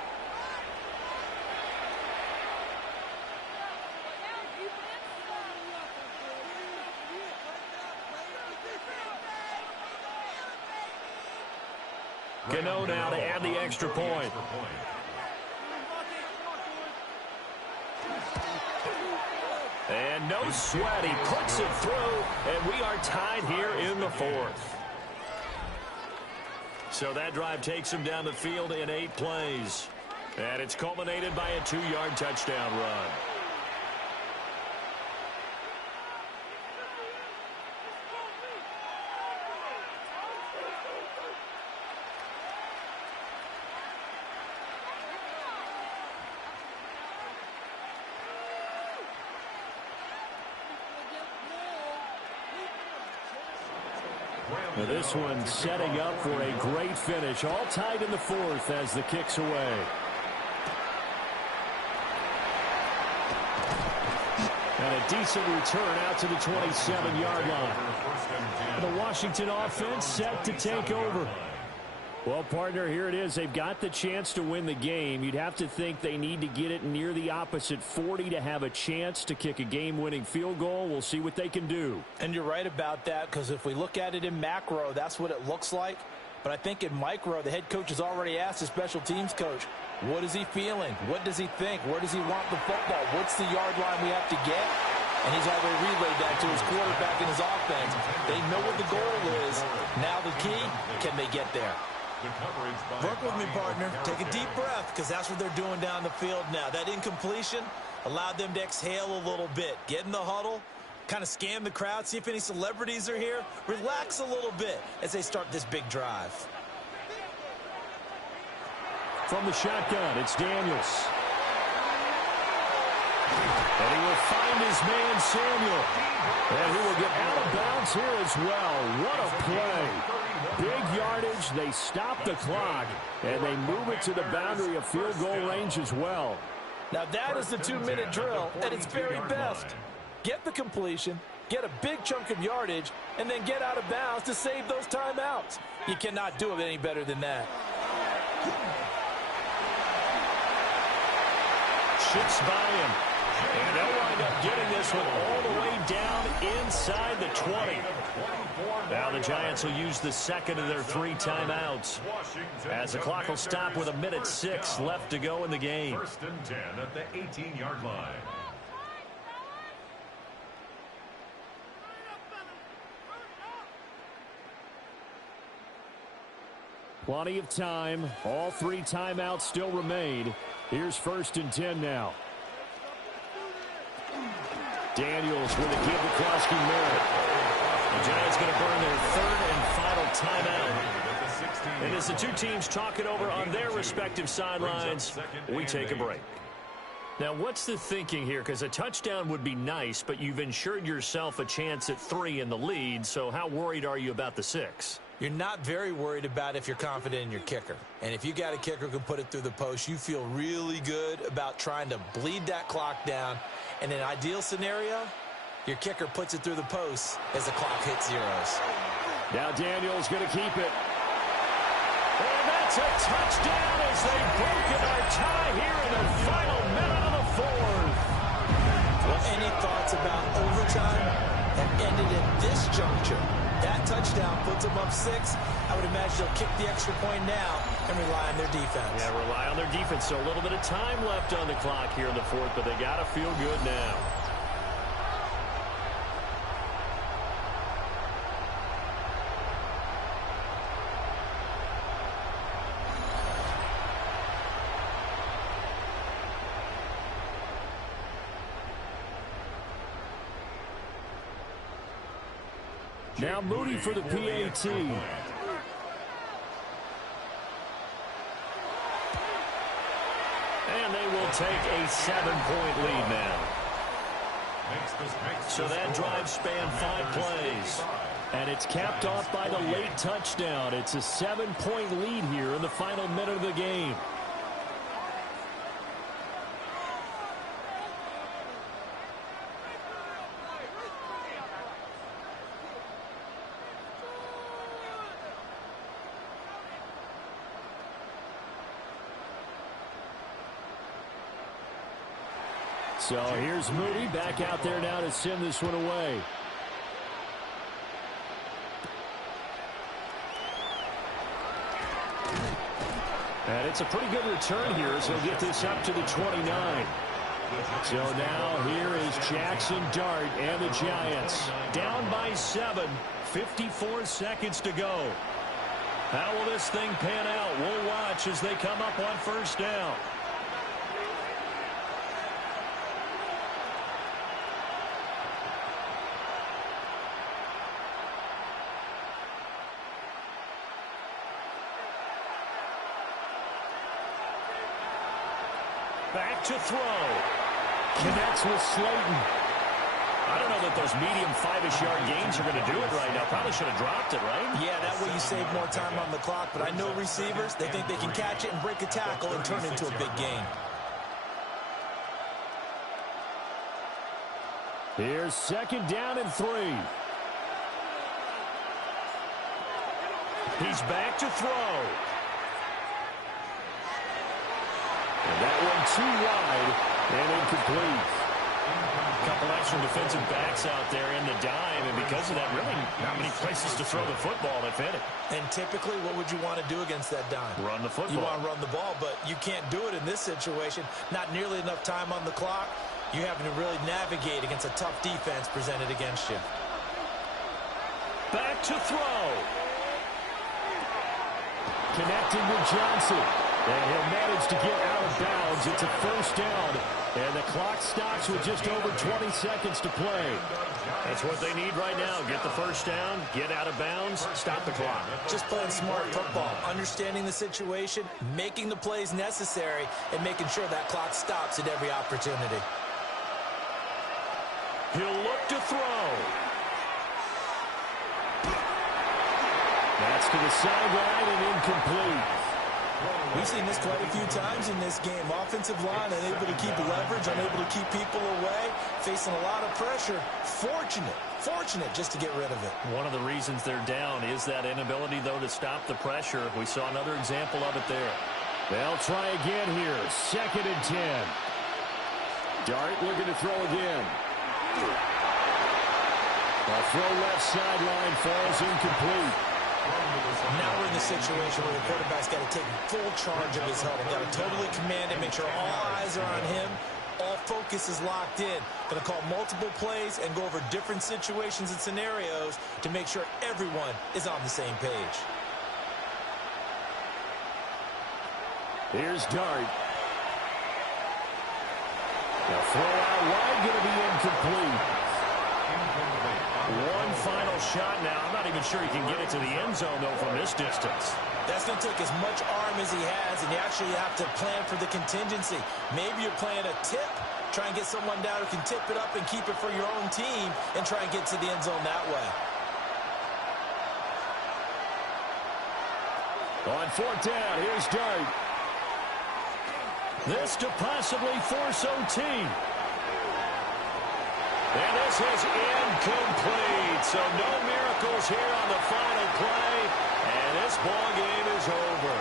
Gano now to add the extra point. And no sweat. He puts it through, and we are tied here in the 4th. So that drive takes him down the field in 8 plays. And it's culminated by a 2-yard touchdown run. Now this one setting up for a great finish. All tied in the 4th as the kick's away. And a decent return out to the 27-yard line. And the Washington offense set to take over. Well, partner, here it is. They've got the chance to win the game. You'd have to think they need to get it near the opposite 40 to have a chance to kick a game-winning field goal. We'll see what they can do. And you're right about that, because if we look at it in macro, that's what it looks like. But I think in micro, the head coach has already asked the special teams coach, what is he feeling? What does he think? Where does he want the football? What's the yard line we have to get? And he's already relayed that to his quarterback and his offense. They know what the goal is. Now the key, can they get there? Work with me, partner. Take a deep breath, because that's what they're doing down the field now. That incompletion allowed them to exhale a little bit. Get in the huddle, kind of scan the crowd, see if any celebrities are here. Relax a little bit as they start this big drive. From the shotgun, it's Daniels. And he will find his man, Samuel. And he will get out of bounds here as well. What a play. Big yardage. They stop the clock, and they move it to the boundary of field goal range as well. Now that is the 2-minute drill at its very best. Get the completion, get a big chunk of yardage, and then get out of bounds to save those timeouts. You cannot do it any better than that. Shifts by him. And they'll wind up getting this one all the way down inside the 20. Now the Giants will use the second of their 3 timeouts, as the clock will stop with 1:06 left to go in the game. 1st and 10 at the 18-yard line. Plenty of time. All 3 timeouts still remain. Here's 1st and 10 now. Daniels with a give to Krosky Merritt. The Giants going to burn their 3rd and final timeout. And as the 2 teams talk it over on their respective sidelines, we take a break. Now, what's the thinking here? Because a touchdown would be nice, but you've ensured yourself a chance at 3 in the lead, so how worried are you about the 6? You're not very worried about if you're confident in your kicker. And if you got a kicker who can put it through the post, you feel really good about trying to bleed that clock down. In an ideal scenario, your kicker puts it through the post as the clock hits zeros. Now Daniels going to keep it. And that's a touchdown as they've broken our tie here in the final minute of the 4th. Well, any thoughts about overtime have ended at this juncture. That touchdown puts them up 6. I would imagine they'll kick the extra point now and rely on their defense. Yeah, rely on their defense. So a little bit of time left on the clock here in the 4th, but they got to feel good now. Now Moody for the PAT. And they will take a 7-point lead now. So that drive spanned 5 plays. And it's capped off by the late touchdown. It's a 7-point lead here in the final minute of the game. So here's Moody back out there now to send this one away. And it's a pretty good return here, so he'll get this up to the 29. So now here is Jackson Dart and the Giants. Down by 7, 54 seconds to go. How will this thing pan out? We'll watch as they come up on 1st down. Back to throw. Connects with Slayton. I don't know that those medium 5-ish yard gains are going to do it right now. Probably should have dropped it, right? Yeah, that way you save more time on the clock. But I know receivers, they think they can catch it and break a tackle and turn it into a big gain. Here's 2nd down and 3. He's back to throw. And that one too wide and incomplete. A couple extra defensive backs out there in the dime, and because of that, really not many places to throw the football, if any. And typically, what would you want to do against that dime? Run the football. You want to run the ball, but you can't do it in this situation. Not nearly enough time on the clock. You're having to really navigate against a tough defense presented against you. Back to throw. Connecting with Johnson. And he'll manage to get out of bounds. It's a 1st down. And the clock stops with just over 20 seconds to play. That's what they need right now. Get the 1st down, get out of bounds, stop the clock. Just playing smart football, understanding the situation, making the plays necessary, and making sure that clock stops at every opportunity. He'll look to throw. That's to the sideline and incomplete. We've seen this quite a few times in this game. Offensive line unable to keep leverage, unable to keep people away, facing a lot of pressure. Fortunate just to get rid of it. One of the reasons they're down is that inability, though, to stop the pressure. We saw another example of it there. They'll try again here. 2nd and 10. Dart looking to throw again. A throw left sideline falls incomplete. Now we're in the situation where the quarterback's got to take full charge of his huddle. Got to totally command it, make sure all eyes are on him. All focus is locked in. Going to call multiple plays and go over different situations and scenarios to make sure everyone is on the same page. Here's Dart. The throw out wide going to be incomplete. One final shot now. I'm not even sure he can get it to the end zone, though, from this distance. That's going to take as much arm as he has, and you actually have to plan for the contingency. Maybe you're playing a tip. Try and get someone down who can tip it up and keep it for your own team and try and get to the end zone that way. On 4th down, here's Dart. This to possibly force OT. And this is incomplete. So no miracles here on the final play. And this ball game is over.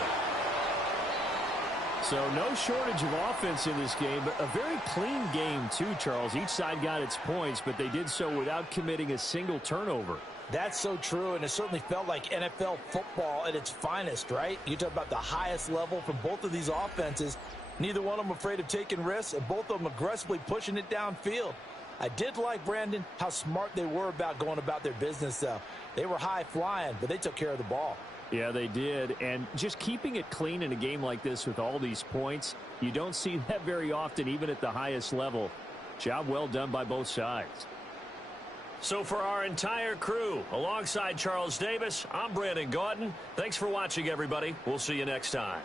So no shortage of offense in this game, but a very clean game too, Charles. Each side got its points, but they did so without committing a single turnover. That's so true, and it certainly felt like NFL football at its finest, right? You talk about the highest level from both of these offenses. Neither one of them afraid of taking risks, and both of them aggressively pushing it downfield. I did like, Brandon, how smart they were about going about their business, though. They were high-flying, but they took care of the ball. Yeah, they did. And just keeping it clean in a game like this with all these points, you don't see that very often, even at the highest level. Job well done by both sides. So for our entire crew, alongside Charles Davis, I'm Brandon Gaudin. Thanks for watching, everybody. We'll see you next time.